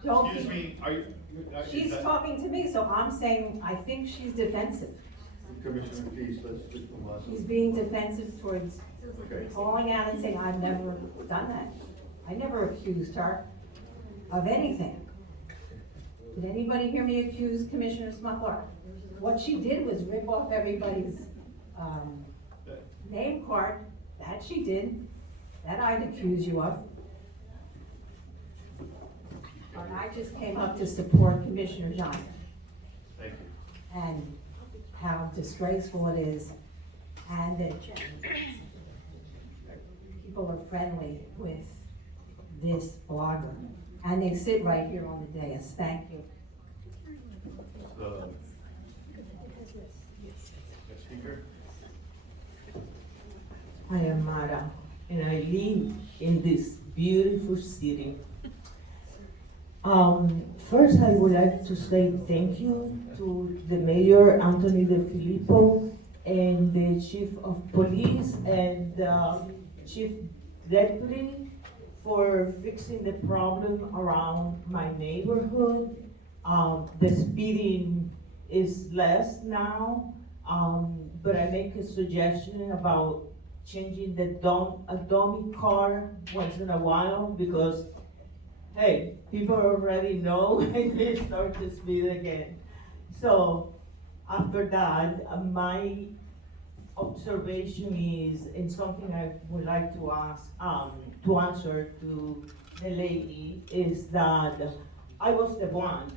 Don't Excuse be- me, are you? is She's that- talking to me, so I'm saying, I think she's defensive. Commissioner, please, let's just move on. She's being defensive towards Okay. calling out and saying, I've never done that. I never accused her of anything. Did anybody hear me accuse Commissioner Smuckler? What she did was rip off everybody's, name card. That she did. That I'd accuse you of. And I just came up to support Commissioner John. Thank you. And how disgraceful it is, and that people are friendly with this blogger. And they sit right here on the dais. Thank you. Next speaker. I am Mara, and I live in this beautiful city. First, I would like to say thank you to the Mayor, Anthony De Filippo, and the Chief of Police and Chief Deputy for fixing the problem around my neighborhood. The speeding is less now, but I make a suggestion about changing a dummy car once in a while, because hey, people already know and they start to speed again. So after that, my observation is, and something I would like to ask, to answer to the lady, is that I was the one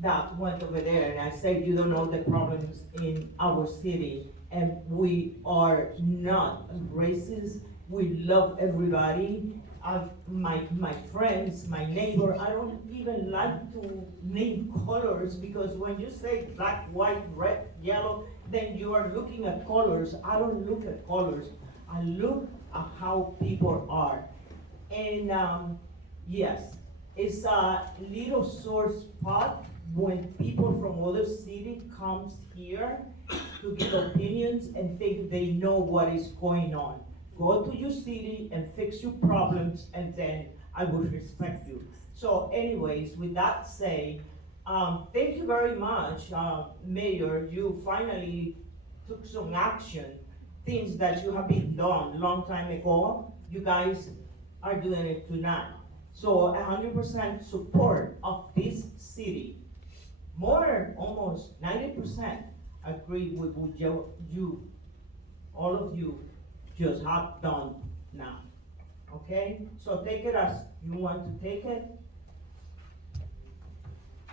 that went over there and I said, you don't know the problems in our city, and we are not racist. We love everybody. My friends, my neighbor, I don't even like to name colors, because when you say black, white, red, yellow, then you are looking at colors. I don't look at colors. I look at how people are. And yes, it's a little sore spot when people from other city comes here to give opinions and think they know what is going on. Go to your city and fix your problems, and then I will respect you. So anyways, with that said, thank you very much, Mayor. You finally took some action, things that you have been done long time ago. You guys are doing it tonight. So 100% support of this city. More, almost 90% agree with what you, all of you, just have done now, okay? So take it as you want to take it,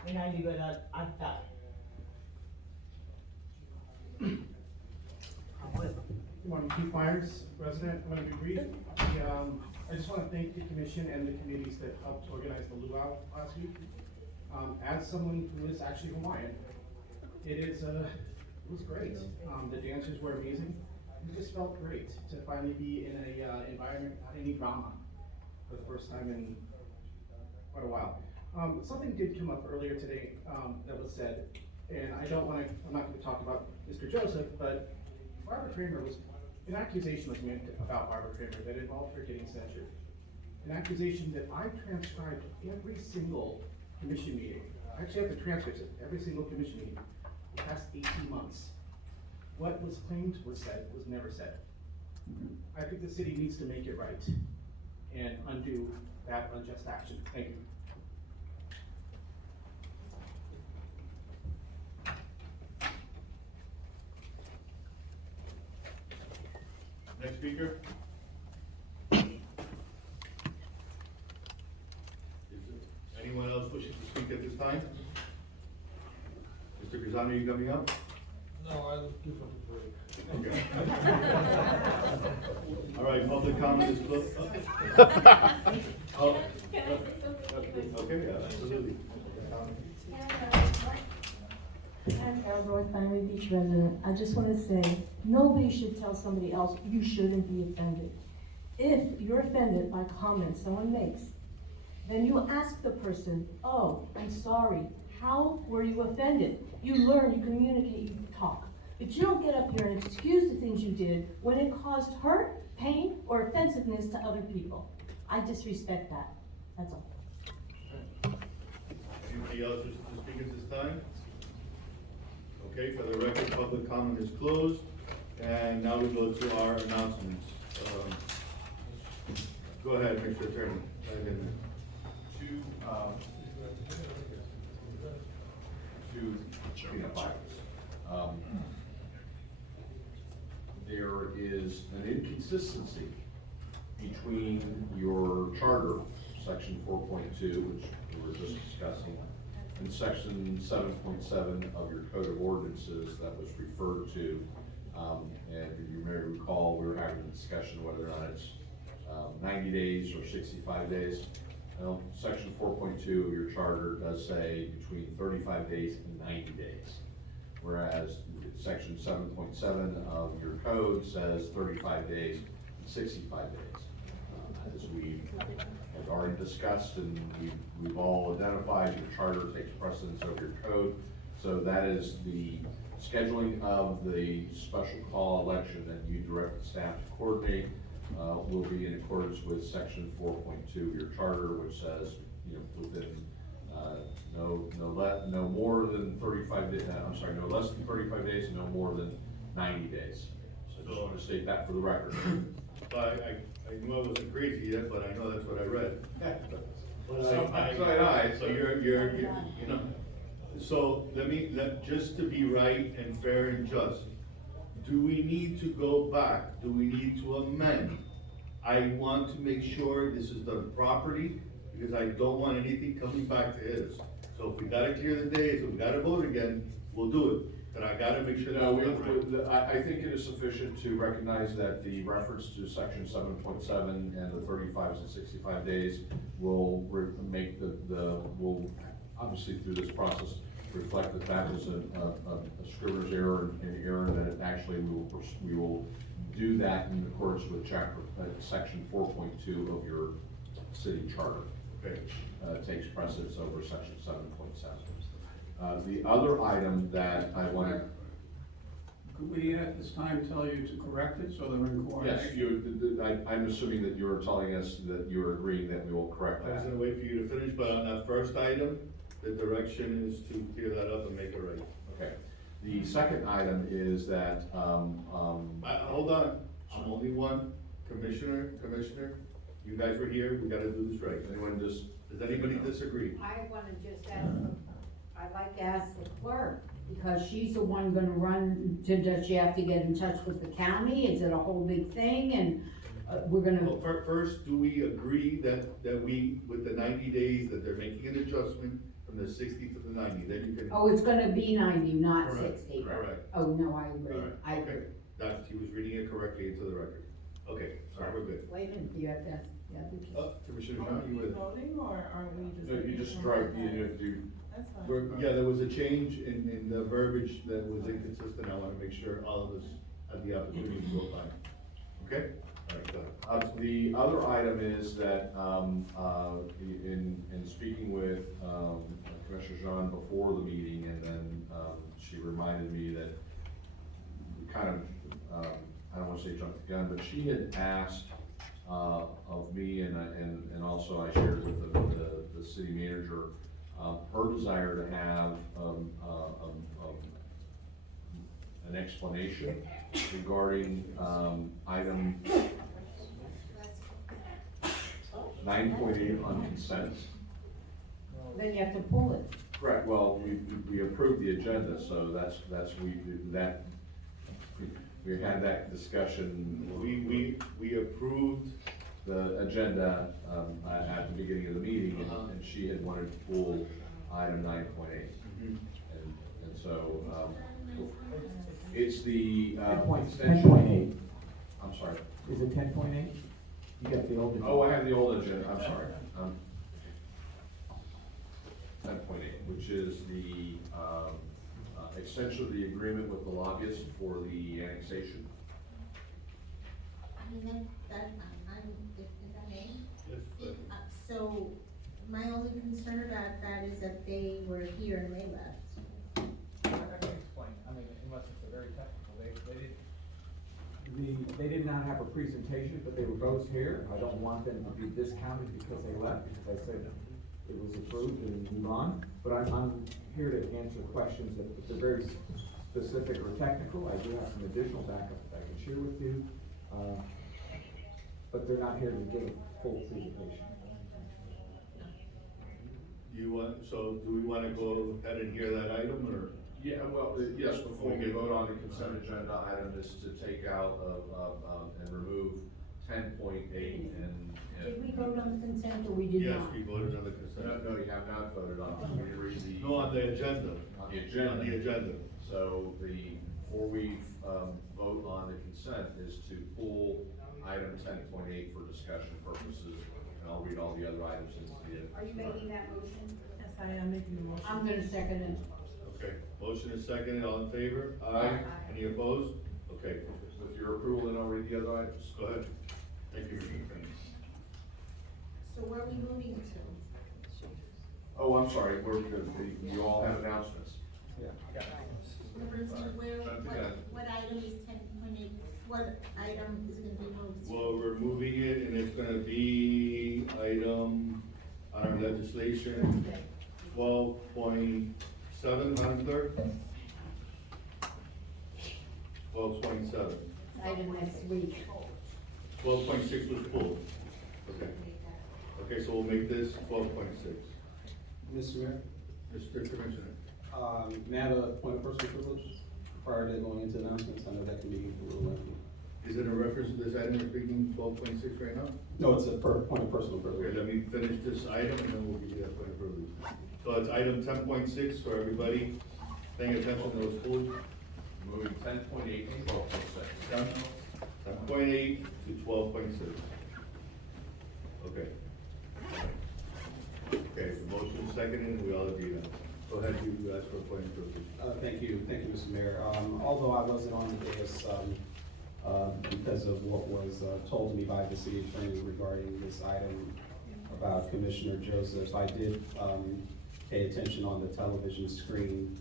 and I leave it at that. Good morning, Keith Myers, resident. I'm going to be brief. I just want to thank the commission and the committees that helped organize the luau last week. As someone who is actually Hawaiian, it was great. The dancers were amazing. It just felt great to finally be in an environment without any drama for the first time in quite a while. Something did come up earlier today, that was said, and I'm not gonna talk about Mr. Joseph, but Barbara Kramer an accusation was made about Barbara Kramer that involved her getting censured. An accusation that I transcribed every single commission meeting. I actually have the transcripts of every single commission meeting the past 18 months. What was claimed was said, was never said. I think the city needs to make it right and undo that unjust action. Thank you. Next speaker. Anyone else wishing to speak at this time? Mr. Grisano, you coming up? No, I'll give him a break. Okay. All right, public comment is closed. Oh, okay, yeah, absolutely. I'm Carol Roy, Miami Beach resident. I just want to say, nobody should tell somebody else you shouldn't be offended. If you're offended by comments someone makes, then you ask the person, oh, I'm sorry, how were you offended? You learn, you communicate, you talk. But you don't get up here and excuse the things you did when it caused hurt, pain, or offensiveness to other people. I disrespect that. That's all. Anybody else wishing to speak at this time? Okay, for the record, public comment is closed, and now we go to our announcements. Go ahead, Mr. Attorney. Two peanut items. There is an inconsistency between your charter, section 4.2, which we were just discussing, and section 7.7 of your code of ordinances that was referred to. And you may recall, we were having a discussion whether or not it's 90 days or 65 days. Well, section 4.2 of your charter does say between 35 days and 90 days. Whereas section 7.7 of your code says 35 days and 65 days. As we have already discussed and we've all identified, your charter takes precedence over your code. So that is the scheduling of the special call election that you direct the staff to coordinate. Will be in accordance with section 4.2 of your charter, which says, within no more than 35 days. I'm sorry, no less than 35 days and no more than 90 days. So I just want to state that for the record. So I knew I wasn't crazy yet, but I know that's what I read. So you're so just to be right and fair and just, do we need to go back? Do we need to amend? I want to make sure this is done properly, because I don't want anything coming back to his. So if we gotta clear the days, if we gotta vote again, we'll do it. But I gotta make sure that I think it is sufficient to recognize that the reference to section 7.7 and the 35 and 65 days will make will obviously through this process reflect that that was a scrivener's error, an error that it actually we will do that in accordance with section 4.2 of your city charter. Okay. Takes precedence over section 7.7. The other item that I wanted. Could we at this time tell you to correct it so that we're in coordination? Yes, I'm assuming that you're telling us that you're agreeing that we will correct I was that. gonna wait for you to finish, but on that first item, the direction is to clear that up and make it right. Okay. The second item is that, hold on, I'm only one. Commissioner, you guys were here, we gotta do this right. Does anybody disagree? I wanna just ask, I'd like to ask the clerk, because she's the one gonna run does she have to get in touch with the county? Is it a whole big thing? And we're gonna. Well, first, do we agree that we, with the 90 days, that they're making an adjustment from the 60 to the 90, then you can. Oh, it's gonna be 90, not Correct. 60. Correct. Oh, no, I agree. All right. I agree. Okay. He was reading it correctly into the record. Okay, sorry, we're good. Wait a minute, you have to ask the other two. Commissioner Are John, you we with? voting or are we just? No, you just strike, That's fine. Yeah, there was a change in the verbiage that was inconsistent. I wanna make sure all of us had the opportunity to apply. Okay? The other item is that, in speaking with, Commissioner Jean before the meeting, and then, she reminded me that kind of, I don't wanna say jumped the gun, but she had asked, of me, and also I shared with the city manager, her desire to have, an explanation regarding, item 9.8 on consent. Then you have to pull it. Correct, well, we approved the agenda, so we had that discussion. We approved the agenda, at the beginning of the meeting, and she had wanted to pull item 9.8. And so, it's the, 10.8. I'm sorry. Is it 10.8? You got the old agenda. Oh, I have the old agenda, I'm sorry. 10.8, which is the, extension of the agreement with the lobbyist for the annexation. I mean, I'm, if that may. Yes, but- So, my only concern about that is that they were here and they left. I can explain, I mean, unless it's a very technical, They did not have a presentation, but they were both here. I don't want them to be discounted because they left, because I said it was approved and move on. But I'm here to answer questions that if they're very specific or technical. I do have some additional backup that I can share with you. But they're not here to give a full presentation. So do we wanna go ahead and hear that item, or? Yeah, well, yes, before we vote on the consent agenda item is to take out and remove 10.8 and. Did we vote on the consent or we did not? Yes, we voted on the consent. No, you have not voted on it. Let me read the. No, on the agenda. On the agenda. On the agenda. So before we, vote on the consent is to pull item 10.8 for discussion purposes, and I'll read all the other items into the. Are you making that motion? Yes, I am making the motion. I'm gonna second it. Okay, motion is seconded, all in favor? Aye. Any opposed? Okay, With your approval, then I'll read the other items. go ahead. Thank you, Mr. Attorney. So where are we moving to? Oh, I'm sorry, you all have announcements. Yeah. What item is 10.8, what item is gonna be moved to? Well, we're moving it, and it's gonna be item on our legislation 12.7, Madam Clerk? 12.7. Item next week. 12.6 was pulled. Okay. Okay, so we'll make this 12.6. Mr. Mayor, Mr. Commissioner. may I have a point of personal privilege prior to going into announcements? I know that can be a little lengthy. Is it a reference to this item we're speaking 12.6 right now? No, it's a point of personal privilege. Okay, let me finish this item and then we'll give you that point of privilege. So it's item 10.6 for everybody paying attention to those pulled. Moving 10.8 to 12.6. 10.8 to 12.6. Okay. Okay, the motion is seconded and we all agree now. Go ahead, you ask for a point of privilege. Thank you, Mr. Mayor. Although I wasn't on the dais, because of what was told to me by the city attorney regarding this item about Commissioner Joseph, I did pay attention on the television screen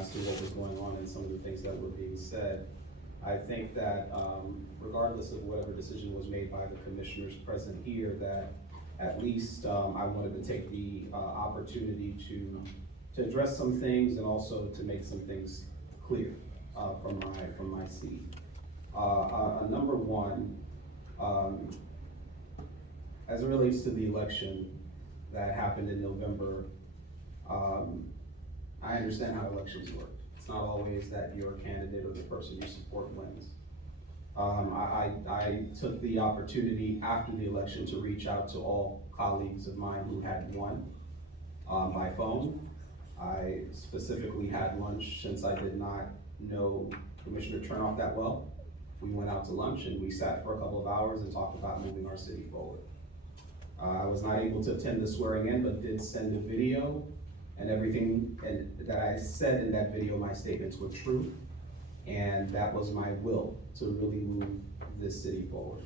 as to what was going on and some of the things that were being said. I think that regardless of whatever decision was made by the commissioners present here, that at least I wanted to take the opportunity to address some things and also to make some things clear from my seat. Number one, as it relates to the election that happened in November, I understand how elections work. It's not always that your candidate or the person you support wins. I took the opportunity after the election to reach out to all colleagues of mine who had won by phone. I specifically had lunch since I did not know Commissioner Chernoff that well. We went out to lunch and we sat for a couple of hours and talked about moving our city forward. I was not able to attend the swearing in, but did send a video, and everything that I said in that video, my statements were true. And that was my will to really move this city forward.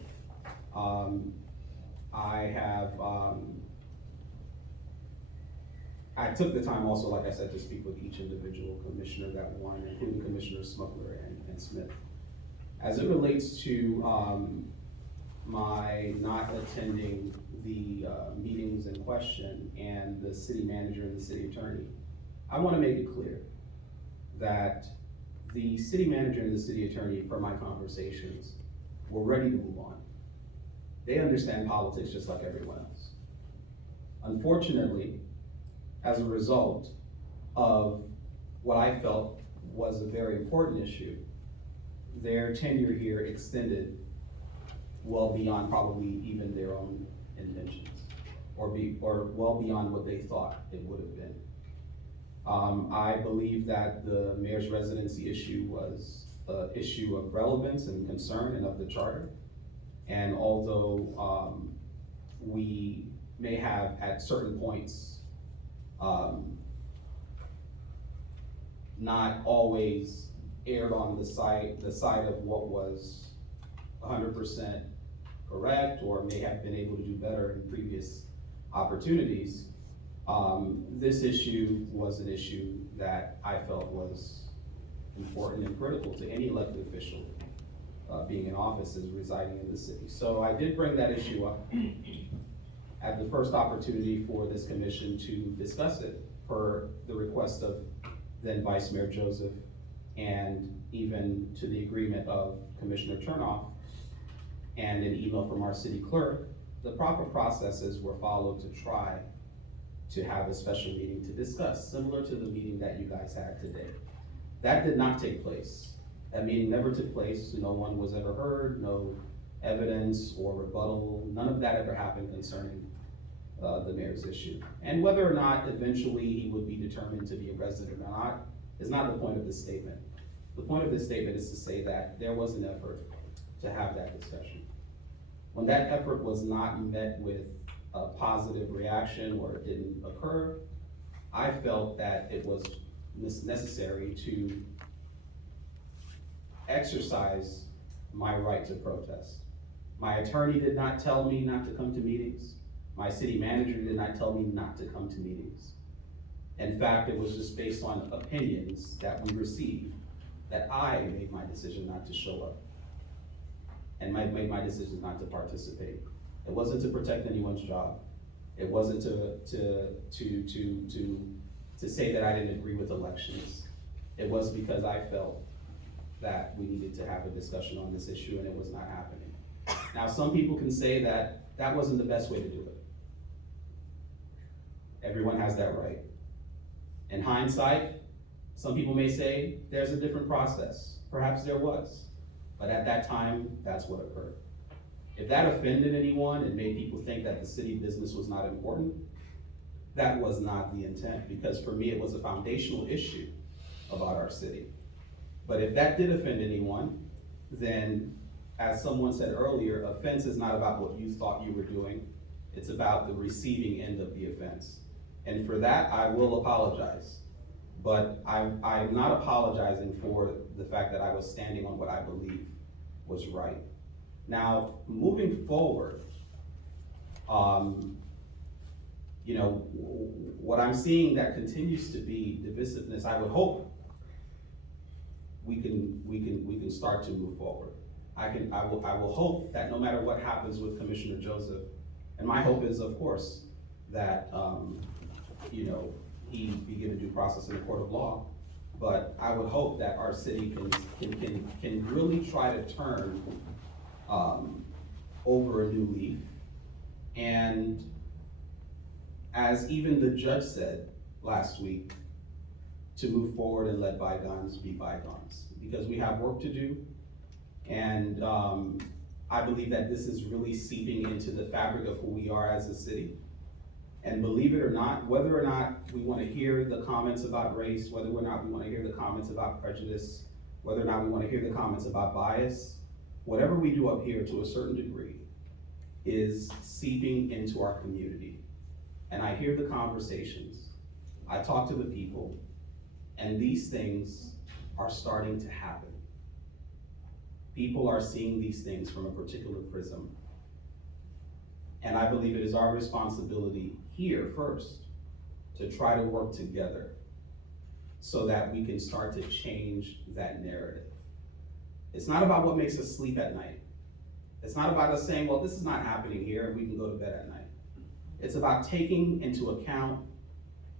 I took the time also, like I said, to speak with each individual commissioner that won, including Commissioner Smuggler and Smith. As it relates to my not attending the meetings in question and the city manager and the city attorney, I want to make it clear that the city manager and the city attorney, per my conversations, were ready to move on. They understand politics just like everyone else. Unfortunately, as a result of what I felt was a very important issue, their tenure here extended well beyond probably even their own intentions, or well beyond what they thought it would have been. I believe that the mayor's residency issue was an issue of relevance and concern and of the charter. And although we may have at certain points not always erred on the side of what was 100% correct, or may have been able to do better in previous opportunities, this issue was an issue that I felt was important and critical to any elected official being in office and residing in the city. So I did bring that issue up at the first opportunity for this commission to discuss it, per the request of then Vice Mayor Joseph, and even to the agreement of Commissioner Chernoff, and an email from our city clerk. The proper processes were followed to try to have a special meeting to discuss, similar to the meeting that you guys had today. That did not take place. That meeting never took place. No one was ever heard, no evidence or rebuttal. None of that ever happened concerning the mayor's issue. And whether or not eventually he would be determined to be a resident or not is not the point of this statement. The point of this statement is to say that there was an effort to have that discussion. When that effort was not met with a positive reaction, or it didn't occur, I felt that it was necessary to exercise my right to protest. My attorney did not tell me not to come to meetings. My city manager did not tell me not to come to meetings. In fact, it was just based on opinions that we received that I made my decision not to show up, and made my decision not to participate. It wasn't to protect anyone's job. It wasn't to say that I didn't agree with elections. It was because I felt that we needed to have a discussion on this issue, and it was not happening. Now, some people can say that that wasn't the best way to do it. Everyone has that right. In hindsight, some people may say there's a different process. Perhaps there was, but at that time, that's what occurred. If that offended anyone and made people think that the city business was not important, that was not the intent, because for me, it was a foundational issue about our city. But if that did offend anyone, then, as someone said earlier, offense is not about what you thought you were doing. It's about the receiving end of the offense. And for that, I will apologize. But I'm not apologizing for the fact that I was standing on what I believe was right. Now, moving forward, what I'm seeing that continues to be divisiveness, I would hope we can start to move forward. I will hope that no matter what happens with Commissioner Joseph, and my hope is, of course, that he be given due process in the court of law. But I would hope that our city can really try to turn over a new leaf. And as even the judge said last week, to move forward and let bygones be bygones, because we have work to do. And I believe that this is really seeping into the fabric of who we are as a city. And believe it or not, whether or not we want to hear the comments about race, whether or not we want to hear the comments about prejudice, whether or not we want to hear the comments about bias, whatever we do up here to a certain degree is seeping into our community. And I hear the conversations, I talk to the people, and these things are starting to happen. People are seeing these things from a particular prism. And I believe it is our responsibility here first to try to work together so that we can start to change that narrative. It's not about what makes us sleep at night. It's not about us saying, well, this is not happening here and we can go to bed at night. It's about taking into account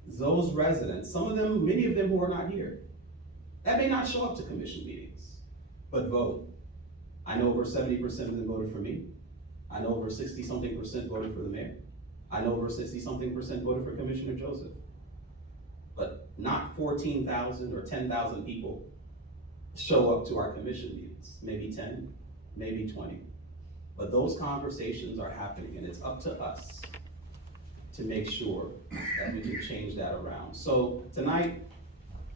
those residents, some of them, many of them who are not here, that may not show up to commission meetings, but vote. I know over 70% of them voted for me. I know over 60-something% voted for the mayor. I know over 60-something% voted for Commissioner Joseph. But not 14,000 or 10,000 people show up to our commission meetings, maybe 10, maybe 20. But those conversations are happening, and it's up to us to make sure that we can change that around. So tonight,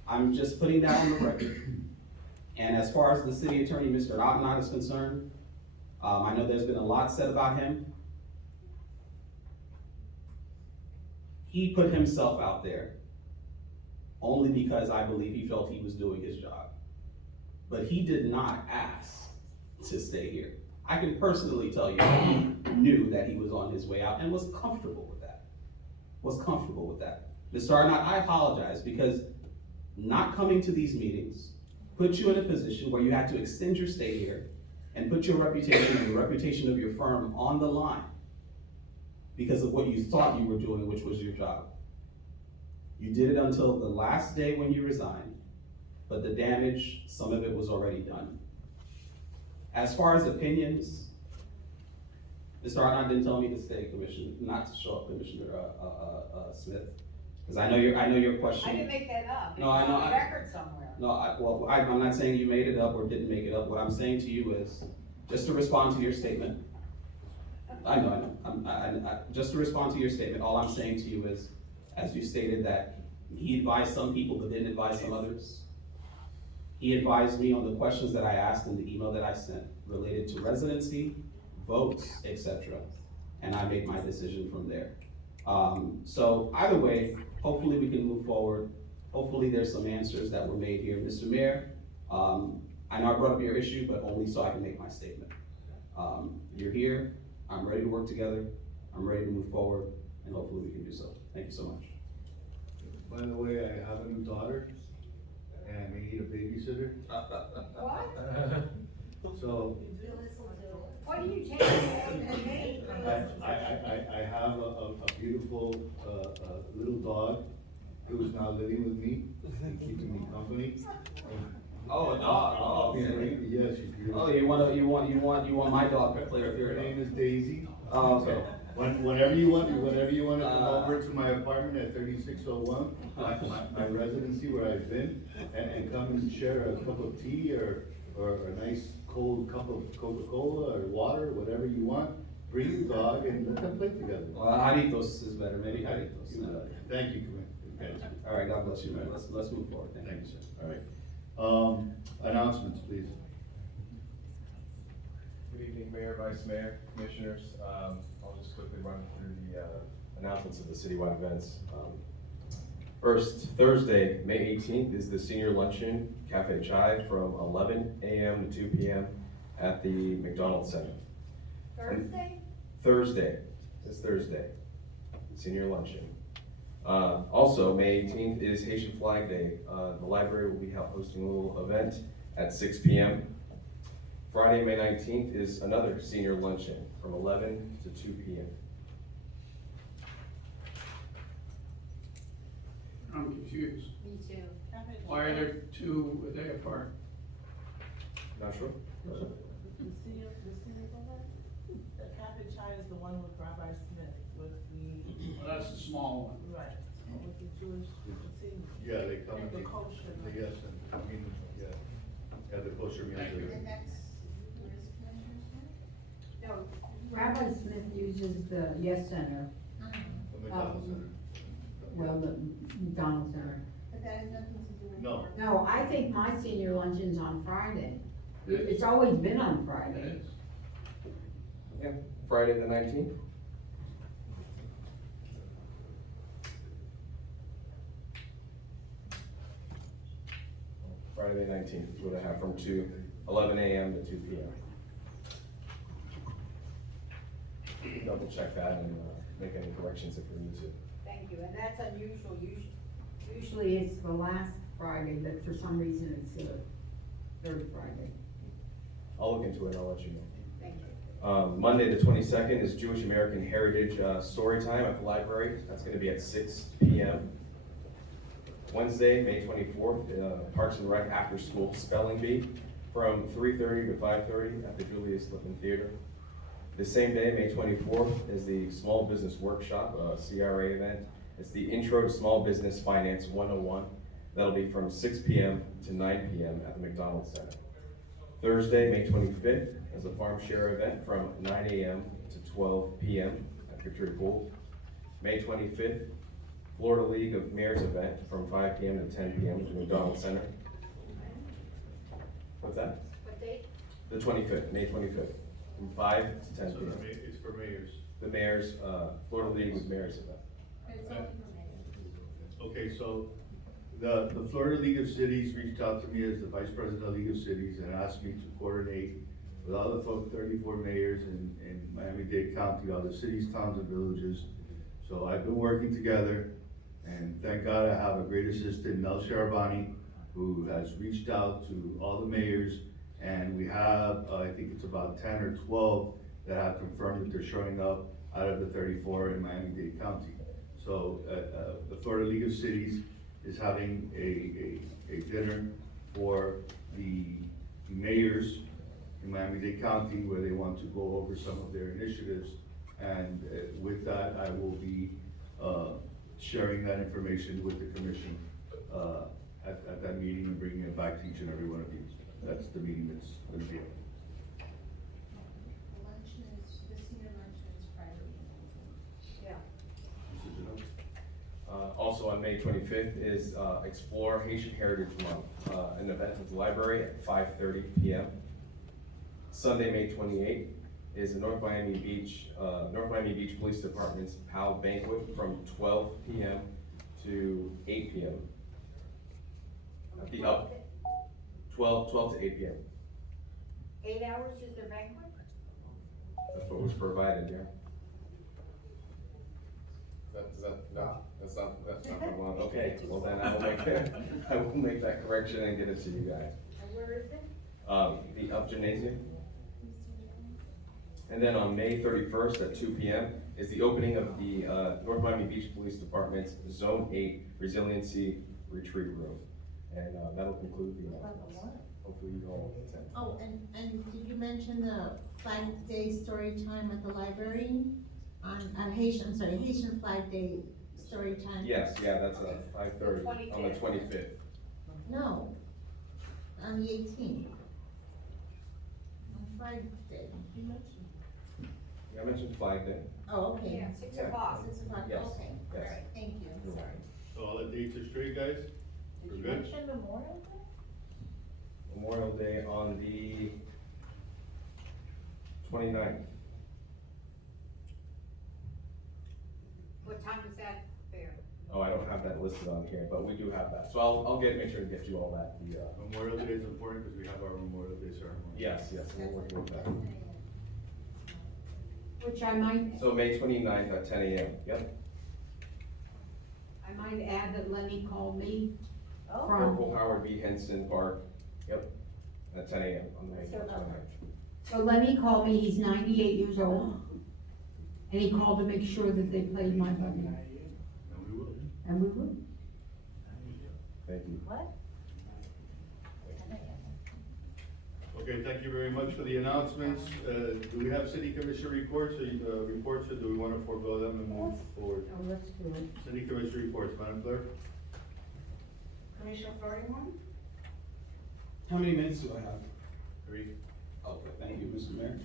I'm just putting that on the record. And as far as the city attorney, Mr. Ottenot, is concerned, I know there's been a lot said about him. He put himself out there only because I believe he felt he was doing his job. But he did not ask to stay here. I can personally tell you that he knew that he was on his way out and was comfortable with that. Mr. Ottenot, I apologize because not coming to these meetings put you in a position where you had to extend your stay here and put your reputation and the reputation of your firm on the line because of what you thought you were doing, which was your job. You did it until the last day when you resigned, but the damage, some of it was already done. As far as opinions, Mr. Ottenot didn't tell me to stay, not to show up, Commissioner Smith, because I know your question. I didn't make that up. No, I know. It's on record somewhere. No, I'm not saying you made it up or didn't make it up. What I'm saying to you is, just to respond to your statement. I know. Just to respond to your statement, all I'm saying to you is, as you stated that he advised some people but didn't advise some others. He advised me on the questions that I asked in the email that I sent related to residency, votes, etc. And I made my decision from there. So either way, hopefully we can move forward. Hopefully there's some answers that were made here. Mr. Mayor, I know I brought up your issue, but only so I can make my statement. You're here, I'm ready to work together, I'm ready to move forward, and hopefully we can do so. Thank you so much. By the way, I have a new daughter, and I need a babysitter. What? So, What do you take and make? I have a beautiful, little dog who's now living with me and keeping me company. Oh, a dog, oh, okay. Yes, she's beautiful. Oh, you want my dog to play with your Her dog? name is Daisy. Oh, okay. Whenever you want to come over to my apartment at 3601, my residency where I've been, and come and share a cup of tea or a nice cold cup of Coca-Cola or water, whatever you want, bring your dog and let them play together. Well, Jaritos is better, maybe Jaritos. Thank you, Commissioner. All right, God bless you, man. Let's move forward. Thank you, sir. All right. Announcements, please. Good evening, Mayor, Vice Mayor, Commissioners. I'll just quickly run through the announcements of the citywide events. First, Thursday, May 18th is the Senior Luncheon Cafe Chai from 11 a.m. to 2 p.m. at the McDonald Center. Thursday? Thursday, this Thursday, Senior Luncheon. Also, May 18th is Haitian Flag Day. The library will be hosting a little event at 6 p.m. Friday, May 19th is another senior luncheon from 11 to 2 p.m. I'm confused. Me too. Why are there two a day apart? Not sure. The senior program? The Cafe Chai is the one with Rabbi Smith, with the. Well, that's the small one. Right, with the Jewish, Yeah, they come and and the kosher. yes, the kosher meals. The next, where's Commissioner Smith? No, Rabbi Smith uses the Yes Center, The McDonald's Center. well, the McDonald's Center. But that has nothing to do with. No. No, I think my senior luncheon's on Friday. It's always been on It Friday. is. Yeah, Friday the 19th. Friday the 19th is what I have from 2 11 a.m. to 2 p.m. You can double check that and make any corrections if you need to. Thank you, and that's unusual. Usually it's the last Friday, but for some reason it's the third Friday. I'll look into it and I'll let you know. Thank you. Monday the 22nd is Jewish American Heritage Story Time at the library. That's going to be at 6 p.m. Wednesday, May 24th, Parks and Rec After School Spelling Bee from 3:30 to 5:30 at the Julius Lippin Theater. The same day, May 24th, is the Small Business Workshop, CRA event. It's the Intro to Small Business Finance 101. That'll be from 6 p.m. to 9 p.m. at the McDonald's Center. Thursday, May 25th, is a Farm Share event from 9 a.m. to 12 p.m. at Victory Pool. May 25th, Florida League of Mayors event from 5 p.m. to 10 p.m. at the McDonald's Center. What's that? What date? The 25th, May 25th, from 5 to 10 p.m. It's for mayors. The Mayors, Florida League of Mayors event. Okay, so the Florida League of Cities reached out to me as the Vice President of the League of Cities and asked me to coordinate with all the 34 mayors in Miami-Dade County, all the cities, towns, and villages. So I've been working together, and thank God I have a great assistant, Mel Sharabani, who has reached out to all the mayors, and we have, I think it's about 10 or 12 that have confirmed that they're showing up out of the 34 in Miami-Dade County. So the Florida League of Cities is having a dinner for the mayors in Miami-Dade County where they want to go over some of their initiatives. And with that, I will be sharing that information with the commission at that meeting and bringing it back to each and every one of you. That's the meeting that's going to be. The senior luncheon is Friday. Yeah. Also on May 25th is Explore Haitian Heritage Month, an event at the library at 5:30 p.m. Sunday, May 28th is the North Miami Beach Police Department's PAL banquet from 12 p.m. to 8 p.m. At the 12 to 8 p.m. 8 hours is their banquet? That's what was provided there. No, that's not the one. Okay, well then I will make that correction and get it to you guys. And where is it? The Up Gymnasium. And then on May 31st at 2 p.m. is the opening of the North Miami Beach Police Department's Zone 8 Resiliency Retreat Room. And that'll conclude the announcements. Hopefully you all attend. Oh, and did you mention the Flag Day story time at the library? On Haitian Flag Day story time? Yes, yeah, that's at 5:30 on the 25th. No, on the 18th. On Flag Day. You mentioned. Yeah, I mentioned Flag Day. Oh, okay. Yeah, 6 o'clock. 6 o'clock, Yes, okay. yes. All right, thank you. You're Sorry. So all the dates are straight, guys? We're good? Memorial Day? Memorial Day on the 29th. What time is that fair? Oh, I don't have that listed on here, but we do have that. So I'll make sure to get you all that. Memorial Day is important because we have our Memorial Day ceremony. Yes, we're working with that. Which I might, So May 29th at 10 a.m. Yep. I might add that Lenny called me Purple Howard B. Henson Park. Yep. At 10 a.m. on May 29th. So Lenny called me, he's 98 years old, and he called to make sure that they played my buddy. And we will. And we will. Thank you. What? Okay, thank you very much for the announcements. Do we have city commission reports, or do we want to forego them and move forward? Oh, let's do it. City commission reports, Madam Clerk? Commissioner Furlong? How many minutes do I have? 3. Okay, thank you, Mr. Mayor.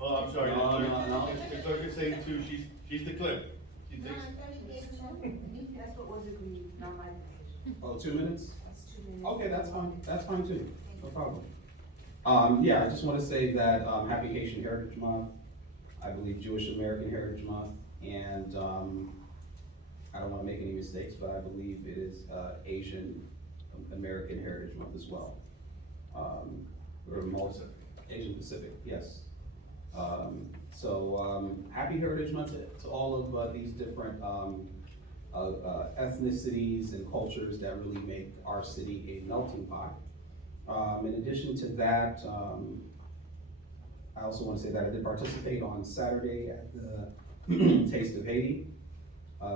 Oh, I'm sorry. No. The clerk is saying 2, she's the clerk. She No, takes. I thought he gave him That's what was agreed, not my decision. Oh, 2 minutes? That's 2 minutes. Okay, that's fine too, no problem. Yeah, I just want to say that, Happy Haitian Heritage Month, I believe Jewish American Heritage Month, and, I don't want to make any mistakes, but I believe it is, Asian American Heritage Month as well. or Asian Pacific, yes. Happy Heritage Month to all of these different ethnicities and cultures that really make our city a melting pot. In addition to that, I also want to say that I did participate on Saturday at the Taste of Haiti.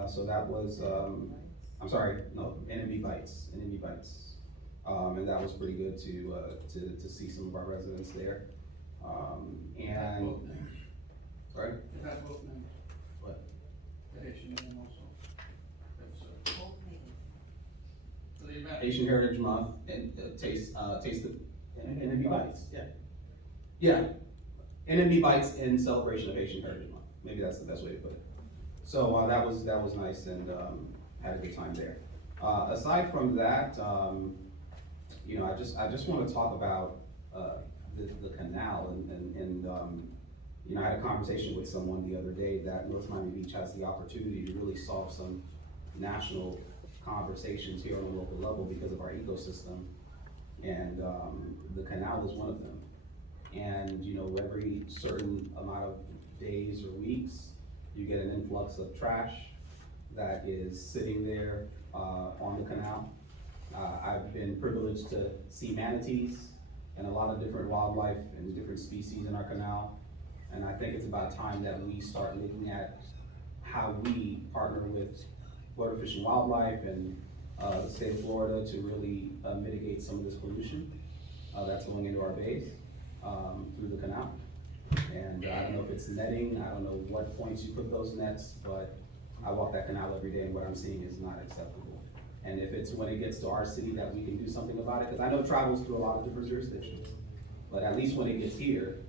So that was, NMB Bites. And that was pretty good to see some of our residents there. Sorry? It had both names. What? The Haitian name also. So the event. Asian Heritage Month and Taste of NMB Bites, yeah. Yeah, NMB Bites in celebration of Asian Heritage Month. Maybe that's the best way to put it. So that was nice and had a good time there. Aside from that, I just want to talk about the canal and I had a conversation with someone the other day that North Miami Beach has the opportunity to really solve some national conversations here on a local level because of our ecosystem, and the canal is one of them. And every certain amount of days or weeks, you get an influx of trash that is sitting there on the canal. I've been privileged to see manatees and a lot of different wildlife and different species in our canal. And I think it's about time that we start looking at how we partner with Florida Fish and Wildlife and the state of Florida to really mitigate some of this pollution that's going into our bays through the canal. And I don't know if it's netting, I don't know what points you put those nets, but I walk that canal every day and what I'm seeing is not acceptable. And if it's when it gets to our city that we can do something about it, because I know it travels through a lot of different jurisdictions, but at least when it gets here,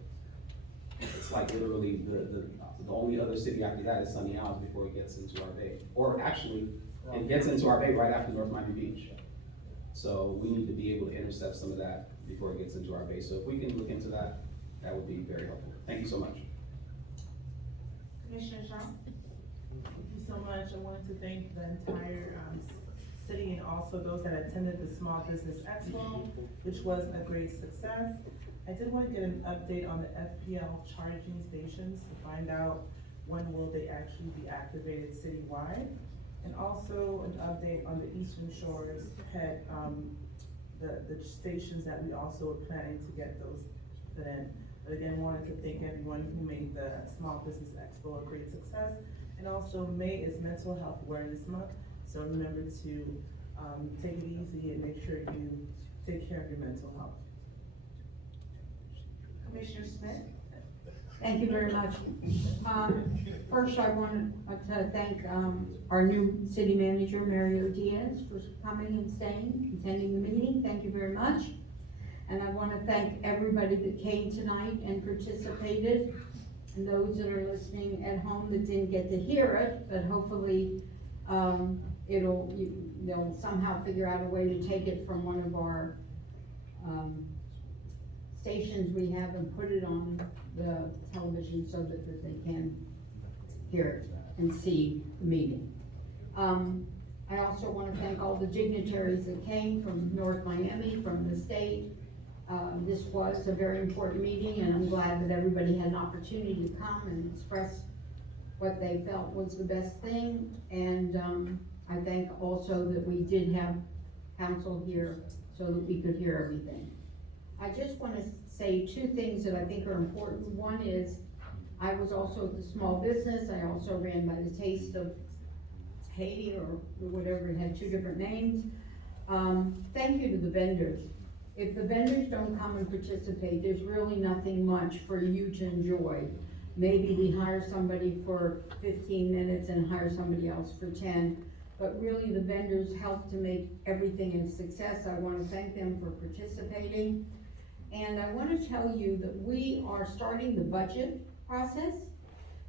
it's like literally the only other city after that is Sunny Isles before it gets into our bay. Or actually, it gets into our bay right after North Miami Beach. So we need to be able to intercept some of that before it gets into our bay. So if we can look into that, that would be very helpful. Thank you so much. Commissioner Shaw? Thank you so much. I wanted to thank the entire city and also those that attended the Small Business Expo, which was a great success. I did want to get an update on the FPL charging stations to find out when will they actually be activated citywide. And also an update on the Eastern Shores PET, the stations that we also are planning to get those put in. But again, wanted to thank everyone who made the Small Business Expo a great success. And also May is Mental Health Awareness Month, so remember to take it easy and make sure you take care of your mental health. Commissioner Smith? Thank you very much. First, I want to thank our new city manager, Mario Diaz, for coming and staying, attending the meeting. Thank you very much. And I want to thank everybody that came tonight and participated, and those that are listening at home that didn't get to hear it, but hopefully they'll somehow figure out a way to take it from one of our stations we have and put it on the television so that they can hear it and see the meeting. I also want to thank all the dignitaries that came from North Miami, from the state. This was a very important meeting, and I'm glad that everybody had an opportunity to come and express what they felt was the best thing. And I thank also that we did have council here so that we could hear everything. I just want to say two things that I think are important. One is, I was also at the small business. I also ran by the Taste of Haiti or whatever, it had two different names. Thank you to the vendors. If the vendors don't come and participate, there's really nothing much for you to enjoy. Maybe we hire somebody for 15 minutes and hire somebody else for 10, but really the vendors help to make everything a success. I want to thank them for participating. And I want to tell you that we are starting the budget process.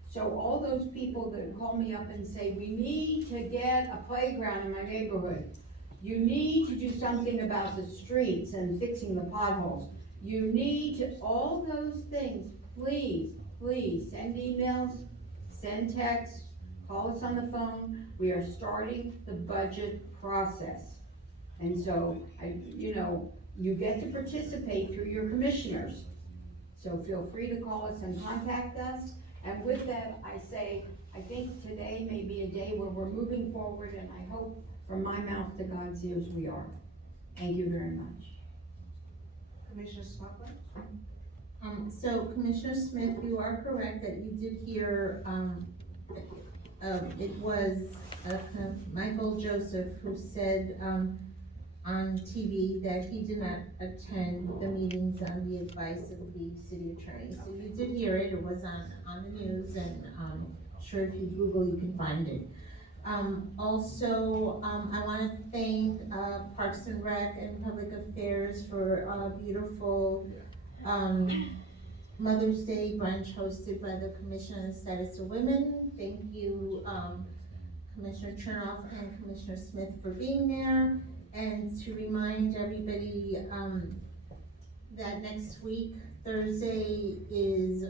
So all those people that call me up and say, we need to get a playground in my neighborhood. You need to do something about the streets and fixing the potholes. You need to, all those things, please send emails, send texts, call us on the phone. We are starting the budget process. And so, you get to participate through your commissioners. So feel free to call us and contact us. And with that, I say, I think today may be a day where we're moving forward, and I hope from my mouth to God's ears we are. Thank you very much. Commissioner Smucker? So Commissioner Smith, you are correct that you did hear, it was, Michael Joseph who said, on TV that he did not attend the meetings on the advice of the city attorney. So you did hear it, it was on the news, and sure if you Google you can find it. Also, I want to thank Parks and Rec and Public Affairs for a beautiful Mother's Day brunch hosted by the Commission on the Status of Women. Thank you, Commissioner Chernoff and Commissioner Smith for being there. And to remind everybody that next week, Thursday, is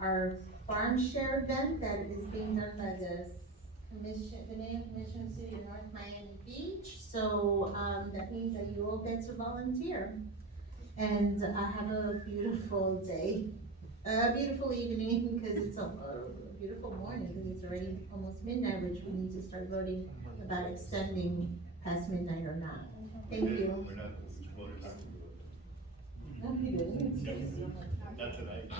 our farm share event that is being done by the Commission, the Mayor Commission of the City of North Miami Beach. So that means that you all get to volunteer and have a beautiful day, a beautiful evening, because it's a beautiful morning, because it's already almost midnight, which we need to start voting about extending past midnight or not. Thank you. We're not, voters not to do it. No, we didn't. Not tonight.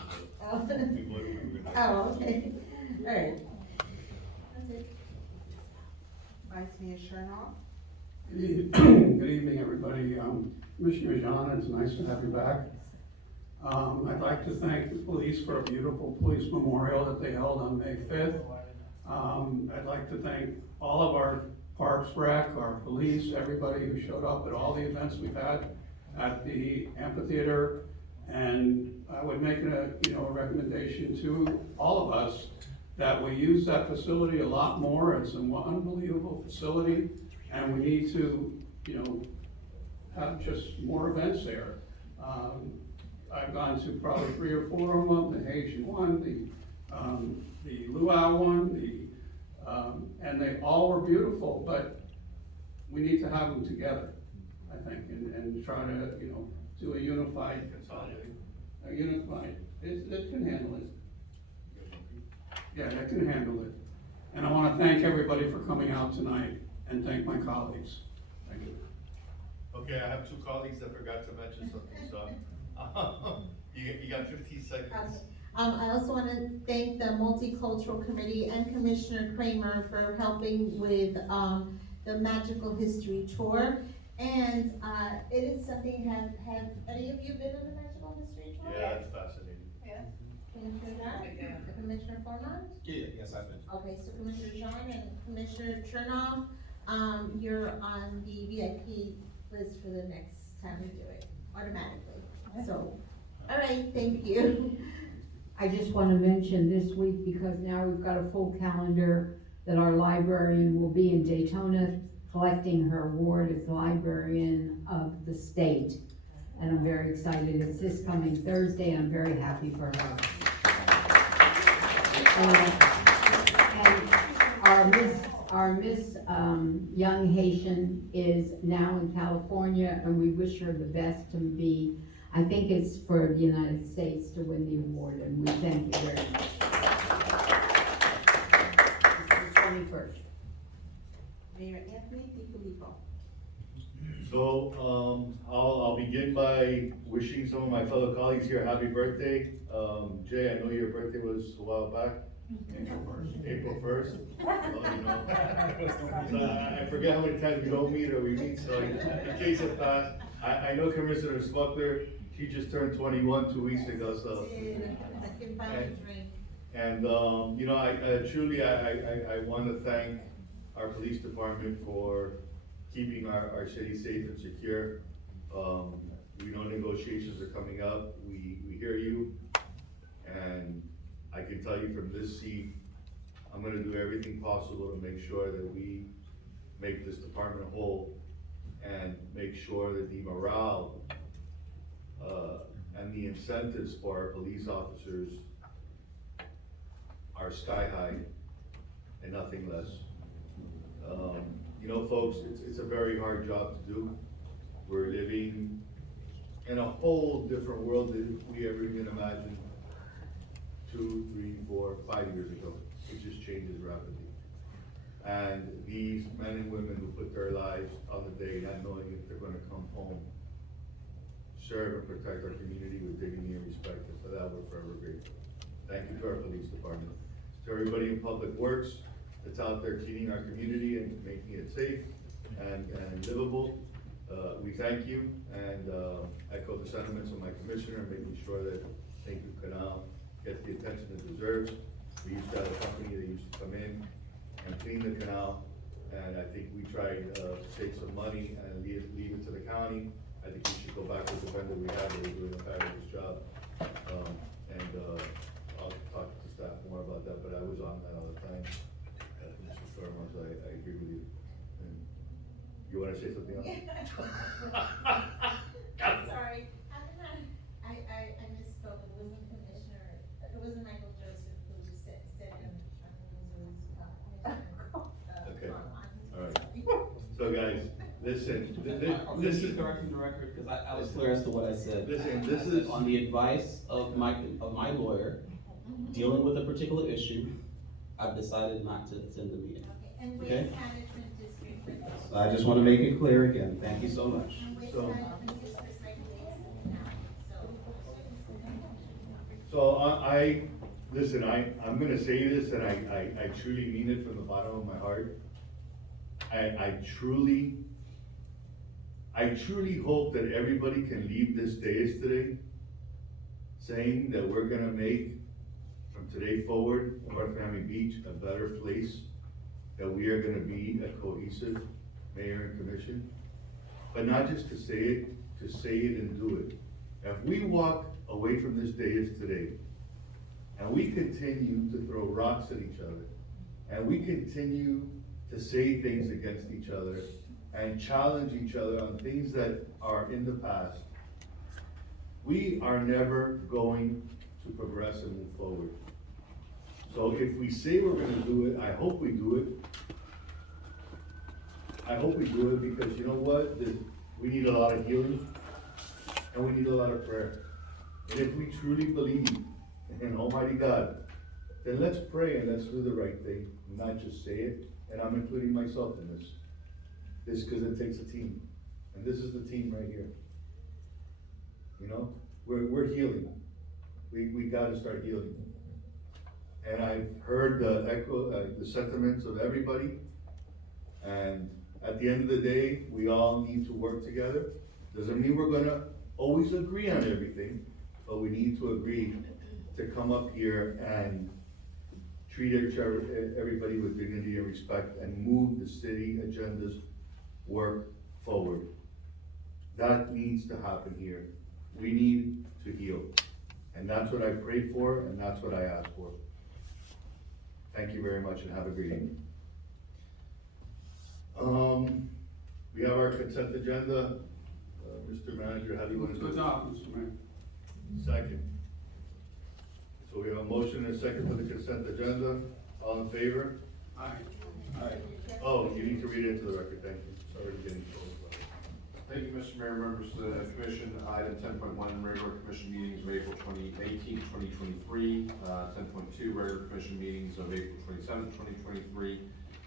Oh. We voted, we were not. Oh, okay, all right. That's it. Vice Mayor Chernoff? Good evening, everybody. Commissioner John, it's nice to have you back. I'd like to thank the police for a beautiful police memorial that they held on May 5th. I'd like to thank all of our Parks Rec, our police, everybody who showed up at all the events we've had at the amphitheater. And I would make a recommendation to all of us that we use that facility a lot more. It's an unbelievable facility, and we need to, have just more events there. I've gone to probably 3 or 4 of them, the Haitian one, the Luau one, and they all were beautiful, but we need to have them together, I think, and try to, do a unified, it can handle it. Yeah, it can handle it. And I want to thank everybody for coming out tonight, and thank my colleagues. Thank you. Okay, I have 2 colleagues that forgot to mention something, so, you got 15 seconds. I also want to thank the Multicultural Committee and Commissioner Kramer for helping with the Magical History Tour. And it is something, have any of you been on the Magical History Tour? Yeah, it's fascinating. Yes. Commissioner John? Commissioner Formont? Yes, I've been. Okay, so Commissioner John and Commissioner Chernoff, you're on the VIP list for the next time we do it, automatically. So, all right, thank you. I just want to mention this week, because now we've got a full calendar, that our librarian will be in Daytona collecting her award as Librarian of the State. And I'm very excited. It's this coming Thursday, and I'm very happy for her. And our Miss Young Haitian is now in California, and we wish her the best to be, I think it's for the United States to win the award, and we thank you very much. This is the 21st. Mayor Anthony DiFilippo. So, I'll begin by wishing some of my fellow colleagues here a happy birthday. Jay, I know your birthday was a while back. April 1st. So I forget how many times we don't meet or we meet, so in case it passed, I know Commissioner Smuckler, she just turned 21 2 weeks ago, so. And I truly, I want to thank our police department for keeping our city safe and secure. We know negotiations are coming up, we hear you, and I can tell you from this seat, I'm gonna do everything possible to make sure that we make this department whole and make sure that the morale and the incentives for our police officers are sky high and nothing less. You know, folks, it's a very hard job to do. We're living in a whole different world than we ever even imagined 2, 3, 4, 5 years ago. It just changes rapidly. And these men and women who put their lives on the day not knowing if they're gonna come home, serve and protect our community with dignity and respect, and for that we're forever grateful. Thank you to our police department. To everybody in Public Works that's out there cleaning our community and making it safe and livable, we thank you, and echo the sentiments of my commissioner, making sure that St. Luke Canal gets the attention it deserves. We used to have a company that used to come in and clean the canal, and I think we tried to save some money and leave it to the county. I think we should go back with the vendor we have, that is doing a fabulous job. I'll talk to staff more about that, but I was on that all the time. Mr. Stormers, I agree with you. And you wanna say something else? Sorry, I misspoke, it wasn't Commissioner, it wasn't Michael Joseph who said it, it was Okay, all right. So guys, listen, this is. Correcting the record, because I was clear as to what I said. Listen, this I said, is. on the advice of my lawyer, dealing with a particular issue, I've decided not to attend the meeting. And Waste Okay? Management District. So I just want to make it clear again, thank you so much. And Waste So- Management District regulates now, So listen, I'm gonna say this, and I truly mean it from the bottom of my heart. I truly hope that everybody can leave this dais today saying that we're gonna make, from today forward, North Miami Beach a better place, that we are gonna be a cohesive mayor and commission. But not just to say it and do it. If we walk away from this dais today, and we continue to throw rocks at each other, and we continue to say things against each other, and challenge each other on things that are in the past, we are never going to progress and move forward. So if we say we're gonna do it, I hope we do it. I hope we do it, because you know what? We need a lot of healing, and we need a lot of prayer. And if we truly believe in Almighty God, then let's pray and let's do the right thing, not just say it. And I'm including myself in this. This because it takes a team, and this is the team right here. You know, we're healing. We gotta start healing. And I've heard the sentiments of everybody. And at the end of the day, we all need to work together. Doesn't mean we're gonna always agree on everything, but we need to agree to come up here and treat everybody with dignity and respect, and move the city agenda's work forward. That needs to happen here. We need to heal. And that's what I pray for, and that's what I ask for. Thank you very much, and have a great evening. We have our consent agenda. Mr. Manager, how do you want to do it? Good job, Mr. Mayor. Second. So we have a motion and a second for the consent agenda. All in favor? Aye. Aye. Oh, you need to read it into the record, thank you. Sorry to get in trouble. Thank you, Mr. Mayor, members of the commission. Item 10.1, regular commission meetings of April 18, 2023. 10.2, regular commission meetings of April 27, 2023.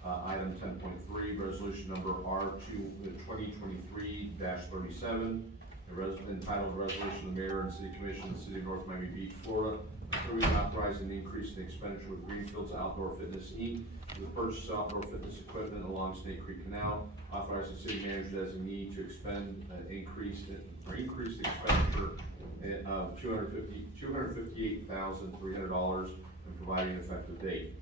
Item 10.3, resolution number R2 2023-37, entitled Resolution of the Mayor and City Commission of the City of North Miami Beach, Florida, approving and authorizing the increase in expenditure with Greenfields Outdoor Fitness Inc. for the purchase of outdoor fitness equipment along Snake Creek Canal, authorizing city manager designee to increase the expenditure of $258,300 and providing an effective date.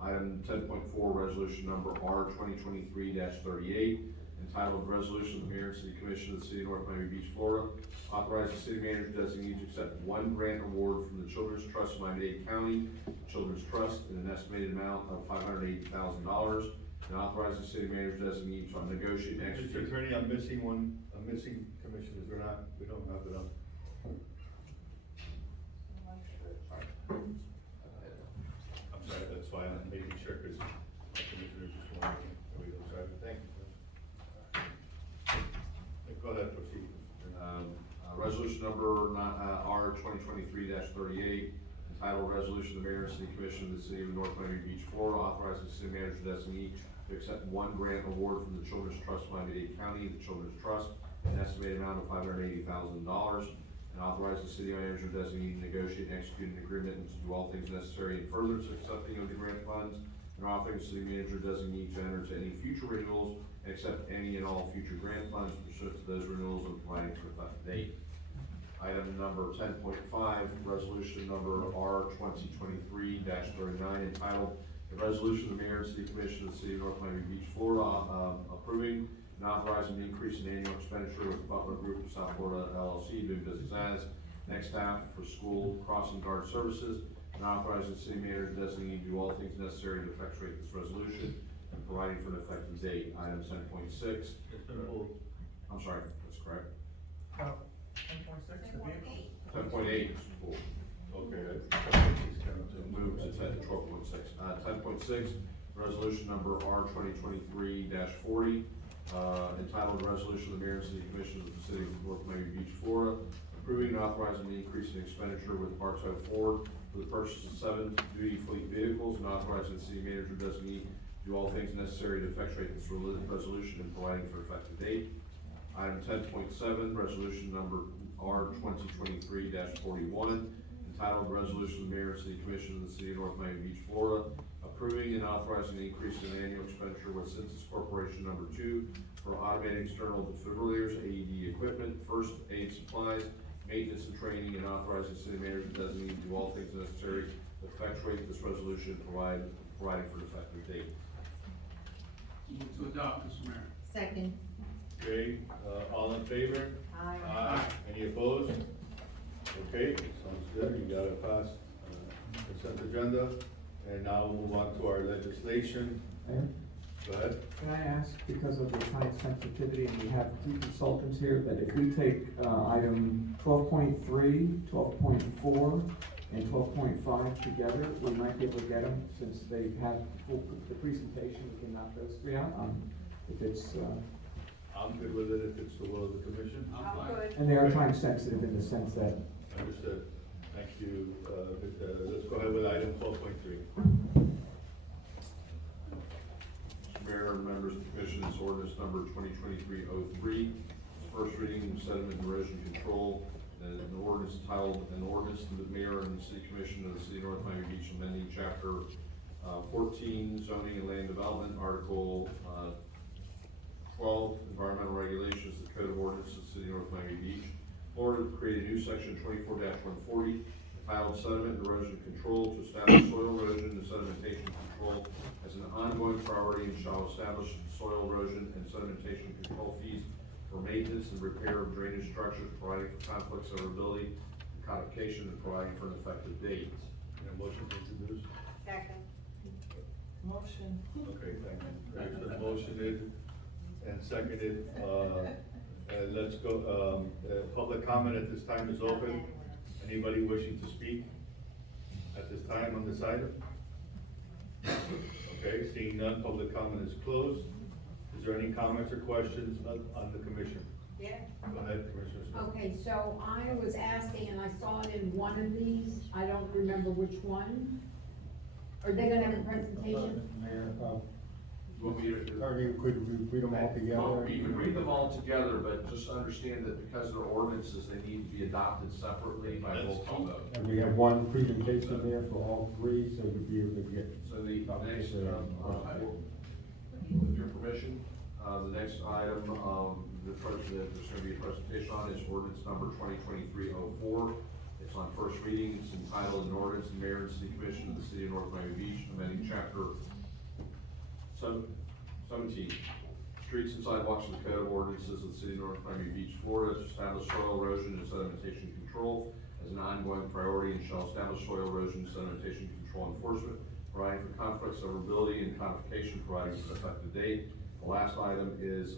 Item 10.4, resolution number R 2023-38, entitled Resolution of the Mayor and City Commission of the City of North Miami Beach, Florida, authorizing city manager designee to accept one grant award from the Children's Trust of Miami-Dade County Children's Trust in an estimated amount of $580,000, and authorizing city manager designee to negotiate and Mr. execute. Attorney, I'm missing commissioners, we don't have it up. I'm sorry, that's why I'm making sure, because my commissioners just want to, there we go. 2023-38, entitled Resolution of the Mayor and City Commission of the City of North Miami Beach, Florida, authorizing the city manager designee to accept one grant award from the Children's Trust of Miami-Dade County, the Children's Trust, an estimated amount of $580,000, and authorize the city manager designee to negotiate and execute an agreement and to do all things necessary in furtherance of accepting of the grant funds, and authorizing the city manager designee to enter into any future renewals and accept any and all future grant funds pursuant to those renewals and providing for effective date. Item number 10.5, resolution number R 2023-39, entitled "The Resolution of the Mayor and City Commission of the City of North Miami Beach, Florida, approving and authorizing an increase in annual expenditure with Butler Group of South Florida LLC, doing business as next staff for school crossing guard services, and authorizing the city manager designee to do all things necessary to effectuate this resolution and providing for an effective date." Item 10.6. I'm sorry, that's correct. 10.8 is full. Okay, that's. Move to 12.6. 10.6, resolution number R 2023-40, entitled Resolution of the Mayor and City Commission of the City of North Miami Beach, Florida, approving and authorizing the increase in expenditure with Bartow Ford for the purchase of 7 duty fleet vehicles, and authorizing the city manager designee to do all things necessary to effectuate this resolution and providing for effective date. Item 10.7, resolution number R 2023-41, entitled Resolution of the Mayor and City Commission of the City of North Miami Beach, Florida, approving and authorizing the increase in annual expenditure with Census Corporation number 2 for automated external defibrillators, AED equipment, first aid supplies, maintenance and training, and authorizing the city manager designee to do all things necessary to effectuate this resolution and providing for an effective date. Move to adopt, Mr. Mayor. Second. Okay, all in favor? Aye. Any opposed? Okay, sounds good, you got it passed, consent agenda, and now we'll move on to our legislation. Mayor? Go ahead. Can I ask, because of the time sensitivity, and we have 2 consultants here, that if we take item 12.3, 12.4, and 12.5 together, we might be able to get them, since they've had the presentation, we can knock those 3 out, if it's, I'm good with it if it's the will of the commission. I'm good. and they are time sensitive in the sense that Understood. Thank you. Let's go ahead with item 12.3. Mr. Mayor and members of the commission, this ordinance number 2023-03, first reading, sediment and erosion control, and an ordinance entitled, an ordinance to the mayor and the city commission of the city of North Miami Beach amending chapter 14 zoning and land development, article 12 environmental regulations, the code of ordinances of the city of North Miami Beach, Florida, to create a new section 24-140 entitled sediment and erosion control to establish soil erosion and sedimentation control as an ongoing priority, and shall establish soil erosion and sedimentation control fees for maintenance and repair of drainage structures, providing for conflict severability and codification, and providing for an effective date. And a motion to introduce? Second. Motion. Okay, thank you. There's a motion and seconded. Let's go, public comment at this time is open. Anybody wishing to speak at this time on this item? Okay, seeing none, public comment is closed. Is there any comments or questions on the commission? Yeah. Go ahead, Commissioner Smith. Okay, so I was asking, and I saw it in one of these, I don't remember which one. Are they gonna have a presentation? Mayor, You want me to? or you could read them all together? You can read them all together, but just understand that because they're ordinances, they need to be adopted separately by roll call vote. And we have one presentation there for all 3, so you'll be able to get. So the next, with your permission, the next item, there's going to be a presentation on is ordinance number 2023-04. It's on first reading. It's entitled an ordinance of the mayor and city commission of the city of North Miami Beach, amending chapter 17, streets and sidewalks of the code of ordinances of the city of North Miami Beach, Florida, to establish soil erosion and sedimentation control as an ongoing priority, and shall establish soil erosion and sedimentation control enforcement, providing for conflict severability and codification, providing for an effective date. The last item is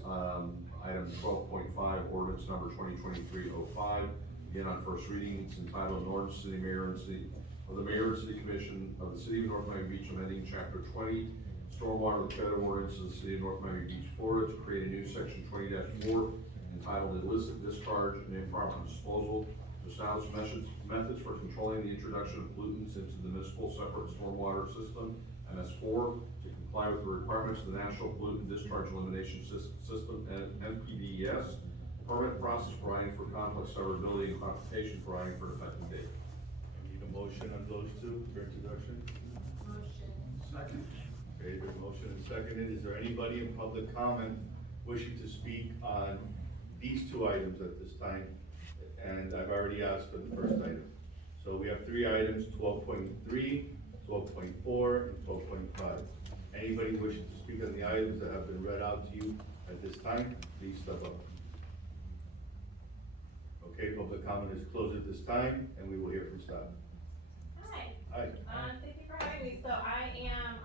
item 12.5, ordinance number 2023-05. Again, on first reading, it's entitled an ordinance to the mayor and city of the mayor and city commission of the city of North Miami Beach, amending chapter 20 stormwater of the code of ordinances of the city of North Miami Beach, Florida, to create a new section 20-4 entitled illicit discharge and improper disposal, to to establish methods for controlling the introduction of pollutants into the municipal separate stormwater system, MS4, to comply with the requirements of the National Pollutant Discharge Elimination System, and NPDES, permit process providing for conflict severability and classification providing for effective date. I need a motion on those two for introduction. Second. Okay, the motion is seconded. Is there anybody in public comment wishing to speak on these two items at this time? And I've already asked for the first item. So we have three items, 12.3, 12.4, and 12.5. Anybody wishing to speak on the items that have been read out to you at this time, please step up. Okay, public comment is closed at this time, and we will hear from staff. Hi. Hi. Thank you for having me. So I am,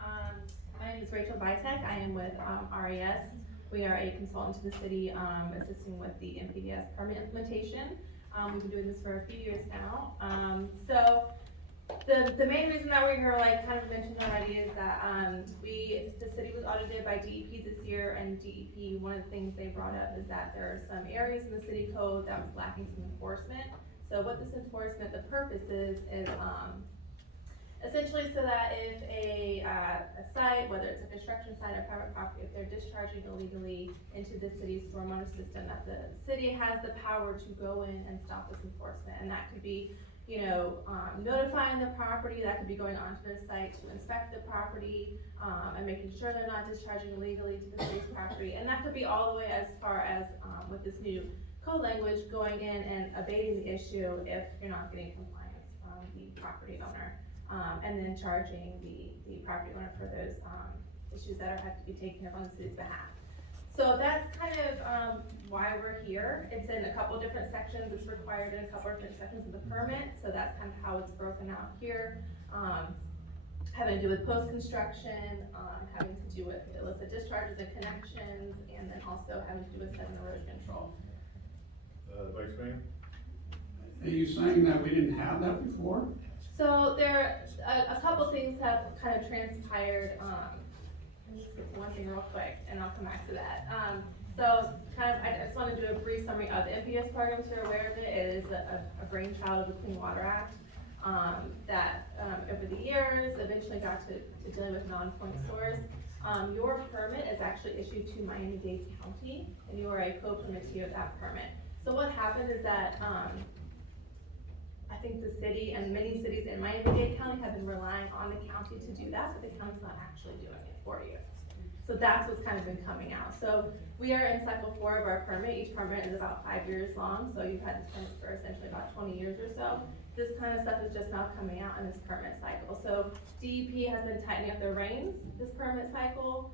my name is Rachel Vitek. I am with RES. We are a consultant to the city, assisting with the NPDES permit implementation. We've been doing this for a few years now. So the main reason that we're here, like kind of mentioned already, is that the city was audited by DEP this year, and DEP, one of the things they brought up is that there are some areas in the city code that was lacking some enforcement. So what this enforcement, the purpose is essentially so that if a site, whether it's a construction site or private property, if they're discharging illegally into the city's stormwater system, that the city has the power to go in and stop this enforcement. And that could be, you know, notifying the property, that could be going onto their site to inspect the property, and making sure they're not discharging illegally to the city's property. And that could be all the way as far as, with this new code language, going in and abating the issue if you're not getting compliance from the property owner. And then charging the property owner for those issues that have to be taken care of on the city's behalf. So that's kind of why we're here. It's in a couple different sections. It's required in a couple different sections of the permit. So that's kind of how it's broken out here. Having to do with post-construction, having to do with illicit discharges and connections, and then also having to do with sediment erosion control. Vice Mayor? Are you saying that we didn't have that before? So there, a couple things have kind of transpired. Let me just get to one thing real quick, and I'll come back to that. So I just want to do a brief summary of the NPDES program, so you're aware of it. It is a brainchild of the Clean Water Act that over the years eventually got to dealing with non-point source. Your permit is actually issued to Miami-Dade County, and you are a co-permittee of that permit. So what happened is that I think the city and many cities in Miami-Dade County have been relying on the county to do that, but the county's not actually doing it for you. So that's what's kind of been coming out. So we are in cycle 4 of our permit. Each permit is about 5 years long, so you've had this permit for essentially about 20 years or so. This kind of stuff is just now coming out in this permit cycle. So DEP has been tightening up their reins this permit cycle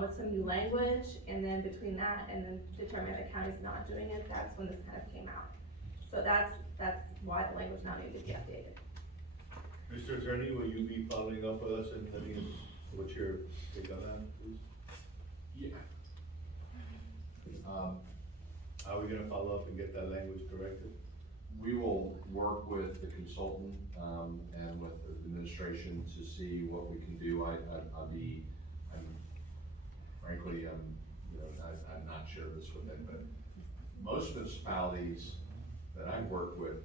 with some new language, and then between that and then determining the county's not doing it, that's when this kind of came out. So that's why the language now needs to be updated. Mr. Attorney, will you be following up with us and letting us, what's your take on that, please? Yeah. How are we gonna follow up and get that language corrected? We will work with the consultant, and with the administration to see what we can do. Frankly, I'm not sure this with them, but most municipalities that I've worked with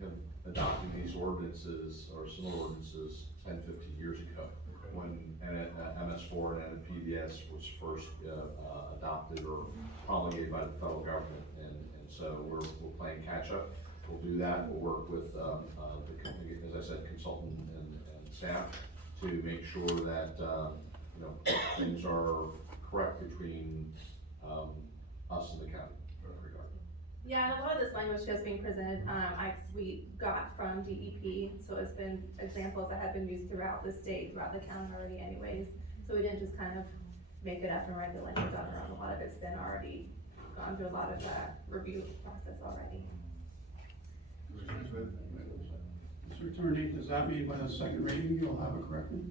have adopted these ordinances or similar ordinances 10, 15 years ago. When MS4 and NPDES was first adopted or promulgated by the federal government, and so we're playing catch up. We'll do that. We'll work with as I said, consultant and staff to make sure that things are correct between us and the county in that regard. Yeah, and a lot of this language just being presented, we got from DEP, so it's been examples that have been used throughout the state, throughout the county already anyways. So we didn't just kind of make it up and write the language on our own. A lot of it's been already gone through a lot of review process already. Mr. Attorney, does that mean by the second reading you'll have it corrected?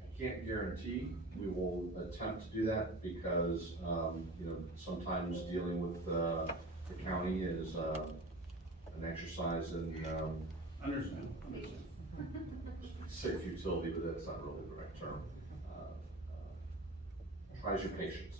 I can't guarantee we will attempt to do that because, sometimes dealing with the county is an exercise in Understand. say futility, but that's not really the right term. Tries your patience.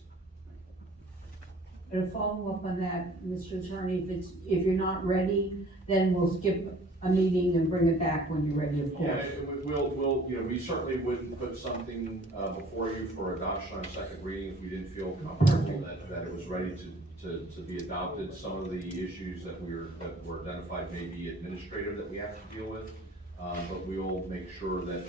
to follow up on that, Mr. Attorney, if you're not ready, then we'll skip a meeting and bring it back when you're ready, of Yeah, course. we certainly wouldn't put something, before you for adoption on second reading if we didn't feel comfortable that it was ready to be adopted. Some of the issues that were identified may be administrative that we have to deal with, but we will make sure that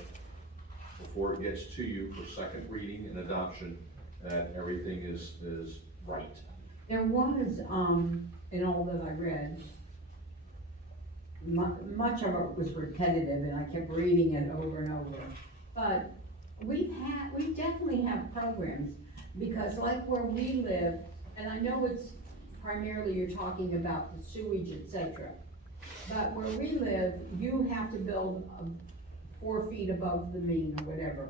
before it gets to you for second reading and adoption, that everything is right. There was, in all that I read, much of it was repetitive, and I kept reading it over and over. But we definitely have programs, because like where we live, and I know it's primarily you're talking about the sewage, et cetera, but where we live, you have to build 4 feet above the mean or whatever.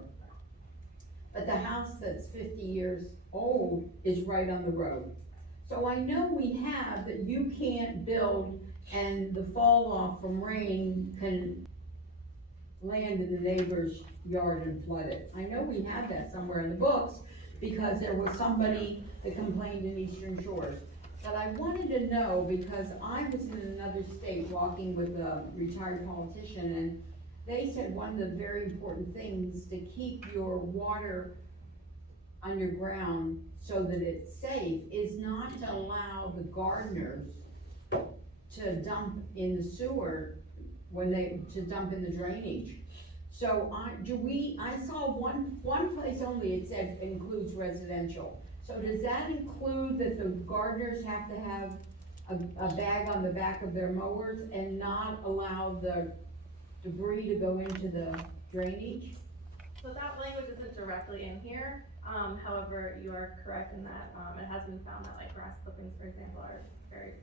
But the house that's 50 years old is right on the road. So I know we have that you can't build and the fall off from rain can land in the neighbor's yard and flood it. I know we have that somewhere in the books because there was somebody that complained in Eastern Shores. But I wanted to know, because I was in another state walking with a retired politician, and they said one of the very important things to keep your water underground so that it's safe is not to allow the gardeners to dump in the sewer to dump in the drainage. So I saw one place only, it said includes residential. So does that include that the gardeners have to have a bag on the back of their mowers and not allow the debris to go into the drainage? So that language isn't directly in here, however, you are correct in that, it has been found that like grass clippings, for example, are a very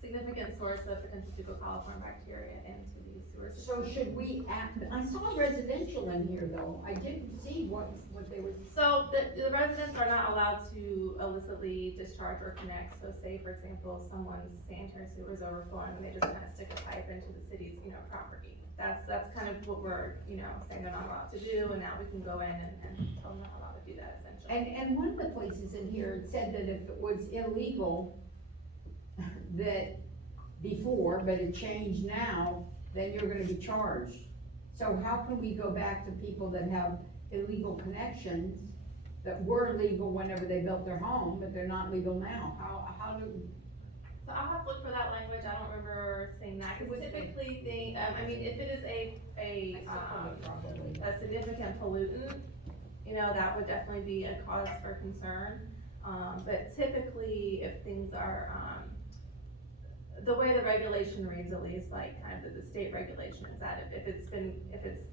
significant source of potential fecal coliform bacteria into the sewer system. So should we I saw residential in here though, I didn't see what they were. So the residents are not allowed to illicitly discharge or connect, so say, for example, someone's sanitary sewer is overflowing and they just kind of stick a pipe into the city's, property. That's kind of what we're, saying they're not allowed to do, and now we can go in and tell them they're not allowed to do that essentially. And one of the places in here, it said that if it was illegal, that before, but it changed now, then you're gonna be charged. So how can we go back to people that have illegal connections that were legal whenever they built their home, but they're not legal now? How do? So I'll have to look for that language, I don't remember saying that, because typically if it is a significant pollutant, that would definitely be a cause for concern. But typically, if things are, the way the regulation reads, at least, like kind of the state regulation is that if it's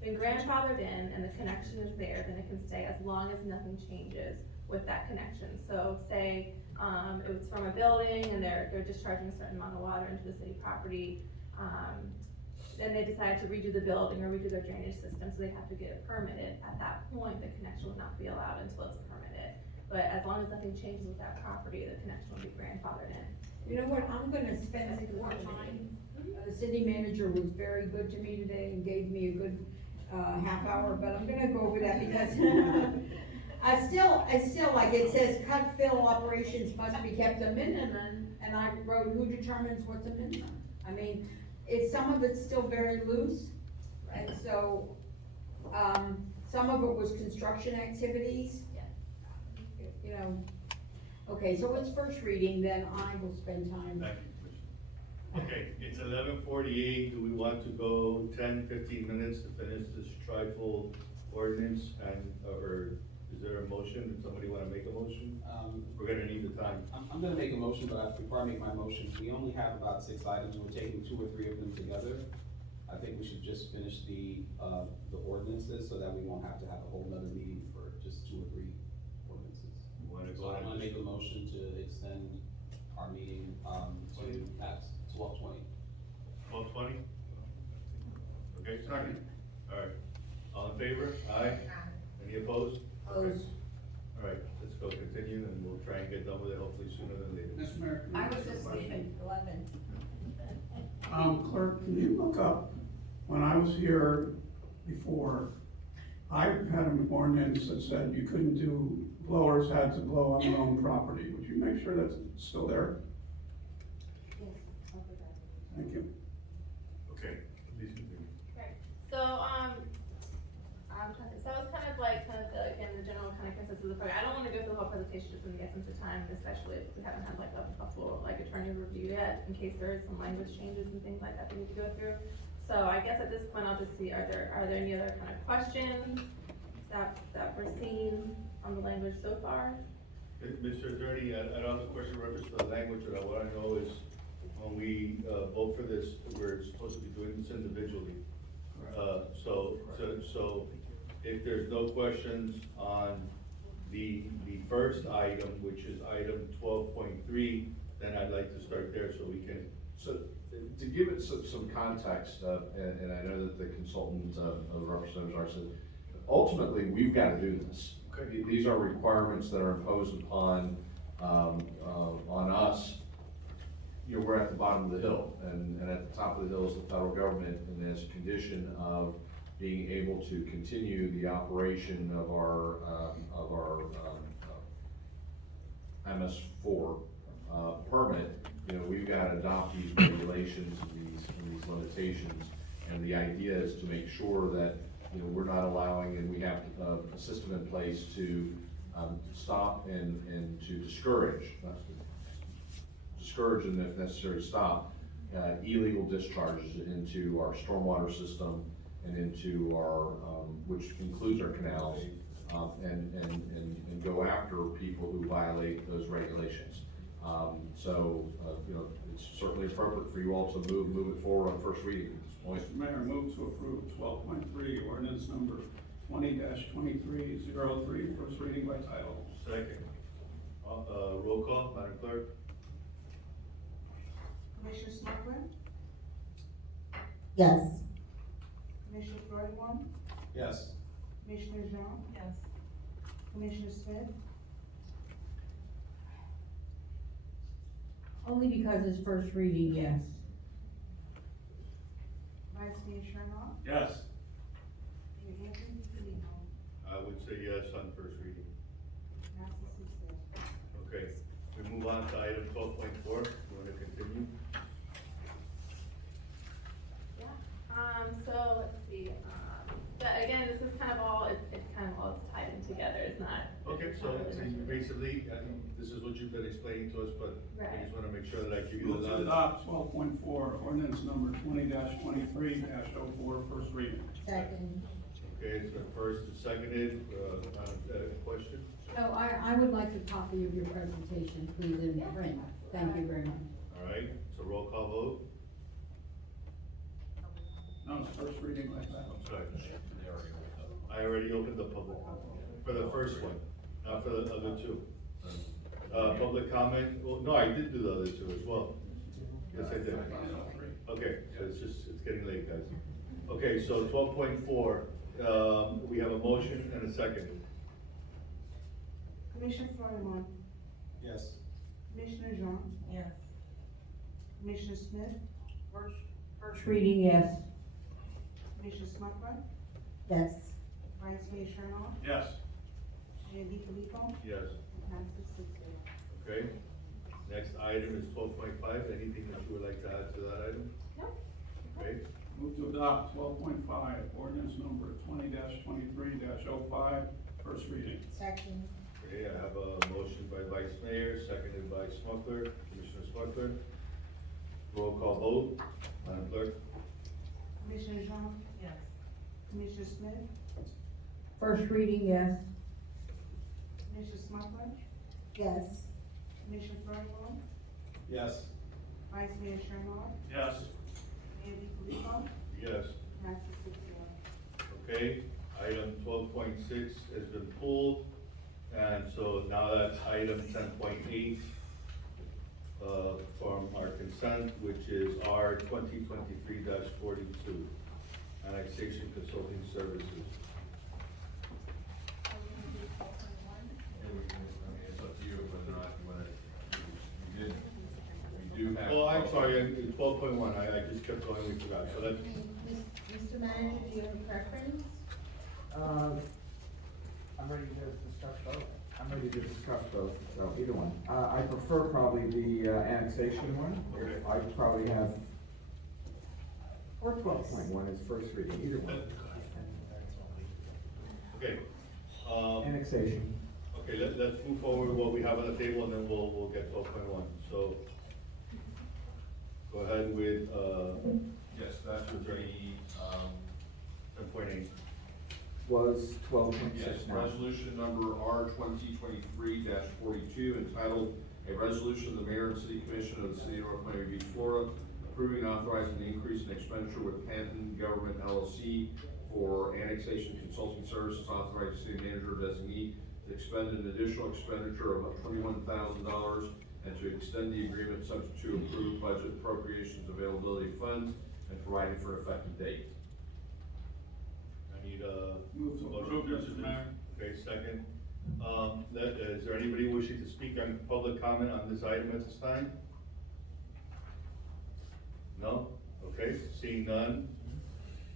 been grandfathered in and the connection is there, then it can stay as long as nothing changes with that connection. So say, it was from a building and they're discharging a certain amount of water into the city property, then they decide to redo the building or redo their drainage system, so they have to get it permitted. At that point, the connection will not be allowed until it's permitted. But as long as nothing changes with that property, the connection will be grandfathered in. You know what, I'm gonna spend more time. The city manager was very good to me today and gave me a good, half hour, but I'm gonna go over that because I still, like it says, cut fill operations must be kept a minimum, and I wrote, who determines what's a minimum? I mean, some of it's still very loose, and so, some of it was construction activities. Okay, so it's first reading, then I will spend time. Thank you, Commissioner. Okay, it's 11:48, do we want to go 10, 15 minutes to finish this trifle ordinance, or is there a motion, does somebody wanna make a motion? We're gonna need the time. I'm gonna make a motion, but before I make my motion, we only have about 6 items, we're taking 2 or 3 of them together. I think we should just finish the ordinances so that we won't have to have a whole nother meeting for just 2 or 3 ordinances. So I'm gonna make a motion to extend our meeting, to at 12:20. 12:20? Okay, second. All right, all in favor? Aye. Any opposed? Opposed. All right, let's go continue, and we'll try and get done with it hopefully sooner than later. Mr. Mayor. I was just leaving, 11. Clerk, can you look up, when I was here before, I had an ordinance that said you couldn't do blowers had to blow on their own property. Would you make sure that's still there? Thank you. Okay, please continue. Right, so, that was kind of again, the general kind of consensus of the program. I don't wanna go through the whole presentation just in the essence of time, especially if we haven't had like a full, attorney review yet, in case there is some language changes and things like that we need to go through. So I guess at this point, I'll just see, are there any other kind of questions that we're seeing on the language so far? Mr. Attorney, I don't have a question reference to the language, but what I know is when we, vote for this, we're supposed to be doing this individually. So if there's no questions on the first item, which is item 12.3, then I'd like to start there so we can. So, to give it some context, and I know that the consultant of Representatives are said, ultimately, we've got to do this. Okay. These are requirements that are imposed upon us. You know, we're at the bottom of the hill, and at the top of the hill is the federal government, and as a condition of being able to continue the operation of our MS4 permit, you know, we've got to adopt these regulations and these limitations. And the idea is to make sure that, you know, we're not allowing, and we have a system in place to stop and to discourage and if necessary stop illegal discharges into our stormwater system and into our, which includes our canals, and go after people who violate those regulations. You know, it's certainly appropriate for you all to move it forward on first reading at this point. Mr. Mayor, move to approve 12.3, ordinance number 20-2303, first reading by title. Second. Roll call, Madam Clerk. Commissioner Smucker? Yes. Commissioner Floyd? Yes. Commissioner Jean? Yes. Commissioner Smith? Only because it's first reading, yes. Vice Mayor Shernoff? Yes. Mayor Anthony Filippo? I would say yes on first reading. Passes 6-0. Okay, we move on to item 12.4. You want to continue? Yeah, so let's see, but again, this is kind of all, it's kind of all tied in together, it's not. Okay, so basically, I think this is what you've been explaining to us, but I Right. just want to make sure that I give you Move the to knowledge. adopt 12.4, ordinance number 20-23-04, first reading. Second. Okay, it's been first and seconded, question? No, I would like a copy of your presentation, please, in print. Thank you very much. All right, so roll call vote. No, it's first reading by title. I'm sorry. I already opened the public comment for the first one, not for the other two. Public comment, well, no, I did do the other two as well. Yes, I did. Okay, so it's getting late, guys. Okay, so 12.4, we have a motion and a second. Commissioner Floyd? Yes. Commissioner Jean? Yes. Commissioner Smith? First reading, yes. Commissioner Smucker? Yes. Vice Mayor Shernoff? Yes. Mayor Filippo? Yes. Passes 6-0. Okay, next item is 12.5, anything that you would like to add to that item? No. Okay, Move to adopt 12.5, ordinance number 20-23-05, first reading. Second. okay, I have a motion by Vice Mayor, seconded by Smucker, Commissioner Smucker. Roll call vote, Madam Clerk. Commissioner Jean? Yes. Commissioner Smith? First reading, yes. Commissioner Smucker? Yes. Commissioner Floyd? Yes. Vice Mayor Shernoff? Yes. Mayor Filippo? Yes. Passes 6-0. Okay, item 12.6 has been pulled, and so now that's item 10.8 from our consent, which is R 2023-42, annexation consulting services. It's up to you whether or not you want to, you do have. Oh, I'm sorry, 12.1, I just kept going, we forgot, so that's, Mr. Manager, do you have a preference? I'm ready to start voting. I I'm ready to discuss both, so either one. I prefer probably the annexation one. Okay. I probably have, or 12.1 is first reading, either one. Okay. Annexation. Okay, let's move forward with what we have on the table, and then we'll get 12.1. So, go ahead with, Yes, that would be, 10.8. Was 12.6 yes, now. resolution number R 2023-42 entitled, "A Resolution of the Mayor and City Commission of the City of North Miami Beach, Florida, approving and authorizing the increase in expenditure with Canton Government LLC for annexation consulting services, authorizing city manager designee to expend an additional expenditure of $21,000 and to extend the agreement subject to approved budget appropriations availability of funds and providing for an effective date." I need a Move to motion approve, to Mr. introduce. Mayor. Okay, second. Is there anybody wishing to speak on public comment on this item at this time? No? Okay, seeing none,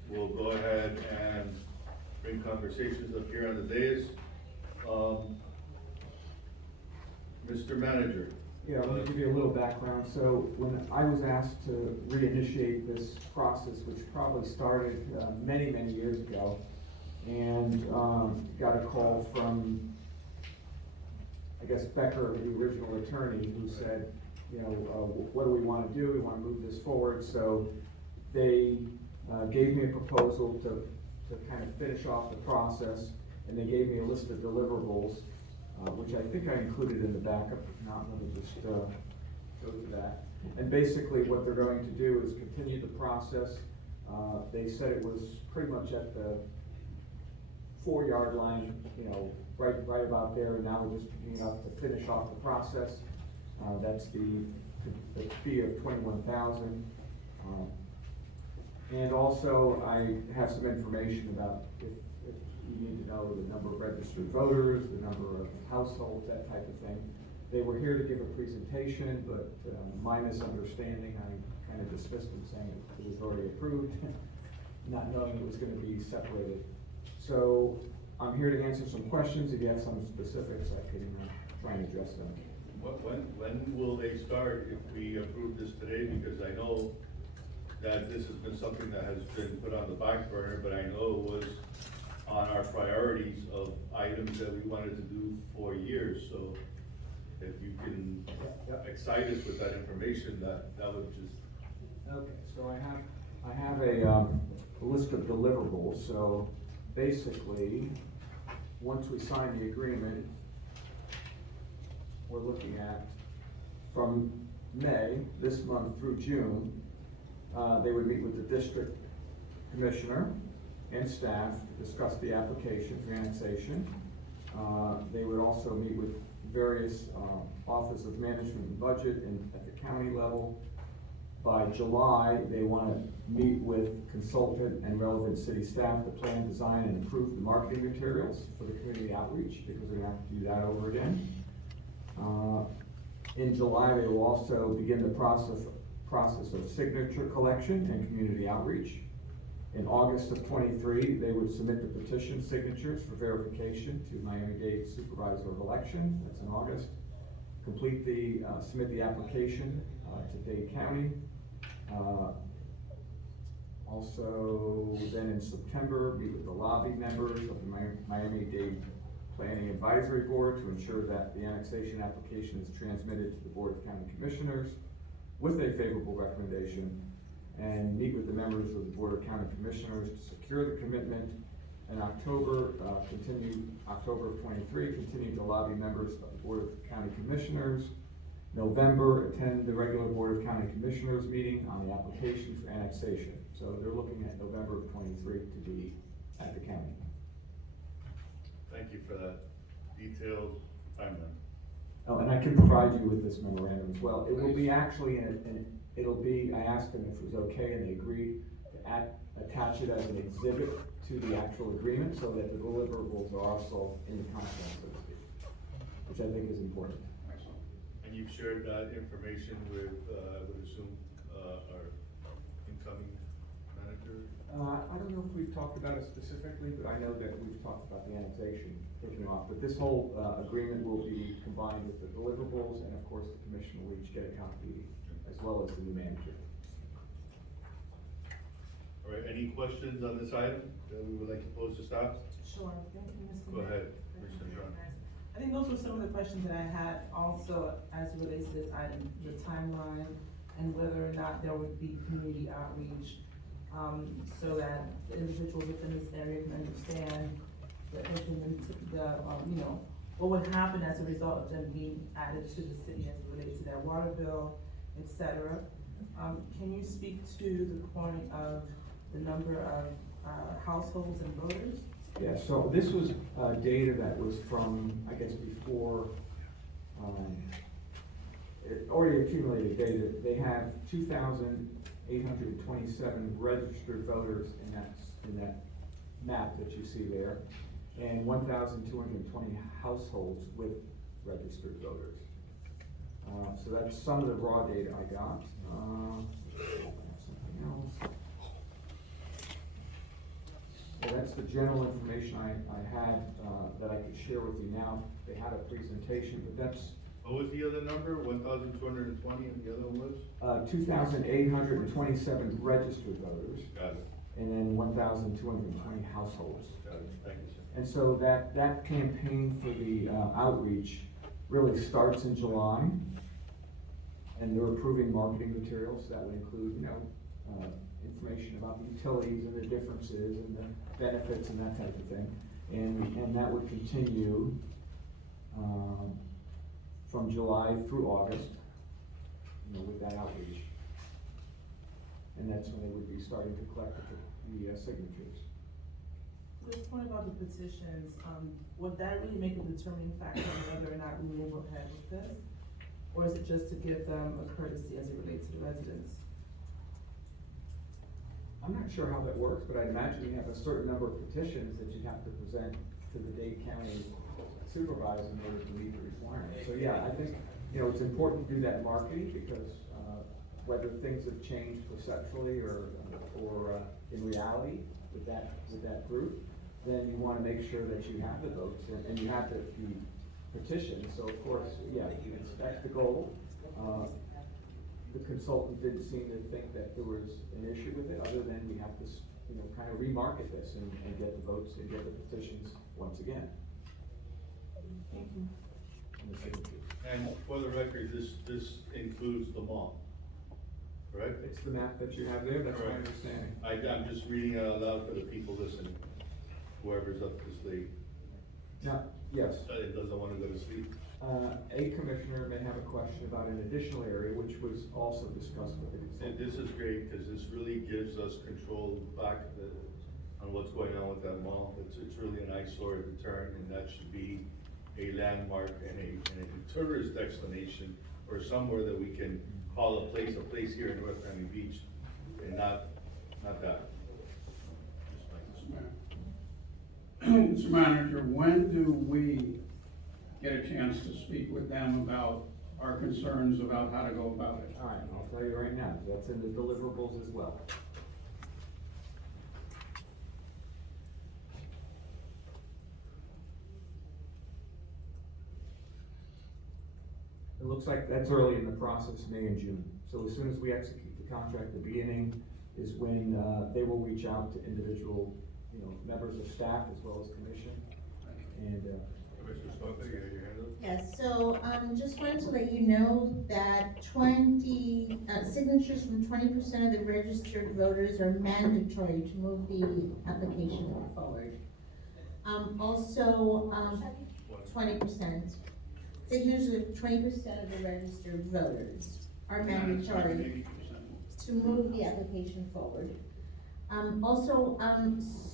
we'll go ahead and bring conversations up here on the dais. Mr. Manager. Yeah, I'm gonna give you a little background. So when I was asked to reinitiate this process, which probably started many, many years ago, and got a call from, I guess, Becker, the original attorney, who said, you know, what do we want to do? We want to move this forward. So they gave me a proposal to kind of finish off the process, and they gave me a list of deliverables, which I think I included in the backup. If not, let me just go to that. And basically what they're going to do is continue the process. They said it was pretty much at the 4-yard line, you know, right about there, and now we're just picking up to finish off the process. That's the fee of $21,000. And also I have some information about if you need to know the number of registered voters, the number of households, that type of thing. They were here to give a presentation, but my misunderstanding, I kind of dismissed them saying it was already approved, not knowing it was going to be separated. So I'm here to answer some questions. If you have some specifics, I can try and address them. When will they start if we approve this today? Because I know that this has been something that has been put on the back burner, but I know it was on our priorities of items that we wanted to do for years. So if you can excite us with that information, that would just. Okay, so I have a list of deliverables. So basically, once we sign the agreement, we're looking at from May, this month, through June, they would meet with the district commissioner and staff to discuss the application for annexation. They would also meet with various Office of Management and Budget and at the county level. By July, they want to meet with consultant and relevant city staff to plan, design, and approve the marketing materials for the community outreach, because we're gonna have to do that over again. In July, they will also begin the process of signature collection and community outreach. In August of '23, they would submit the petition signatures for verification to Miami-Dade Supervisor of Election. That's in August. Submit the application to Dade County. Also, then in September, meet with the lobby members of the Miami-Dade Planning Advisory Board to ensure that the annexation application is transmitted to the Board of County Commissioners with a favorable recommendation, and meet with the members of the Board of County Commissioners to secure the commitment. In October, October of '23, continue to lobby members of the Board of County Commissioners. November, attend the regular Board of County Commissioners meeting on the application for annexation. So they're looking at November of '23 to be at the county. Thank you for that detailed timeline. Oh, and I can provide you with this memorandum as well. It will be actually, I asked them if it was okay, and they agreed to attach it as an exhibit to the actual agreement, so that the deliverables are also in the contract, so to speak, which I think is important. And you've shared that information with, I would assume, our incoming manager? I don't know if we've talked about it specifically, but I know that we've talked about the annexation kicking off. But this whole agreement will be combined with the deliverables, and of course, the commission will each get a copy, as well as the new manager. All right, any questions on this item that we would like to pose to staff? Sure, thank you, Mr. Go Mayor. ahead, Commissioner Jean. I think those were some of the questions that I had also as it relates to this item, the timeline and whether or not there would be community outreach, so that the individuals within this area can understand what would happen as a result of them being added to the city as it relates to their water bill, et cetera. Can you speak to the point of the number of, households and voters? Yeah, so this was, data that was from, I guess, before, it already accumulated data. They have 2,827 registered voters in that map that you see there, and 1,220 households with registered voters. So that's some of the raw data I got. Something else. So that's the general information I had, that I could share with you now. They had a presentation, but that's, What was the other number? 1,220 and the other one was? 2,827 registered voters, Got it, and then 1,220 households. got it, thank you, sir. And so that campaign for the outreach really starts in July. And they're approving marketing materials that would include, information about the utilities and the differences and the benefits and that type of thing. And that would continue, from July through August, with that outreach. And that's when they would be starting to collect the signatures. This point about the petitions, would that really make a determining factor on whether or not we will go ahead with this? Or is it just to give them a courtesy as it relates to the residents? I'm not sure how that works, but I imagine you have a certain number of petitions that you'd have to present to the Dade County supervisor in order to meet the requirements. So yeah, I think, it's important to do that marketing because, whether things have changed perceptually or in reality with that group, then you wanna make sure that you have the votes and you have the petition. So of course, yeah, that's the goal. The consultant didn't seem to think that there was an issue with it, other than we have to, kind of remarket this and get the votes and get the petitions once again. Thank you. And the signatures. And for the record, this includes the mall, correct? It's the map that you have there, that's my Correct. understanding. I'm just reading it out loud for the people listening, whoever's up this late, Now, yes, that doesn't wanna go to sleep. a commissioner may have a question about an additional area, which was also discussed with the And consultant. this is great, cause this really gives us control back on what's going on with that mall. It's really an eyesore to turn, and that should be a landmark and a tourist destination, or somewhere that we can call a place here in North Miami Beach, and not that. Mr. Manager, when do we get a chance to speak with them about our concerns about how to go about it? All right, I'll tell you right now, that's in the deliverables as well. It looks like that's early in the process, May and June. So as soon as we execute the contract, the beginning is when, they will reach out to individual, members of staff as well as commission. And, Commissioner Smoker, you have your hand up? Yes, so, just wanted to let you know that signatures from 20% of the registered voters are mandatory to move the application forward. Also, 20%. Signatures of 20% of the registered voters are mandatory to move the application forward.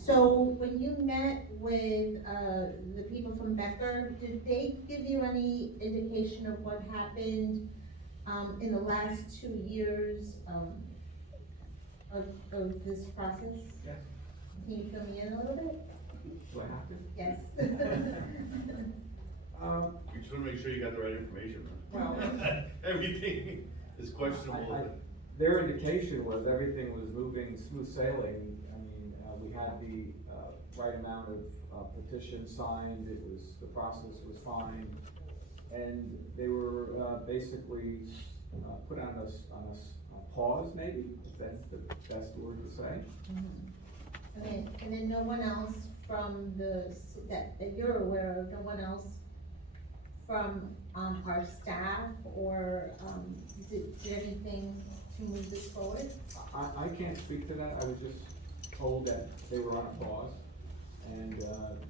So when you met with, the people from Becker, did they give you any indication of what happened, in the last 2 years, of this process? Yes. Can you fill me in a little bit? Do I have to? Yes. We just wanna make sure you got the right information, man. Well, Everything is questionable. Their indication was everything was moving smooth sailing. I mean, We had the right amount of petitions signed, the process was fine. And they were basically put on a pause, maybe, if that's the best word to say. Okay, and then no one else from that you're aware of, no one else from, our staff or, did anything to move this forward? I can't speak to that. I was just told that they were on a pause and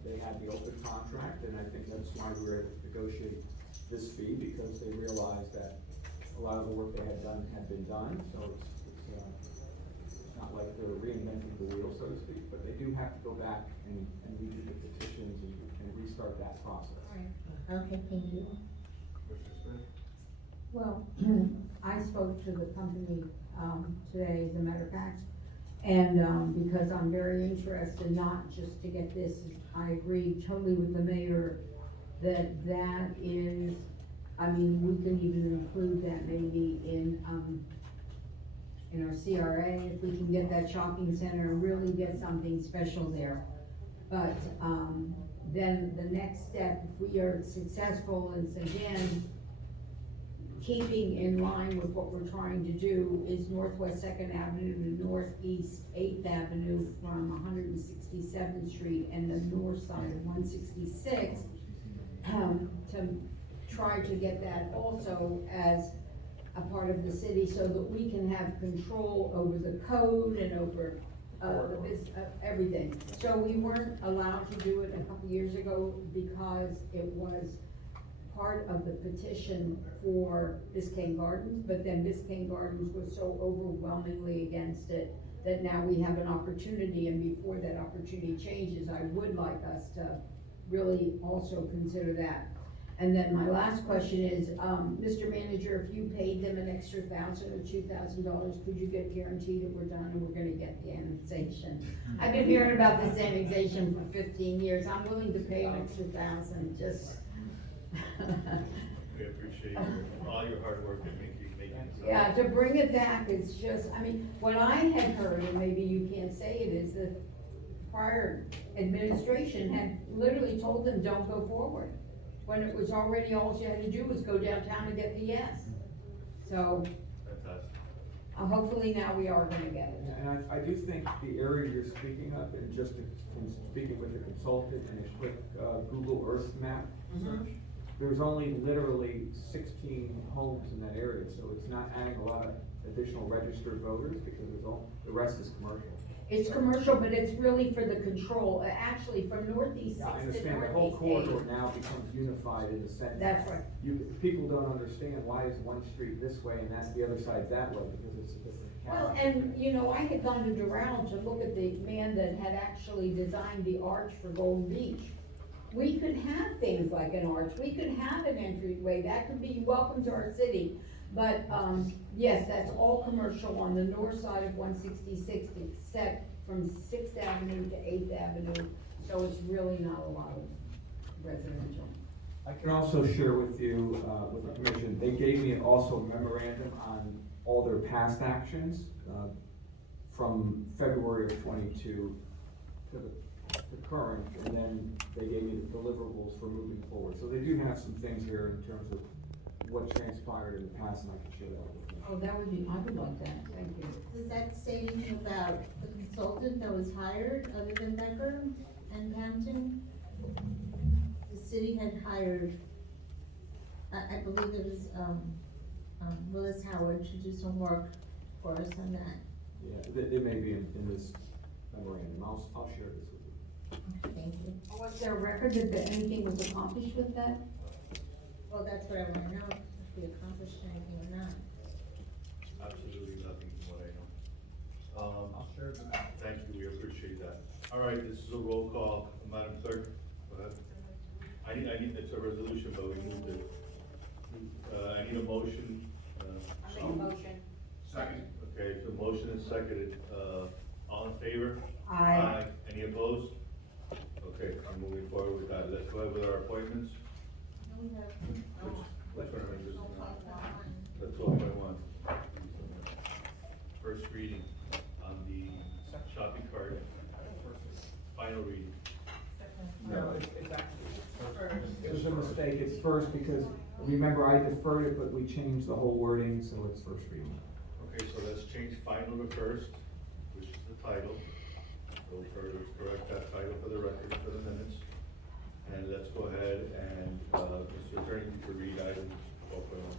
they had the open contract, and I think that's why we were able to negotiate this fee, because they realized that a lot of the work they had done had been done, so it's not like they're reinventing the wheel, so to speak, but they do have to go back and redo the petitions and restart that process. Okay, thank you. Well, I spoke to the company, today, as a matter of fact, and, because I'm very interested, not just to get this, I agree totally with the mayor that is, I mean, we can even include that maybe in our CRA, if we can get that shopping center and really get something special there. But, then the next step, if we are successful, is again, keeping in line with what we're trying to do, is Northwest Second Avenue to Northeast 8th Avenue from 167th Street and the north side of 166, to try to get that also as a part of the city, so that we can have control over the code and over everything. So we weren't allowed to do it a couple years ago because it was part of the petition for Biscayne Gardens, but then Biscayne Gardens was so overwhelmingly against it that now we have an opportunity, and before that opportunity changes, I would like us to really also consider that. And then my last question is, Mr. Manager, if you paid them an extra $1,000 or $2,000, could you get guarantee that we're done and we're gonna get the annexation? I've been hearing about this annexation for 15 years. I'm willing to pay an extra $1,000, just. We appreciate all your hard work and making it. Yeah, to bring it back, it's just, I mean, what I had heard, and maybe you can't say it, is that prior administration had literally told them, don't go forward. When it was already, all you had to do was go downtown and get the yes. So, hopefully now we are gonna get it. And I do think the area you're speaking of, and just from speaking with the consultant and a quick Google Earth map search, there's only literally 16 homes in that area, so it's not adding a lot of additional registered voters, because the rest is commercial. It's commercial, but it's really for the control, actually from Northeast 6th to I understand, the Northeast whole 8th. corridor now becomes unified in the sense. That's right. People don't understand why is one street this way and that's the other side that way, because it's a different county. Well, and, you know, I had gone to Doral to look at the man that had actually designed the arch for Golden Beach. We could have things like an arch, we could have an entryway, that could be welcome to our city. But, yes, that's all commercial on the north side of 166, except from 6th Avenue to 8th Avenue, so it's really not a lot of residential. I can also share with you, with the commission, they gave me also a memorandum on all their past actions, from February of 22 to the current, and then they gave me the deliverables for moving forward. So they do have some things here in terms of what transpired in the past, and I can share that with you. Oh, that would be, I would like that, thank you. Does that say anything about the consultant that was hired, other than Becker and Hampton? The city had hired, I believe it was, Willis Howard to do some work for us on that. Yeah, they may be in this memorandum, I'll share this with you. Thank you. Was there a record that anything was accomplished with that? Well, that's what I wanna know, if we accomplished anything or not. Absolutely nothing from what I know. I'll share the map. Thank you, we appreciate that. All right, this is a roll call. Madam Clerk, go ahead. I need, it's a resolution, but we moved it. I need a motion. I make a motion. Second. Okay, so motion is seconded. All in favor? Aye. Any opposed? Okay, I'm moving forward with that. Let's go ahead with our appointments. No, we have, Which one are we just? That's 12.1. First reading on the shopping cart. final reading? No, It's actually it was a mistake, it's first because, remember, I deferred it, but we changed the whole wording, so it's first reading. Okay, so let's change final to first, which is the title. So let's correct that title for the record, for the minutes. And let's go ahead and, Mr. Attorney, you can read item 12.1.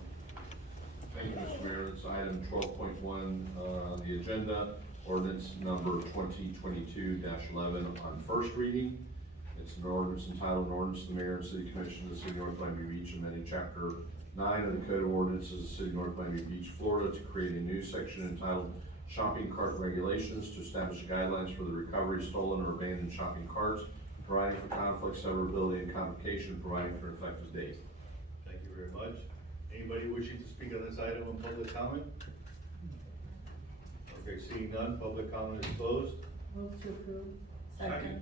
Thank you, Mr. Mayor. It's item 12.1, the agenda, ordinance number 2022-11 on first reading. It's an ordinance entitled, an ordinance of the Mayor and City Commission of the City of North Miami Beach, amending Chapter 9 of the Code of Ordinances of the City of North Miami Beach, Florida, to create a new section entitled Shopping Cart Regulations, to establish guidelines for the recovery of stolen or abandoned shopping carts, providing for conflict, severability, and complication, providing for an effective date. Thank you very much. Anybody wishing to speak on this item on public comment? Okay, seeing none, public comment is closed. Move to approve. Second.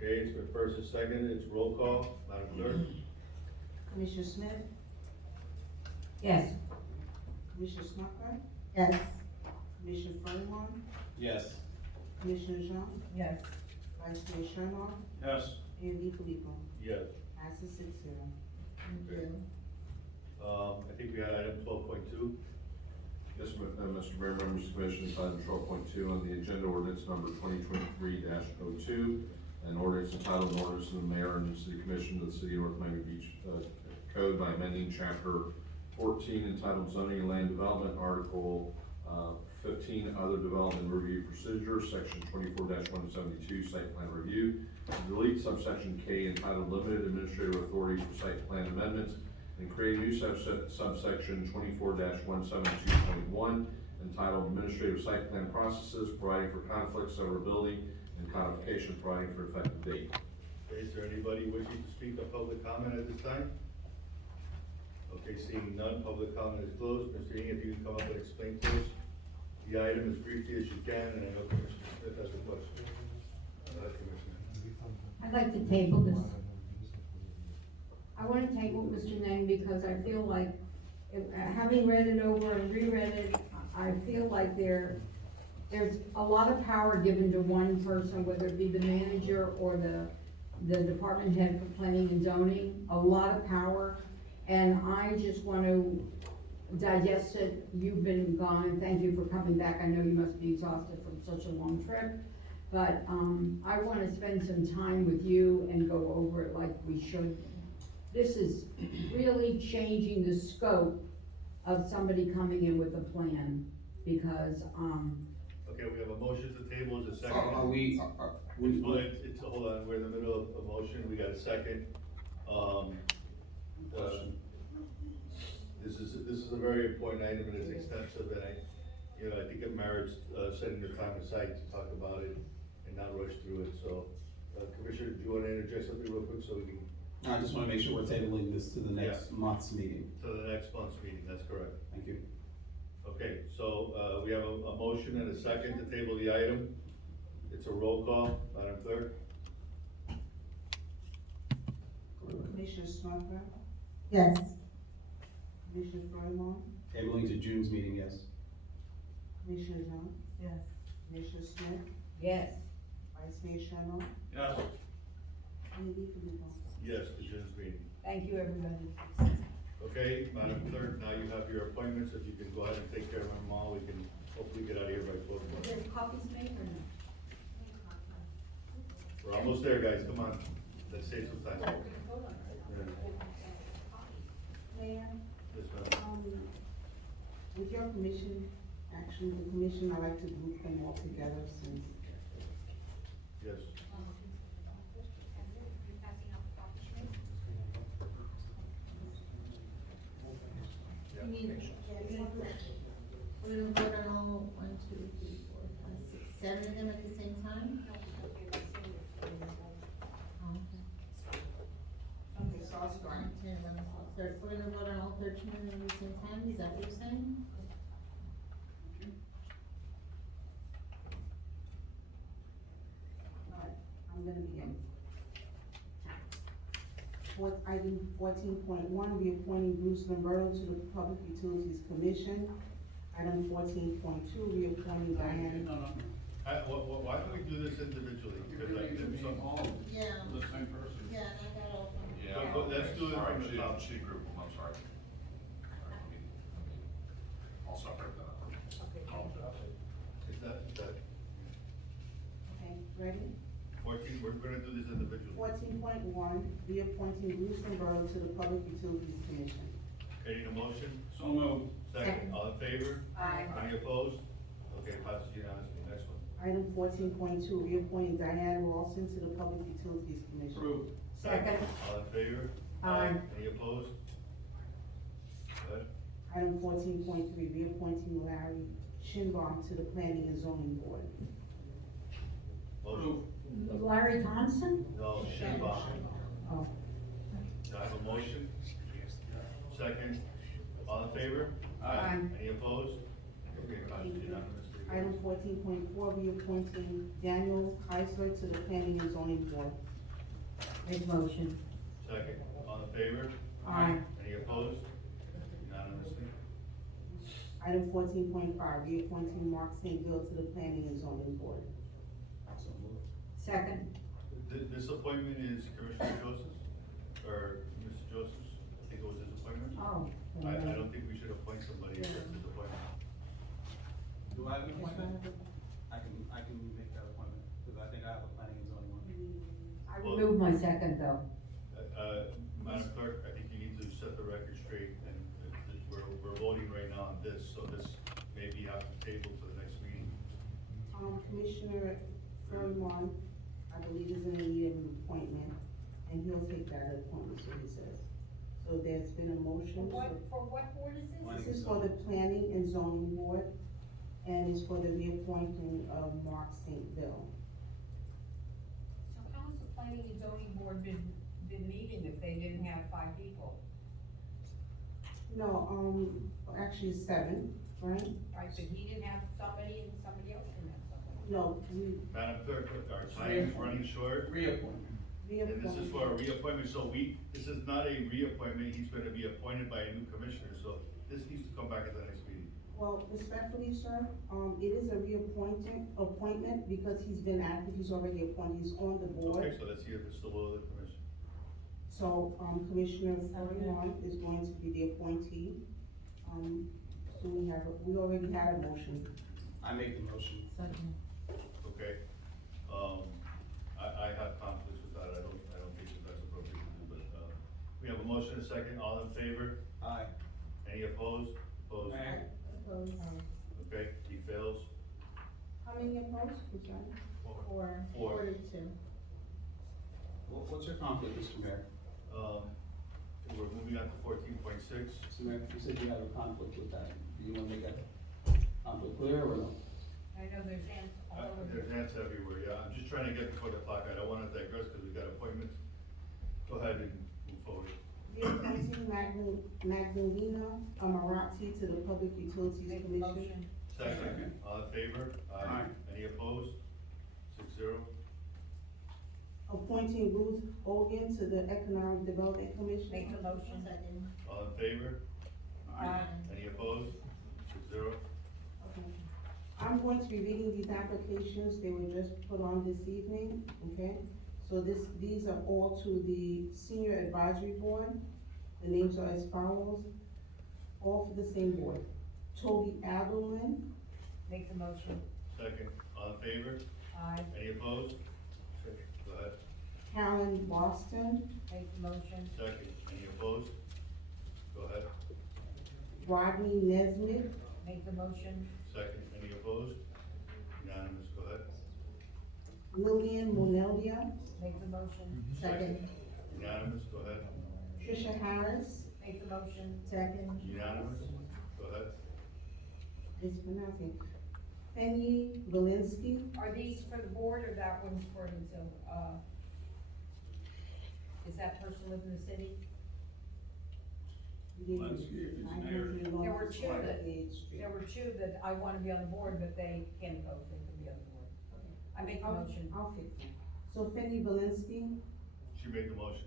Okay, it's been first and second, it's roll call, Madam Clerk. Commissioner Smith, Yes. Commissioner Smucker, Yes. Commissioner Furlong, Yes. Commissioner Jean, Yes. Vice Mayor Sherman, Yes. Mayor DiFilippo. Yes. Passes 6-0. Okay. I think we had item 12.2. Yes, Mr. Mayor, members of the commission, it's item 12.2 on the agenda, ordinance number 2023-02, an ordinance entitled, an ordinance of the mayor and the city commission of the city of North Miami Beach Code by amending chapter 14 entitled zoning and land development, article 15, other development review procedures, section 24-172, site plan review, and delete subsection K entitled limited administrative authorities for site plan amendments, and create a new subsection 24-172.1 entitled Administrative Site Plan Processes, providing for conflict, severability, and codification, providing for effective date. Okay, is there anybody wishing to speak on public comment at this time? Okay, seeing none, public comment is closed. Mr. Ng, if you can come up and explain to us the item as briefly as you can, and I know Commissioner Smith has a question. Go ahead, Commissioner. I'd like to table this. I want to table Mr. Nang because I feel like, having read it over and reread it, I feel like there's a lot of power given to one person, whether it be the manager or the department head for planning and zoning, a lot of power. And I just want to digest it. You've been gone, thank you for coming back. I know you must be exhausted from such a long trip. But, I want to spend some time with you and go over it like we should. This is really changing the scope of somebody coming in with a plan, because, Okay, we have a motion to table, is a second. It's, hold on, we're in the middle of a motion, we got a second. This is a very important item, and it's extensive, and I think it merits, setting the time aside to talk about it and not rush through it, so. Commissioner, do you wanna interject something real quick so we can? I just wanna make sure we're tabling this to the next month's meeting. To the next month's meeting, that's correct. Thank you. Okay, so, we have a motion and a second to table the item. It's a roll call, Madam Clerk. Commissioner Smucker, Yes. Commissioner Furlong, Tabling to June's meeting, yes. Commissioner Jean, Yes. Commissioner Smith, yes. Vice Mayor Sherman, Yes. Mayor DiFilippo. Yes, to June's meeting. Thank you, everybody. Okay, Madam Clerk, now you have your appointments. If you can go ahead and take care of them all, we can hopefully get out of here by 12 o'clock. There's copies made or no? We're almost there, guys, come on. Let's save some time. Mayor, Yes, ma'am. with your permission, actually, the commission, I like to group them all together since. Yes. We're gonna vote on all 1, 2, 3, 4, 5, 6, 7 of them at the same time? Okay, so I'll start. 10, 11, 12, 13. We're gonna vote on all 13 of them at the same time, is that what you're saying? Alright, I'm gonna begin. Item 14.1, reappointing Bruce Lamberto to the Public Utilities Commission. Item 14.2, reappointing Diane. Why don't we do this individually? Because I did some. Yeah. The same person. Yeah, and I got all of them. Yeah. But let's do it All right, from the top. she group them, I'm sorry. All right, I'll separate that out. Is that, Okay, ready? 14, we're gonna do this individually. 14.1, reappointing Bruce Borough to the Public Utilities Commission. Okay, need a motion? So moved. Second, all in favor? Aye. Any opposed? Okay, passes unanimously. Next one. Item 14.2, reappointing Diana Lawson to the Public Utilities Commission. Approved. Second. All in favor? Aye. Any opposed? Good. Item 14.3, reappointing Larry Shinbaum to the Planning and Zoning Board. Motion? Larry Thompson? No, Shinbaum. Oh. Do I have a motion? Second, all in favor? Aye. Any opposed? Okay, passes unanimously. Item 14.4, reappointing Daniel Heisler to the Planning and Zoning Board. Make motion. Second, all in favor? Aye. Any opposed? Unanimously. Item 14.5, reappointing Mark St. Bill to the Planning and Zoning Board. So moved. Second. This appointment is Commissioner Joseph's, or Mr. Joseph's, I think it was his appointment. Oh. I don't think we should appoint somebody that's his appointment. Do I have an appointment? I can make that appointment, because I think I have a planning and zoning one. I remove my second though. Madam Clerk, I think you need to set the record straight, and we're voting right now on this, so this may be off the table for the next meeting. Commissioner Fremont, I believe is in need of an appointment, and he'll take that appointment, so he says. So there's been a motion. For what board is this? This is for the Planning and Zoning Board, and it's for the reappointing of Mark St. Bill. So how's the planning and zoning board been meeting if they didn't have 5 people? No, actually 7, right? Right, but he didn't have somebody and somebody else didn't have somebody. No, Madam Clerk, our time is running short. Reappointment. And this is for a reappointment, so this is not a reappointment, he's gonna be appointed by a new commissioner, so this needs to come back at the next meeting. Well, respectfully, sir, it is a appointment because he's been active, he's already appointed, he's on the board. Okay, so let's see if it's the will of the commission. So, Commissioner Fremont is going to be the appointee. So we already had a motion. I make the motion. Second. Okay, I have conflicts with that, I don't think that that's appropriate to do, but, we have a motion, a second, all in favor? Aye. Any opposed? Opposed? Aye. Opposed? Okay, he fails. How many opposed, I'm sorry? Four. Four. To 2. What's your conflict, Mr. Mayor? We're moving on to 14.6. Mr. Mayor, you said you have a conflict with that. Do you want to make that conflict clear or no? I know there's hands all over. There's hands everywhere, yeah, I'm just trying to get before the clock, I don't wanna digress, cause we've got appointments. Go ahead and move forward. Reappointing Magdalena Amarati to the Public Utilities Make the Commission. motion. Second, all in favor? Aye. Any opposed? 6-0. Appointing Ruth Hogan to the Economic Development Commission. Make the motion. Second. All in favor? Aye. Any opposed? 6-0. Okay. I'm going to be reading these applications, they were just put on this evening, okay? So these are all to the Senior Advisory Board. The names are as follows, all for the same board. Toby Adelman, Make the motion. Second, all in favor? Aye. Any opposed? Okay, go ahead. Karen Boston, Make the motion. Second, any opposed? Go ahead. Rodney Nesmith, Make the motion. Second, any opposed? Unanimous, go ahead. Lillian Monelia, Make the motion. second. Unanimous, go ahead. Trisha Harris, Make the motion. second. Unanimous, go ahead. It's pronouncing. Penny Valinsky, Are these for the board or that one's for himself? Is that person live in the city? There were two that I want to be on the board, but they can't vote, they can be on the board. I make the motion. I'll fix it. So Penny Valinsky, She made the motion.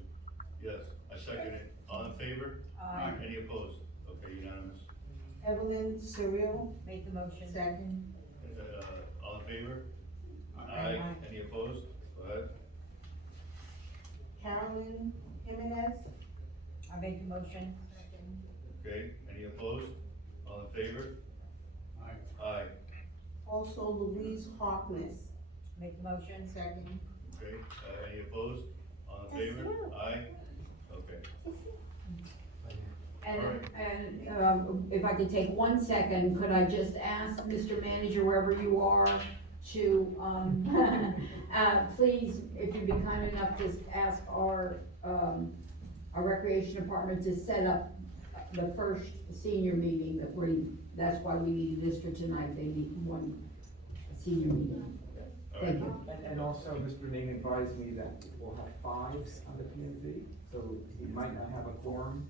Yes, I second it. All in favor? Aye. Any opposed? Okay, unanimous. Evelyn Cyril, Make the motion. second. All in favor? make the motion. Okay, any opposed? All in favor? Aye. Aye. Also Louise Harkness. Make the motion. Second. Okay, any opposed? All in favor? Aye. Okay. And if I could take 1 second, could I just ask Mr. Manager, wherever you are, to, please, if you'd be kind enough, just ask our recreation department to set up the first senior meeting that's why we needed this for tonight, they need one senior meeting. Thank you. And also, Mr. Ning advised me that we'll have 5 on the P and Z, so we might not have a quorum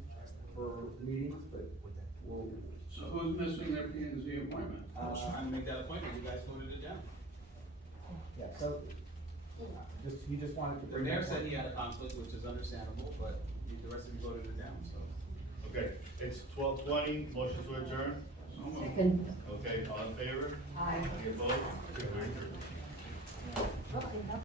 for meetings, but we'll. So who's missing their P and Z appointment? I was trying to make that appointment, you guys voted it down. Yeah, so, you just wanted to The bring mayor that said up. he had a conflict, which is understandable, but the rest of you voted it down, so. Okay, it's 12:20, motion to adjourn? Second. Okay, all in favor? Aye. Any opposed? Okay, we're adjourned.